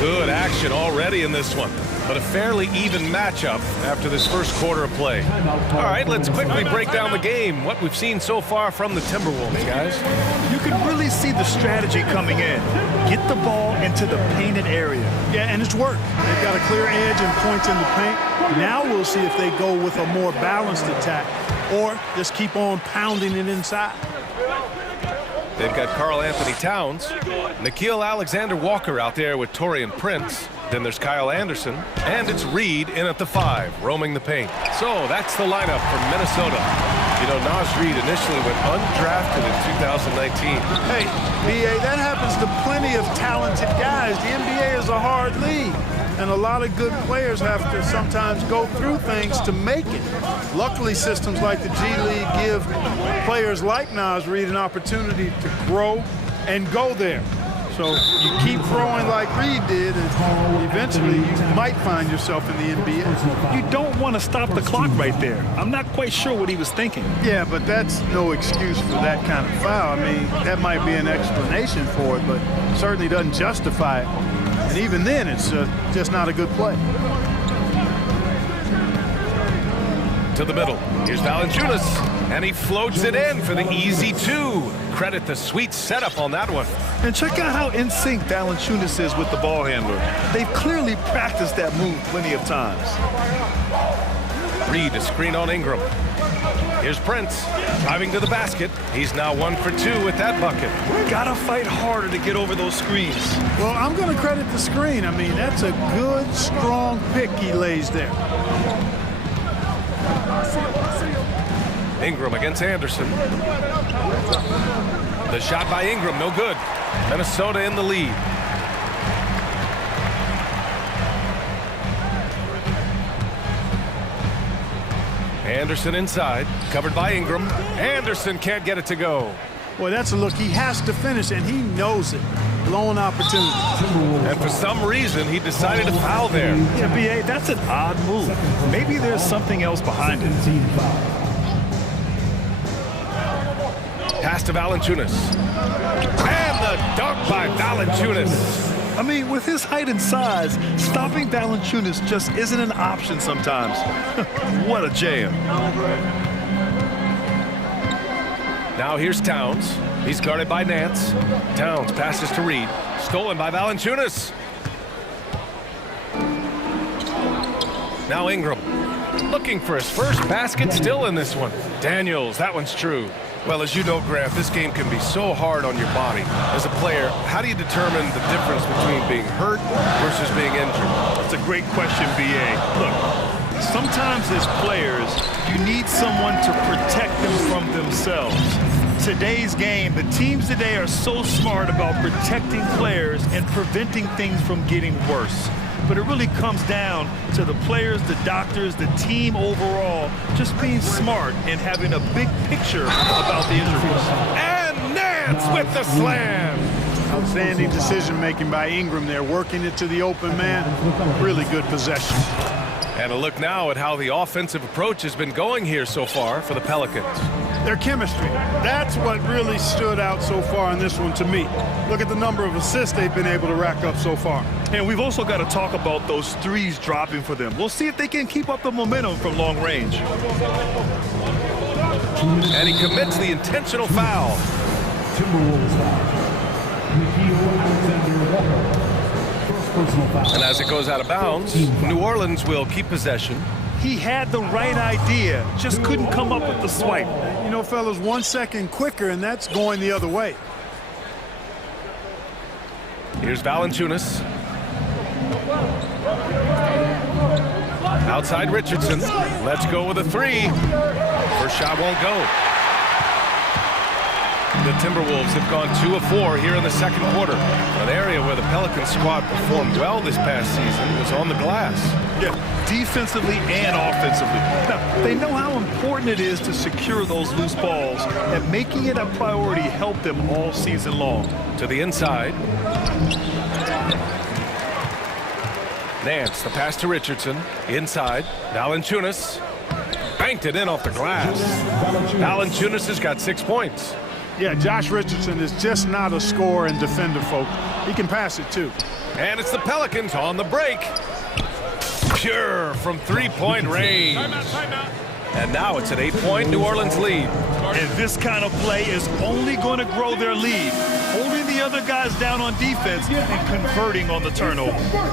Good action already in this one, but a fairly even matchup after this first quarter of play. All right, let's quickly break down the game, what we've seen so far from the Timberwolves, guys. You can really see the strategy coming in. Get the ball into the painted area. Yeah, and it's worked. They've got a clear edge and points in the paint. Now we'll see if they go with a more balanced attack or just keep on pounding it inside. They've got Karl Anthony Towns, Nickeil Alexander-Walker out there with Taurean Prince. Then there's Kyle Anderson, and it's Reed in at the 5, roaming the paint. So that's the lineup from Minnesota. You know, Naz Reid initially went undrafted in 2019. Hey, B.A., that happens to plenty of talented guys. The NBA is a hard league, and a lot of good players have to sometimes go through things to make it. Luckily, systems like the G League give players like Naz Reid an opportunity to grow and go there. So you keep growing like Reed did, and eventually you might find yourself in the NBA. You don't want to stop the clock right there. I'm not quite sure what he was thinking. Yeah, but that's no excuse for that kind of foul. I mean, that might be an explanation for it, but certainly doesn't justify it. And even then, it's just not a good play. To the middle. Here's Valanciunas, and he floats it in for the easy 2. Credit the sweet setup on that one. And check out how in sync Valanciunas is with the ball handler. They've clearly practiced that move plenty of times. Reed to screen on Ingram. Here's Prince driving to the basket. He's now 1 for 2 with that bucket. Gotta fight harder to get over those screens. Well, I'm going to credit the screen. I mean, that's a good, strong pick he lays there. Ingram against Anderson. The shot by Ingram, no good. Minnesota in the lead. Anderson inside, covered by Ingram. Anderson can't get it to go. Boy, that's a look he has to finish, and he knows it. Blown opportunity. And for some reason, he decided to foul there. Yeah, B.A., that's an odd move. Maybe there's something else behind it. Pass to Valanciunas. And the dunk by Valanciunas. I mean, with his height and size, stopping Valanciunas just isn't an option sometimes. What a jam. Now here's Towns. He's guarded by Nance. Towns passes to Reed. Stolen by Valanciunas. Now Ingram. Looking for his first basket, still in this one. Daniels, that one's true. Well, as you know, Grant, this game can be so hard on your body. As a player, how do you determine the difference between being hurt versus being injured? That's a great question, B.A. Look, sometimes as players, you need someone to protect them from themselves. Today's game, the teams today are so smart about protecting players and preventing things from getting worse. But it really comes down to the players, the doctors, the team overall, just being smart and having a big picture about the injuries. And Nance with the slam. Outstanding decision-making by Ingram there, working it to the open man. Really good possession. And a look now at how the offensive approach has been going here so far for the Pelicans. Their chemistry. That's what really stood out so far in this one to me. Look at the number of assists they've been able to rack up so far. And we've also got to talk about those threes dropping for them. We'll see if they can keep up the momentum from long range. And he commits the intentional foul. Timberwolves foul. Nickeil Alexander-Walker. And as it goes out of bounds, New Orleans will keep possession. He had the right idea, just couldn't come up with the swipe. You know, fellas, 1 second quicker, and that's going the other way. Here's Valanciunas. Outside Richardson. Let's go with a three. First shot won't go. The Timberwolves have gone 2 of 4 here in the second quarter. An area where the Pelicans squad performed well this past season was on the glass. Yeah, defensively and offensively. Now, they know how important it is to secure those loose balls, and making it a priority helped them all season long. To the inside. Nance, the pass to Richardson. Inside. Valanciunas. Banked it in off the glass. Valanciunas has got 6 points. Yeah, Josh Richardson is just not a scorer and defender, folks. He can pass it, too. And it's the Pelicans on the break. Pure from three-point range. And now it's an 8-point New Orleans lead. And this kind of play is only going to grow their lead, holding the other guys down on defense and converting on the turnover.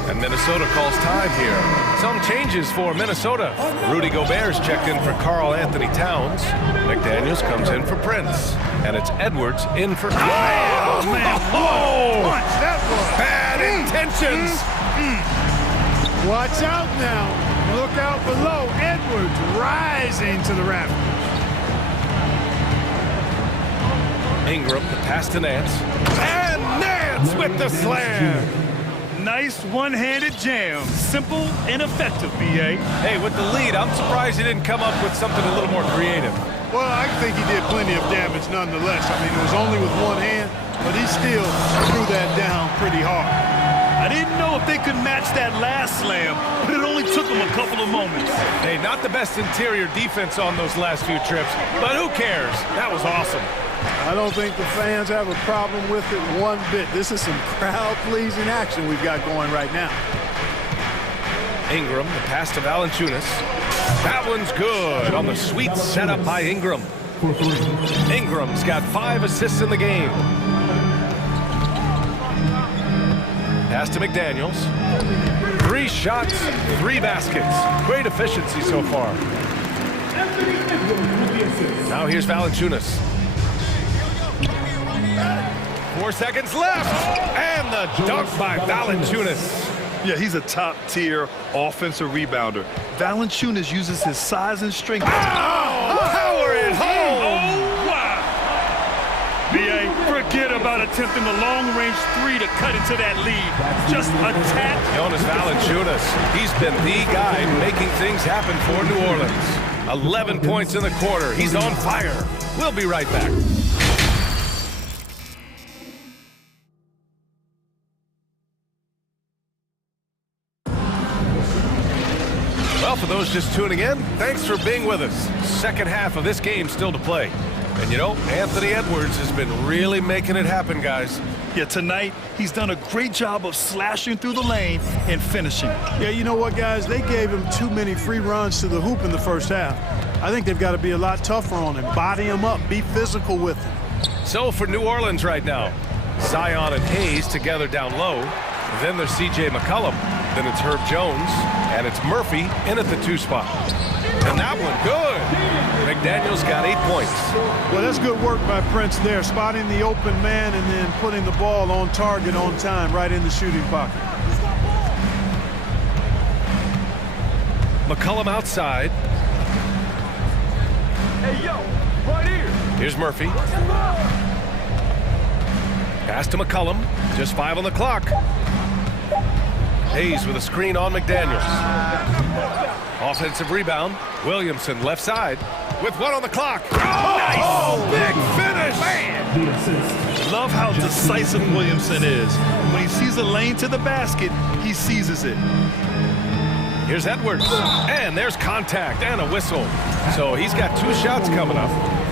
And Minnesota calls time here. Some changes for Minnesota. Rudy Gobert's checked in for Karl Anthony Towns. McDaniels comes in for Prince. And it's Edwards in for... Oh, man. Oh! Punch, that was... Bad intentions. Watch out now. Look out below. Edwards rising to the rafters. Ingram, the pass to Nance. And Nance with the slam. Nice one-handed jam. Simple and effective, B.A. Hey, with the lead, I'm surprised he didn't come up with something a little more creative. Well, I think he did plenty of damage nonetheless. I mean, it was only with one hand, but he still threw that down pretty hard. I didn't know if they could match that last slam, but it only took them a couple of moments. Hey, not the best interior defense on those last few trips, but who cares? That was awesome. I don't think the fans have a problem with it one bit. This is some crowd-pleasing action we've got going right now. Ingram, the pass to Valanciunas. That one's good on the sweet setup by Ingram. Ingram's got 5 assists in the game. Pass to McDaniels. 3 shots, 3 baskets. Great efficiency so far. Now here's Valanciunas. 4 seconds left. And the dunk by Valanciunas. Yeah, he's a top-tier offensive rebounder. Valanciunas uses his size and strength. Oh, power it home! Oh, wow! B.A., forget about attempting the long-range 3 to cut into that lead. Just attack. Jonas Valanciunas, he's been the guy making things happen for New Orleans. 11 points in the quarter. He's on fire. We'll be right back. Well, for those just tuning in, thanks for being with us. Second half of this game still to play. And you know, Anthony Edwards has been really making it happen, guys. Yeah, tonight, he's done a great job of slashing through the lane and finishing. Yeah, you know what, guys? They gave him too many free runs to the hoop in the first half. I think they've got to be a lot tougher on him. Body him up. Be physical with him. So for New Orleans right now, Zion and Hayes together down low. Then there's C.J. McCollum. Then it's Herb Jones. And it's Murphy in at the 2 spot. And that one, good. McDaniels got 8 points. Well, that's good work by Prince there, spotting the open man and then putting the ball on target on time right in the shooting pocket. McCollum outside. Hey, yo, right here. Here's Murphy. Pass to McCollum. Just 5 on the clock. Hayes with a screen on McDaniels. Offensive rebound. Williamson left side with 1 on the clock. Oh, nice! Oh, big finish! Man. Love how decisive Williamson is. When he sees a lane to the basket, he seizes it. Here's Edwards. And there's contact and a whistle. So he's got 2 shots coming up.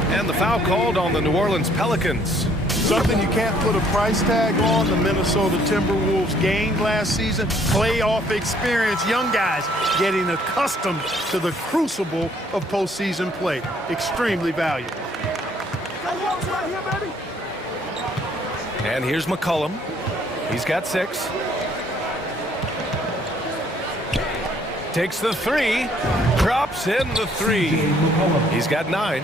And the foul called on the New Orleans Pelicans. Something you can't put a price tag on, the Minnesota Timberwolves gained last season. Playoff experience, young guys getting accustomed to the crucible of postseason play. Extremely valuable. And here's McCollum. He's got 6. takes the three, drops in the three. He's got 9.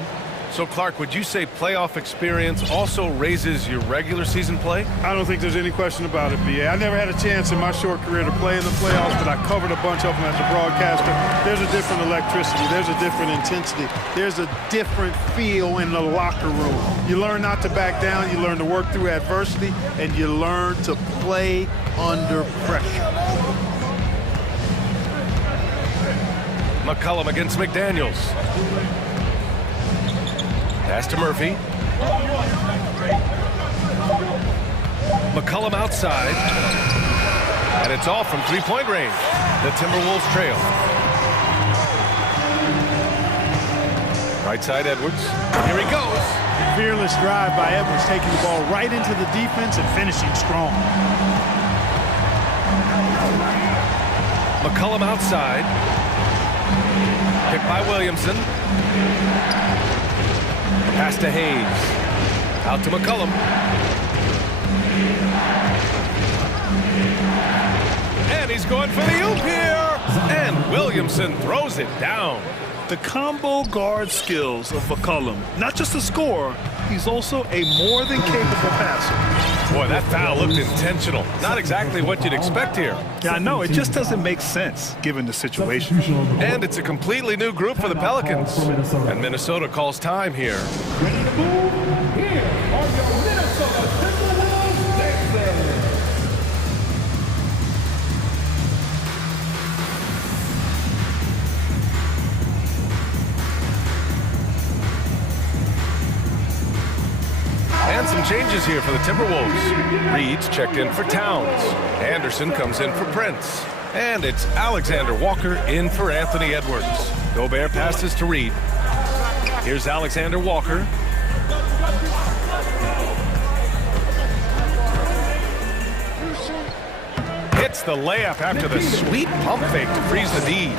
So, Clark, would you say playoff experience also raises your regular season play? I don't think there's any question about it, B.A. I never had a chance in my short career to play in the playoffs, but I covered a bunch of them as a broadcaster. There's a different electricity. There's a different intensity. There's a different feel in the locker room. You learn not to back down. You learn to work through adversity, and you learn to play under pressure. McCollum against McDaniels. Pass to Murphy. McCollum outside. And it's off from three-point range. The Timberwolves trail. Right side, Edwards. Here he goes. Fearless drive by Edwards, taking the ball right into the defense and finishing strong. McCollum outside. Picked by Williamson. Pass to Hayes. Out to McCollum. And he's going for the oop here. And Williamson throws it down. The combo guard skills of McCollum, not just a scorer, he's also a more than capable passer. Boy, that foul looked intentional. Not exactly what you'd expect here. Yeah, I know. It just doesn't make sense given the situation. And it's a completely new group for the Pelicans. And Minnesota calls time here. Ready to move? Here are your Minnesota Timberwolves Sixers. And some changes here for the Timberwolves. Reed's checked in for Towns. Anderson comes in for Prince. And it's Alexander Walker in for Anthony Edwards. Gobert passes to Reed. Here's Alexander Walker. Hits the layup after the sweet pump fake to freeze the D.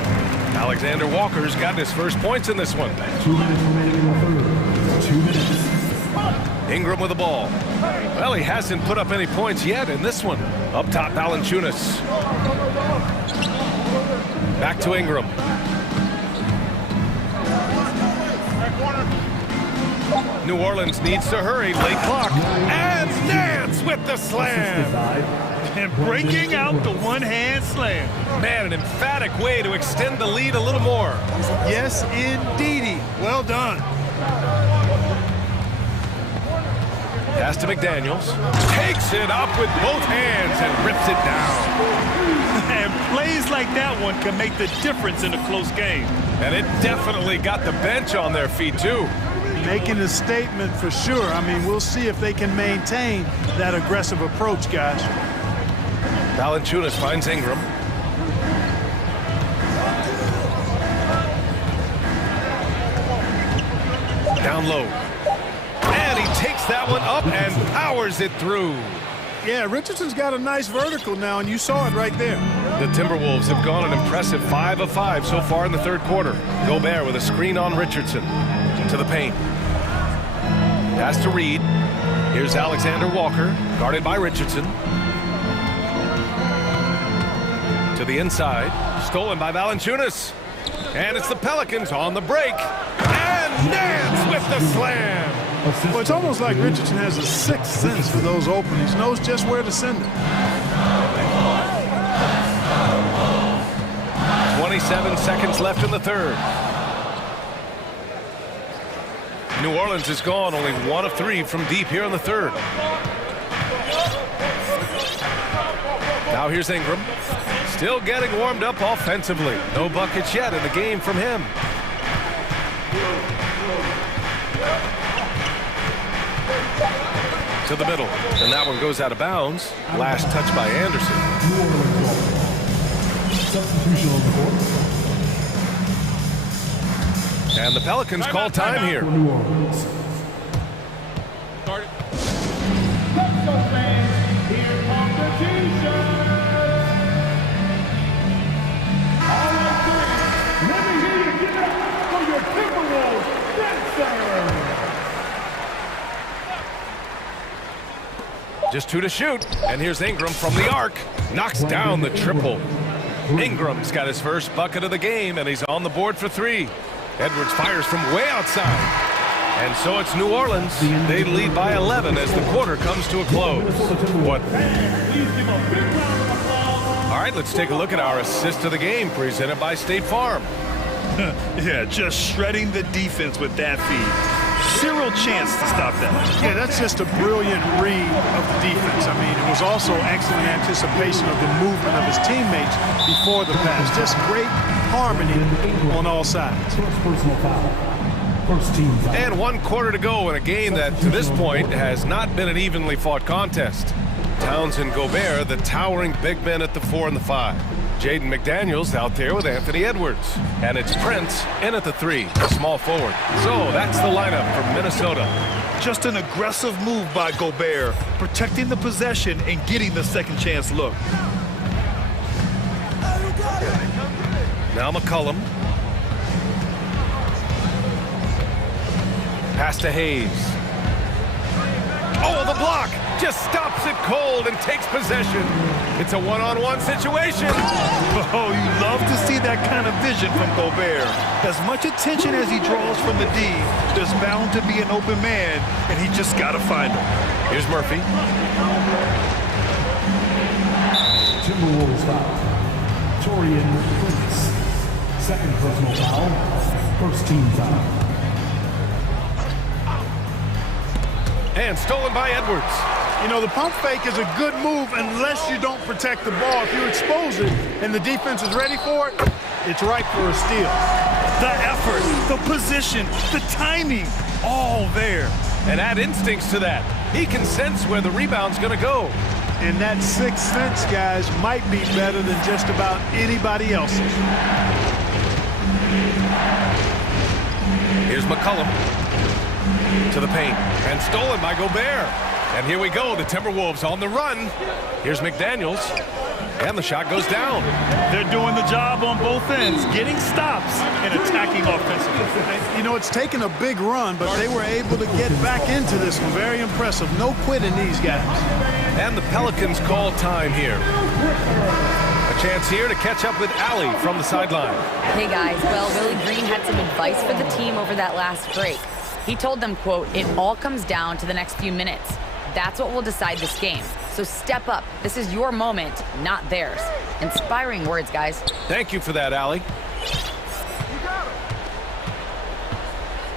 Alexander Walker's got his first points in this one. 2 minutes remaining in the third. 2 minutes. Ingram with the ball. Well, he hasn't put up any points yet in this one. Up top, Valanciunas. Back to Ingram. New Orleans needs to hurry. Late clock. And Nance with the slam. And breaking out the one-hand slam. Man, an emphatic way to extend the lead a little more. Yes, indeedy. Well done. Pass to McDaniels. Takes it up with both hands and rips it down. And plays like that one can make the difference in a close game. And it definitely got the bench on their feet, too. Making a statement for sure. I mean, we'll see if they can maintain that aggressive approach, guys. Valanciunas finds Ingram. Down low. And he takes that one up and powers it through. Yeah, Richardson's got a nice vertical now, and you saw it right there. The Timberwolves have gone an impressive 5 of 5 so far in the third quarter. Gobert with a screen on Richardson. To the paint. Pass to Reed. Here's Alexander Walker, guarded by Richardson. To the inside, stolen by Valanciunas. And it's the Pelicans on the break. And Nance with the slam. Well, it's almost like Richardson has a sixth sense for those openings, knows just where to send it. 27 seconds left in the third. New Orleans is gone, only 1 of 3 from deep here in the third. Now here's Ingram. Still getting warmed up offensively. No buckets yet in the game from him. To the middle, and that one goes out of bounds. Last touch by Anderson. Substitution on the court. And the Pelicans call time here. Start it. Here comes the T-shirt. All right, let me hear you give it up for your Timberwolves dancers. Just 2 to shoot, and here's Ingram from the arc. Knocks down the triple. Ingram's got his first bucket of the game, and he's on the board for 3. Edwards fires from way outside. And so it's New Orleans. They lead by 11 as the quarter comes to a close. What? All right, let's take a look at our assist of the game presented by State Farm. Yeah, just shredding the defense with that feed. Zero chance to stop that. Yeah, that's just a brilliant read of the defense. I mean, it was also excellent anticipation of the movement of his teammates before the pass. Just great harmony on all sides. And 1 quarter to go in a game that, to this point, has not been an evenly fought contest. Towns and Gobert, the towering big men at the 4 and the 5. Jaden McDaniels out there with Anthony Edwards. And it's Prince in at the 3, the small forward. So that's the lineup for Minnesota. Just an aggressive move by Gobert, protecting the possession and getting the second chance look. Now McCollum. Pass to Hayes. Oh, the block! Just stops it cold and takes possession. It's a one-on-one situation. Oh, you love to see that kind of vision from Gobert. As much attention as he draws from the D, there's bound to be an open man, and he just got to find him. Here's Murphy. Timberwolves foul. Torian Prince. Second personal foul. First team foul. And stolen by Edwards. You know, the pump fake is a good move unless you don't protect the ball. If you expose it and the defense is ready for it, it's ripe for a steal. The effort, the position, the timing, all there. And add instincts to that. He can sense where the rebound's going to go. And that sixth sense, guys, might be better than just about anybody else's. Here's McCollum. To the paint, and stolen by Gobert. And here we go, the Timberwolves on the run. Here's McDaniels, and the shot goes down. They're doing the job on both ends, getting stops and attacking offensively. You know, it's taken a big run, but they were able to get back into this one. Very impressive. No quitting these guys. And the Pelicans call time here. A chance here to catch up with Allie from the sideline. Hey guys, well, Willie Green had some advice for the team over that last break. He told them, quote, "It all comes down to the next few minutes. That's what will decide this game. So step up. This is your moment, not theirs." Inspiring words, guys. Thank you for that, Allie.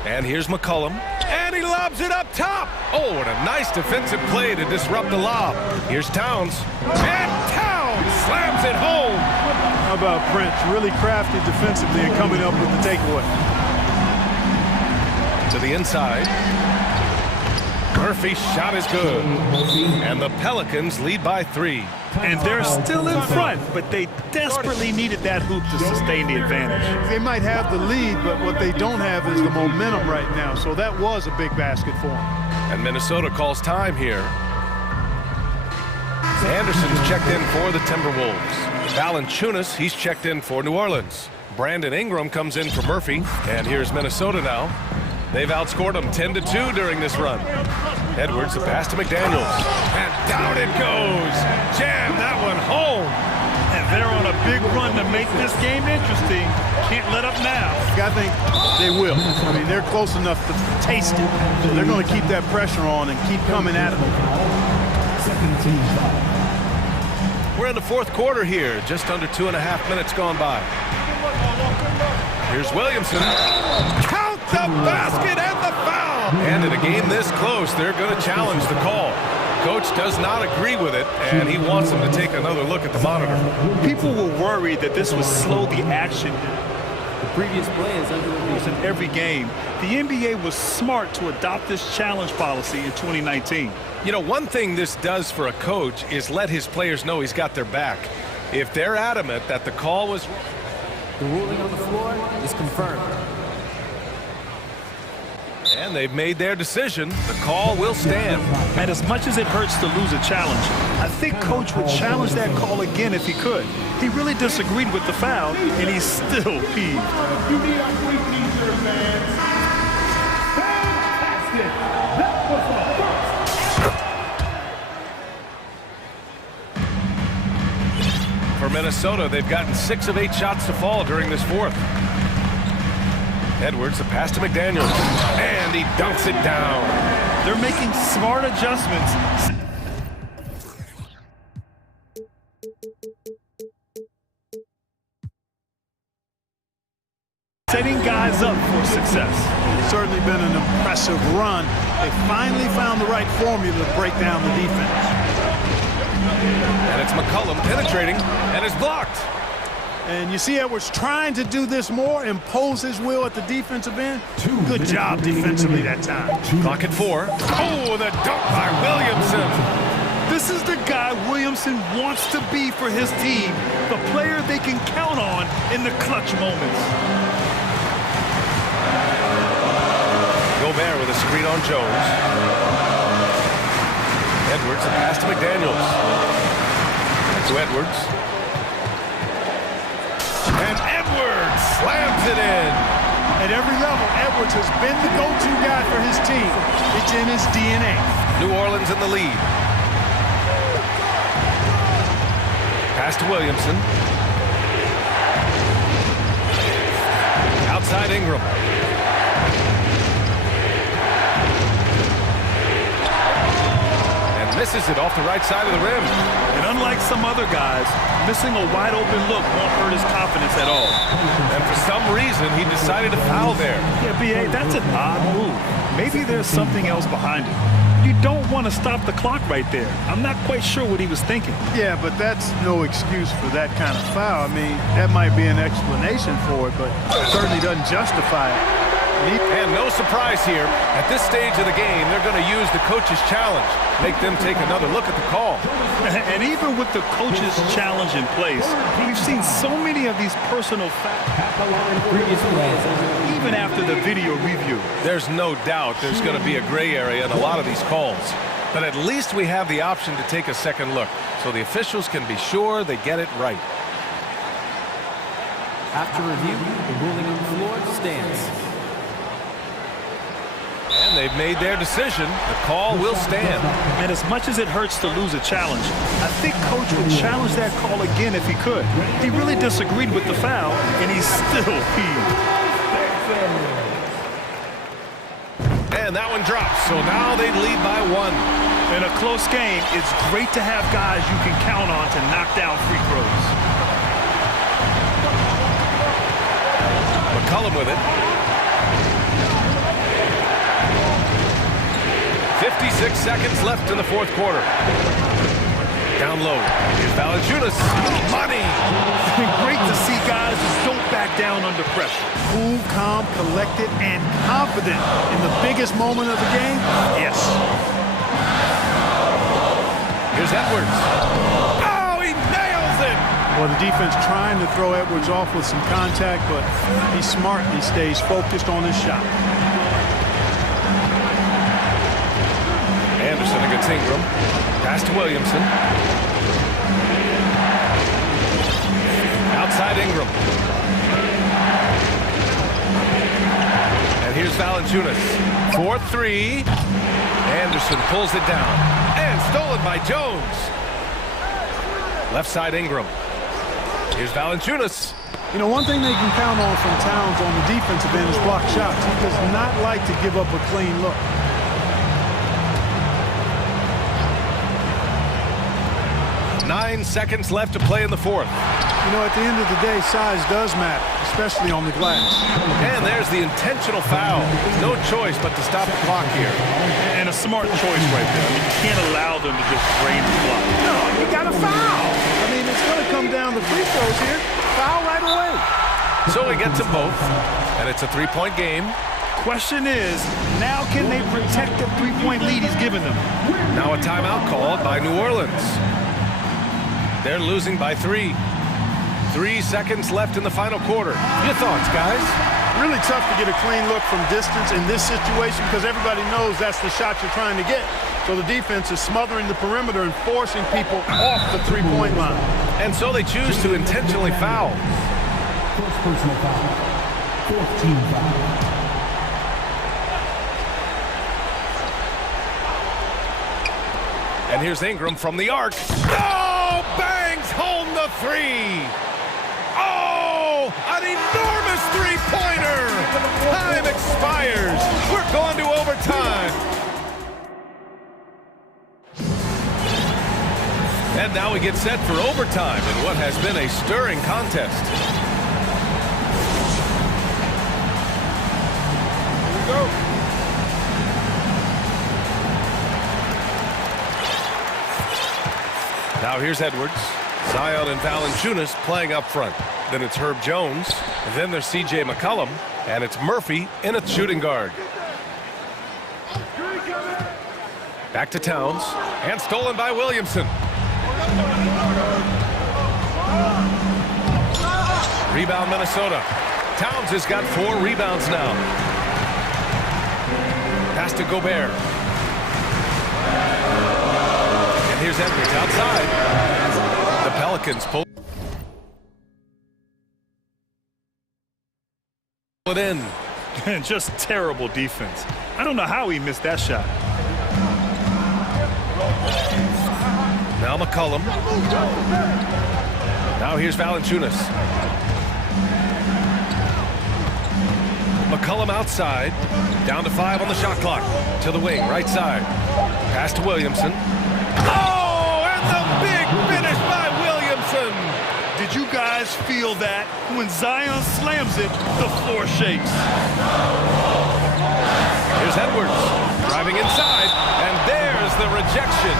And here's McCollum. And he lobs it up top. Oh, and a nice defensive play to disrupt the lob. Here's Towns. And Towns slams it home. How about Prince? Really crafty defensively and coming up with the takeaway. To the inside. Murphy's shot is good. And the Pelicans lead by 3. And they're still in front, but they desperately needed that hoop to sustain the advantage. They might have the lead, but what they don't have is the momentum right now. So that was a big basket for them. And Minnesota calls time here. Anderson's checked in for the Timberwolves. Valanciunas, he's checked in for New Orleans. Brandon Ingram comes in for Murphy. And here's Minnesota now. They've outscored them 10-2 during this run. Edwards, the pass to McDaniels. And down it goes. Jam that one home. And they're on a big run to make this game interesting. Can't let up now. I think they will. I mean, they're close enough to taste it. So they're going to keep that pressure on and keep coming at it. We're in the fourth quarter here. Just under 2.5 minutes gone by. Here's Williamson. Count the basket and the foul. And in a game this close, they're going to challenge the call. Coach does not agree with it, and he wants them to take another look at the monitor. People were worried that this would slow the action. The previous play is under review. In every game, the NBA was smart to adopt this challenge policy in 2019. You know, one thing this does for a coach is let his players know he's got their back. If they're adamant that the call was... The ruling on the floor is confirmed. And they've made their decision. The call will stand. And as much as it hurts to lose a challenge, I think Coach would challenge that call again if he could. He really disagreed with the foul, and he's still peeved. For Minnesota, they've gotten 6 of 8 shots to fall during this fourth. Edwards, the pass to McDaniels, and he dunks it down. They're making smart adjustments. Setting guys up for success. It's certainly been an impressive run. They finally found the right formula to break down the defense. And it's McCollum penetrating, and it's blocked. And you see Edwards trying to do this more, impose his will at the defensive end. Good job defensively that time. Clock at 4. Oh, the dunk by Williamson. This is the guy Williamson wants to be for his team, the player they can count on in the clutch moments. Gobert with a screen on Jones. Edwards, the pass to McDaniels. To Edwards. And Edwards slams it in. At every level, Edwards has been the go-to guy for his team. It's in his DNA. New Orleans in the lead. Pass to Williamson. Outside Ingram. And misses it off the right side of the rim. And unlike some other guys, missing a wide open look won't hurt his confidence at all. And for some reason, he decided to foul there. Yeah, B.A., that's an odd move. Maybe there's something else behind it. You don't want to stop the clock right there. I'm not quite sure what he was thinking. Yeah, but that's no excuse for that kind of foul. I mean, that might be an explanation for it, but it certainly doesn't justify it. And no surprise here. At this stage of the game, they're going to use the coach's challenge. Make them take another look at the call. And even with the coach's challenge in place, we've seen so many of these personal fouls even after the video review. There's no doubt there's going to be a gray area in a lot of these calls. But at least we have the option to take a second look, so the officials can be sure they get it right. After review, the ruling on the floor stands. And they've made their decision. The call will stand. And as much as it hurts to lose a challenge, I think Coach would challenge that call again if he could. He really disagreed with the foul, and he's still heaved. And that one drops, so now they lead by 1. In a close game, it's great to have guys you can count on to knock down free throws. McCollum with it. 56 seconds left in the fourth quarter. Down low. Here's Valanciunas. Money. It's been great to see guys who don't back down under pressure. Cool, calm, collected, and confident in the biggest moment of the game. Yes. Here's Edwards. Oh, he nails it. Well, the defense trying to throw Edwards off with some contact, but he's smart. He stays focused on his shot. Anderson against Ingram. Pass to Williamson. Outside Ingram. And here's Valanciunas. 4-3. Anderson pulls it down. And stolen by Jones. Left side Ingram. Here's Valanciunas. You know, one thing they can count on from Towns on the defensive end is block shots. He does not like to give up a clean look. 9 seconds left to play in the fourth. You know, at the end of the day, size does matter, especially on the glass. And there's the intentional foul. No choice but to stop the clock here. And a smart choice right there. I mean, you can't allow them to just drain the clock. No, you got to foul. I mean, it's going to come down to free throws here. Foul right away. So we get to both, and it's a three-point game. Question is, now can they protect the three-point lead he's given them? Now a timeout called by New Orleans. They're losing by 3. 3 seconds left in the final quarter. Your thoughts, guys? Really tough to get a clean look from distance in this situation because everybody knows that's the shot you're trying to get. So the defense is smothering the perimeter and forcing people off the three-point line. And so they choose to intentionally foul. First personal foul. Fourth team foul. And here's Ingram from the arc. Oh, bangs home the the three. Oh, an enormous three-pointer. Time expires. We're going to overtime. And now we get set for overtime in what has been a stirring contest. Here we go. Now here's Edwards. Zion and Valanciunas playing up front. Then it's Herb Jones. Then there's C.J. McCollum. And it's Murphy in at shooting guard. Back to Towns. And stolen by Williamson. Rebound Minnesota. Towns has got 4 rebounds now. Pass to Gobert. And here's Edwards outside. The Pelicans pull it in. And just terrible defense. I don't know how he missed that shot. Now McCollum. Now here's Valanciunas. McCollum outside. Down to 5 on the shot clock. To the wing, right side. Pass to Williamson. Oh, and the big finish by Williamson. Did you guys feel that? When Zion slams it, the floor shakes. Here's Edwards. Driving inside. And there's the rejection.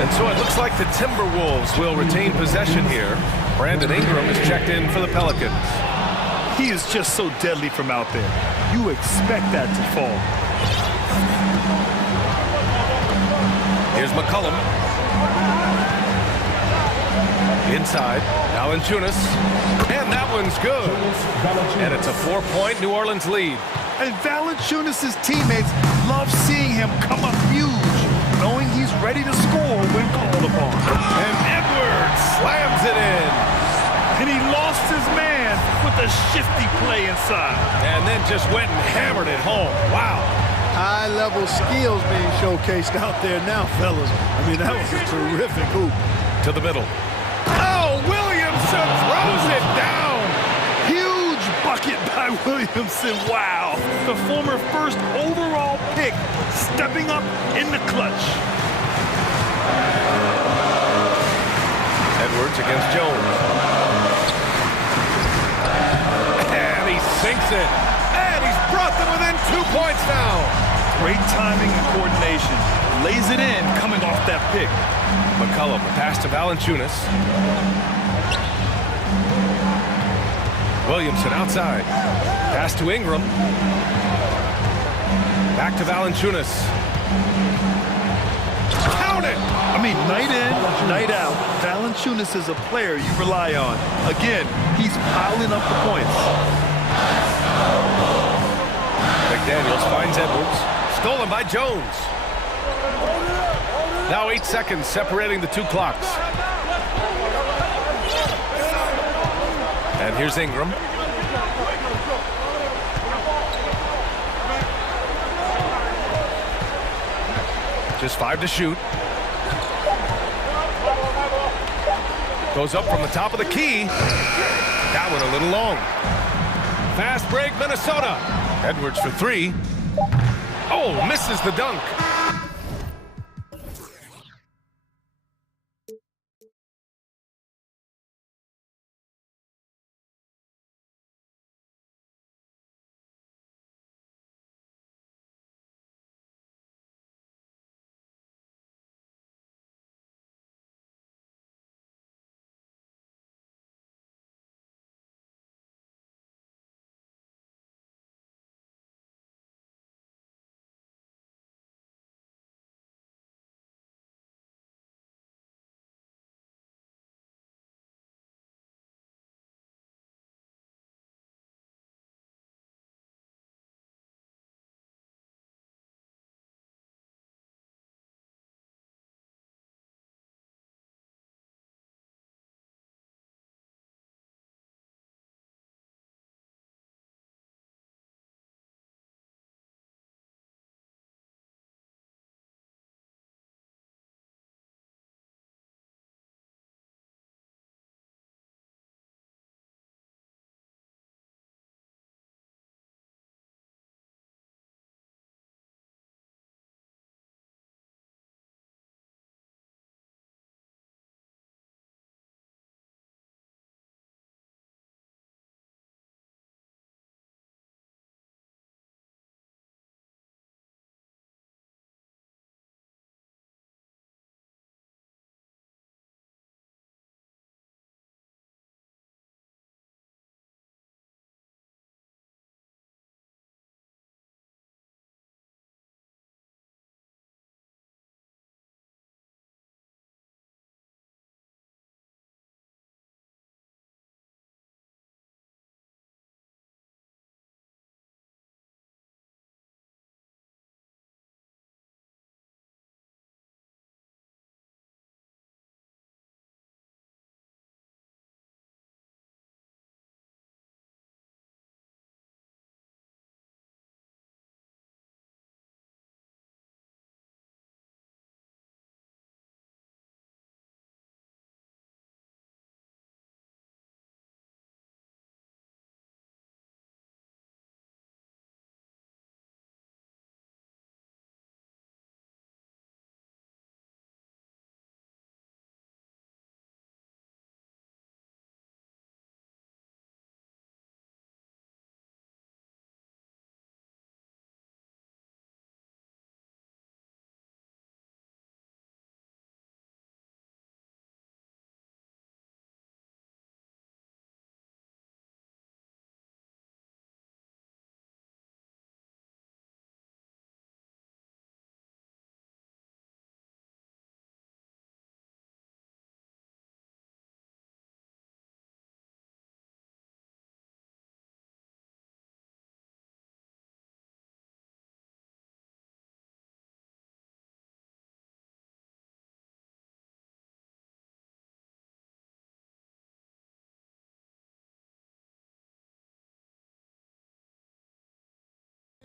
And so it looks like the Timberwolves will retain possession here. Brandon Ingram is checked in for the Pelicans. He is just so deadly from out there. You expect that to fall. Here's McCollum. Inside. Valanciunas. And that one's good. And it's a 4-point New Orleans lead. And Valanciunas' teammates love seeing him come up huge, knowing he's ready to score when called upon. And Edwards slams it in. And he lost his man with a shifty play inside. And then just went and hammered it home. Wow. High-level skills being showcased out there now, fellas. I mean, that was a terrific hoop. To the middle. Oh, Williamson throws it down. Huge bucket by Williamson. Wow. The former first overall pick stepping up in the clutch. Edwards against Jones. And he sinks it. And he's brought them within 2 points now. Great timing and coordination. Lays it in coming off that pick. McCollum, the pass to Valanciunas. Williamson outside. Pass to Ingram. Back to Valanciunas. Count it! I mean, night in, night out, Valanciunas is a player you rely on. Again, he's piling up the points. McDaniels finds Edwards. Stolen by Jones. Now 8 seconds separating the 2 clocks. And here's Ingram. Just 5 to shoot. Goes up from the top of the key. That one a little long. Fast break, Minnesota. Edwards for 3. Oh, misses the dunk.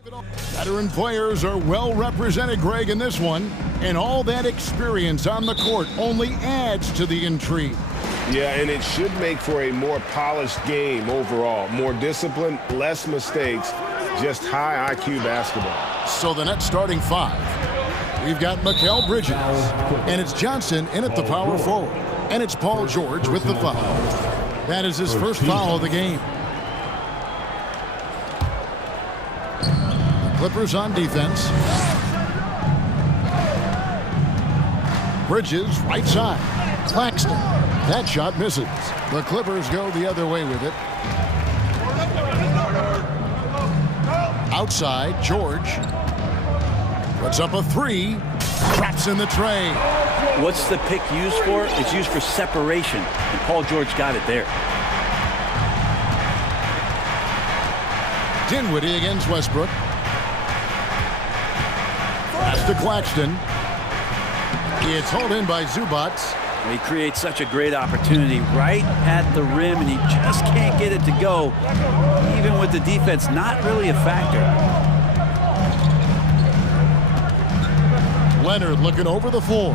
Veteran players are well represented, Greg, in this one. And all that experience on the court only adds to the intrigue. Yeah, and it should make for a more polished game overall. More discipline, less mistakes, just high IQ basketball. So the Nets starting five. We've got Mikal Bridges, and it's Johnson in at the power forward. And it's Paul George with the foul. That is his first foul of the game. The Clippers on defense. Bridges, right side. Claxton. That shot misses. The Clippers go the other way with it. Outside, George. Puts up a three. Traps in the tray. What's the pick used for? It's used for separation. And Paul George got it there. Dinwiddie against Westbrook. Pass to Claxton. It's hauled in by Zubac. He creates such a great opportunity right at the rim, and he just can't get it to go. Even with the defense not really a factor. Leonard looking over the floor.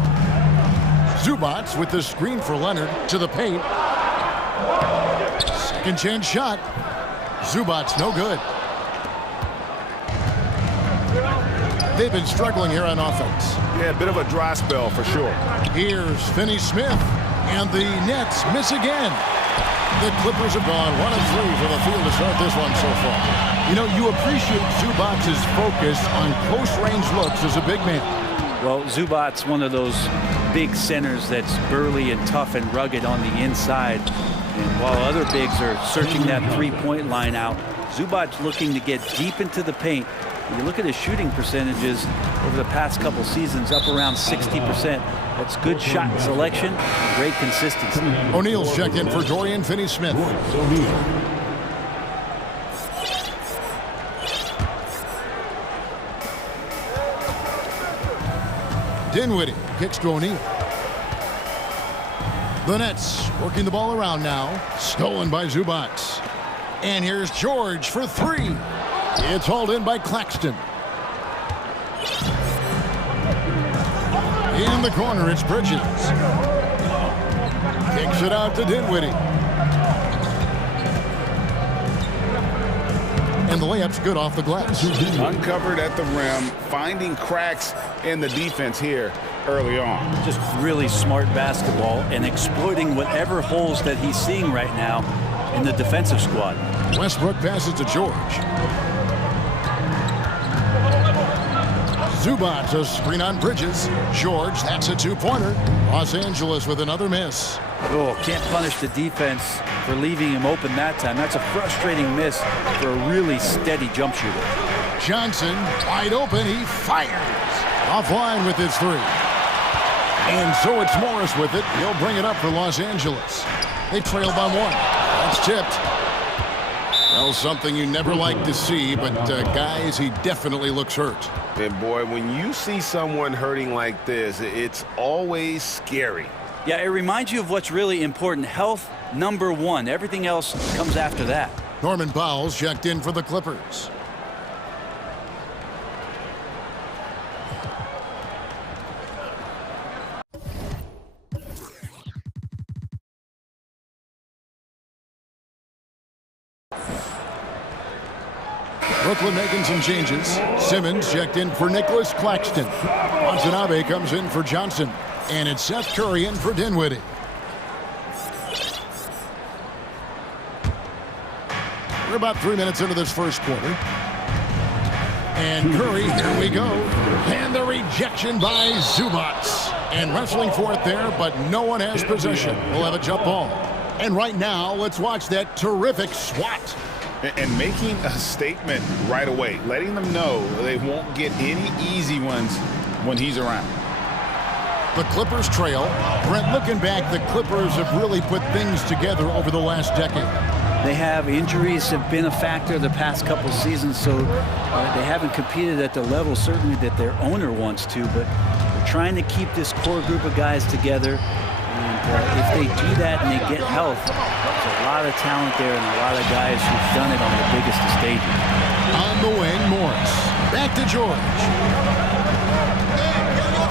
Zubac with the screen for Leonard to the paint. Second chance shot. Zubac no good. They've been struggling here on offense. Yeah, a bit of a dry spell for sure. Here's Finney-Smith, and the Nets miss again. The Clippers have gone 1 of 3 for the field to start this one so far. You know, you appreciate Zubac's focus on close-range looks as a big man. Well, Zubac's one of those big centers that's burly and tough and rugged on the inside. And while other bigs are searching that three-point line out, Zubac's looking to get deep into the paint. You look at his shooting percentages over the past couple seasons, up around 60%. That's good shot selection, great consistency. O'Neal's checked in for Dorian Finney-Smith. Dinwiddie kicks to O'Neal. The Nets working the ball around now. Stolen by Zubac. And here's George for three. It's hauled in by Claxton. In the corner, it's Bridges. Kicks it out to Dinwiddie. And the layup's good off the glass. Uncovered at the rim, finding cracks in the defense here early on. Just really smart basketball and exploiting whatever holes that he's seeing right now in the defensive squad. Westbrook passes to George. Zubac, a screen on Bridges. George, that's a two-pointer. Los Angeles with another miss. Oh, can't punish the defense for leaving him open that time. That's a frustrating miss for a really steady jump shooter. Johnson, wide open, he fires. Offline with his three. And so it's Morris with it. He'll bring it up for Los Angeles. They trail by one. That's tipped. Well, something you never like to see, but guys, he definitely looks hurt. And boy, when you see someone hurting like this, it's always scary. Yeah, it reminds you of what's really important. Health, number one. Everything else comes after that. Norman Powell's checked in for the Clippers. Brooklyn making some changes. Simmons checked in for Nicholas Claxton. Watanabe comes in for Johnson. And it's Seth Curry in for Dinwiddie. We're about 3 minutes into this first quarter. And Curry, here we go. And the rejection by Zubac. And wrestling for it there, but no one has possession. We'll have a jump ball. And right now, let's watch that terrific swat. And making a statement right away, letting them know they won't get any easy ones when he's around. The Clippers trail. Brent, looking back, the Clippers have really put things together over the last decade. They have injuries have been a factor the past couple seasons, so they haven't competed at the level certainly that their owner wants to, but they're trying to keep this core group of guys together and if they do that and they get health, there's a lot of talent there and a lot of guys who've done it on the biggest of stages. On the wing, Morris. Back to George.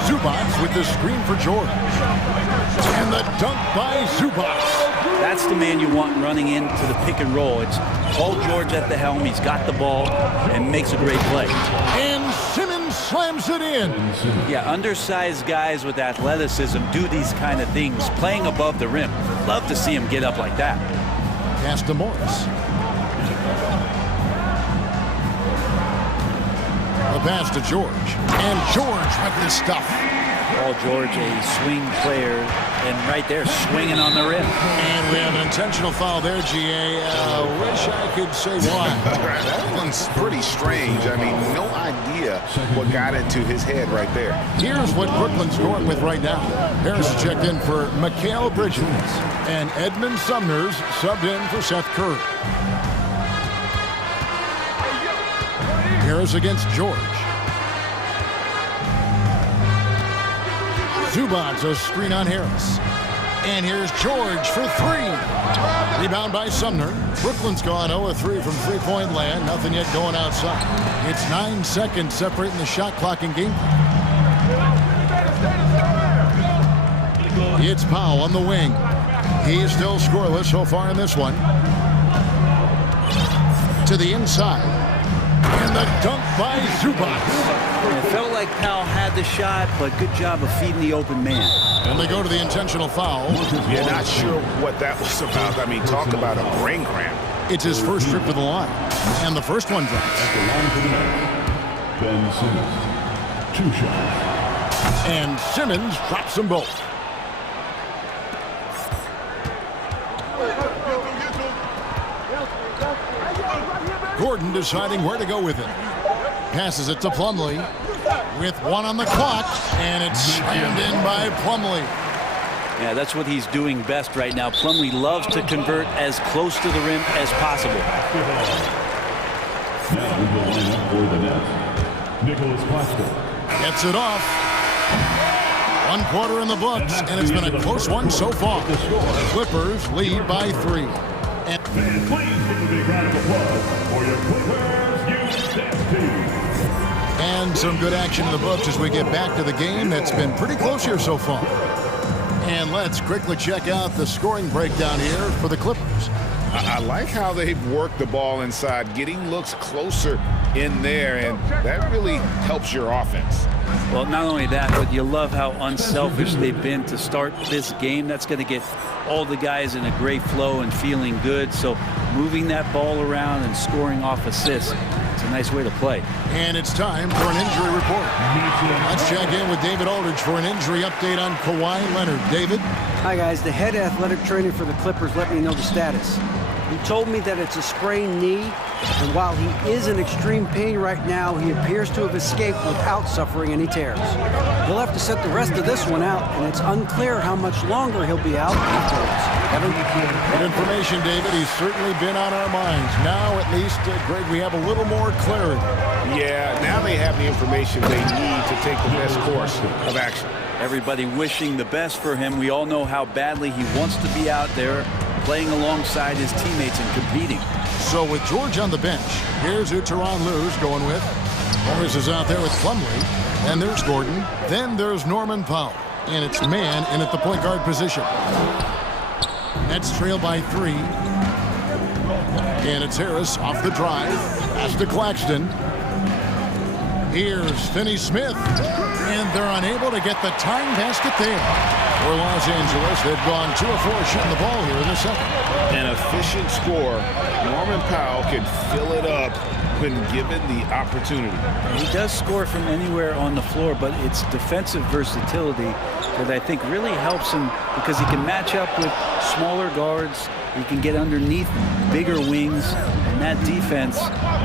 Zubac with the screen for George. And the dunk by Zubac. That's the man you want running into the pick and roll. It's Paul George at the helm. He's got the ball and makes a great play. And Simmons slams it in. Yeah, undersized guys with athleticism do these kind of things, playing above the rim. Love to see him get up like that. Pass to Morris. The pass to George. And George with this stuff. Paul George, a swing player, and right there, swinging on the rim. And we have an intentional foul there, GA. Wish I could say why. That one's pretty strange. I mean, no idea what got into his head right there. Here's what Brooklyn's going with right now. Harris checked in for Mikal Bridges. And Edmund Sumner's subbed in for Seth Curry. Harris against George. Zubac, a screen on Harris. And here's George for three. Rebound by Sumner. Brooklyn's gone 0-3 from three-point land. Nothing yet going outside. It's 9 seconds separating the shot clock and game. It's Powell on the wing. He's still scoreless so far in this one. To the inside. And the dunk by Zubac. It felt like Powell had the shot, but good job of feeding the open man. And they go to the intentional foul. You're not sure what that was about. I mean, talk about a brain cramp. It's his first trip to the line. And the first one drops. At the line for the net, Ben Simmons. 2 shots. And Simmons drops them both. Gordon deciding where to go with it. Passes it to Plumlee with one on the clock, and it's slammed in by Plumlee. Yeah, that's what he's doing best right now. Plumlee loves to convert as close to the rim as possible. Now we will line up for the net. Nicholas Plasko. Gets it off. 1 quarter in the books, and it's been a close one so far. The Clippers lead by 3. And please give a big round of applause for your Clippers USA team. And some good action in the books as we get back to the game that's been pretty close here so far. And let's quickly check out the scoring breakdown here for the Clippers. I like how they've worked the ball inside, getting looks closer in there, and that really helps your offense. Well, not only that, but you love how unselfish they've been to start this game. That's going to get all the guys in a great flow and feeling good. So moving that ball around and scoring off assists, it's a nice way to play. And it's time for an injury report. Let's check in with David Aldridge for an injury update on Kawhi Leonard. David? Hi, guys. The head athletic trainer for the Clippers let me know the status. He told me that it's a sprained knee, and while he is in extreme pain right now, he appears to have escaped without suffering any tears. He'll have to sit the rest of this one out, and it's unclear how much longer he'll be out afterwards. Kevin? Good information, David. He's certainly been on our minds. Now, at least, Greg, we have a little more clarity. Yeah, now they have the information they need to take the best course of action. Everybody wishing the best for him. We all know how badly he wants to be out there, playing alongside his teammates and competing. So with George on the bench, here's who Tyronn Lue's going with. Morris is out there with Plumlee. Then there's Gordon. Then there's Norman Powell. And it's man in at the point guard position. Nets trail by 3. And it's Harris off the drive. Pass to Claxton. Here's Finney-Smith. And they're unable to get the tying basket there. For Los Angeles, they've gone 2 of 4 shooting the ball here in the second. An efficient score. Norman Powell can fill it up when given the opportunity. He does score from anywhere on the floor, but it's defensive versatility that I think really helps him because he can match up with smaller guards. He can get underneath bigger wings, and that defense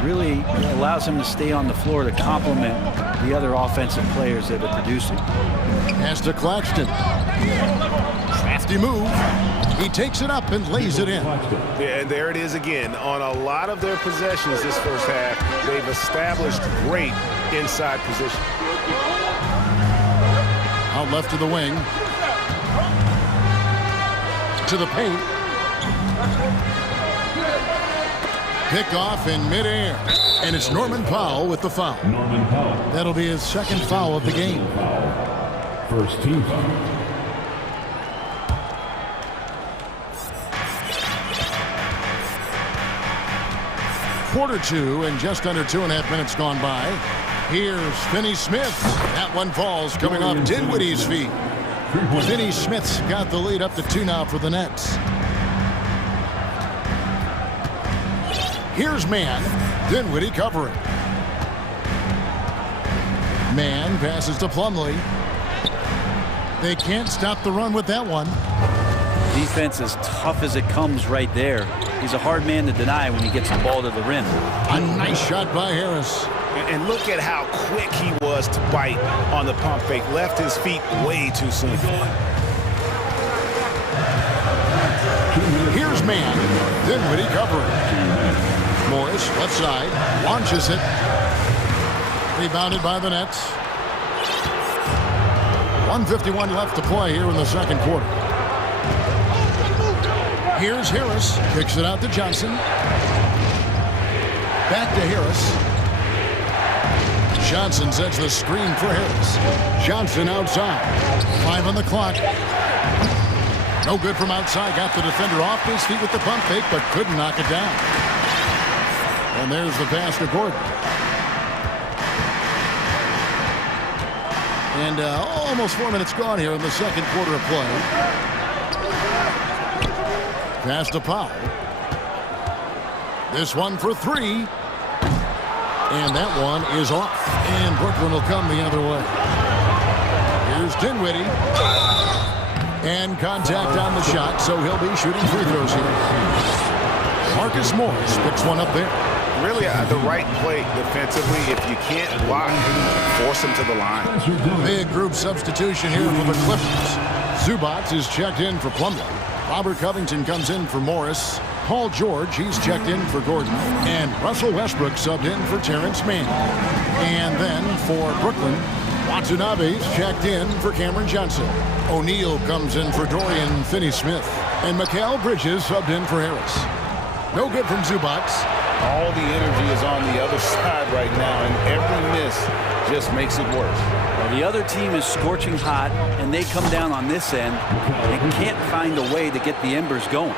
really allows him to stay on the floor to complement the other offensive players that are producing. Pass to Claxton. Crafty move. He takes it up and lays it in. Yeah, and there it is again. On a lot of their possessions this first half, they've established great inside position. Out left to the wing. To the paint. Pick off in midair. And it's Norman Powell with the foul. Norman Powell. That'll be his second foul of the game. First team foul. Quarter two and just under 2.5 minutes gone by. Here's Finney Smith. That one falls coming off Dinwiddie's feet. Finney Smith's got the lead up to 2 now for the Nets. Here's Mann. Dinwiddie covering. Mann passes to Plumlee. They can't stop the run with that one. Defense as tough as it comes right there. He's a hard man to deny when he gets the ball to the rim. A nice shot by Harris. And look at how quick he was to bite on the pump fake. Left his feet way too soon. Here's Mann. Dinwiddie covering. Morris, left side, launches it. Rebounded by the Nets. 1:51 left to play here in the second quarter. Here's Harris. Kicks it out to Johnson. Back to Harris. Johnson sets the screen for Harris. Johnson outside. 5 on the clock. No good from outside. Got the defender off his feet with the pump fake, but couldn't knock it down. And there's the pass to Gordon. And almost 4 minutes gone here in the second quarter of play. Pass to Powell. This one for 3. And that one is off. And Brooklyn will come the other way. Here's Dinwiddie. And contact on the shot, so he'll be shooting free throws here. Marcus Morris picks one up there. Really the right play defensively. If you can't block, force him to the line. Big group substitution here for the Clippers. Zubac is checked in for Plumlee. Robert Covington comes in for Morris. Paul George, he's checked in for Gordon. And Russell Westbrook subbed in for Terrence Mann. And then for Brooklyn, Watanabe's checked in for Cameron Johnson. O'Neal comes in for Dorian Finney-Smith. And Mikal Bridges subbed in for Harris. No good from Zubac. All the energy is on the other side right now, and every miss just makes it worse. Well, the other team is scorching hot, and they come down on this end and can't find a way to get the embers going.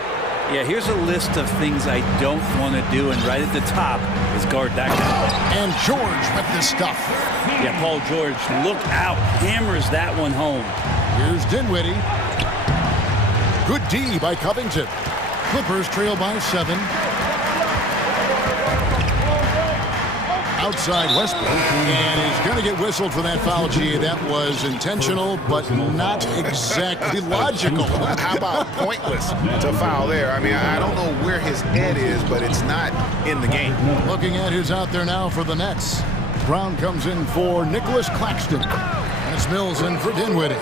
Yeah, here's a list of things I don't want to do, and right at the top is guard that guy. And George with the stuff. Yeah, Paul George, look out, hammers that one home. Here's Dinwiddie. Good D by Covington. Clippers trail by 7. Outside Westbrook, and he's going to get whistled for that foul. Gee, that was intentional, but not exactly logical. How about pointless to foul there? I mean, I don't know where his head is, but it's not in the game. Looking at who's out there now for the Nets. Brown comes in for Nicholas Claxton. And it's Mills in for Dinwiddie.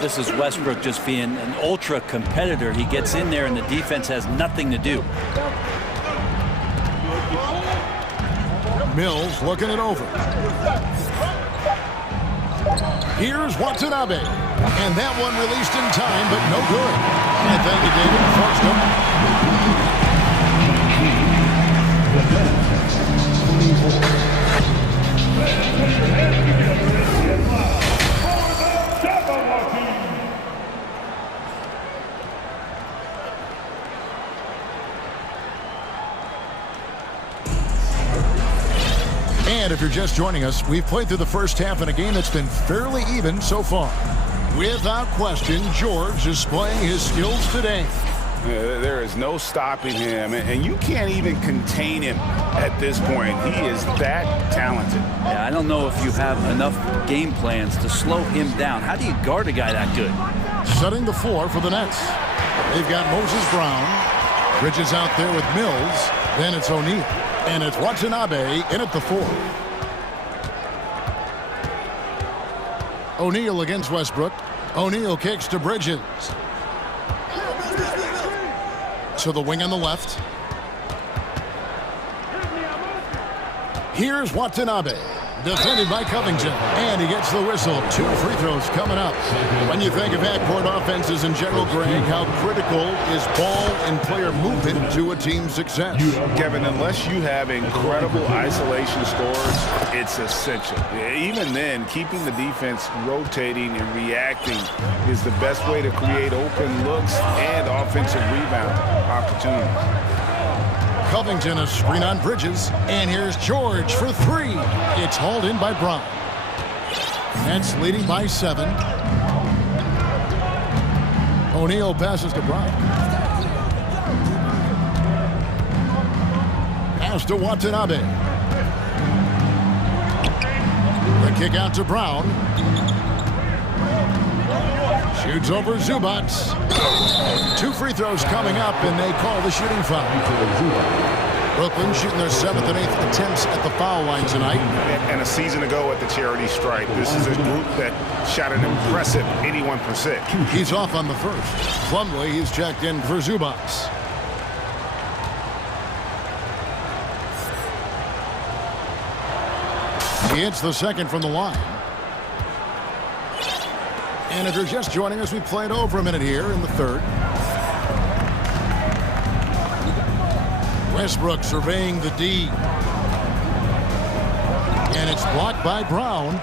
This is Westbrook just being an ultra competitor. He gets in there and the defense has nothing to do. Mills looking it over. Here's Watanabe. And that one released in time, but no good. And thank you, David. Forced And if you're just joining us, we've played through the first half in a game that's been fairly even so far. Without question, George is playing his skills today. There is no stopping him, and you can't even contain him at this point. He is that talented. Yeah, I don't know if you have enough game plans to slow him down. How do you guard a guy that good? Setting the floor for the Nets. They've got Moses Brown. Bridges out there with Mills. Then it's O'Neal. And it's Watanabe in at the 4. O'Neal against Westbrook. O'Neal kicks to Bridges. To the wing on the left. Here's Watanabe. Defended by Covington, and he gets the whistle. 2 free throws coming up. When you think of backcourt offenses in general, Greg, how critical is ball and player movement to a team's success? Kevin, unless you have incredible isolation scores, it's essential. Even then, keeping the defense rotating and reacting is the best way to create open looks and offensive rebound opportunities. Covington, a screen on Bridges, and here's George for 3. It's hauled in by Brown. Nets leading by 7. O'Neal passes to Brown. Pass to Watanabe. The kick out to Brown. Shoots over Zubats. 2 free throws coming up, and they call the shooting foul. Brooklyn shooting their 7th and 8th attempts at the foul line tonight. And a season ago at the charity stripe, this is a group that shot an impressive 81%. He's off on the first. Plumlee, he's checked in for Zubats. He hits the second from the line. And if you're just joining us, we played over a minute here in the third. Westbrook surveying the D. And it's blocked by Brown.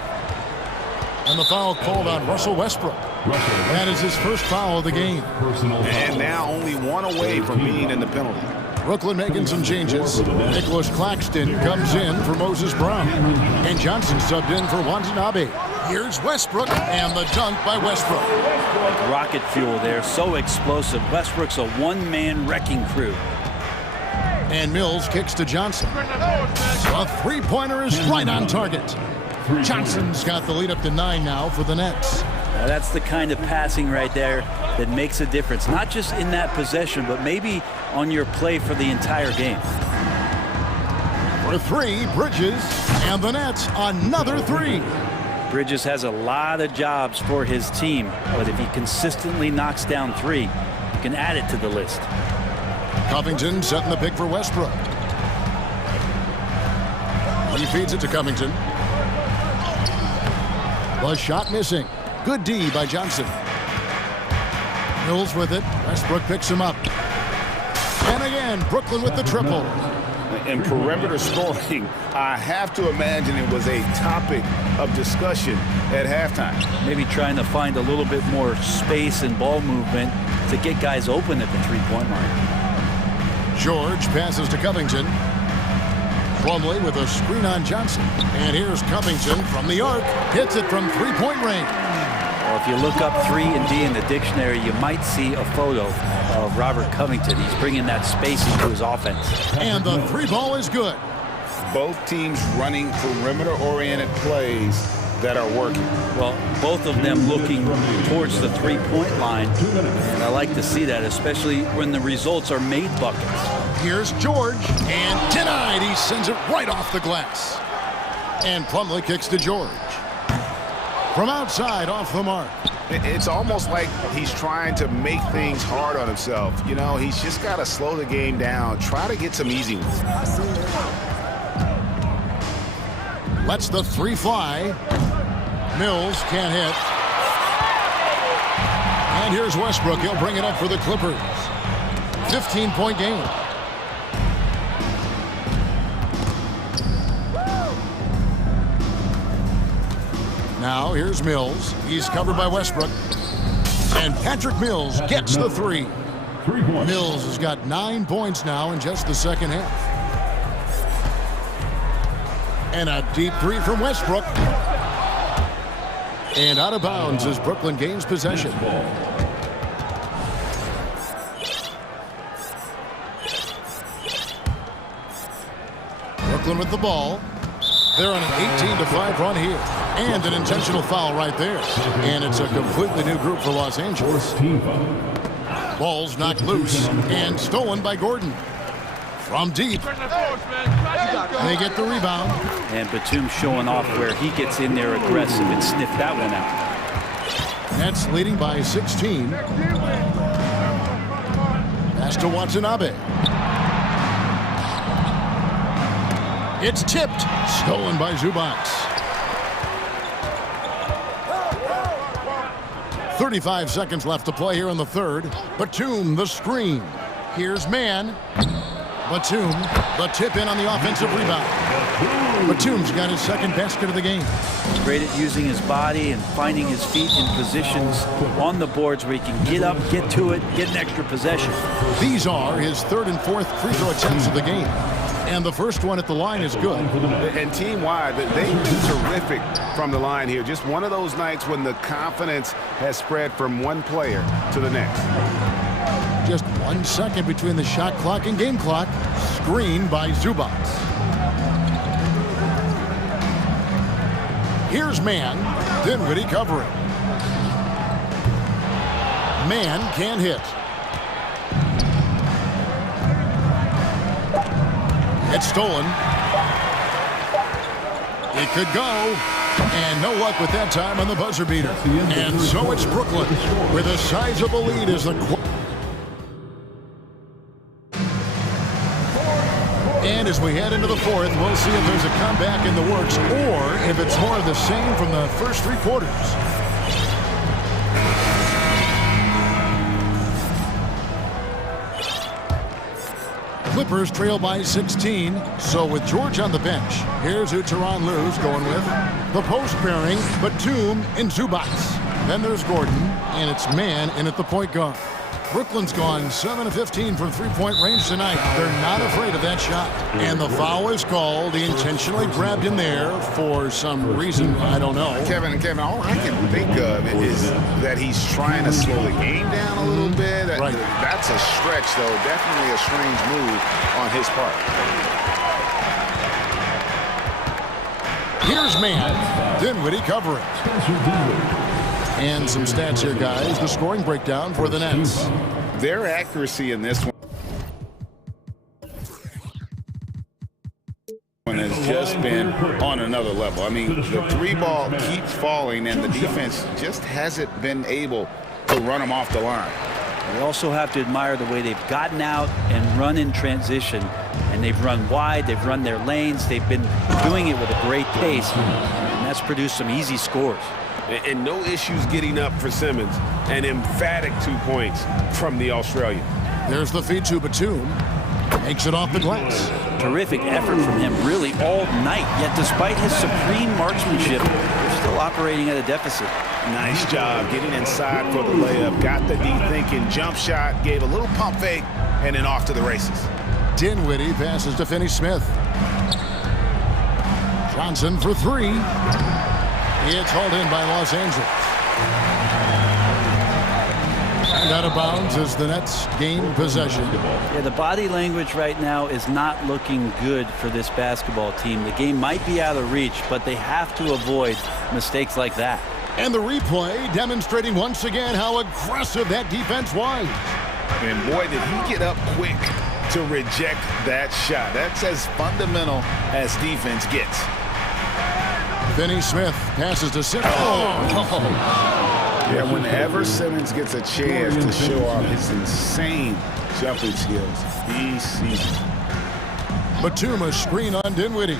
And the foul called on Russell Westbrook. That is his first foul of the game. And now only 1 away from being in the penalty. Brooklyn making some changes. Nicholas Claxton comes in for Moses Brown. And Johnson subbed in for Watanabe. Here's Westbrook, and the dunk by Westbrook. Rocket fuel there, so explosive. Westbrook's a one-man wrecking crew. And Mills kicks to Johnson. A three-pointer is right on target. Johnson's got the lead up to 9 now for the Nets. Now that's the kind of passing right there that makes a difference, not just in that possession, but maybe on your play for the entire game. For 3, Bridges, and the Nets another 3. Bridges has a lot of jobs for his team, but if he consistently knocks down 3, you can add it to the list. Covington setting the pick for Westbrook. He feeds it to Covington. The shot missing. Good D by Johnson. Mills with it. Westbrook picks him up. And again, Brooklyn with the triple. In perimeter scoring, I have to imagine it was a topic of discussion at halftime. Maybe trying to find a little bit more space and ball movement to get guys open at the three-point line. George passes to Covington. Plumlee with a screen on Johnson. And here's Covington from the arc. Hits it from three-point range. Well, if you look up 3 and D in the dictionary, you might see a photo of Robert Covington. He's bringing that spacing to his offense. And the 3 ball is good. Both teams running perimeter-oriented plays that are working. Well, both of them looking towards the three-point line. And I like to see that, especially when the results are made buckets. Here's George, and denied. He sends it right off the glass. And Plumlee kicks to George. From outside, off the mark. It's almost like he's trying to make things hard on himself. You know, he's just got to slow the game down. Try to get some easy ones. Lets the 3 fly. Mills can't hit. And here's Westbrook. He'll bring it up for the Clippers. 15-point game. Now here's Mills. He's covered by Westbrook. And Patrick Mills gets the 3. Mills has got 9 points now in just the second half. And a deep 3 from Westbrook. And out of bounds as Brooklyn gains possession. Brooklyn with the ball. They're on an 18-5 run here. And an intentional foul right there. And it's a completely new group for Los Angeles. Ball's knocked loose and stolen by Gordon. From deep. They get the rebound. And Batum showing off where he gets in there aggressive and sniff that one out. Nets leading by 16. Pass to Watanabe. It's tipped. Stolen by Zubac. 35 seconds left to play here in the third. Batum, the screen. Here's Mann. Batum, the tip in on the offensive rebound. Batum's got his second basket of the game. Great at using his body and finding his feet in positions on the boards where he can get up, get to it, get an extra possession. These are his third and fourth free throw attempts of the game. And the first one at the line is good. And team-wide, they do terrific from the line here. Just one of those nights when the confidence has spread from one player to the next. Just 1 second between the shot clock and game clock. Screen by Zubac. Here's Mann. Dinwiddie covering. Mann can't hit. It's stolen. It could go. And no luck with that time on the buzzer beater. And so it's Brooklyn with a sizable lead as the... And as we head into the fourth, we'll see if there's a comeback in the works or if it's more of the same from the first three quarters. Clippers trail by 16. So with George on the bench, here's who Tyronn Lue's going with. The post pairing, Batum and Zubac. Then there's Gordon, and it's Mann in at the point guard. Brooklyn's gone 7 of 15 from three-point range tonight. They're not afraid of that shot. And the foul is called. He intentionally grabbed him there for some reason. I don't know. Kevin, all I can think of is that he's trying to slow the game down a little bit. Right. That's a stretch, though. Definitely a strange move on his part. Here's Mann. Dinwiddie covering. And some stats here, guys. The scoring breakdown for the Nets. Their accuracy in this one has just been on another level. I mean, the three ball keeps falling, and the defense just hasn't been able to run them off the line. We also have to admire the way they've gotten out and run in transition. And they've run wide, they've run their lanes, they've been doing it with a great pace, and that's produced some easy scores. And no issues getting up for Simmons. An emphatic 2 points from the Australian. There's the feed to Batum. Makes it off the glass. Terrific effort from him really all night. Yet despite his supreme marksmanship, they're still operating at a deficit. Nice job getting inside for the layup. Got the deep thinking jump shot, gave a little pump fake, and then off to the races. Dinwiddie passes to Finney-Smith. Johnson for three. It's hauled in by Los Angeles. And out of bounds as the Nets gain possession. Yeah, the body language right now is not looking good for this basketball team. The game might be out of reach, but they have to avoid mistakes like that. And the replay demonstrating once again how aggressive that defense was. And boy, did he get up quick to reject that shot. That's as fundamental as defense gets. Finney-Smith passes to Simmons. Yeah, whenever Simmons gets a chance to show off his insane jumping skills, he sees it. Batum, a screen on Dinwiddie.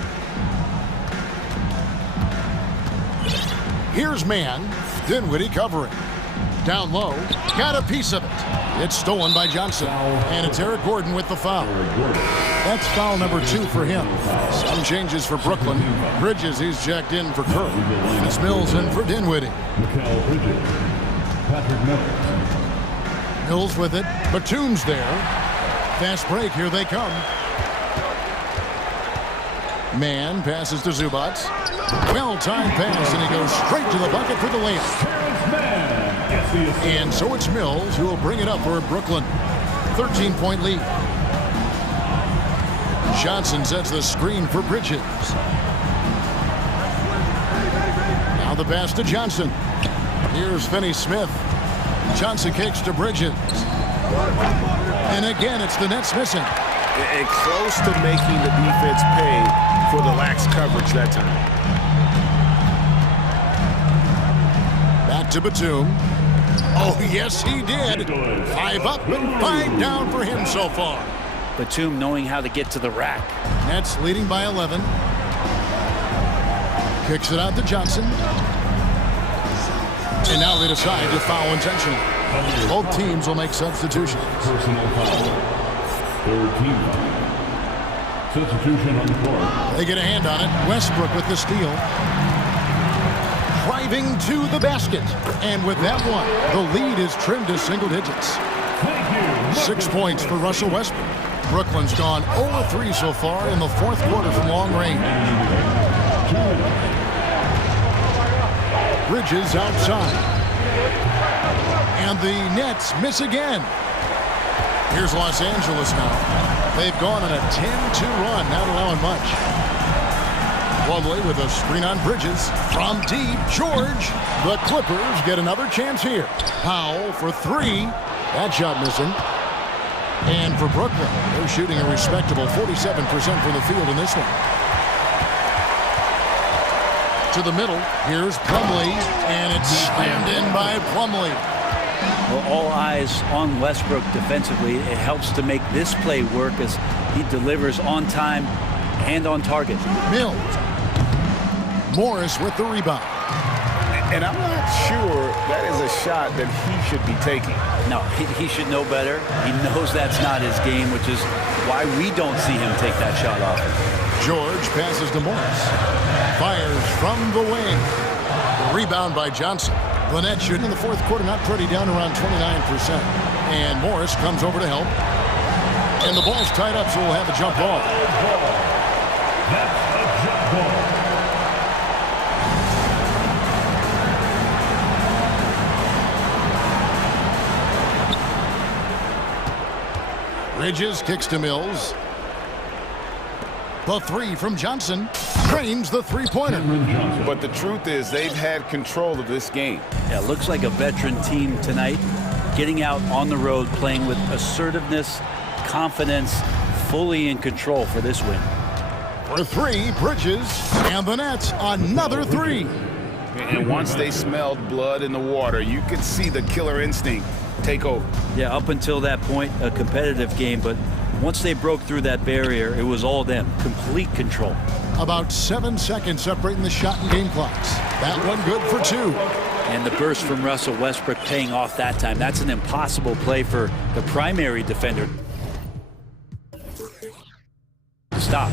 Here's Mann. Dinwiddie covering. Down low. Got a piece of it. It's stolen by Johnson. And it's Eric Gordon with the foul. That's foul number 2 for him. Some changes for Brooklyn. Bridges, he's checked in for Kerr. And it's Mills in for Dinwiddie. Mills with it. Batum's there. Fast break. Here they come. Mann passes to Zubac. Well-timed pass, and he goes straight to the bucket for the layup. And so it's Mills who will bring it up for Brooklyn. 13-point lead. Johnson sets the screen for Bridges. Now the pass to Johnson. Here's Finney-Smith. Johnson kicks to Bridges. And again, it's the Nets missing. And close to making the defense pay for the lax coverage that time. Back to Batum. Oh, yes, he did. 5 up and 5 down for him so far. Batum knowing how to get to the rack. Nets leading by 11. Kicks it out to Johnson. And now they decide to foul intentionally. Both teams will make substitutions. Personal foul. Third team foul. Substitution on the court. They get a hand on it. Westbrook with the steal. Driving to the basket. And with that one, the lead is trimmed to single digits. 6 points for Russell Westbrook. Brooklyn's gone 0-3 so far in the fourth quarter from long range. Bridges outside. And the Nets miss again. Here's Los Angeles now. They've gone on a 10-2 run, not allowing much. Plumlee with a screen on Bridges. From deep, George. The Clippers get another chance here. Powell for three. That shot missing. And for Brooklyn, they're shooting a respectable 47% from the field in this one. To the middle, here's Plumlee, and it's slammed in by Plumlee. Well, all eyes on Westbrook defensively. It helps to make this play work as he delivers on time and on target. Mills. Morris with the rebound. And I'm not sure that is a shot that he should be taking. No, he should know better. He knows that's not his game, which is why we don't see him take that shot often. George passes to Morris. Fires from the wing. Rebound by Johnson. The Nets shooting in the fourth quarter, not pretty, down around 29%. And Morris comes over to help. And the ball's tied up, so we'll have a jump ball. That's a jump ball. Bridges kicks to Mills. The three from Johnson drains the three-pointer. But the truth is they've had control of this game. Yeah, looks like a veteran team tonight, getting out on the road, playing with assertiveness, confidence, fully in control for this win. For three, Bridges, and the Nets another three. And once they smelled blood in the water, you could see the killer instinct take over. Yeah, up until that point, a competitive game, but once they broke through that barrier, it was all them, complete control. About 7 seconds separating the shot and game clocks. That one good for two. And the burst from Russell Westbrook paying off that time. That's an impossible play for the primary defender to stop.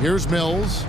Here's Mills.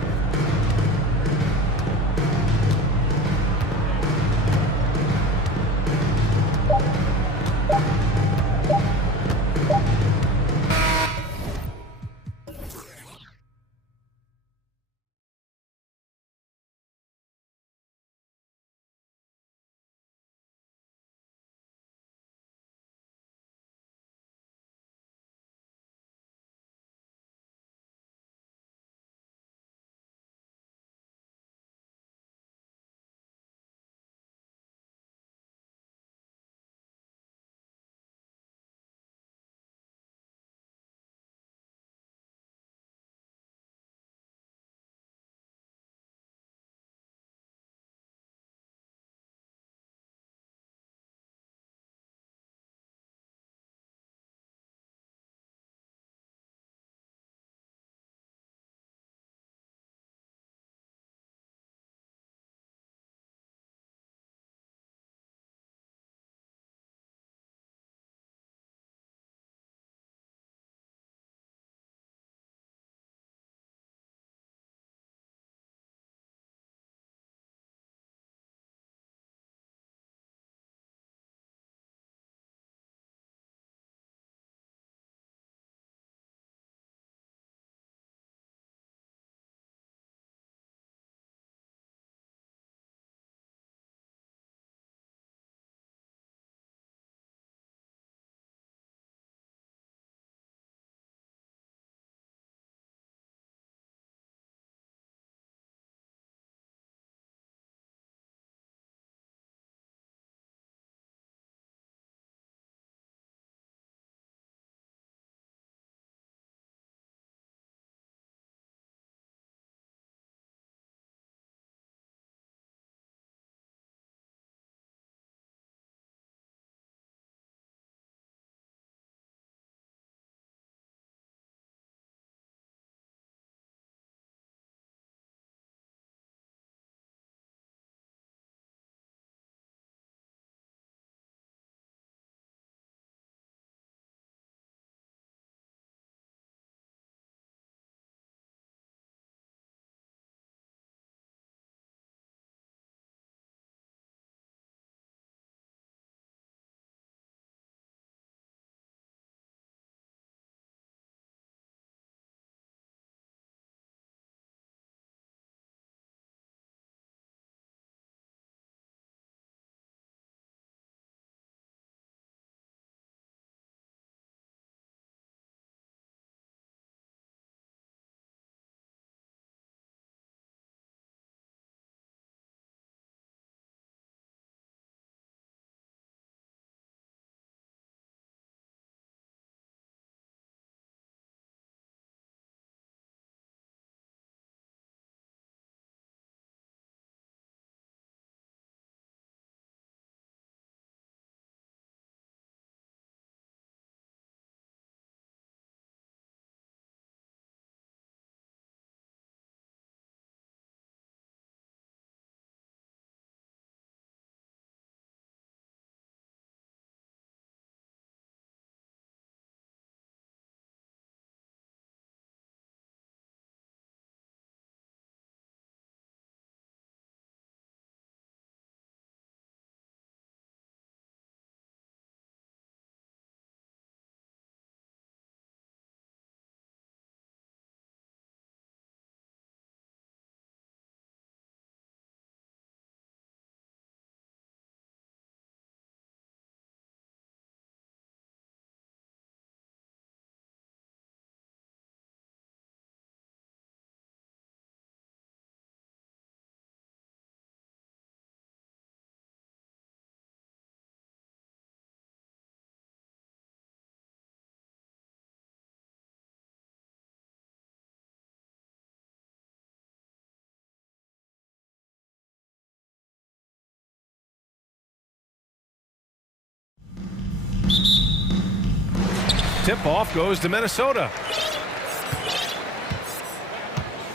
Tip-off goes to Minnesota.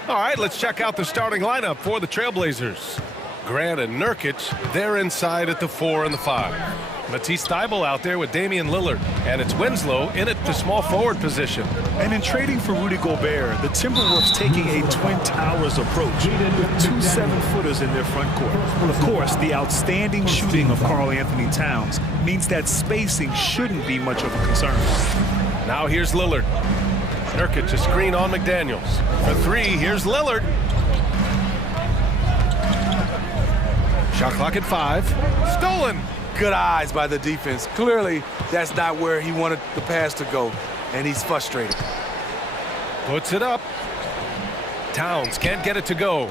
All right, let's check out the starting lineup for the Trailblazers. Grant and Nurkic, they're inside at the 4 and the 5. Matisse Thybulle out there with Damian Lillard, and it's Winslow in at the small forward position. And in trading for Rudy Gobert, the Timberwolves taking a Twin Towers approach with 2 7-footers in their front court. Of course, the outstanding shooting of Karl Anthony Towns means that spacing shouldn't be much of a concern. Now here's Lillard. Nurkic a screen on McDaniels. For 3, here's Lillard. Shot clock at 5. Stolen. Good eyes by the defense. Clearly, that's not where he wanted the pass to go, and he's frustrated. Puts it up. Towns can't get it to go.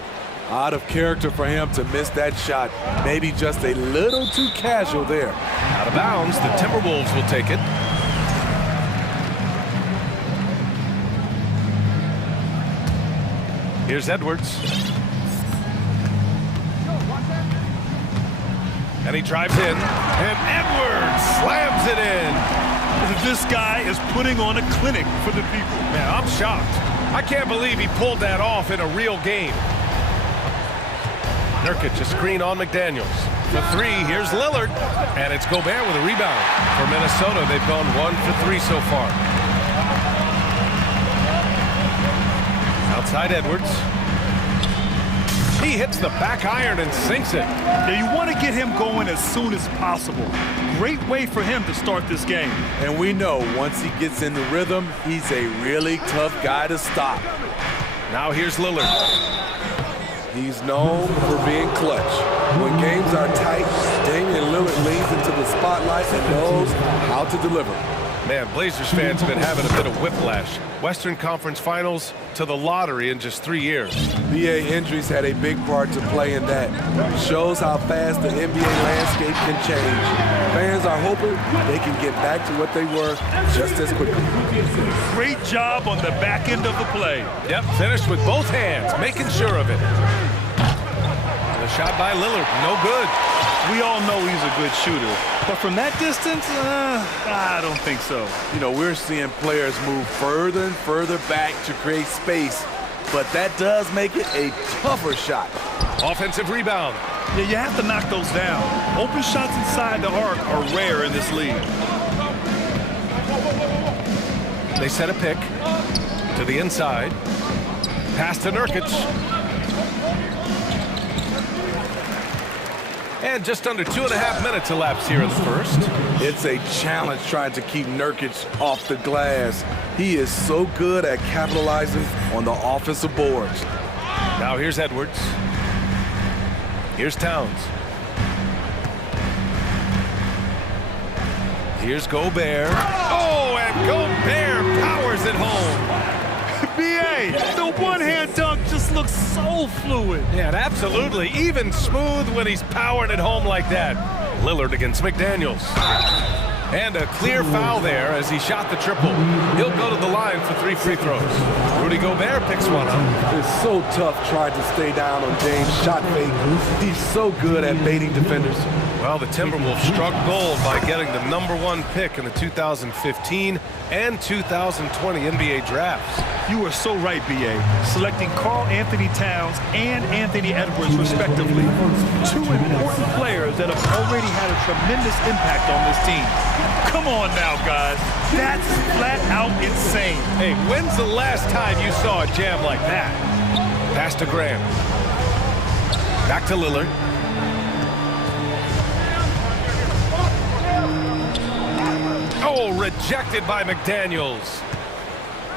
Out of character for him to miss that shot. Maybe just a little too casual there. Out of bounds, the Timberwolves will take it. Here's Edwards. And he drives in, and Edwards slams it in. This guy is putting on a clinic for the people. Man, I'm shocked. I can't believe he pulled that off in a real game. Nurkic a screen on McDaniels. For 3, here's Lillard. And it's Gobert with a rebound. For Minnesota, they've gone 1 for 3 so far. Outside Edwards. He hits the back iron and sinks it. Yeah, you want to get him going as soon as possible. Great way for him to start this game. And we know once he gets in the rhythm, he's a really tough guy to stop. Now here's Lillard. He's known for being clutch. When games are tight, Damian Lillard leans into the spotlight and knows how to deliver. Man, Blazers fans have been having a bit of whiplash. Western Conference Finals to the lottery in just 3 years. BA injuries had a big part to play in that. Shows how fast the NBA landscape can change. Fans are hoping they can get back to what they were just as quickly. Great job on the back end of the play. Yep, finished with both hands, making sure of it. The shot by Lillard, no good. We all know he's a good shooter, but from that distance, I don't think so. You know, we're seeing players move further and further back to create space, but that does make it a tougher shot. Offensive rebound. Yeah, you have to knock those down. Open shots inside the arc are rare in this league. They set a pick to the inside. Pass to Nurkic. And just under 2.5 minutes elapsed here in the first. It's a challenge trying to keep Nurkic off the glass. He is so good at capitalizing on the offensive boards. Now here's Edwards. Here's Towns. Here's Gobert. Oh, and Gobert powers it home. B.A., the one-hand dunk just looks so fluid. Yeah, absolutely. Even smooth when he's powering it home like that. Lillard against McDaniels. And a clear foul there as he shot the triple. He'll go to the line for 3 free throws. Rudy Gobert picks one up. It's so tough trying to stay down on James' shot fake. He's so good at baiting defenders. Well, the Timberwolves struck gold by getting the #1 pick in the 2015 and 2020 NBA drafts. You are so right, B.A. Selecting Karl Anthony Towns and Anthony Edwards, respectively. 2 important players that have already had a tremendous impact on this team. Come on now, guys. That's flat out insane. Hey, when's the last time you saw a jam like that? Pass to Grant. Back to Lillard. Oh, rejected by McDaniels.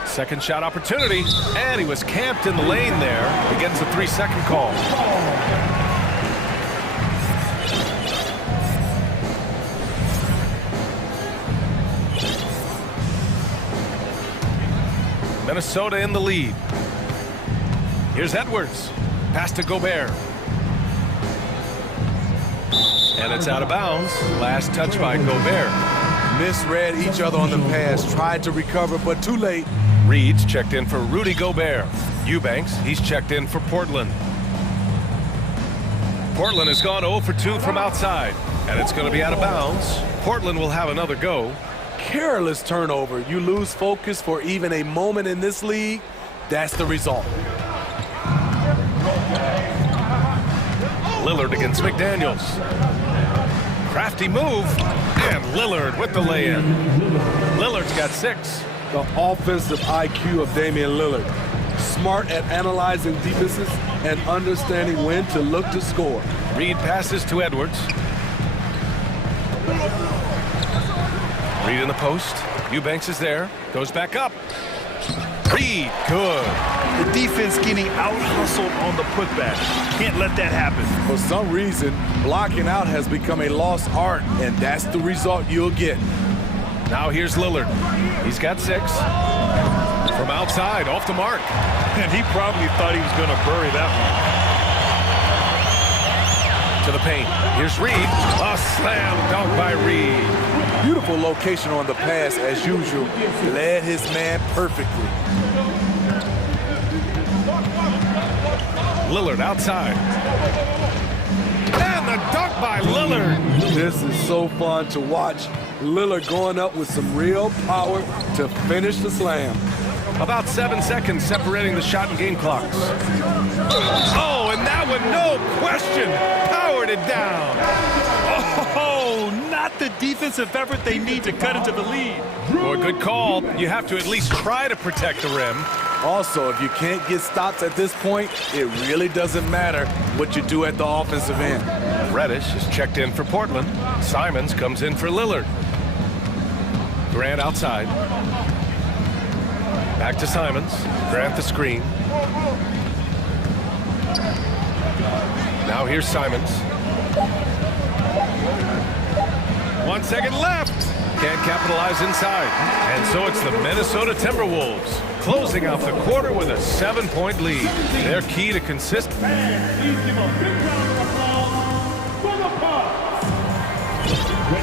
Second shot opportunity, and he was camped in the lane there. He gets a 3-second call. Minnesota in the lead. Here's Edwards. Pass to Gobert. And it's out of bounds. Last touch by Gobert. Misread each other on the pass. Tried to recover, but too late. Reed's checked in for Rudy Gobert. Eubanks, he's checked in for Portland. Portland has gone 0 for 2 from outside. And it's going to be out of bounds. Portland will have another go. careless turnover. You lose focus for even a moment in this league. That's the result. Lillard against McDaniels. Crafty move, and Lillard with the lay-in. Lillard's got 6. The offensive IQ of Damian Lillard. Smart at analyzing defenses and understanding when to look to score. Reed passes to Edwards. Reed in the post. Eubanks is there. Goes back up. Reed, good. The defense getting out-hustled on the putback. Can't let that happen. For some reason, blocking out has become a lost art, and that's the result you'll get. Now here's Lillard. He's got 6. From outside, off the mark. And he probably thought he was going to bury that one. To the paint. Here's Reed. A slam dunk by Reed. Beautiful location on the pass as usual. Led his man perfectly. Lillard outside. And the dunk by Lillard. This is so fun to watch. Lillard going up with some real power to finish the slam. About 7 seconds separating the shot and game clocks. Oh, and that one, no question, powered it down. Oh, not the defensive effort they need to cut into the lead. Boy, good call. You have to at least try to protect the rim. Also, if you can't get stops at this point, it really doesn't matter what you do at the offensive end. Reddish is checked in for Portland. Simons comes in for Lillard. Grant outside. Back to Simons. Grant the screen. Now here's Simons. 1 second left. Can't capitalize inside. And so it's the Minnesota Timberwolves closing out the quarter with a 7-point lead. Their key to consist.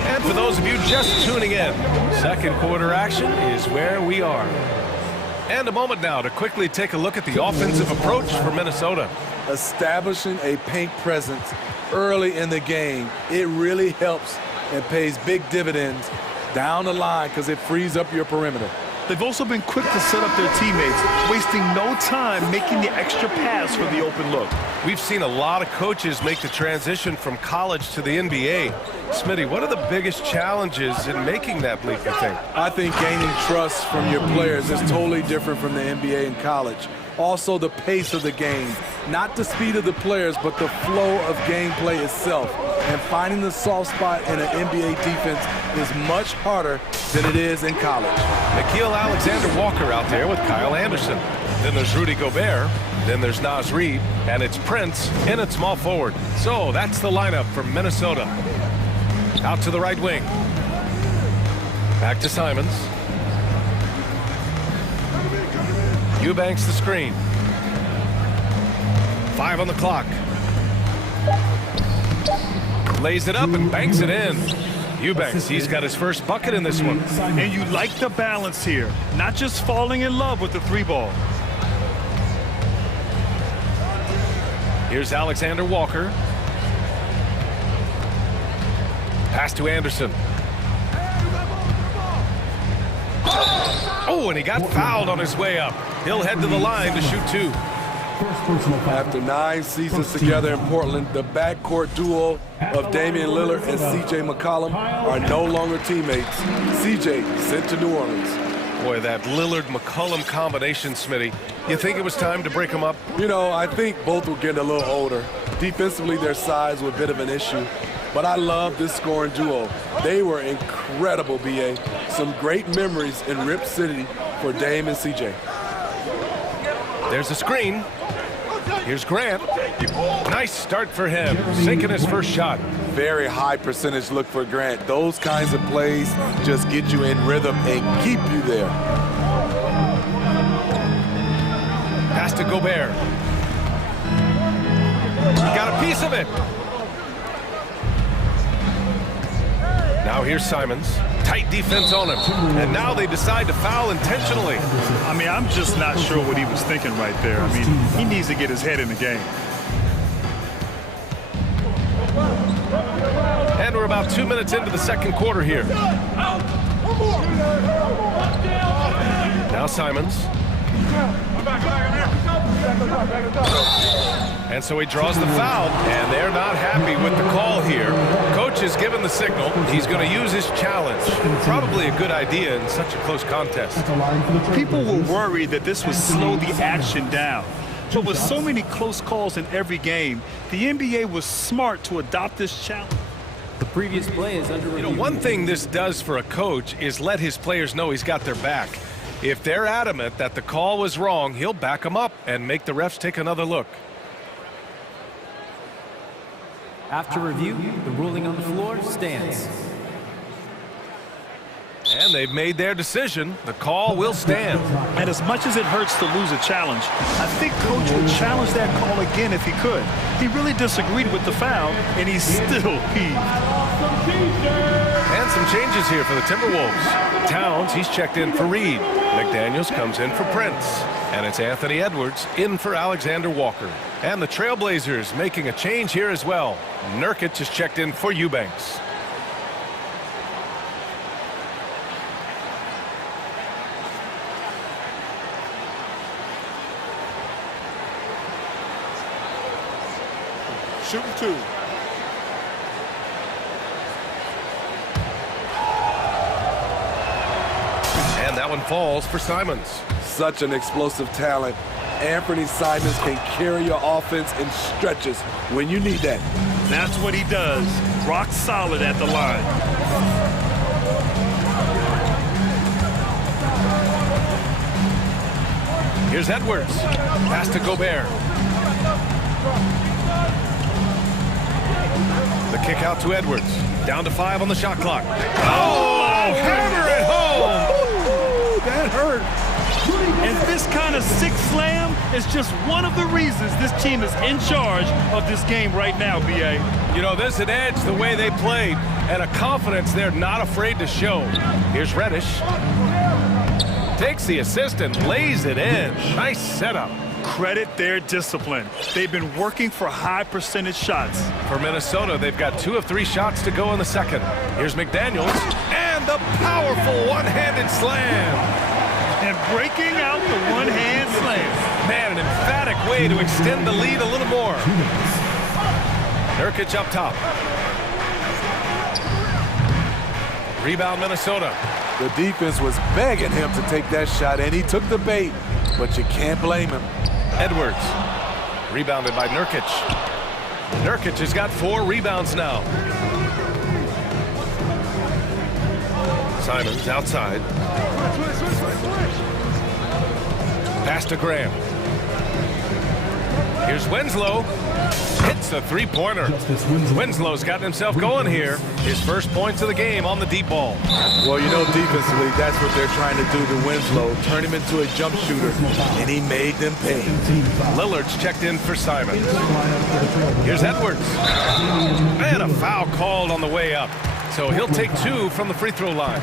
And for those of you just tuning in, second quarter action is where we are. And a moment now to quickly take a look at the offensive approach for Minnesota. Establishing a paint presence early in the game, it really helps and pays big dividends down the line because it frees up your perimeter. They've also been quick to set up their teammates, wasting no time making the extra pass for the open look. We've seen a lot of coaches make the transition from college to the NBA. Smitty, what are the biggest challenges in making that leap, you think? I think gaining trust from your players is totally different from the NBA and college. Also, the pace of the game. Not the speed of the players, but the flow of gameplay itself. And finding the soft spot in an NBA defense is much harder than it is in college. Nickeil Alexander-Walker out there with Kyle Anderson. Then there's Rudy Gobert. Then there's Naz Reid. And it's Prince in at small forward. So that's the lineup for Minnesota. Out to the right wing. Back to Simons. Eubanks the screen. 5 on the clock. Lays it up and banks it in. Eubanks, he's got his first bucket in this one. And you like the balance here. Not just falling in love with the 3-ball. Here's Alexander Walker. Pass to Anderson. Oh, and he got fouled on his way up. He'll head to the line to shoot 2. After 9 seasons together in Portland, the backcourt duo of Damian Lillard and C.J. McCollum are no longer teammates. C.J. sent to New Orleans. Boy, that Lillard-McCollum combination, Smitty. You think it was time to break them up? You know, I think both were getting a little older. Defensively, their size was a bit of an issue. But I love this scoring duo. They were incredible, B.A. Some great memories in Rip City for Dame and C.J. There's a screen. Here's Grant. Nice start for him, sinking his first shot. Very high percentage look for Grant. Those kinds of plays just get you in rhythm and keep you there. Pass to Gobert. He got a piece of it. Now here's Simons. Tight defense on him. And now they decide to foul intentionally. I mean, I'm just not sure what he was thinking right there. I mean, he needs to get his head in the game. And we're about 2 minutes into the second quarter here. Now Simons. And so he draws the foul, and they're not happy with the call here. Coach has given the signal. He's going to use his challenge. Probably a good idea in such a close contest. People were worried that this would slow the action down. But with so many close calls in every game, the NBA was smart to adopt this challenge. The previous play is under review. You know, one thing this does for a coach is let his players know he's got their back. If they're adamant that the call was wrong, he'll back them up and make the refs take another look. After review, the ruling on the floor stands. And they've made their decision. The call will stand. And as much as it hurts to lose a challenge, I think Coach would challenge that call again if he could. He really disagreed with the foul, and he's still peeved. And some changes here for the Timberwolves. Towns, he's checked in for Reed. McDaniels comes in for Prince. And it's Anthony Edwards in for Alexander Walker. And the Trailblazers making a change here as well. Nurkic is checked in for Eubanks. Shooting two. And that one falls for Simons. Such an explosive talent. Anthony Simons can carry your offense in stretches when you need that. That's what he does. Rock solid at the line. Here's Edwards. Pass to Gobert. The kick out to Edwards. Down to 5 on the shot clock. Oh, hammer it home! That hurt. And this kind of sick slam is just one of the reasons this team is in charge of this game right now, B.A. You know, there's an edge the way they played and a confidence they're not afraid to show. Here's Reddish. Takes the assist and lays it in. Nice setup. Credit their discipline. They've been working for high percentage shots. For Minnesota, they've got 2 of 3 shots to go in the second. Here's McDaniels and the powerful one-handed slam. And breaking out the one-hand slam. Man, an emphatic way to extend the lead a little more. Nurkic up top. Rebound Minnesota. The defense was begging him to take that shot, and he took the bait, but you can't blame him. Edwards. Rebounded by Nurkic. Nurkic has got 4 rebounds now. Simons outside. Pass to Graham. Here's Winslow. Hits a three-pointer. Winslow's gotten himself going here. His first points of the game on the deep ball. Well, you know, defensively, that's what they're trying to do to Winslow. Turn him into a jump shooter, and he made them pay. Lillard's checked in for Simons. Here's Edwards. And a foul called on the way up. So he'll take 2 from the free throw line.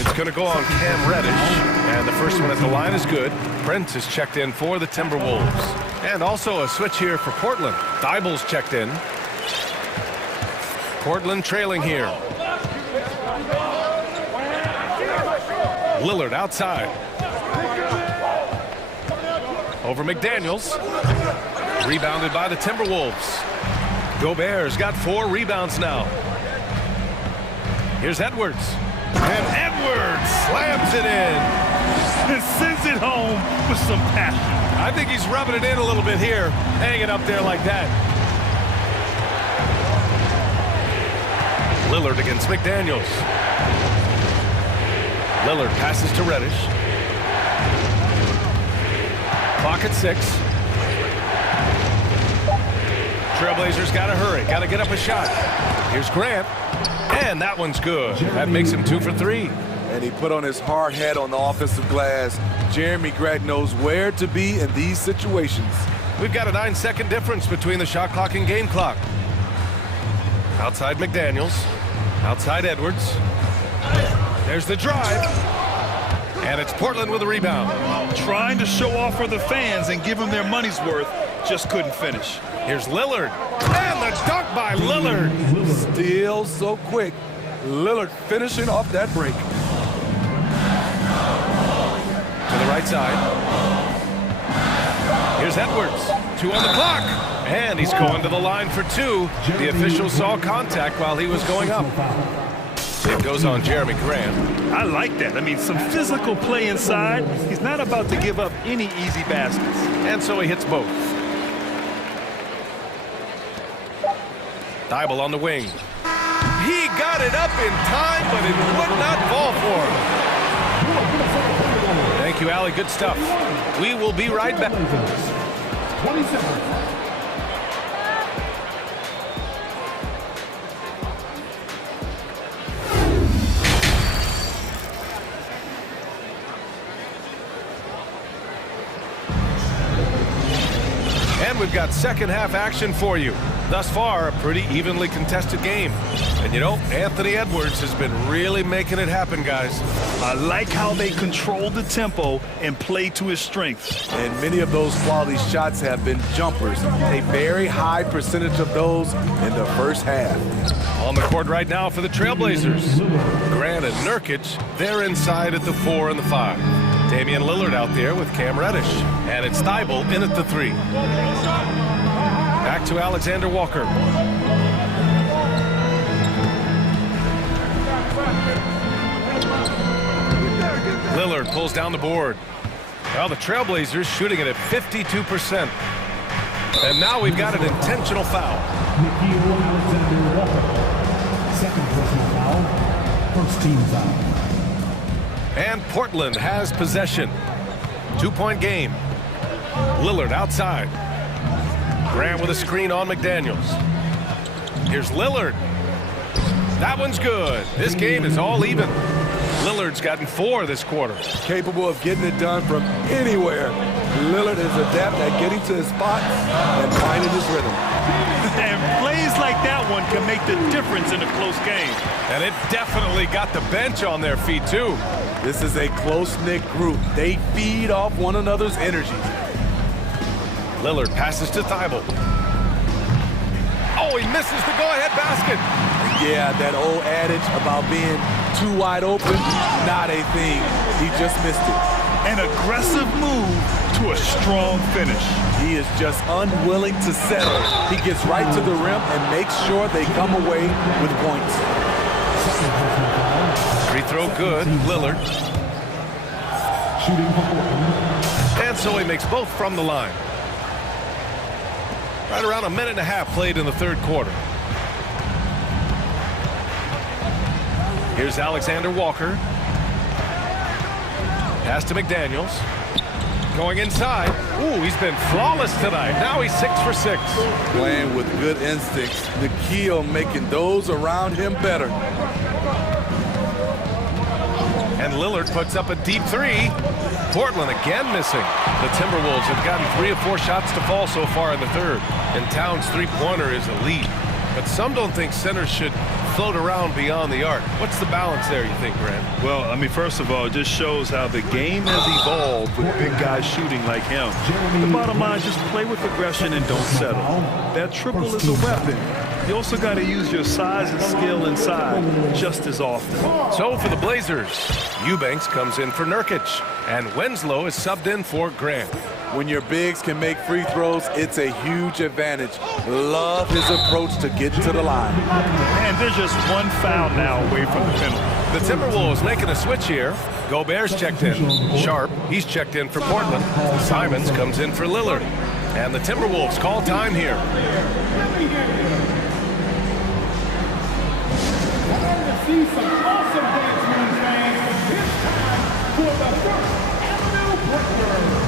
It's going to go on Cam Reddish. And the first one at the line is good. Prince is checked in for the Timberwolves. And also a switch here for Portland. Dible's checked in. Portland trailing here. Lillard outside. Over McDaniels. Rebounded by the Timberwolves. Gobert's got 4 rebounds now. Here's Edwards. And Edwards slams it in. And sends it home with some passion. I think he's rubbing it in a little bit here, hanging up there like that. Lillard against McDaniels. Lillard passes to Reddish. Clock at 6. Trailblazers got to hurry, got to get up a shot. Here's Grant, and that one's good. That makes him 2 for 3. And he put on his hard hat on the offensive glass. Jeremy Grant knows where to be in these situations. We've got a 9-second difference between the shot clock and game clock. Outside McDaniels. Outside Edwards. There's the drive. And it's Portland with a rebound. Trying to show off for the fans and give them their money's worth. Just couldn't finish. Here's Lillard. And the dunk by Lillard. Still so quick. Lillard finishing off that break. to the right side. Here's Edwards. 2 on the clock. And he's going to the line for 2. The official saw contact while he was going up. It goes on Jeremy Grant. I like that. I mean, some physical play inside. He's not about to give up any easy baskets. And so he hits both. Thibault on the wing. He got it up in time, but it would not fall for him. Thank you, Allie. Good stuff. We will be right back. 20 seconds. And we've got second half action for you. Thus far, a pretty evenly contested game. And you know, Anthony Edwards has been really making it happen, guys. I like how they control the tempo and play to his strengths. And many of those quality shots have been jumpers. A very high percentage of those in the first half. On the court right now for the Trailblazers. Grant and Nurkic, they're inside at the 4 and the 5. Damian Lillard out there with Cam Reddish. And it's Thibault in at the 3. Back to Alexander Walker. Lillard pulls down the board. Well, the Trailblazers shooting it at 52%. And now we've got an intentional foul. Alexander Walker. Second personal foul. First team foul. And Portland has possession. 2-point game. Lillard outside. Grant with a screen on McDaniels. Here's Lillard. That one's good. This game is all even. Lillard's gotten 4 this quarter. Capable of getting it done from anywhere. Lillard is adept at getting to his spots and finding his rhythm. And plays like that one can make the difference in a close game. And it definitely got the bench on their feet, too. This is a close-knit group. They feed off one another's energy. Lillard passes to Thibault. Oh, he misses the go-ahead basket. Yeah, that old adage about being too wide open, not a thing. He just missed it. An aggressive move to a strong finish. He is just unwilling to settle. He gets right to the rim and makes sure they come away with points. Free throw good, Lillard. And so he makes both from the line. Right around a minute and a half played in the third quarter. Here's Alexander Walker. Pass to McDaniels. Going inside. Ooh, he's been flawless tonight. Now he's 6 for 6. Playing with good instincts. The key on making those around him better. And Lillard puts up a deep 3. Portland again missing. The Timberwolves have gotten 3 of 4 shots to fall so far in the third. And Towns' three-pointer is elite. But some don't think centers should float around beyond the arc. What's the balance there, you think, Grant? Well, I mean, first of all, it just shows how the game has evolved with big guys shooting like him. The bottom line, just play with aggression and don't settle. That triple is a weapon. You also got to use your size and skill inside just as often. So for the Blazers, Eubanks comes in for Nurkic, and Winslow is subbed in for Grant. When your bigs can make free throws, it's a huge advantage. Love his approach to getting to the line. And there's just one foul now away from the penalty. The Timberwolves making a switch here. Gobert's checked in. Sharp, he's checked in for Portland. Simons comes in for Lillard. And the Timberwolves call time here. See some awesome dance moves, fans. It's time for the first NFL breakthrough.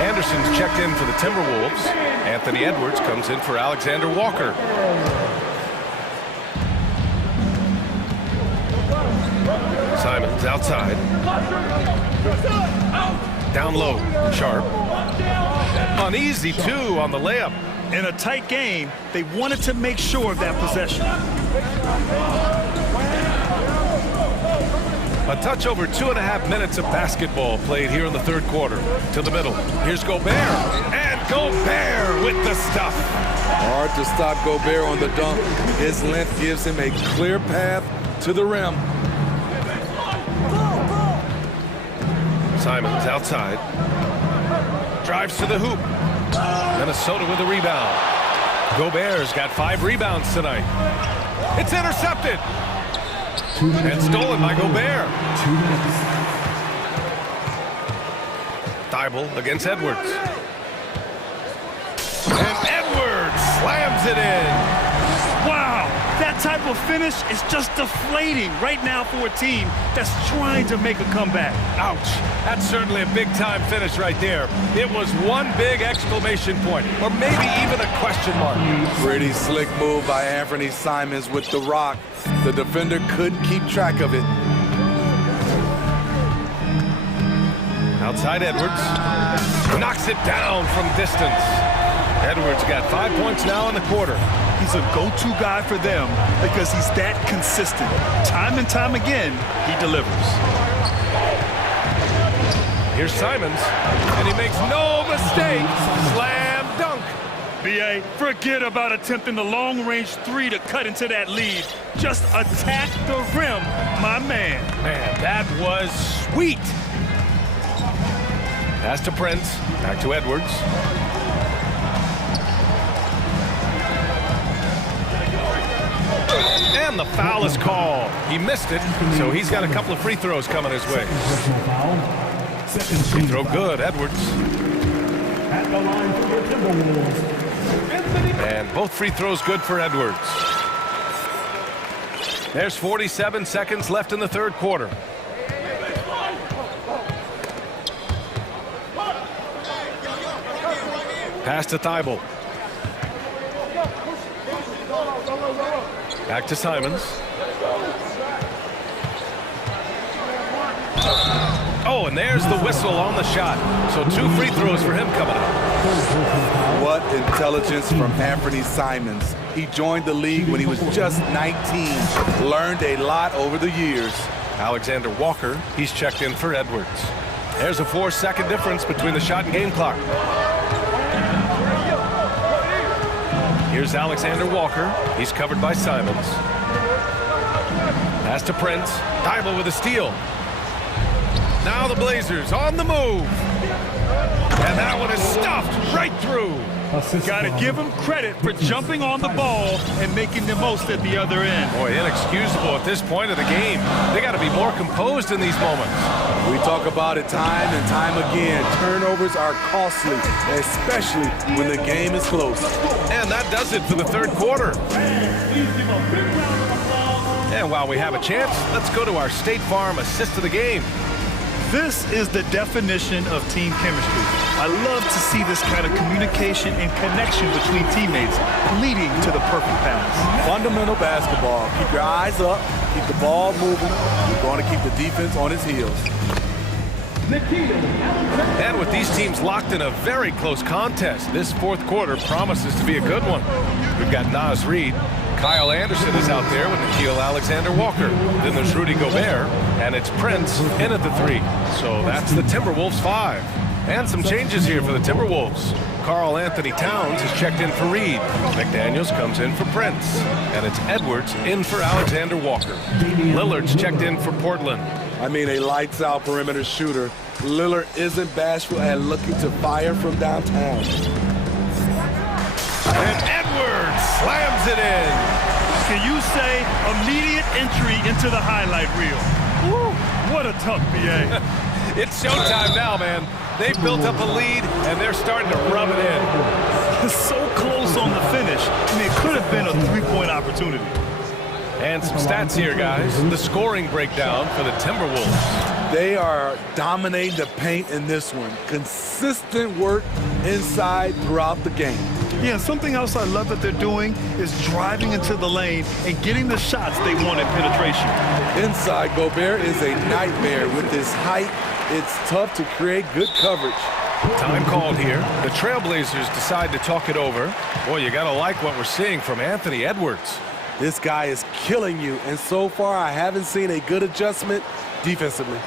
Anderson's checked in for the Timberwolves. Anthony Edwards comes in for Alexander Walker. Simons outside. Down low, Sharp. Uneasy, too, on the layup. In a tight game, they wanted to make sure of that possession. A touch over 2.5 minutes of basketball played here in the third quarter. To the middle. Here's Gobert. And Gobert with the stuff. Hard to stop Gobert on the dunk. His length gives him a clear path to the rim. Simons outside. Drives to the hoop. Minnesota with a rebound. Gobert's got 5 rebounds tonight. It's intercepted. And stolen by Gobert. Thibault against Edwards. And Edwards slams it in. Wow, that type of finish is just deflating right now for a team that's trying to make a comeback. Ouch. That's certainly a big-time finish right there. It was one big exclamation point, or maybe even a question mark. Pretty slick move by Anthony Simons with the rock. The defender couldn't keep track of it. Outside Edwards. Knocks it down from distance. Edwards got 5 points now in the quarter. He's a go-to guy for them because he's that consistent. Time and time again, he delivers. Here's Simons, and he makes no mistake. Slam dunk. B.A., forget about attempting the long-range 3 to cut into that lead. Just attack the rim, my man. Man, that was sweet. Pass to Prince, back to Edwards. And the foul is called. He missed it, so he's got a couple of free throws coming his way. Free throw good, Edwards. At the line for the Timberwolves. And both free throws good for Edwards. There's 47 seconds left in the third quarter. Pass to Thibault. Back to Simons. Oh, and there's the whistle on the shot. So 2 free throws for him coming up. What intelligence from Anthony Simons. He joined the league when he was just 19. Learned a lot over the years. Alexander Walker, he's checked in for Edwards. There's a 4-second difference between the shot and game clock. Here's Alexander Walker. He's covered by Simons. Pass to Prince. Thibault with a steal. Now the Blazers on the move. And that one is stuffed right through. Got to give him credit for jumping on the ball and making the most at the other end. Boy, inexcusable at this point of the game. They got to be more composed in these moments. We talk about it time and time again. Turnovers are costly, especially when the game is close. And that does it for the third quarter. And while we have a chance, let's go to our State Farm assist of the game. This is the definition of team chemistry. I love to see this kind of communication and connection between teammates leading to the perfect pass. Fundamental basketball. Keep your eyes up, keep the ball moving. You're going to keep the defense on its heels. And with these teams locked in a very close contest, this fourth quarter promises to be a good one. We've got Naz Reid. Kyle Anderson is out there with Nickeil Alexander-Walker. Then there's Rudy Gobert, and it's Prince in at the 3. So that's the Timberwolves 5. And some changes here for the Timberwolves. Karl Anthony Towns is checked in for Reid. McDaniels comes in for Prince. And it's Edwards in for Alexander-Walker. Lillard's checked in for Portland. I mean, a lights-out perimeter shooter. Lillard isn't bashful and looking to fire from downtown. And Edwards slams it in. Can you say immediate entry into the highlight reel? Woo, what a dunk, B.A. It's showtime now, man. They built up a lead, and they're starting to rub it in. It's so close on the finish. I mean, it could have been a three-point opportunity. And some stats here, guys. The scoring breakdown for the Timberwolves. They are dominating the paint in this one. Consistent work inside throughout the game. Yeah, something else I love that they're doing is driving into the lane and getting the shots they want at penetration. Inside, Gobert is a nightmare with his height. It's tough to create good coverage. Time called here. The Trailblazers decide to talk it over. Boy, you got to like what we're seeing from Anthony Edwards. This guy is killing you, and so far I haven't seen a good adjustment defensively.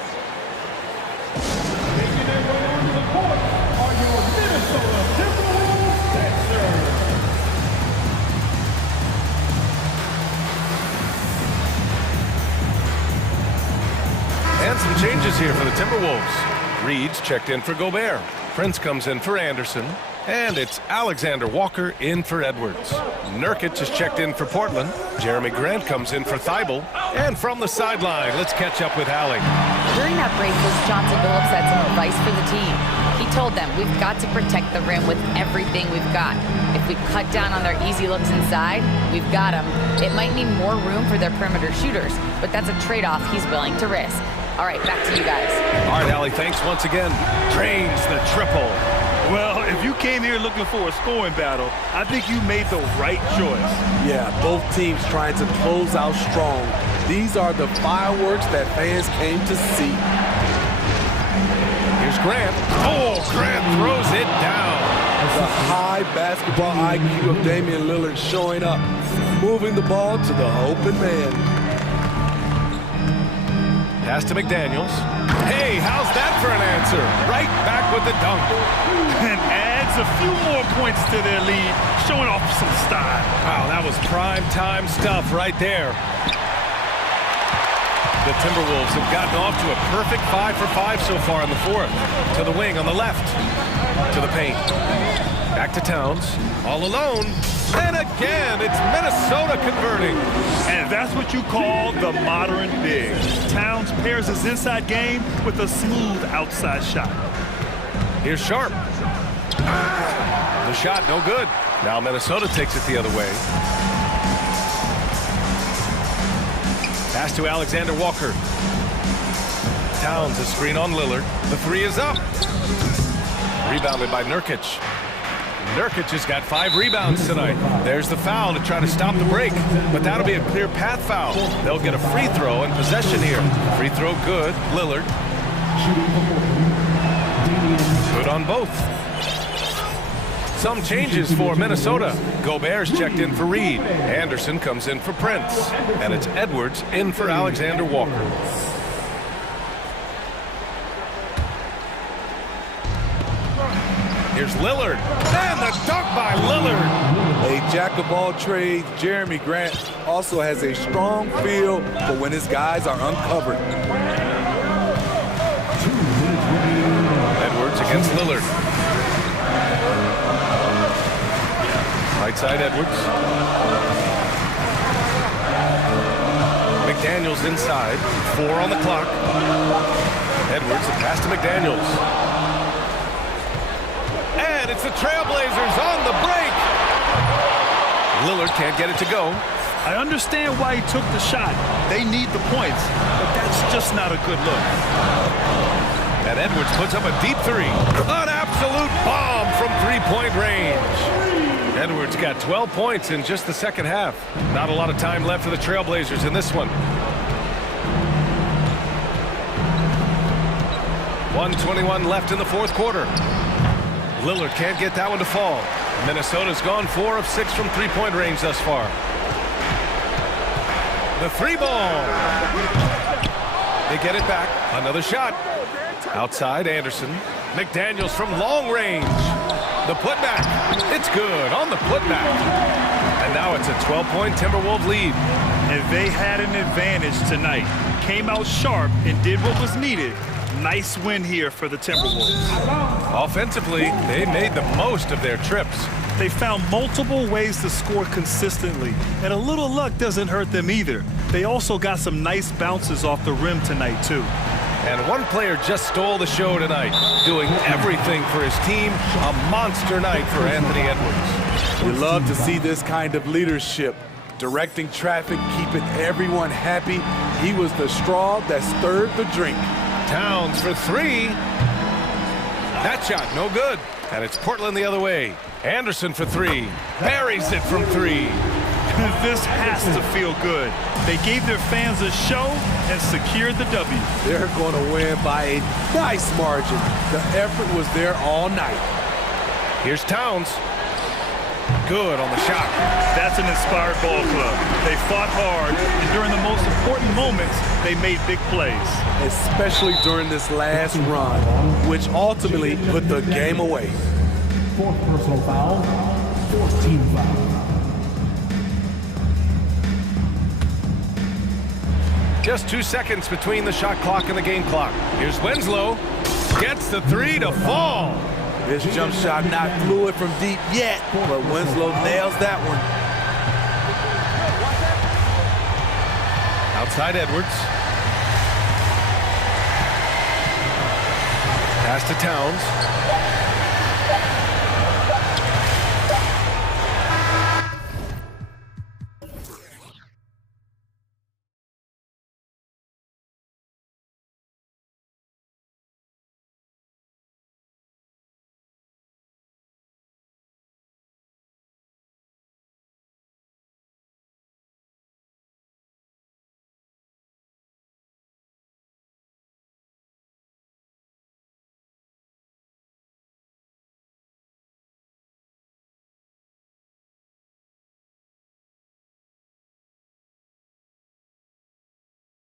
And some changes here for the Timberwolves. Reed's checked in for Gobert. Prince comes in for Anderson. And it's Alexander Walker in for Edwards. Nurkic is checked in for Portland. Jeremy Grant comes in for Thibault. And from the sideline, let's catch up with Allie. During that break, Coach Johnson Billups had some advice for the team. He told them, we've got to protect the rim with everything we've got. If we cut down on their easy looks inside, we've got them. It might mean more room for their perimeter shooters, but that's a trade-off he's willing to risk. All right, back to you guys. All right, Allie, thanks once again. Drains the triple. Well, if you came here looking for a scoring battle, I think you made the right choice. Yeah, both teams trying to close out strong. These are the fireworks that fans came to see. Here's Grant. Oh, Grant throws it down. The high basketball IQ of Damian Lillard showing up, moving the ball to the open man. Pass to McDaniels. Hey, how's that for an answer? Right back with the dunk. And adds a few more points to their lead, showing off some style. Wow, that was prime time stuff right there. The Timberwolves have gotten off to a perfect 5 for 5 so far in the fourth. To the wing on the left. To the paint. Back to Towns. All alone. And again, it's Minnesota converting. And that's what you call the modern big. Towns pairs his inside game with a smooth outside shot. Here's Sharp. The shot, no good. Now Minnesota takes it the other way. Pass to Alexander Walker. Towns, a screen on Lillard. The three is up. Rebounded by Nurkic. Nurkic has got 5 rebounds tonight. There's the foul to try to stop the break, but that'll be a clear path foul. They'll get a free throw and possession here. Free throw good, Lillard. Good on both. Some changes for Minnesota. Gobert's checked in for Reed. Anderson comes in for Prince. And it's Edwards in for Alexander Walker. Here's Lillard, and the dunk by Lillard. A jack of all trades, Jeremy Grant also has a strong feel for when his guys are uncovered. Edwards against Lillard. Right side Edwards. McDaniels inside, 4 on the clock. Edwards, the pass to McDaniels. And it's the Trailblazers on the break. Lillard can't get it to go. I understand why he took the shot. They need the points, but that's just not a good look. And Edwards puts up a deep three. An absolute bomb from three-point range. Edwards got 12 points in just the second half. Not a lot of time left for the Trailblazers in this one. 1:21 left in the fourth quarter. Lillard can't get that one to fall. Minnesota's gone 4 of 6 from three-point range thus far. The three ball. They get it back. Another shot. Outside Anderson. McDaniels from long range. The putback. It's good on the putback. And now it's a 12-point Timberwolves lead. And they had an advantage tonight. Came out sharp and did what was needed. Nice win here for the Timberwolves. Offensively, they made the most of their trips. They found multiple ways to score consistently, and a little luck doesn't hurt them either. They also got some nice bounces off the rim tonight, too. And one player just stole the show tonight, doing everything for his team. A monster night for Anthony Edwards. We love to see this kind of leadership. Directing traffic, keeping everyone happy. He was the straw that stirred the drink. Towns for 3. That shot, no good. And it's Portland the other way. Anderson for 3. Buries it from 3. This has to feel good. They gave their fans a show and secured the W. They're going to win by a nice margin. The effort was there all night. Here's Towns. Good on the shot. That's an inspired ball club. They fought hard, and during the most important moments, they made big plays. Especially during this last run, which ultimately put the game away. 4th personal foul, 4th team foul. Just 2 seconds between the shot clock and the game clock. Here's Winslow. Gets the three to fall. This jump shot not fluid from deep yet, but Winslow nails that one. Outside Edwards. Pass to Towns.